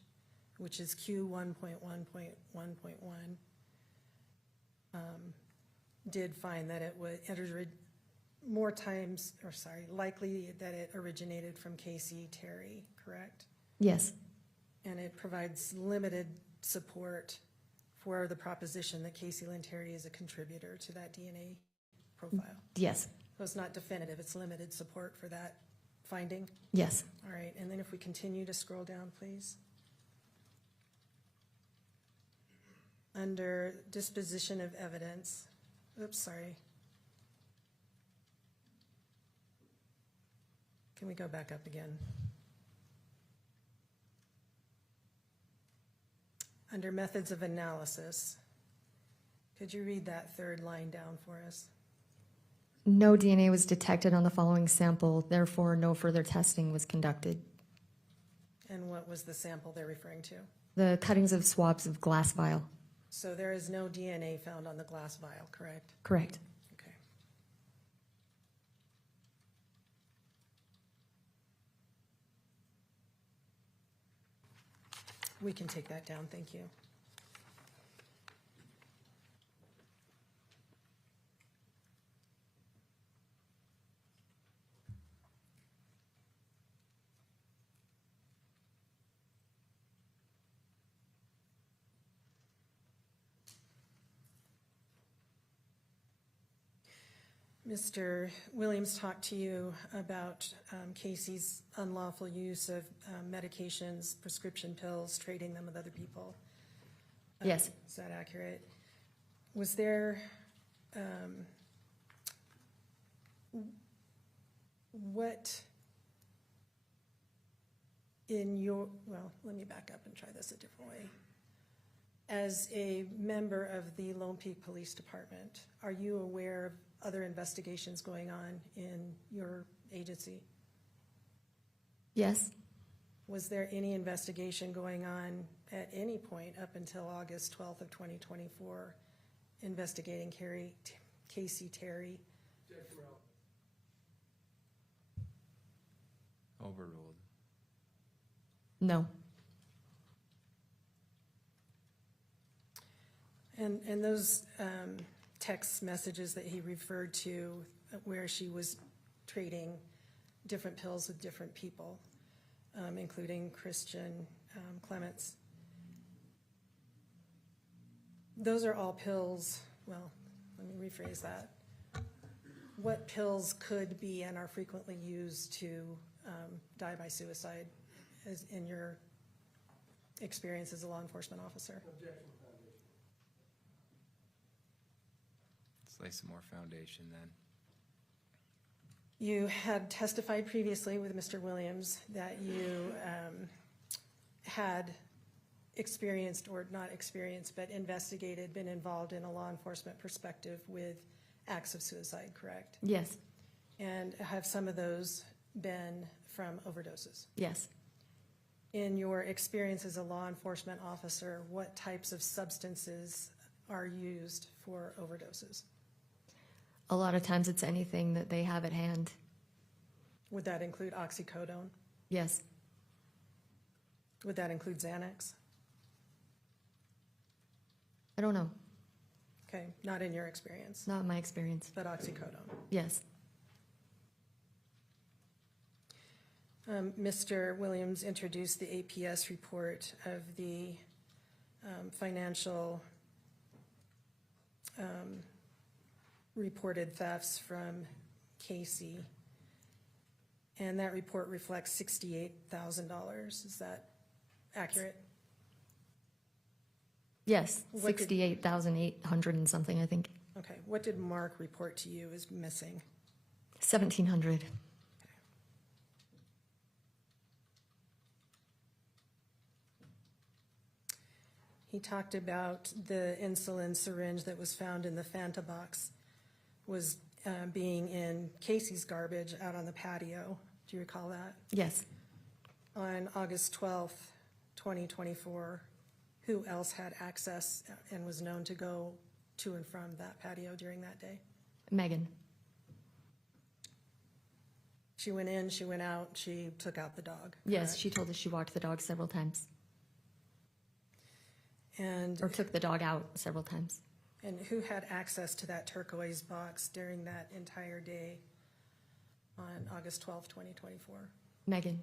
which is Q1.1.1.1, did find that it was likely that it originated from Kacee Terry, correct? Yes. And it provides limited support for the proposition that Kacee Lyn Terry is a contributor to that DNA profile. Yes. So it's not definitive, it's limited support for that finding? Yes. All right, and then if we continue to scroll down, please. Under disposition of evidence, oops, sorry. Can we go back up again? Under methods of analysis, could you read that third line down for us? No DNA was detected on the following sample, therefore no further testing was conducted. And what was the sample they're referring to? The cuttings of swabs of glass vial. So there is no DNA found on the glass vial, correct? Correct. Okay. We can take that down, thank you. Mr. Williams talked to you about Kacee's unlawful use of medications, prescription pills, trading them with other people. Yes. Is that accurate? Was there, what in your, well, let me back up and try this a different way. As a member of the Lone Peak Police Department, are you aware of other investigations going on in your agency? Yes. Was there any investigation going on at any point up until August 12th of 2024 investigating Kacee Terry? Overruled. No. And those text messages that he referred to where she was trading different pills with different people, including Christian Clements. Those are all pills, well, let me rephrase that. What pills could be and are frequently used to die by suicide as in your experience as a law enforcement officer? Let's lay some more foundation then. You had testified previously with Mr. Williams that you had experienced, or not experienced, but investigated, been involved in a law enforcement perspective with acts of suicide, correct? Yes. And have some of those been from overdoses? Yes. In your experience as a law enforcement officer, what types of substances are used for overdoses? A lot of times it's anything that they have at hand. Would that include oxycodone? Yes. Would that include Xanax? I don't know. Okay, not in your experience, Not in my experience. but oxycodone. Yes. Mr. Williams introduced the APS report of the financial reported thefts from Kacee, and that report reflects $68,000. Is that accurate? Yes. What did- 68,800 and something, I think. Okay, what did Mark report to you is missing? 1,700. He talked about the insulin syringe that was found in the Fanta box was being in Kacee's garbage out on the patio. Do you recall that? Yes. On August 12th, 2024, who else had access and was known to go to and from that patio during that day? Meggan. She went in, she went out, she took out the dog. Yes, correct? she told us she walked the dog several times. And Or took the dog out several times. And who had access to that turquoise box during that entire day on August 12th, 2024? Meggan.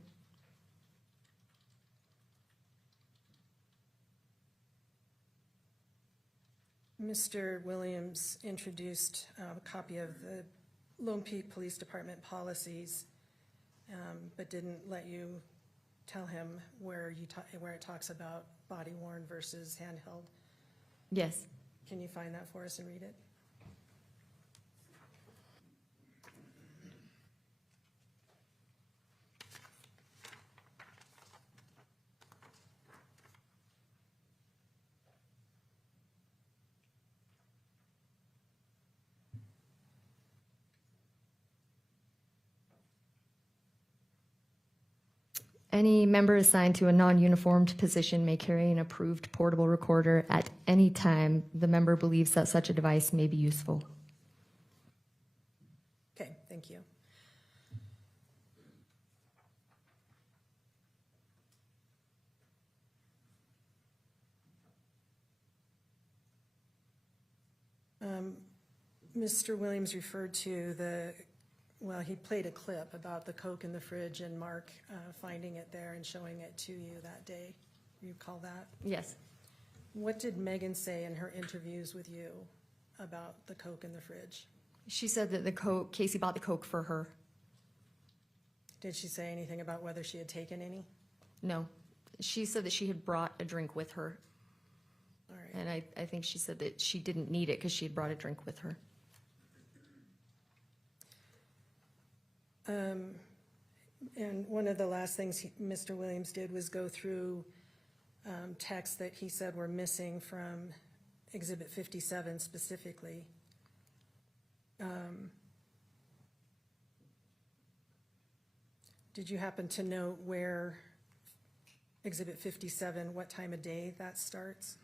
Mr. Williams introduced a copy of the Lone Peak Police Department policies, but didn't let you tell him where it talks about body worn versus handheld. Yes. Can you find that for us and read it? Any member assigned to a non-uniformed position may carry an approved portable recorder at any time the member believes that such a device may be useful. Okay, thank you. Mr. Williams referred to he played a clip about the Coke in the fridge and Mark finding it there and showing it to you that day. You recall that? Yes. What did Meggan say in her interviews with you about the Coke in the fridge? She said that Kacee bought the Coke for her. Did she say anything about whether she had taken any? No. She said that she had brought a drink with her. All right. And I think she said that she didn't need it because she had brought a drink with her. And one of the last things Mr. Williams did was go through texts that he said were missing from Exhibit 57 specifically. Did you happen to note where Exhibit 57, what time of day that starts?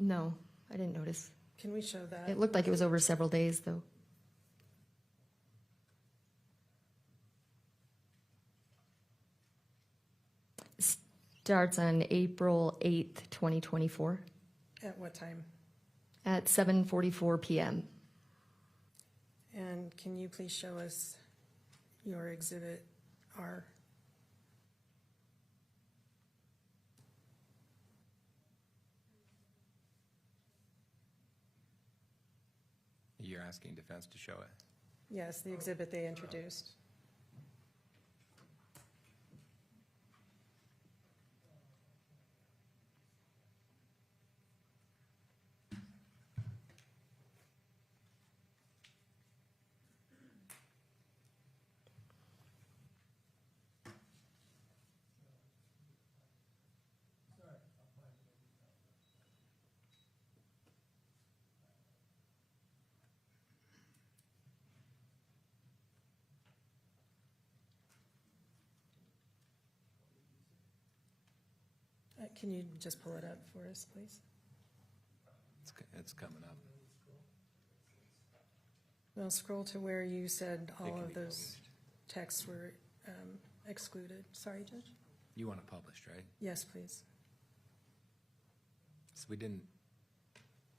No, I didn't notice. Can we show that? It looked like it was over several days, though. Starts on April 8th, 2024 At what time? at 7:44 p.m. And can you please show us your Exhibit R? You're asking defense to show it? Yes, the exhibit they introduced. Can you just pull it up for us, please? It's coming up. Well, scroll to where you said all can of be those published. texts were excluded. Sorry, Judge? You want it published, right? Yes, please. So we didn't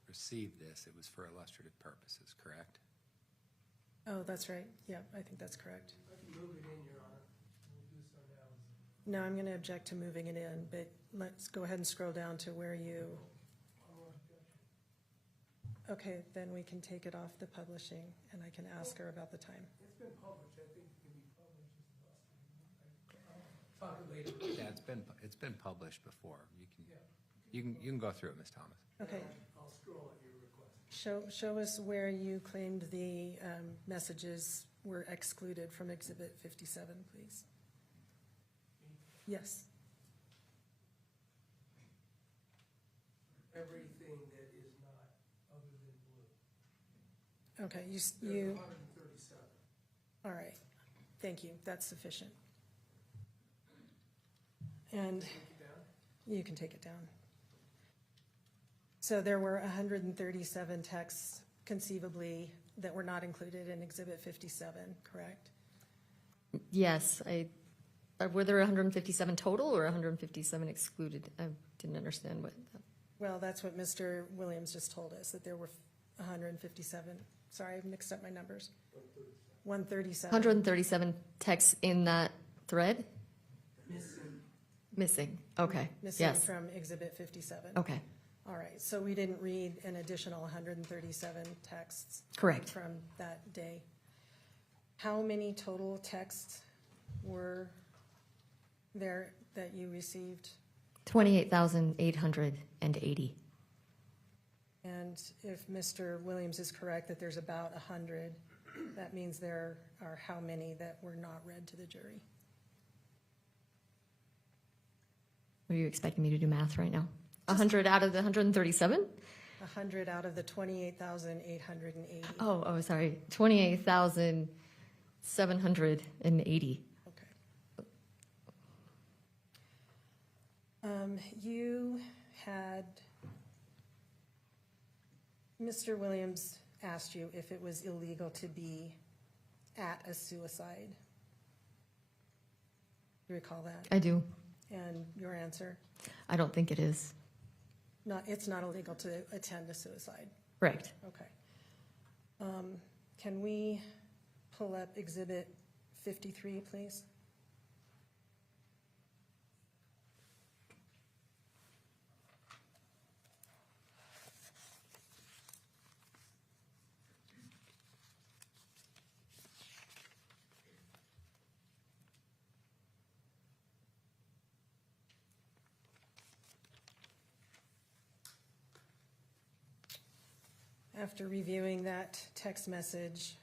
receive this, it was for illustrative purposes, correct? Oh, that's right. Yeah, I think that's correct. I can move it in, Your Honor. We'll do so now. No, I'm going to object to moving it in, but let's go ahead and scroll down to where you, okay, then we can take it off the publishing, and I can ask her about the time. It's been published, I think it can be published as well. Talk later. Yeah, it's been published before. You can go through it, Ms. Thomas. Okay. I'll scroll at your request. Show us where you claimed the messages were excluded from Exhibit 57, please. Yes. Everything that is not other than blue. Okay, There's you, 137. all right. Thank you. That's sufficient. And Take it down? you can take it down. So there were 137 texts conceivably that were not included in Exhibit 57, correct? Yes, were there 157 total or 157 excluded? I didn't understand what. Well, that's what Mr. Williams just told us, that there were 157. Sorry, I've mixed up my numbers. 137. 137 texts in that thread? Missing. Missing, okay, Missing yes, from Exhibit 57. okay, All right, so we didn't read an additional 137 texts correct. from that day. How many total texts were there that you received? 28,880. And if Mr. Williams is correct that there's about 100, that means there are how many that were not read to the jury? Are you expecting me to do math right now? 100 out of the 137? 100 out of the 28,880. Oh, sorry, 28,780. Okay. You had, Mr. Williams asked you if it was illegal to be at a suicide. You recall that? I do. And your answer? I don't think it is. It's not illegal to attend a suicide. Correct. Okay. Can we pull up Exhibit 53, please? After reviewing that text message,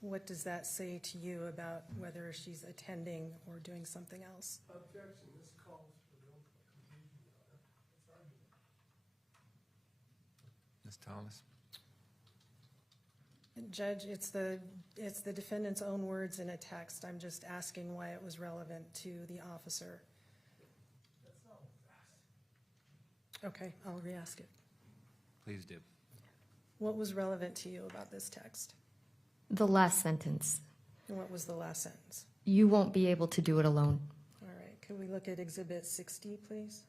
what does that say to you about whether she's attending or doing something else? Objection, this calls for no confusion, Your Honor. It's argument. Ms. Thomas? Judge, it's the defendant's own words in a text. I'm just asking why it was relevant to the officer. That's not what fast. Okay, I'll re-ask it. Please do. What was relevant to you about this text? The last sentence. And what was the last sentence? You won't be able to do it alone. All right, could we look at Exhibit 60, please?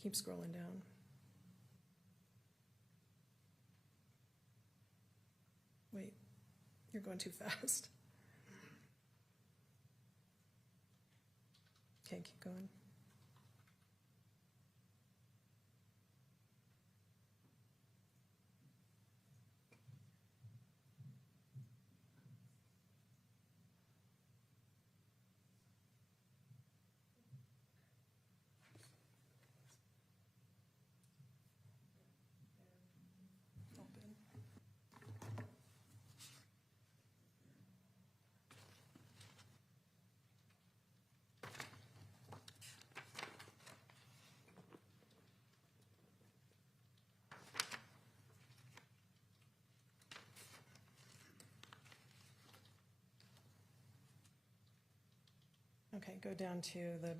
Keep scrolling down. Wait, you're going too fast. Okay, keep going. Open. Okay, go down to the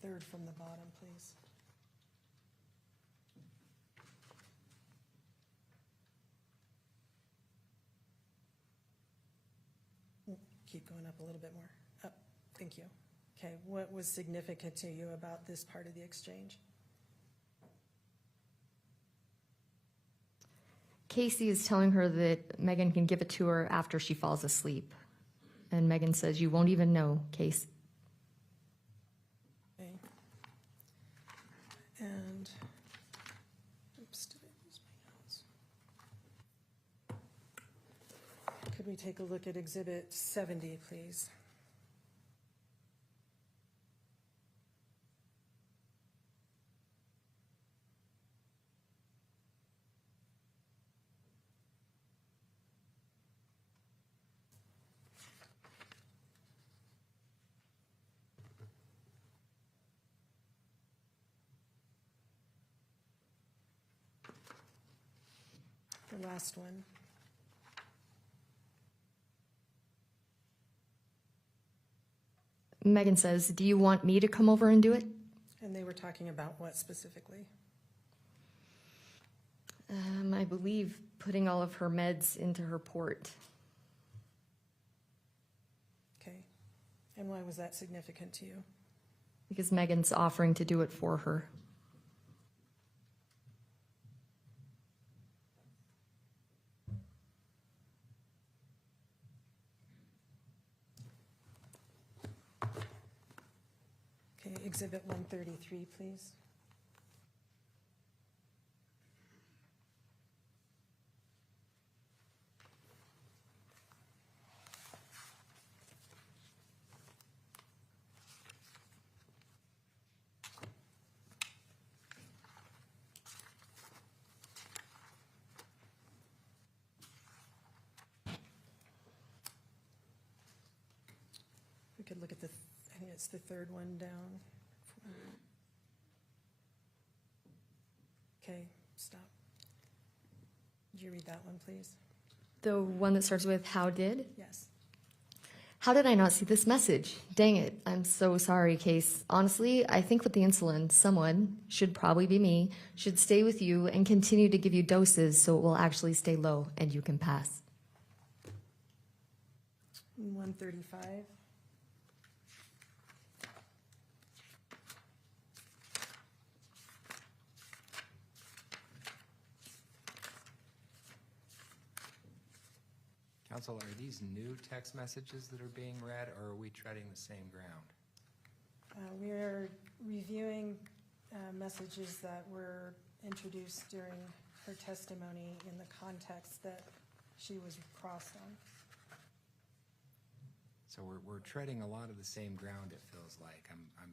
third from the bottom, please. Keep going up a little bit more. Up, thank you. Okay, what was significant to you about this part of the exchange? Kacee is telling her that Meggan can give it to her after she falls asleep. And Meggan says, you won't even know, Kacee. Okay. And, oops, did I lose my notes? Could we take a look at Exhibit 70, please? The last one. Meggan says, do you want me to come over and do it? And they were talking about what specifically? I believe putting all of her meds into her port. Okay. And why was that significant to you? Because Meggan's offering to do it for her. Okay, Exhibit 133, please. We could look at the, I think it's the third one down. Okay, stop. Did you read that one, please? The one that starts with, how did? Yes. How did I not see this message? Dang it, I'm so sorry, Kacee. Honestly, I think with the insulin, someone, should probably be me, should stay with you and continue to give you doses so it will actually stay low and you can pass. 135. Counsel, are these new text messages that are being read, or are we treading the same ground? We are reviewing messages that were introduced during her testimony in the context that she was crossed on. So we're treading a lot of the same ground, it feels like. I'm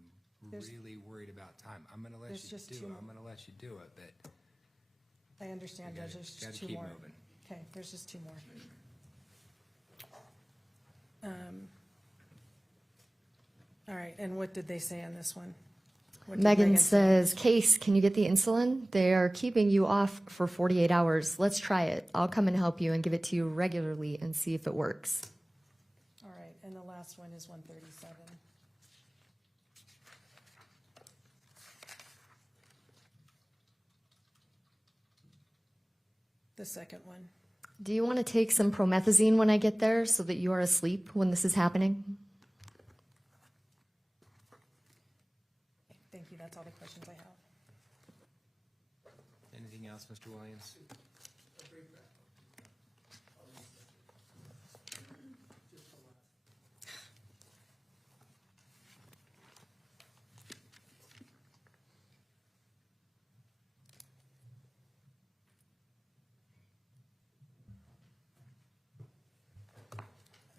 There's- really worried about time. I'm gonna let There's you just do two it. more. I'm gonna let you do it, but I understand, we Judge, gotta, there's just gotta two keep more. moving. Okay, there's just two more. All right, and what did they say on this one? What did Megan say? says, Case, can you get the insulin? They are keeping you off for 48 hours. Let's try it. I'll come and help you and give it to you regularly and see if it works. All right, and the last one is 137. The second one. Do you want to take some promethazine when I get there so that you are asleep when this is happening? Thank you, that's all the questions I have. Anything else, Mr. Williams?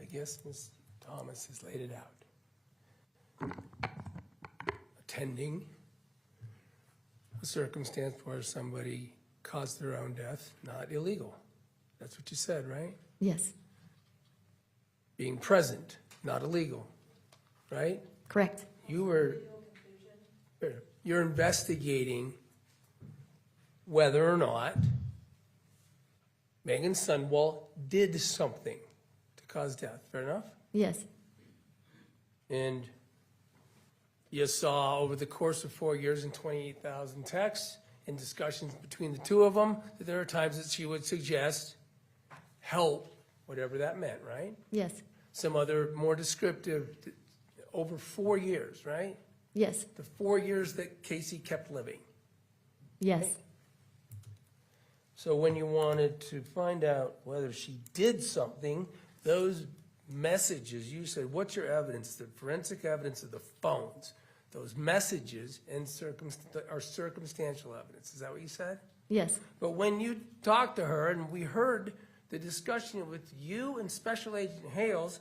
I guess Ms. Thomas has laid it out. Attending a circumstance where somebody caused their own death, not illegal. That's what you said, right? Yes, Being present, not illegal, right? correct. You're investigating whether or not Meggan Sundwall did something to cause death, fair enough? Yes, And you saw over the course of 4 years and 28,000 texts and discussions between the two of them that there are times that she would suggest help, whatever that meant, right? yes, Some other more descriptive, over 4 years, right? yes, The 4 years that Kacee kept living. yes, So when you wanted to find out whether she did something, those messages, you said, what's your evidence? The forensic evidence of the phones. Those messages and are circumstantial evidence. Is that what you said? yes, But when you talked to her, and we heard the discussion with you and Special Agent Hales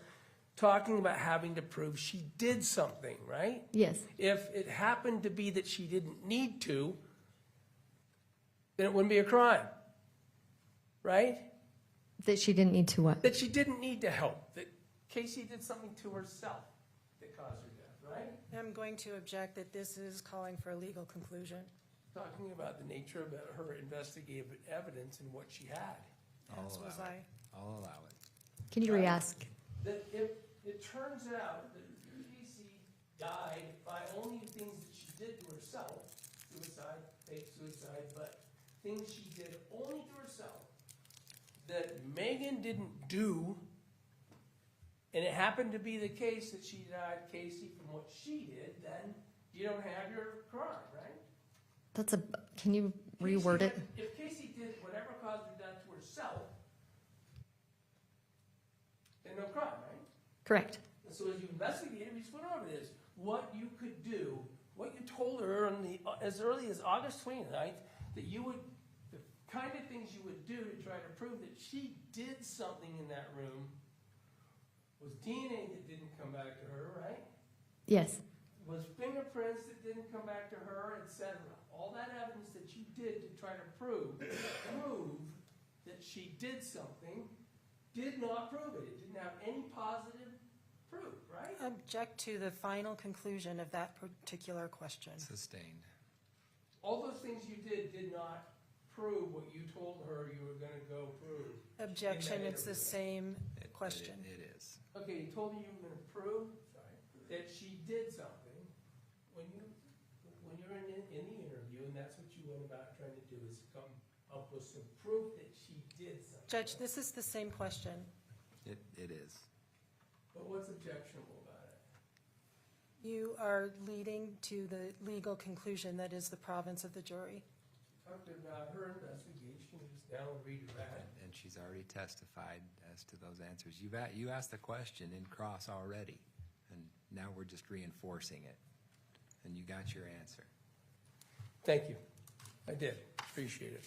talking about having to prove she did something, right? yes, If it happened to be that she didn't need to, then it wouldn't be a crime, right? that she didn't need to what? That she didn't need to help, that Kacee did something to herself that caused her death, right? I'm going to object that this is calling for a legal conclusion. Talking about the nature of her investigative evidence and what she had. I'll As was allow I. it. I'll allow it. Can you re-ask? That if it turns out that Kacee died by only things that she did to herself, suicide, fake suicide, but things she did only to herself, that Meggan didn't do, and it happened to be the case that she died, Kacee, from what she did, then you don't have your crime, right? Can you reword it? If Kacee did whatever caused her death to herself, then no crime, right? Correct. And so as you investigated, we just went over this, what you could do, what you told her on as early as August 29th, that you would, the kind of things you would do to try to prove that she did something in that room was DNA that didn't come back to her, right? Yes, Was fingerprints that didn't come back to her, etc. All that evidence that you did to try to prove that she did something, did not prove it. It didn't have any positive proof, right? Object to the final conclusion of that particular question. Sustained. All those things you did not prove what you told her you were gonna go prove. Objection, it's the same It- question. It is. Okay, you told her you were gonna prove that she did something when you're in the interview, and that's what you went about trying to do, is come up with some proof that she did something. Judge, this is the same question. It is. But what's objectionable about it? You are leading to the legal conclusion that is the province of the jury. Talked about her investigation, just now read that. And she's already testified as to those answers. You asked the question in cross already, and now we're just reinforcing it. And you got your answer. Thank you. I did. Appreciate it.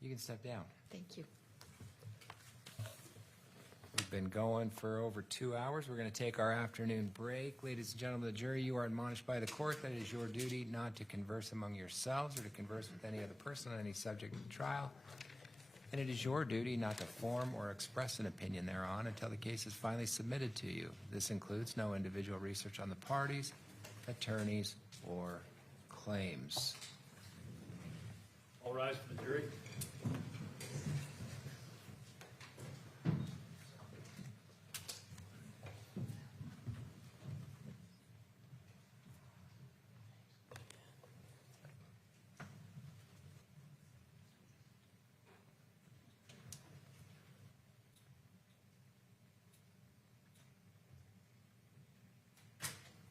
You can step down. thank you. been going for over 2 hours. We're going to take our afternoon break. Ladies and gentlemen of the jury, you are admonished by the court that it is your duty not to converse among yourselves or to converse with any other person on any subject of the trial. And it is your duty not to form or express an opinion thereon until the case is finally submitted to you. This includes no individual research on the parties, attorneys, or claims. All rise for the jury.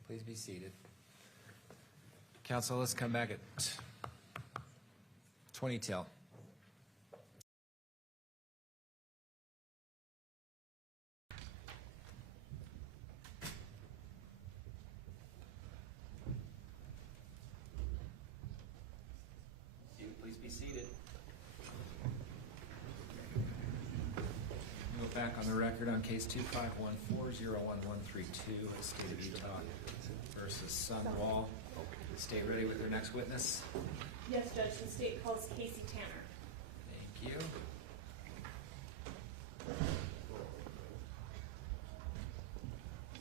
Please be seated. Counsel, let's come back at 20 till. Please be seated. We'll go back on the record on case 251401132, State of Utah versus Sundwall. State ready with their next witness? Yes, Judge, the state calls Kacee Tanner. Thank you.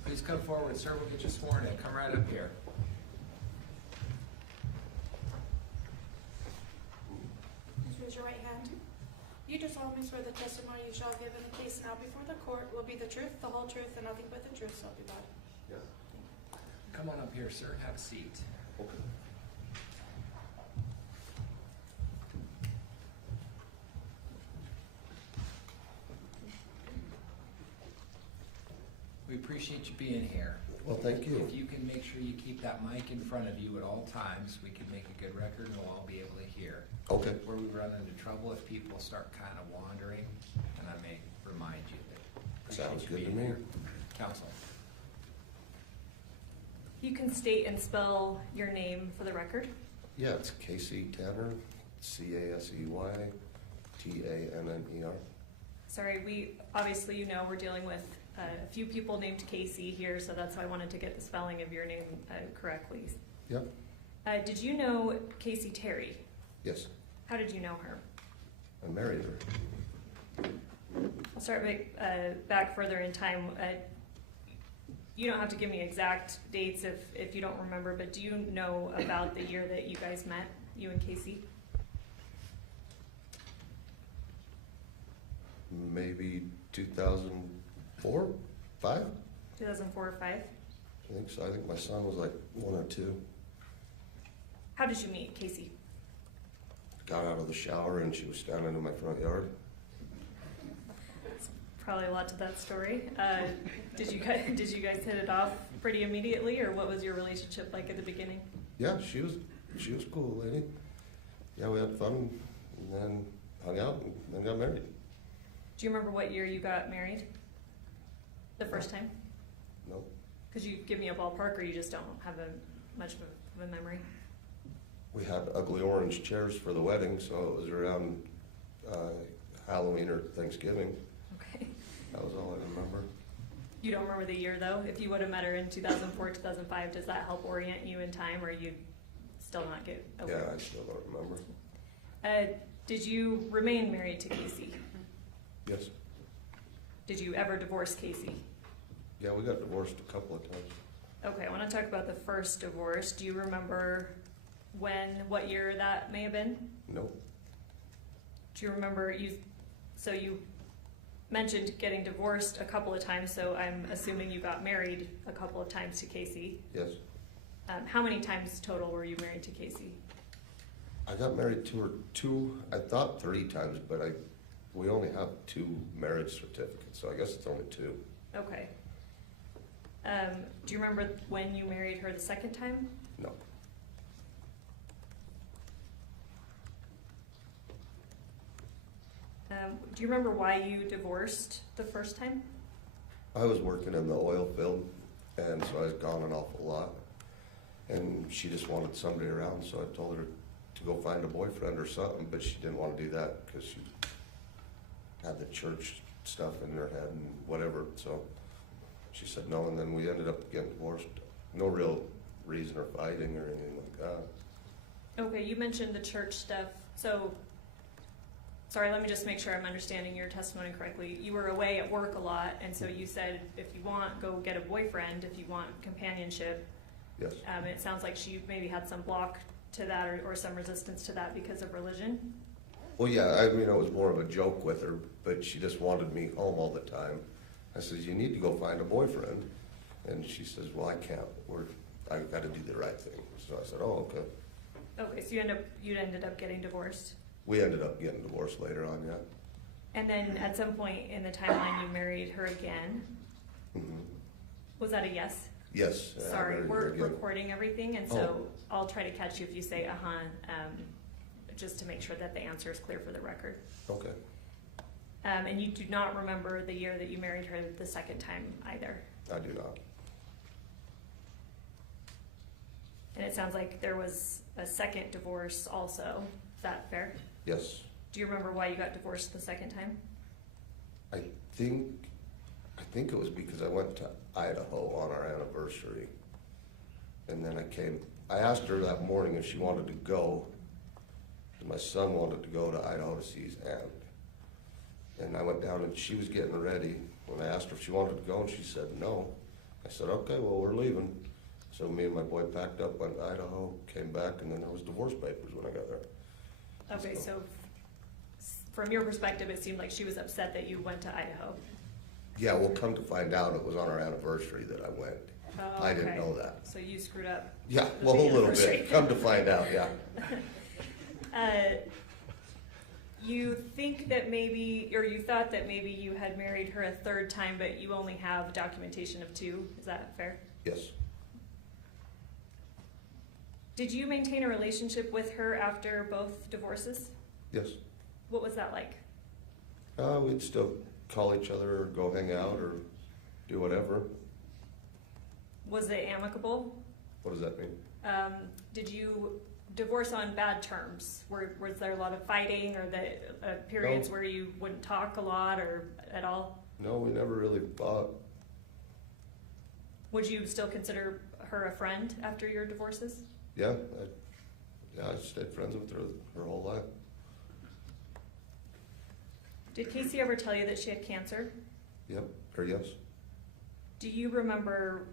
Please come forward, sir. We'll get you sworn in. Come right up here. Please raise your right hand. You do solemnly swear the testimony you shall give in the case now before the court will be the truth, the whole truth, and nothing but the truth, so help you God. Yes. Come on up here, sir. Have a seat. Okay. We appreciate you being here. Well, thank you. If you can make sure you keep that mic in front of you at all times, we can make a good record and we'll all be able to hear. Okay. Where we run into trouble if people start kind of wandering, and I may remind you that. Sounds you good to being me. here. Counsel. You can state and spell your name for the record. Yeah, it's Kacee Tanner, Casey Tanner. Sorry, obviously, we're dealing with a few people named Kacee here, so that's why I wanted to get the spelling of your name correctly. Yep. Did you know Kacee Terry? Yes, How did you know her? I married her. I'll start back further in time. You don't have to give me exact dates if you don't remember, but do you know about the year that you guys met, you and Kacee? Maybe 2004, 5? 2004 or 5? I think so. I think my son was like 1 or 2. How did you meet Kacee? Got out of the shower and she was standing in my front yard. Probably a lot to that story. Did you guys hit it off pretty immediately, or what was your relationship like at the beginning? Yeah, she was a cool lady. Yeah, we had fun and then hung out and then got married. Do you remember what year you got married? The first time? No. Could you give me a ballpark, or you just don't have much of a memory? We had ugly orange chairs for the wedding, so it was around Halloween or Thanksgiving. Okay. That was all I remember. You don't remember the year, though? If you would have met her in 2004, 2005, does that help orient you in time, or you still not get over it? Yeah, I still don't remember. Did you remain married to Kacee? Yes. Did you ever divorce Kacee? Yeah, we got divorced a couple of times. Okay, I want to talk about the first divorce. Do you remember what year that may have been? Nope. Do you remember so you mentioned getting divorced a couple of times, so I'm assuming you got married a couple of times to Kacee. Yes. How many times total were you married to Kacee? I got married I thought 3 times, but we only have 2 marriage certificates, so I guess it's only 2. Okay. Do you remember when you married her the second time? No. Do you remember why you divorced the first time? I was working in the oil field, and so I was gone an awful lot. And she just wanted somebody around, so I told her to go find a boyfriend or something, but she didn't want to do that because she had the church stuff in her head and whatever, so she said no, and then we ended up getting divorced. No real reason or fighting or anything like that. Okay, you mentioned the church stuff, so, sorry, let me just make sure I'm understanding your testimony correctly. You were away at work a lot, and so you said, if you want, go get a boyfriend, if you want companionship. Yes. It sounds like she maybe had some block to that or some resistance to that because of religion. Well, yeah, I mean, it was more of a joke with her, but she just wanted me home all the time. I says, you need to go find a boyfriend. And she says, well, I can't. I got to do the right thing. So I said, oh, okay. Okay, so you ended up getting divorced. We ended up getting divorced later on, yeah. And then at some point in the timeline, you married her again. Mm-hmm. Was that a yes? Yes. Sorry, we're recording everything, and so Oh. I'll try to catch you if you say just to make sure that the answer is clear for the record. Okay. And you do not remember the year that you married her the second time either? I do not. And it sounds like there was a second divorce also. Is that fair? Yes. Do you remember why you got divorced the second time? I think it was because I went to Idaho on our anniversary. And then I asked her that morning if she wanted to go. And my son wanted to go to Idaho to see his aunt. And I went down and she was getting ready. When I asked her if she wanted to go, and she said no. I said, okay, well, we're leaving. So me and my boy packed up, went to Idaho, came back, and then there was divorce papers when I got there. Okay, so from your perspective, it seemed like she was upset that you went to Idaho. Yeah, well, come to find out, it was on our anniversary that I went. Oh, I didn't okay. know that. So you screwed up. Yeah, the well, a little anniversary. bit. Come to find out, yeah. You think that maybe, or you thought that maybe you had married her a third time, but you only have documentation of 2. Is that fair? Yes. Did you maintain a relationship with her after both divorces? Yes. What was that like? We'd still call each other or go hang out or do whatever. Was it amicable? What does that mean? Did you divorce on bad terms? Was there a lot of fighting or the periods No. where you wouldn't talk a lot or at all? No, we never really fought. Would you still consider her a friend after your divorces? Yeah, I stayed friends with her whole life. Did Kacee ever tell you that she had cancer? Yep, or yes. Do you remember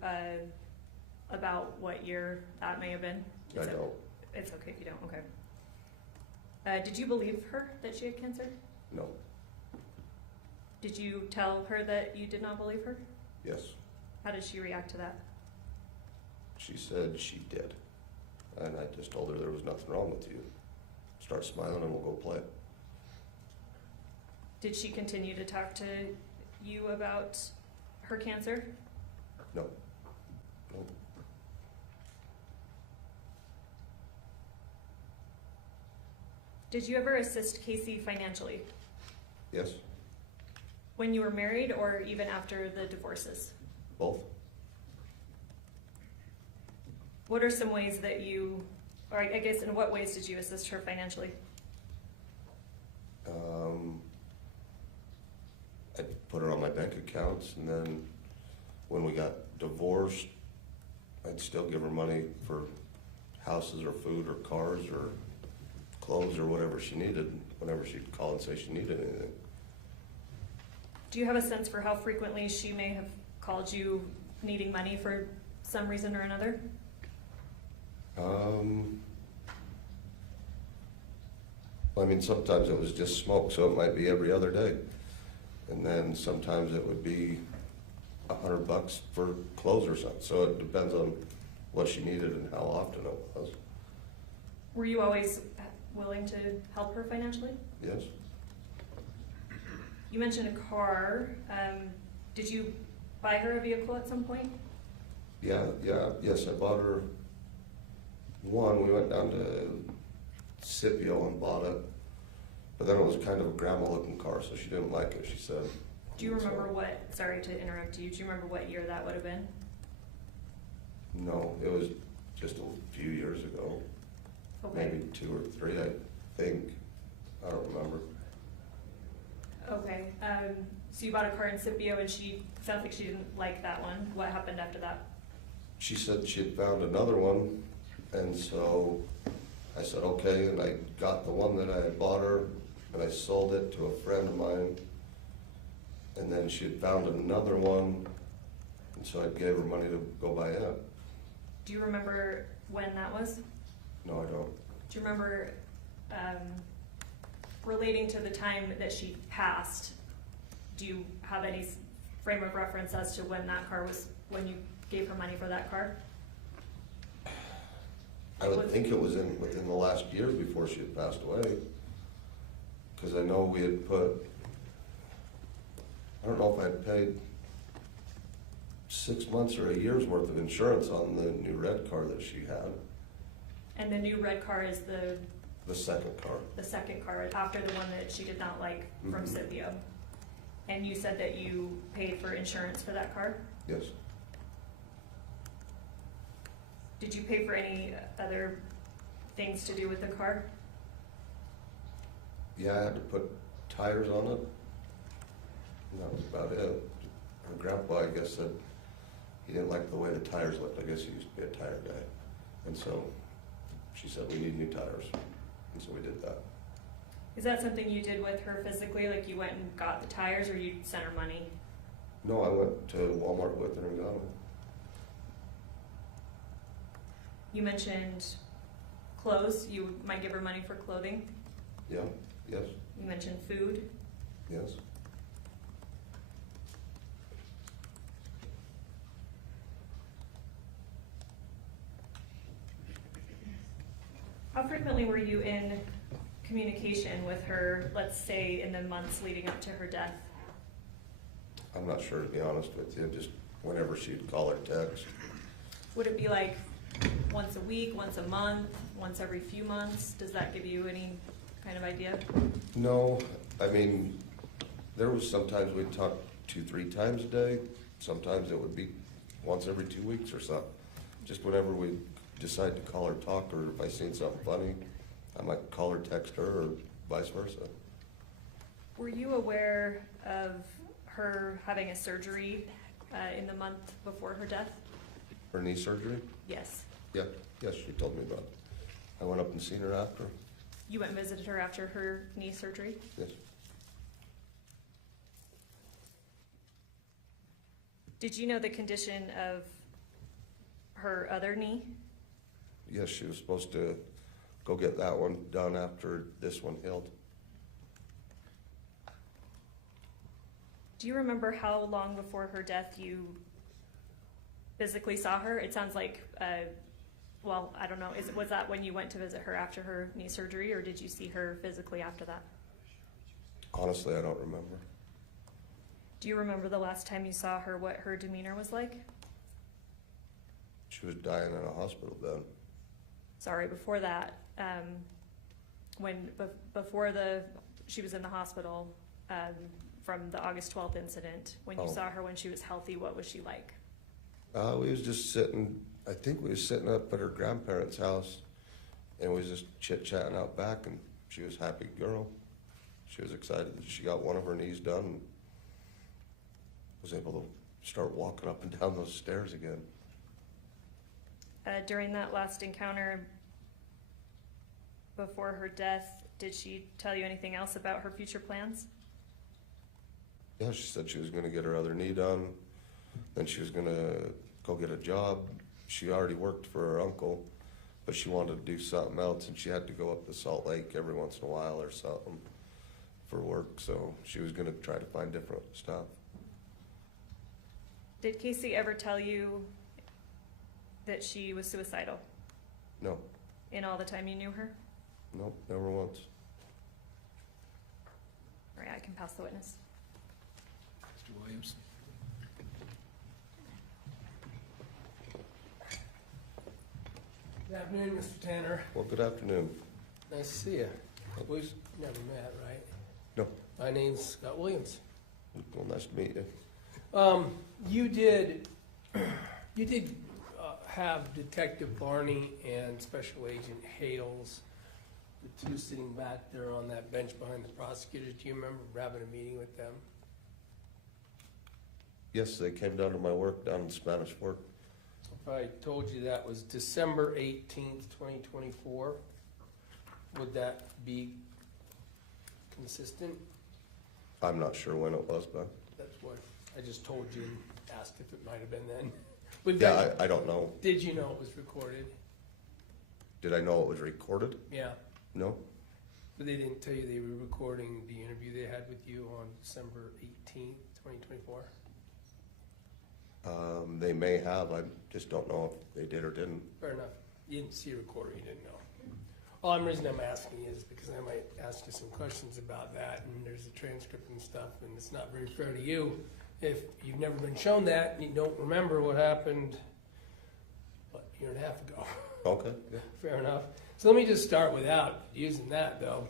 about what year that may have been? I don't. It's okay if you don't, okay. Did you believe her that she had cancer? No. Did you tell her that you did not believe her? Yes. How did she react to that? She said she did. And I just told her there was nothing wrong with you. Start smiling and we'll go play. Did she continue to talk to you about her cancer? No. No. Did you ever assist Kacee financially? Yes. When you were married or even after the divorces? Both. What are some ways that you, or I guess in what ways did you assist her financially? I put her on my bank accounts, and then when we got divorced, I'd still give her money for houses or food or cars or clothes or whatever she needed, whenever she'd call and say she needed anything. Do you have a sense for how frequently she may have called you needing money for some reason or another? I mean, sometimes it was just smoke, so it might be every other day. And then sometimes it would be $100 for clothes or something. So it depends on what she needed and how often it was. Were you always willing to help her financially? Yes. You mentioned a car. Did you buy her a vehicle at some point? Yes, I bought her one. We went down to Scipio and bought it. But then it was kind of a grandma-looking car, so she didn't like it, she said. Do you remember sorry to interrupt you, do you remember what year that would have been? No, it was just a few years ago. Okay. Maybe 2 or 3, I think. I don't remember. Okay, so you bought a car in Scipio and sounds like she didn't like that one. What happened after that? She said she had found another one, and so I said, okay, and I got the one that I had bought her, and I sold it to a friend of mine, and then she had found another one, and so I gave her money to go buy it. Do you remember when that was? No, I don't. Do you remember relating to the time that she passed, do you have any frame of reference as to when that car was, when you gave her money for that car? I would think it was within the last year before she had passed away. Because I know we had put, I don't know if I had paid 6 months or a year's worth of insurance on the new red car that she had. And the new red car is the second car. The second car, after the one that she did not like from Scipio. And you said that you paid for insurance for that car? Yes. Did you pay for any other things to do with the car? Yeah, I had to put tires on it. And that was about it. Her grandpa, I guess, said he didn't like the way the tires looked. I guess he used to be a tire guy. And so she said, we need new tires. And so we did that. Is that something you did with her physically? Like you went and got the tires, or you sent her money? No, I went to Walmart with her and got them. You mentioned clothes. You might give her money for clothing. Yeah, yes, You mentioned food. yes. How frequently were you in communication with her, let's say in the months leading up to her death? I'm not sure, to be honest with you, just whenever she'd call or text. Would it be like once a week, once a month, once every few months? Does that give you any kind of idea? No, I mean, there was sometimes we'd talk 2-3 times a day. Sometimes it would be once every 2 weeks or so. Just whenever we decide to call or talk, or if I seen something funny, I might call or text her, or vice versa. Were you aware of her having a surgery in the month before her death? Her knee surgery? Yes. Yeah, yes, she told me about it. I went up and seen her after. You went and visited her after her knee surgery? Yes. Did you know the condition of her other knee? Yes, she was supposed to go get that one done after this one healed. Do you remember how long before her death you physically saw her? It sounds like, well, I don't know. Was that when you went to visit her after her knee surgery, or did you see her physically after that? Honestly, I don't remember. Do you remember the last time you saw her, what her demeanor was like? She was dying in a hospital bed. Sorry, before that, before she was in the hospital, from the August 12th incident, when you saw her when she was healthy, what was she like? We was just sitting, I think we was sitting up at her grandparents' house, and we was just chit-chatting out back, and she was a happy girl. She was excited that she got one of her knees done and was able to start walking up and down those stairs again. During that last encounter before her death, did she tell you anything else about her future plans? Yeah, she said she was gonna get her other knee done, then she was gonna go get a job. She already worked for her uncle, but she wanted to do something else, and she had to go up to Salt Lake every once in a while or something for work, so she was gonna try to find different stuff. Did Kacee ever tell you that she was suicidal? No. In all the time you knew her? Nope, never once. All right, I can pass the witness. Mr. Williams? Good afternoon, Mr. Tanner. Well, good afternoon. Nice to see you. We've never met, right? No. My name's Scott Williams. Well, nice to meet you. You did have Detective Barney and Special Agent Hales the two sitting back there on that bench behind the prosecutors, do you remember having a meeting with them? Yes, they came down to my work down in Spanish Fork. If I told you that was December 18th, 2024, would that be consistent? I'm not sure when it was, but That's what I just told you and asked if it might have been then. We've yeah, got- I don't know. Did you know it was recorded? Did I know it was recorded? Yeah, No. but they didn't tell you they were recording the interview they had with you on December 18th, 2024? They may have. I just don't know if they did or didn't. Fair enough. You didn't see a recorder, you didn't know. Well, the reason I'm asking is because I might ask you some questions about that, and there's a transcript and stuff, and it's not very fair to you if you've never been shown that and you don't remember what happened, what, a year and a half ago. Okay. Yeah. Fair enough. So let me just start without using that, though,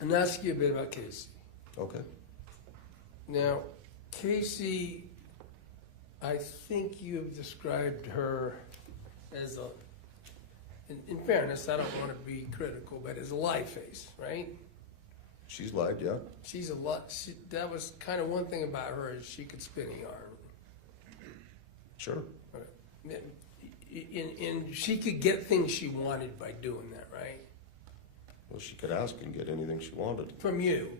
and ask you a bit about Kacee. Okay. Now, Kacee, I think you've described her as a, in fairness, I don't want to be critical, but as a lie face, right? She's lied, yeah. She's a lot, that was kind of one thing about her is she could spin a yarn. Sure. And she could get things she wanted by doing that, right? Well, she could ask and get anything she wanted. From you.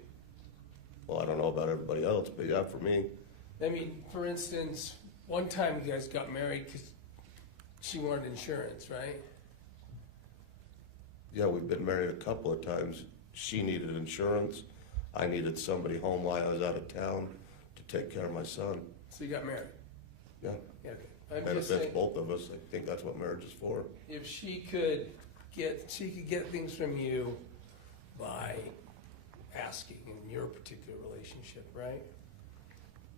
Well, I don't know about everybody else, but yeah, for me. I mean, for instance, one time you guys got married because she wanted insurance, right? Yeah, we've been married a couple of times. She needed insurance. I needed somebody home while I was out of town to take care of my son. So you got married? Yeah. Yeah, okay. I'm just Benefits saying, both of us. I think that's what marriage is for. if she could get things from you by asking in your particular relationship, right?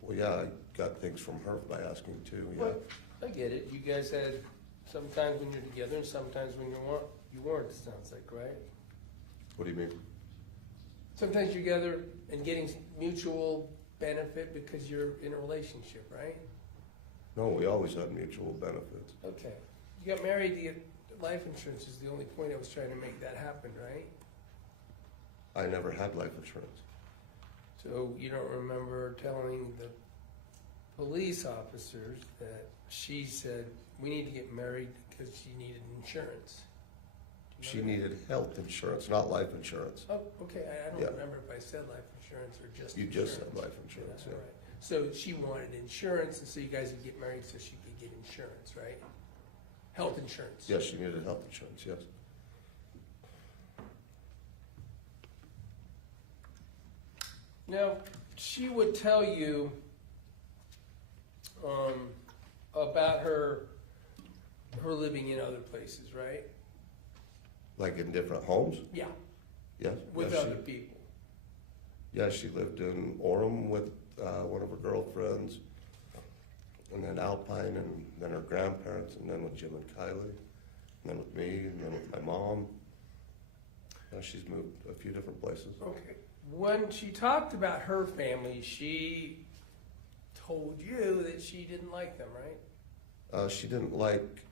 Well, yeah, I got things from her by asking too, yeah. Well, I get it. You guys had sometimes when you're together and sometimes when you weren't, it sounds like, right? What do you mean? Sometimes you're together and getting mutual benefit because you're in a relationship, right? No, we always had mutual benefits. Okay. You got married to get life insurance is the only point I was trying to make that happen, right? I never had life insurance. So you don't remember telling the police officers that she said, we need to get married because she needed insurance? She needed health insurance, not life insurance. Oh, okay, I don't Yeah. remember if I said life insurance or just You insurance. just said life insurance, Yeah, yeah. all right. So she wanted insurance, and so you guys would get married so she could get insurance, right? Health insurance. Yes, she needed health insurance, yes. Now, she would tell you about her living in other places, right? Like in different homes? Yeah, Yes. with yes, other people. Yeah, she lived in Orem with one of her girlfriends, and then Alpine, and then her grandparents, and then with Jim and Kylie, and then with me, and then with my mom. She's moved a few different places. Okay. When she talked about her family, she told you that she didn't like them, right? She didn't like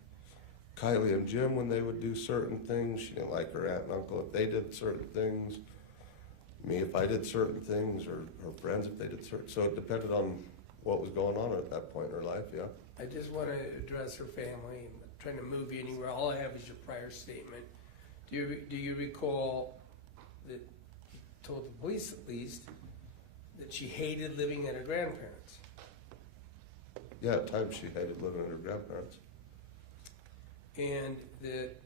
Kylie and Jim when they would do certain things. She didn't like her aunt and uncle if they did certain things. Me if I did certain things, or her friends if they did certain. So it depended on what was going on at that point in her life, yeah. I just want to address her family. I'm not trying to move you anywhere. All I have is your prior statement. Do you recall that you told the police at least that she hated living at her grandparents'? Yeah, at times she hated living with her grandparents. And that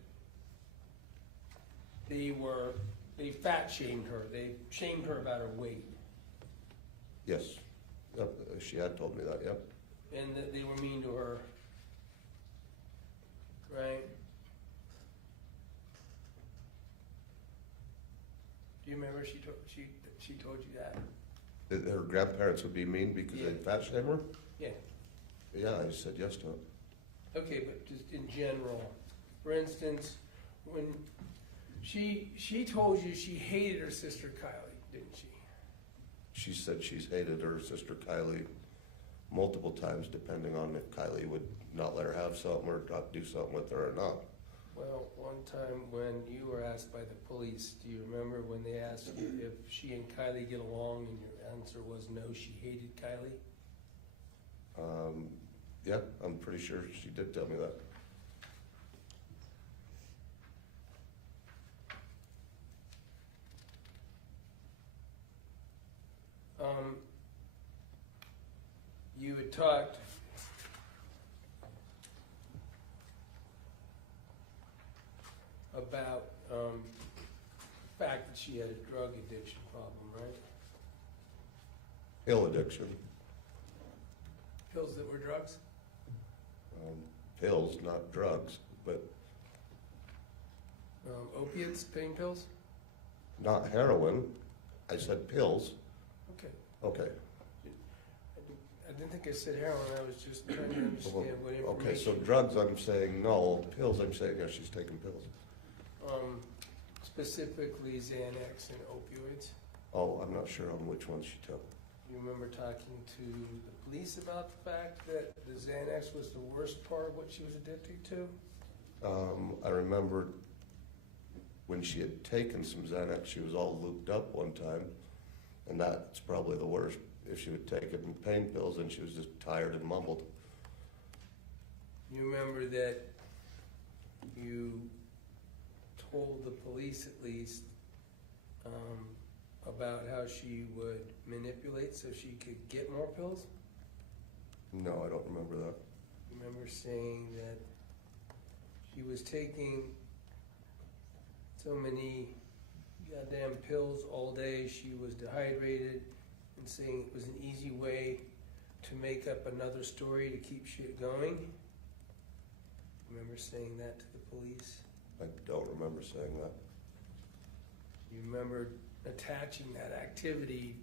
they fat shamed her. They shamed her about her weight. Yes, yep, she had told me that, yep. And that they were mean to her. Right? Do you remember she told you that? That her grandparents would be mean because they'd fat shame her? Yeah. Yeah, I said yes to it. Okay, but just in general, for instance, when she told you she hated her sister Kylie, didn't she? She said she's hated her sister Kylie multiple times, depending on if Kylie would not let her have something or not do something with her or not. Well, one time when you were asked by the police, do you remember when they asked you if she and Kylie get along, and your answer was no, she hated Kylie? Yeah, I'm pretty sure she did tell me that. You had talked about the fact that she had a drug addiction problem, right? Pill addiction. Pills that were drugs? Pills, not drugs, but Opiates, pain pills? not heroin. I said pills. Okay. Okay. I didn't think I said heroin, I was just trying to understand what information. Okay, so drugs, I'm saying no. Pills, I'm saying, yeah, she's taking pills. Specifically Xanax and opioids. Oh, I'm not sure on which one she took. You remember talking to the police about the fact that the Xanax was the worst part of what she was addicted to? I remember when she had taken some Xanax, she was all looped up one time, and that's probably the worst. If she would take it in pain pills, then she was just tired and mumbled. You remember that you told the police at least about how she would manipulate so she could get more pills? No, I don't remember that. You remember saying that she was taking so many goddamn pills all day, she was dehydrated, and saying it was an easy way to make up another story to keep shit going? Remember saying that to the police? I don't remember saying that. You remember attaching that activity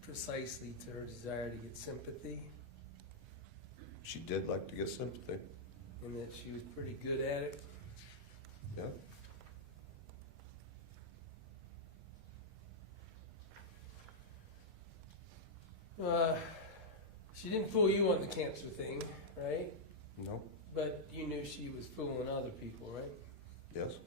precisely to her desire to get sympathy? She did like to get sympathy. And that she was pretty good at it? Yeah. She didn't fool you on the cancer thing, right? No. But you knew she was fooling other people, right? Yes.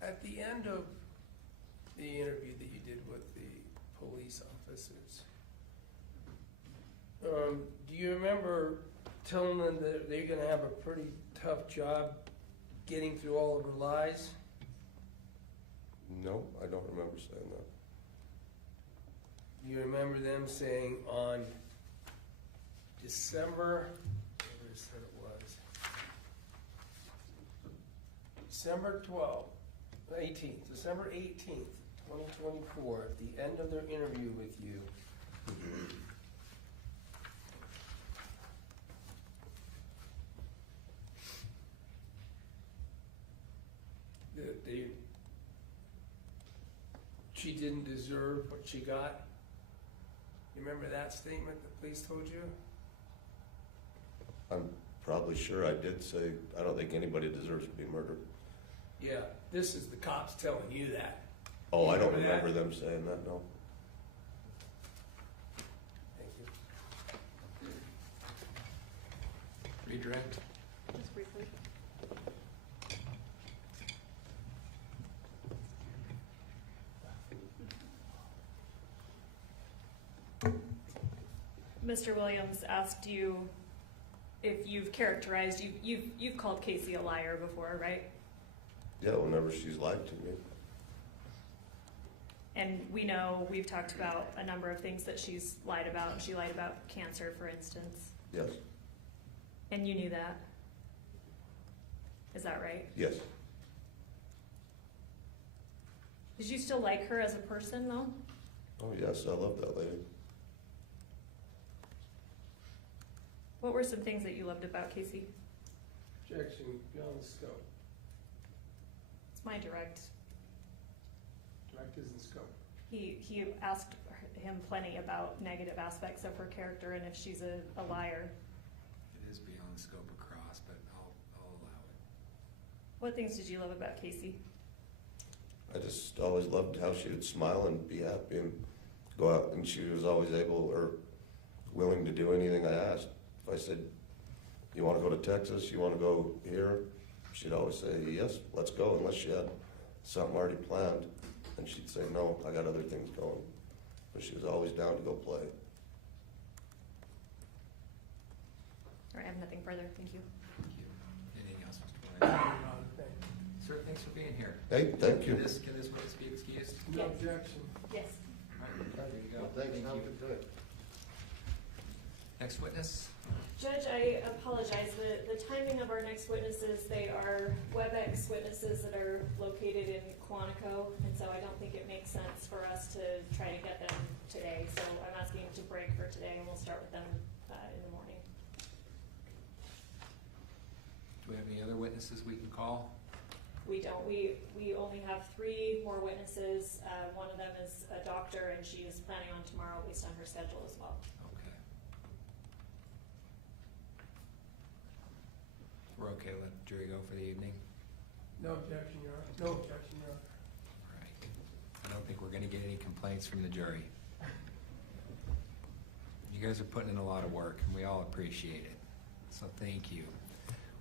At the end of the interview that you did with the police officers, do you remember telling them that they're going to have a pretty tough job getting through all of her lies? No, I don't remember saying that. You remember them saying on December, whatever it said it was, December 18th, 2024, at the end of their interview with you, she didn't deserve what she got? You remember that statement the police told you? I'm probably sure I did say, I don't think anybody deserves to be murdered. Yeah, this is the cops telling you that. Oh, You I don't remember remember that? them saying that, no. Thank you. Redirect. Just briefly. Mr. Williams asked you if you've characterized, you've called Kacee a liar before, right? Yeah, whenever she's lied to me. And we know, we've talked about a number of things that she's lied about. She lied about cancer, for instance. Yes. And you knew that? Is that right? Yes. Did you still like her as a person, though? Oh, yes, I love that lady. What were some things that you loved about Kacee? Objection beyond the scope. It's my direct. Direct is in scope. He asked him plenty about negative aspects of her character and if she's a liar. It is beyond scope across, but I'll allow it. What things did you love about Kacee? I just always loved how she would smile and be happy and go out, and she was always able or willing to do anything I asked. If I said, you want to go to Texas, you want to go here, she'd always say, yes, let's go, unless she had something already planned. And she'd say, no, I got other things going. But she was always down to go play. All right, I have nothing further. Thank you. Thank you. Anything else, Mr. Williams? Sir, thanks for being here. Hey, thank you. Can this witness be excused? No objection. Yes. All right, there you go. Thanks, Thank have a you. good day. Next witness? Judge, I apologize. The timing of our next witnesses, they are WebEx witnesses that are located in Quantico, and so I don't think it makes sense for us to try to get them today. So I'm asking to break for today, and we'll start with them in the morning. Do we have any other witnesses we can call? We don't. We only have 3 more witnesses. One of them is a doctor, and she is planning on tomorrow based on her schedule as well. Okay. We're okay, let the jury go for the evening? No objection, Your Honor. No objection, Your Honor. All right. I don't think we're gonna get any complaints from the jury. You guys are putting in a lot of work, and we all appreciate it. So thank you.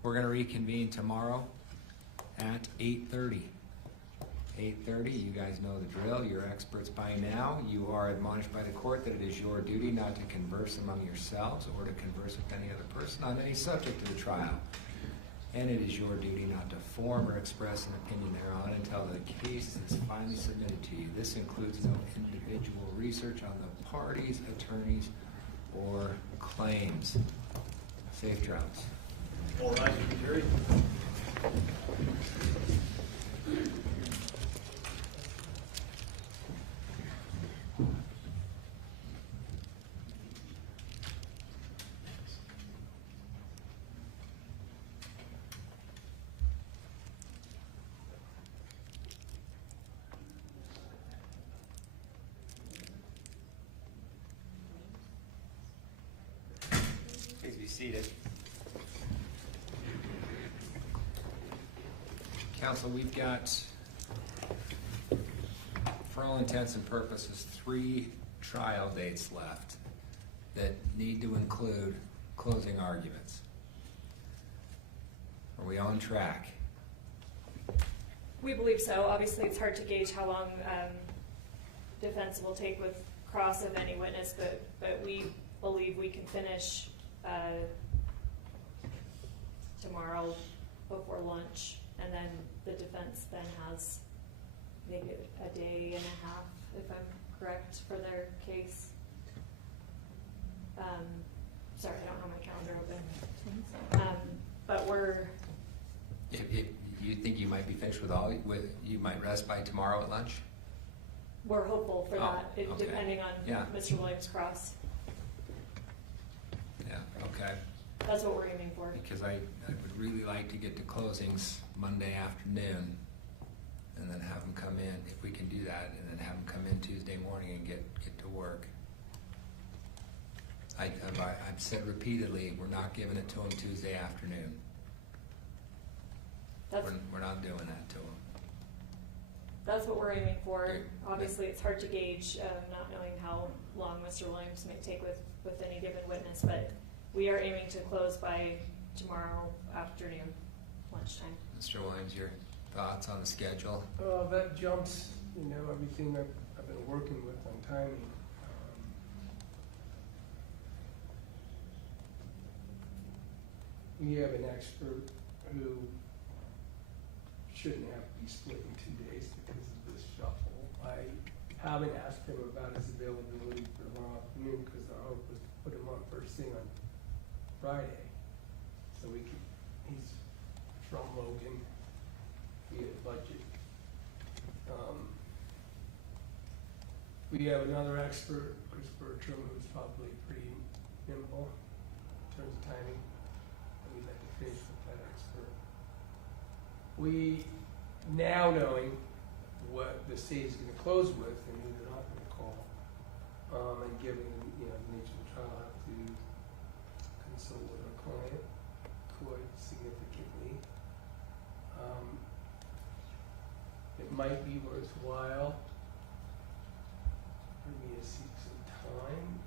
We're gonna reconvene tomorrow at 8:30. 8:30, you guys know the drill, you're experts by now. You are admonished by the court that it is your duty not to converse among yourselves or to converse with any other person on any subject of the trial. And it is your duty not to form or express an opinion thereon until the case is finally submitted to you. This includes no individual research on the parties, attorneys, or claims. Safe travels. All rise for the jury. Please be seated. Counsel, we've got, for all intents and purposes, 3 trial dates left that need to include closing arguments. Are we on track? We believe so. Obviously, it's hard to gauge how long defense will take with cross of any witness, but we believe we can finish tomorrow before lunch, and then the defense then has maybe a day and a half, if I'm correct, for their case. Sorry, I don't have my calendar open. But we're... If you think you might be finished with you might rest by tomorrow at lunch? We're hopeful for that, okay. depending on Yeah. Mr. Williams' cross. Yeah, okay. That's what we're aiming for. Because I would really like to get to closings Monday afternoon and then have them come in, if we can do that, and then have them come in Tuesday morning and get to work. I've said repeatedly, we're not giving it to them Tuesday afternoon. We're not doing that to them. That's what we're aiming for. Okay. Obviously, it's hard to gauge, not knowing how long Mr. Williams may take with any given witness, but we are aiming to close by tomorrow afternoon, lunchtime. Mr. Williams, your thoughts on the schedule? That jumps, everything I've been working with on timing. We have an expert who shouldn't have to be split in 2 days because of this shuffle. I haven't asked him about his availability for tomorrow afternoon because our hope was to put him on first thing on Friday. So he's from Logan, we had budget. We have another expert, Chris Bertram, who's probably pretty nimble in terms of timing. We'd like to finish with that expert. We, now knowing what the state is going to close with and who they're not going to call, and given the nature of the trial, have to consult with our client quite significantly. might be worthwhile for me to seek some time.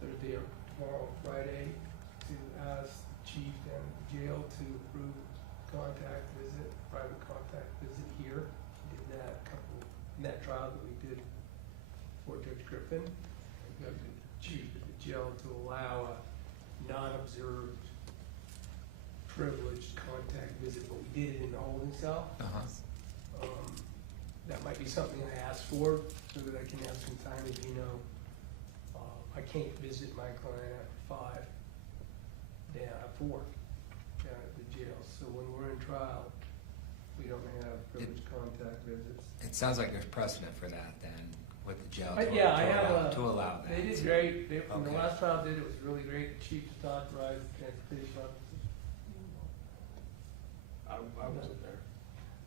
Thursday or tomorrow, Friday, to ask the chief and the jail to approve contact visit, private contact visit here. We did that in that trial that we did for Judge Griffin. We got the chief of the jail to allow a non-observed privileged contact visit, but we did it in the holding cell. That might be something I asked for, so that I can have some time, as you know. I can't visit my client after 4 down at the jail. So when we're in trial, we don't have privileged contact visits. It sounds like there's precedent for that then, with the jail to allow that. They did great. From the Okay. last trial did, it was really great. The chief just authorized the transportation officers. I wasn't there.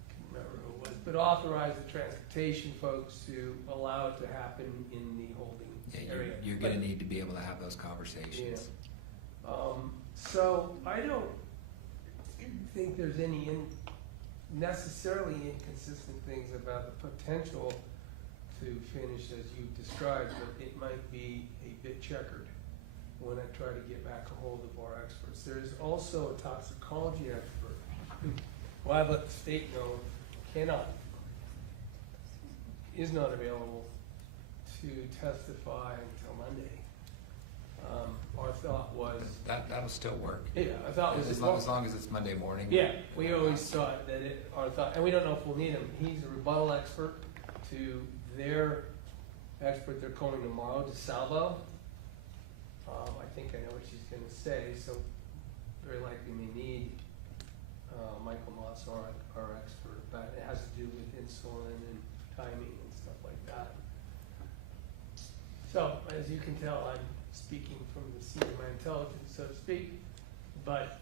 Can't remember who it was, but authorized the transportation folks to allow it to happen in the holding area. You're gonna need to be able to have those conversations. Yeah. So I don't think there's any necessarily inconsistent things about the potential to finish as you've described, but it might be a bit checkered when I try to get back a hold of our experts. There's also a toxicology expert who, well, I've let the state know, is not available to testify until Monday. Our thought was That'll still work. yeah, I thought it was As long as it's Monday morning. yeah, we always thought that our thought, and we don't know if we'll need him. He's a rebuttal expert to their expert they're calling tomorrow, DeSalvo. I think I know what she's going to say, so very likely we need Michael Moss, our expert, but it has to do with insulin and timing and stuff like that. So, as you can tell, I'm speaking from the seat of my intelligence, so to speak, but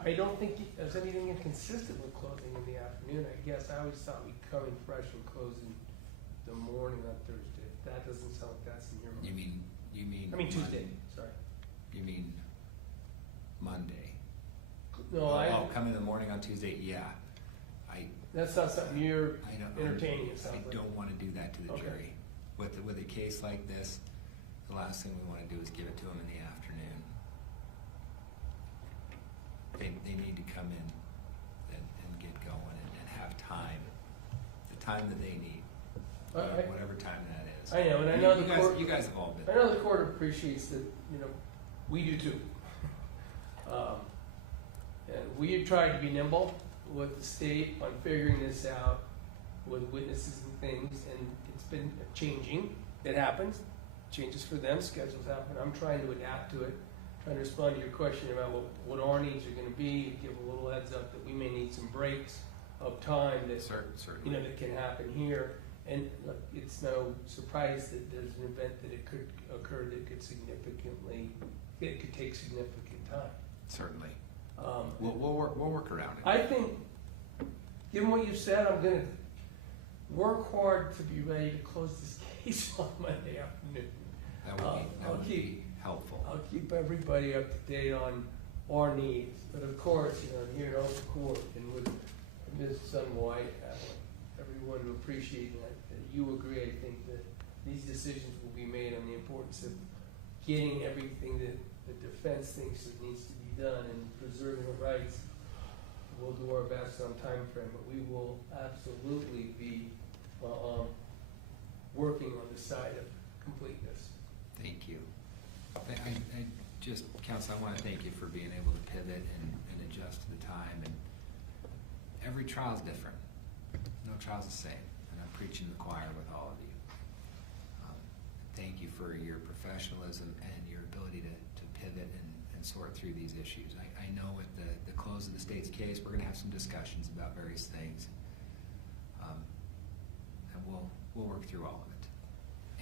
I don't think there's anything inconsistent with closing in the afternoon. I guess I always thought we'd come in fresh and close in the morning on Thursday. That doesn't sound like that's in your mind. You mean? I mean Tuesday, sorry. You mean Monday? No, come in the morning on Tuesday, yeah. That's not something you're I don't, entertaining, it I sounds like. don't wanna do that to the Okay. jury. With a case like this, the last thing we wanna do is give it to them in the afternoon. They need to come in and get going and have time, the time that they need, whatever time that is. I know, and I know the court. You guys have all been. I know the court appreciates that, we do too. And we have tried to be nimble with the state on figuring this out with witnesses and things, and it's been changing. It happens, changes for them, schedules happen. I'm trying to adapt to it, trying to respond to your question about what our needs are going to be, give a little heads up that we may need some breaks of time that Certainly. that can happen here. And look, it's no surprise that there's an event that it could occur that could take significant time. Certainly. We'll work around it. I think, given what you said, I'm going to work hard to be ready to close this case on Monday afternoon. That would be helpful. I'll keep everybody up to date on our needs. But of course, here in open court and with Ms. Sundwall, everyone will appreciate that you agree. I think that these decisions will be made on the importance of getting everything that the defense thinks that needs to be done and preserving the rights. We'll do our best on time frame, but we will absolutely be working on the side of completeness. Thank you. Counsel, I want to thank you for being able to pivot and adjust to the time. And every trial is different. No trial's the same. And I'm preaching to the choir with all of you. Thank you for your professionalism and your ability to pivot and sort through these issues. I know at the close of the state's case, we're going to have some discussions about various things. And we'll work through all of it.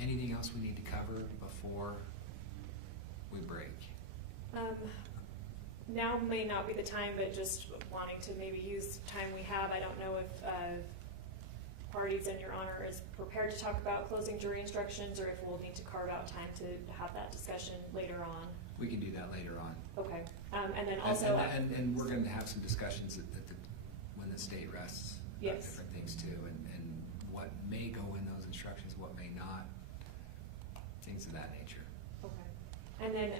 Anything else we need to cover before we break? Now may not be the time, but just wanting to maybe use time we have. I don't know if parties in your honor is prepared to talk about closing jury instructions, or if we'll need to carve out time to have that discussion later on. We can do that later on. Okay. And then also... And we're going to have some discussions at the state rests on Yes. different things too, and what may go in those instructions, what may not, things of that nature. Okay. And then,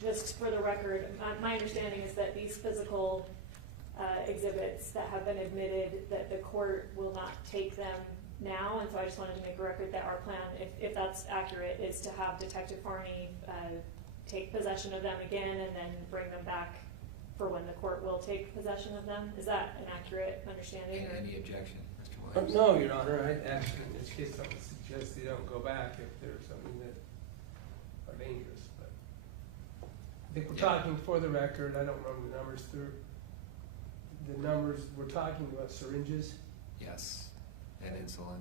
just for the record, my understanding is that these physical exhibits that have been admitted, that the court will not take them now, and so I just wanted to make a record that our plan, if that's accurate, is to have Detective Farney take possession of them again and then bring them back for when the court will take possession of them. Is that an accurate understanding? or- Any objection, Mr. Williams? No, Your Honor, I actually, in this case, I would suggest they don't go back if there's something that are dangerous, but I think we're talking, for the record, I don't remember the numbers through, the numbers, we're talking about syringes, Yes, and insulin.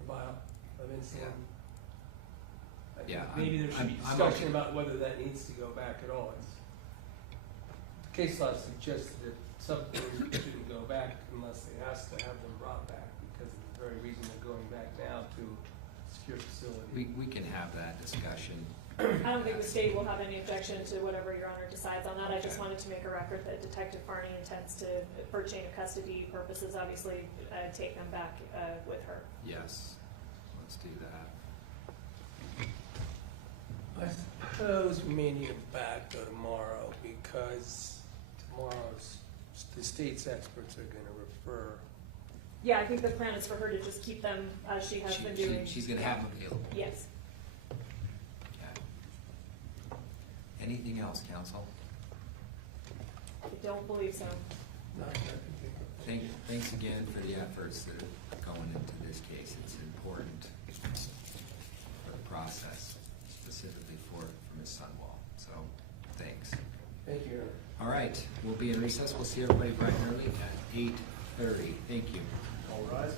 a vial of insulin. I think Yeah, maybe there should be I'm discussion okay. about whether that needs to go back at all. Case law suggests that some things shouldn't go back unless they ask to have them brought back because of the very reason they're going back now to a secure facility. We can have that discussion. I don't think the state will have any objection to whatever Your Honor decides on that. I just Okay. wanted to make a record that Detective Farney intends to, for chain of custody purposes, obviously, take them back with her. Yes, let's do that. I suppose we may need them back though tomorrow because tomorrow's, the state's experts are gonna refer. Yeah, I think the plan is for her to just keep them as she has been doing. She's gonna have them available. Yes. Okay. Anything else, counsel? I don't believe so. Not that I can think of. Thanks again for the efforts that are going into this case. It's important for the process, specifically for Ms. Sundwall. So, thanks. Thank you, Your Honor. All right, we'll be in recess. We'll see everybody bright and early at 8:30. Thank you. All rise.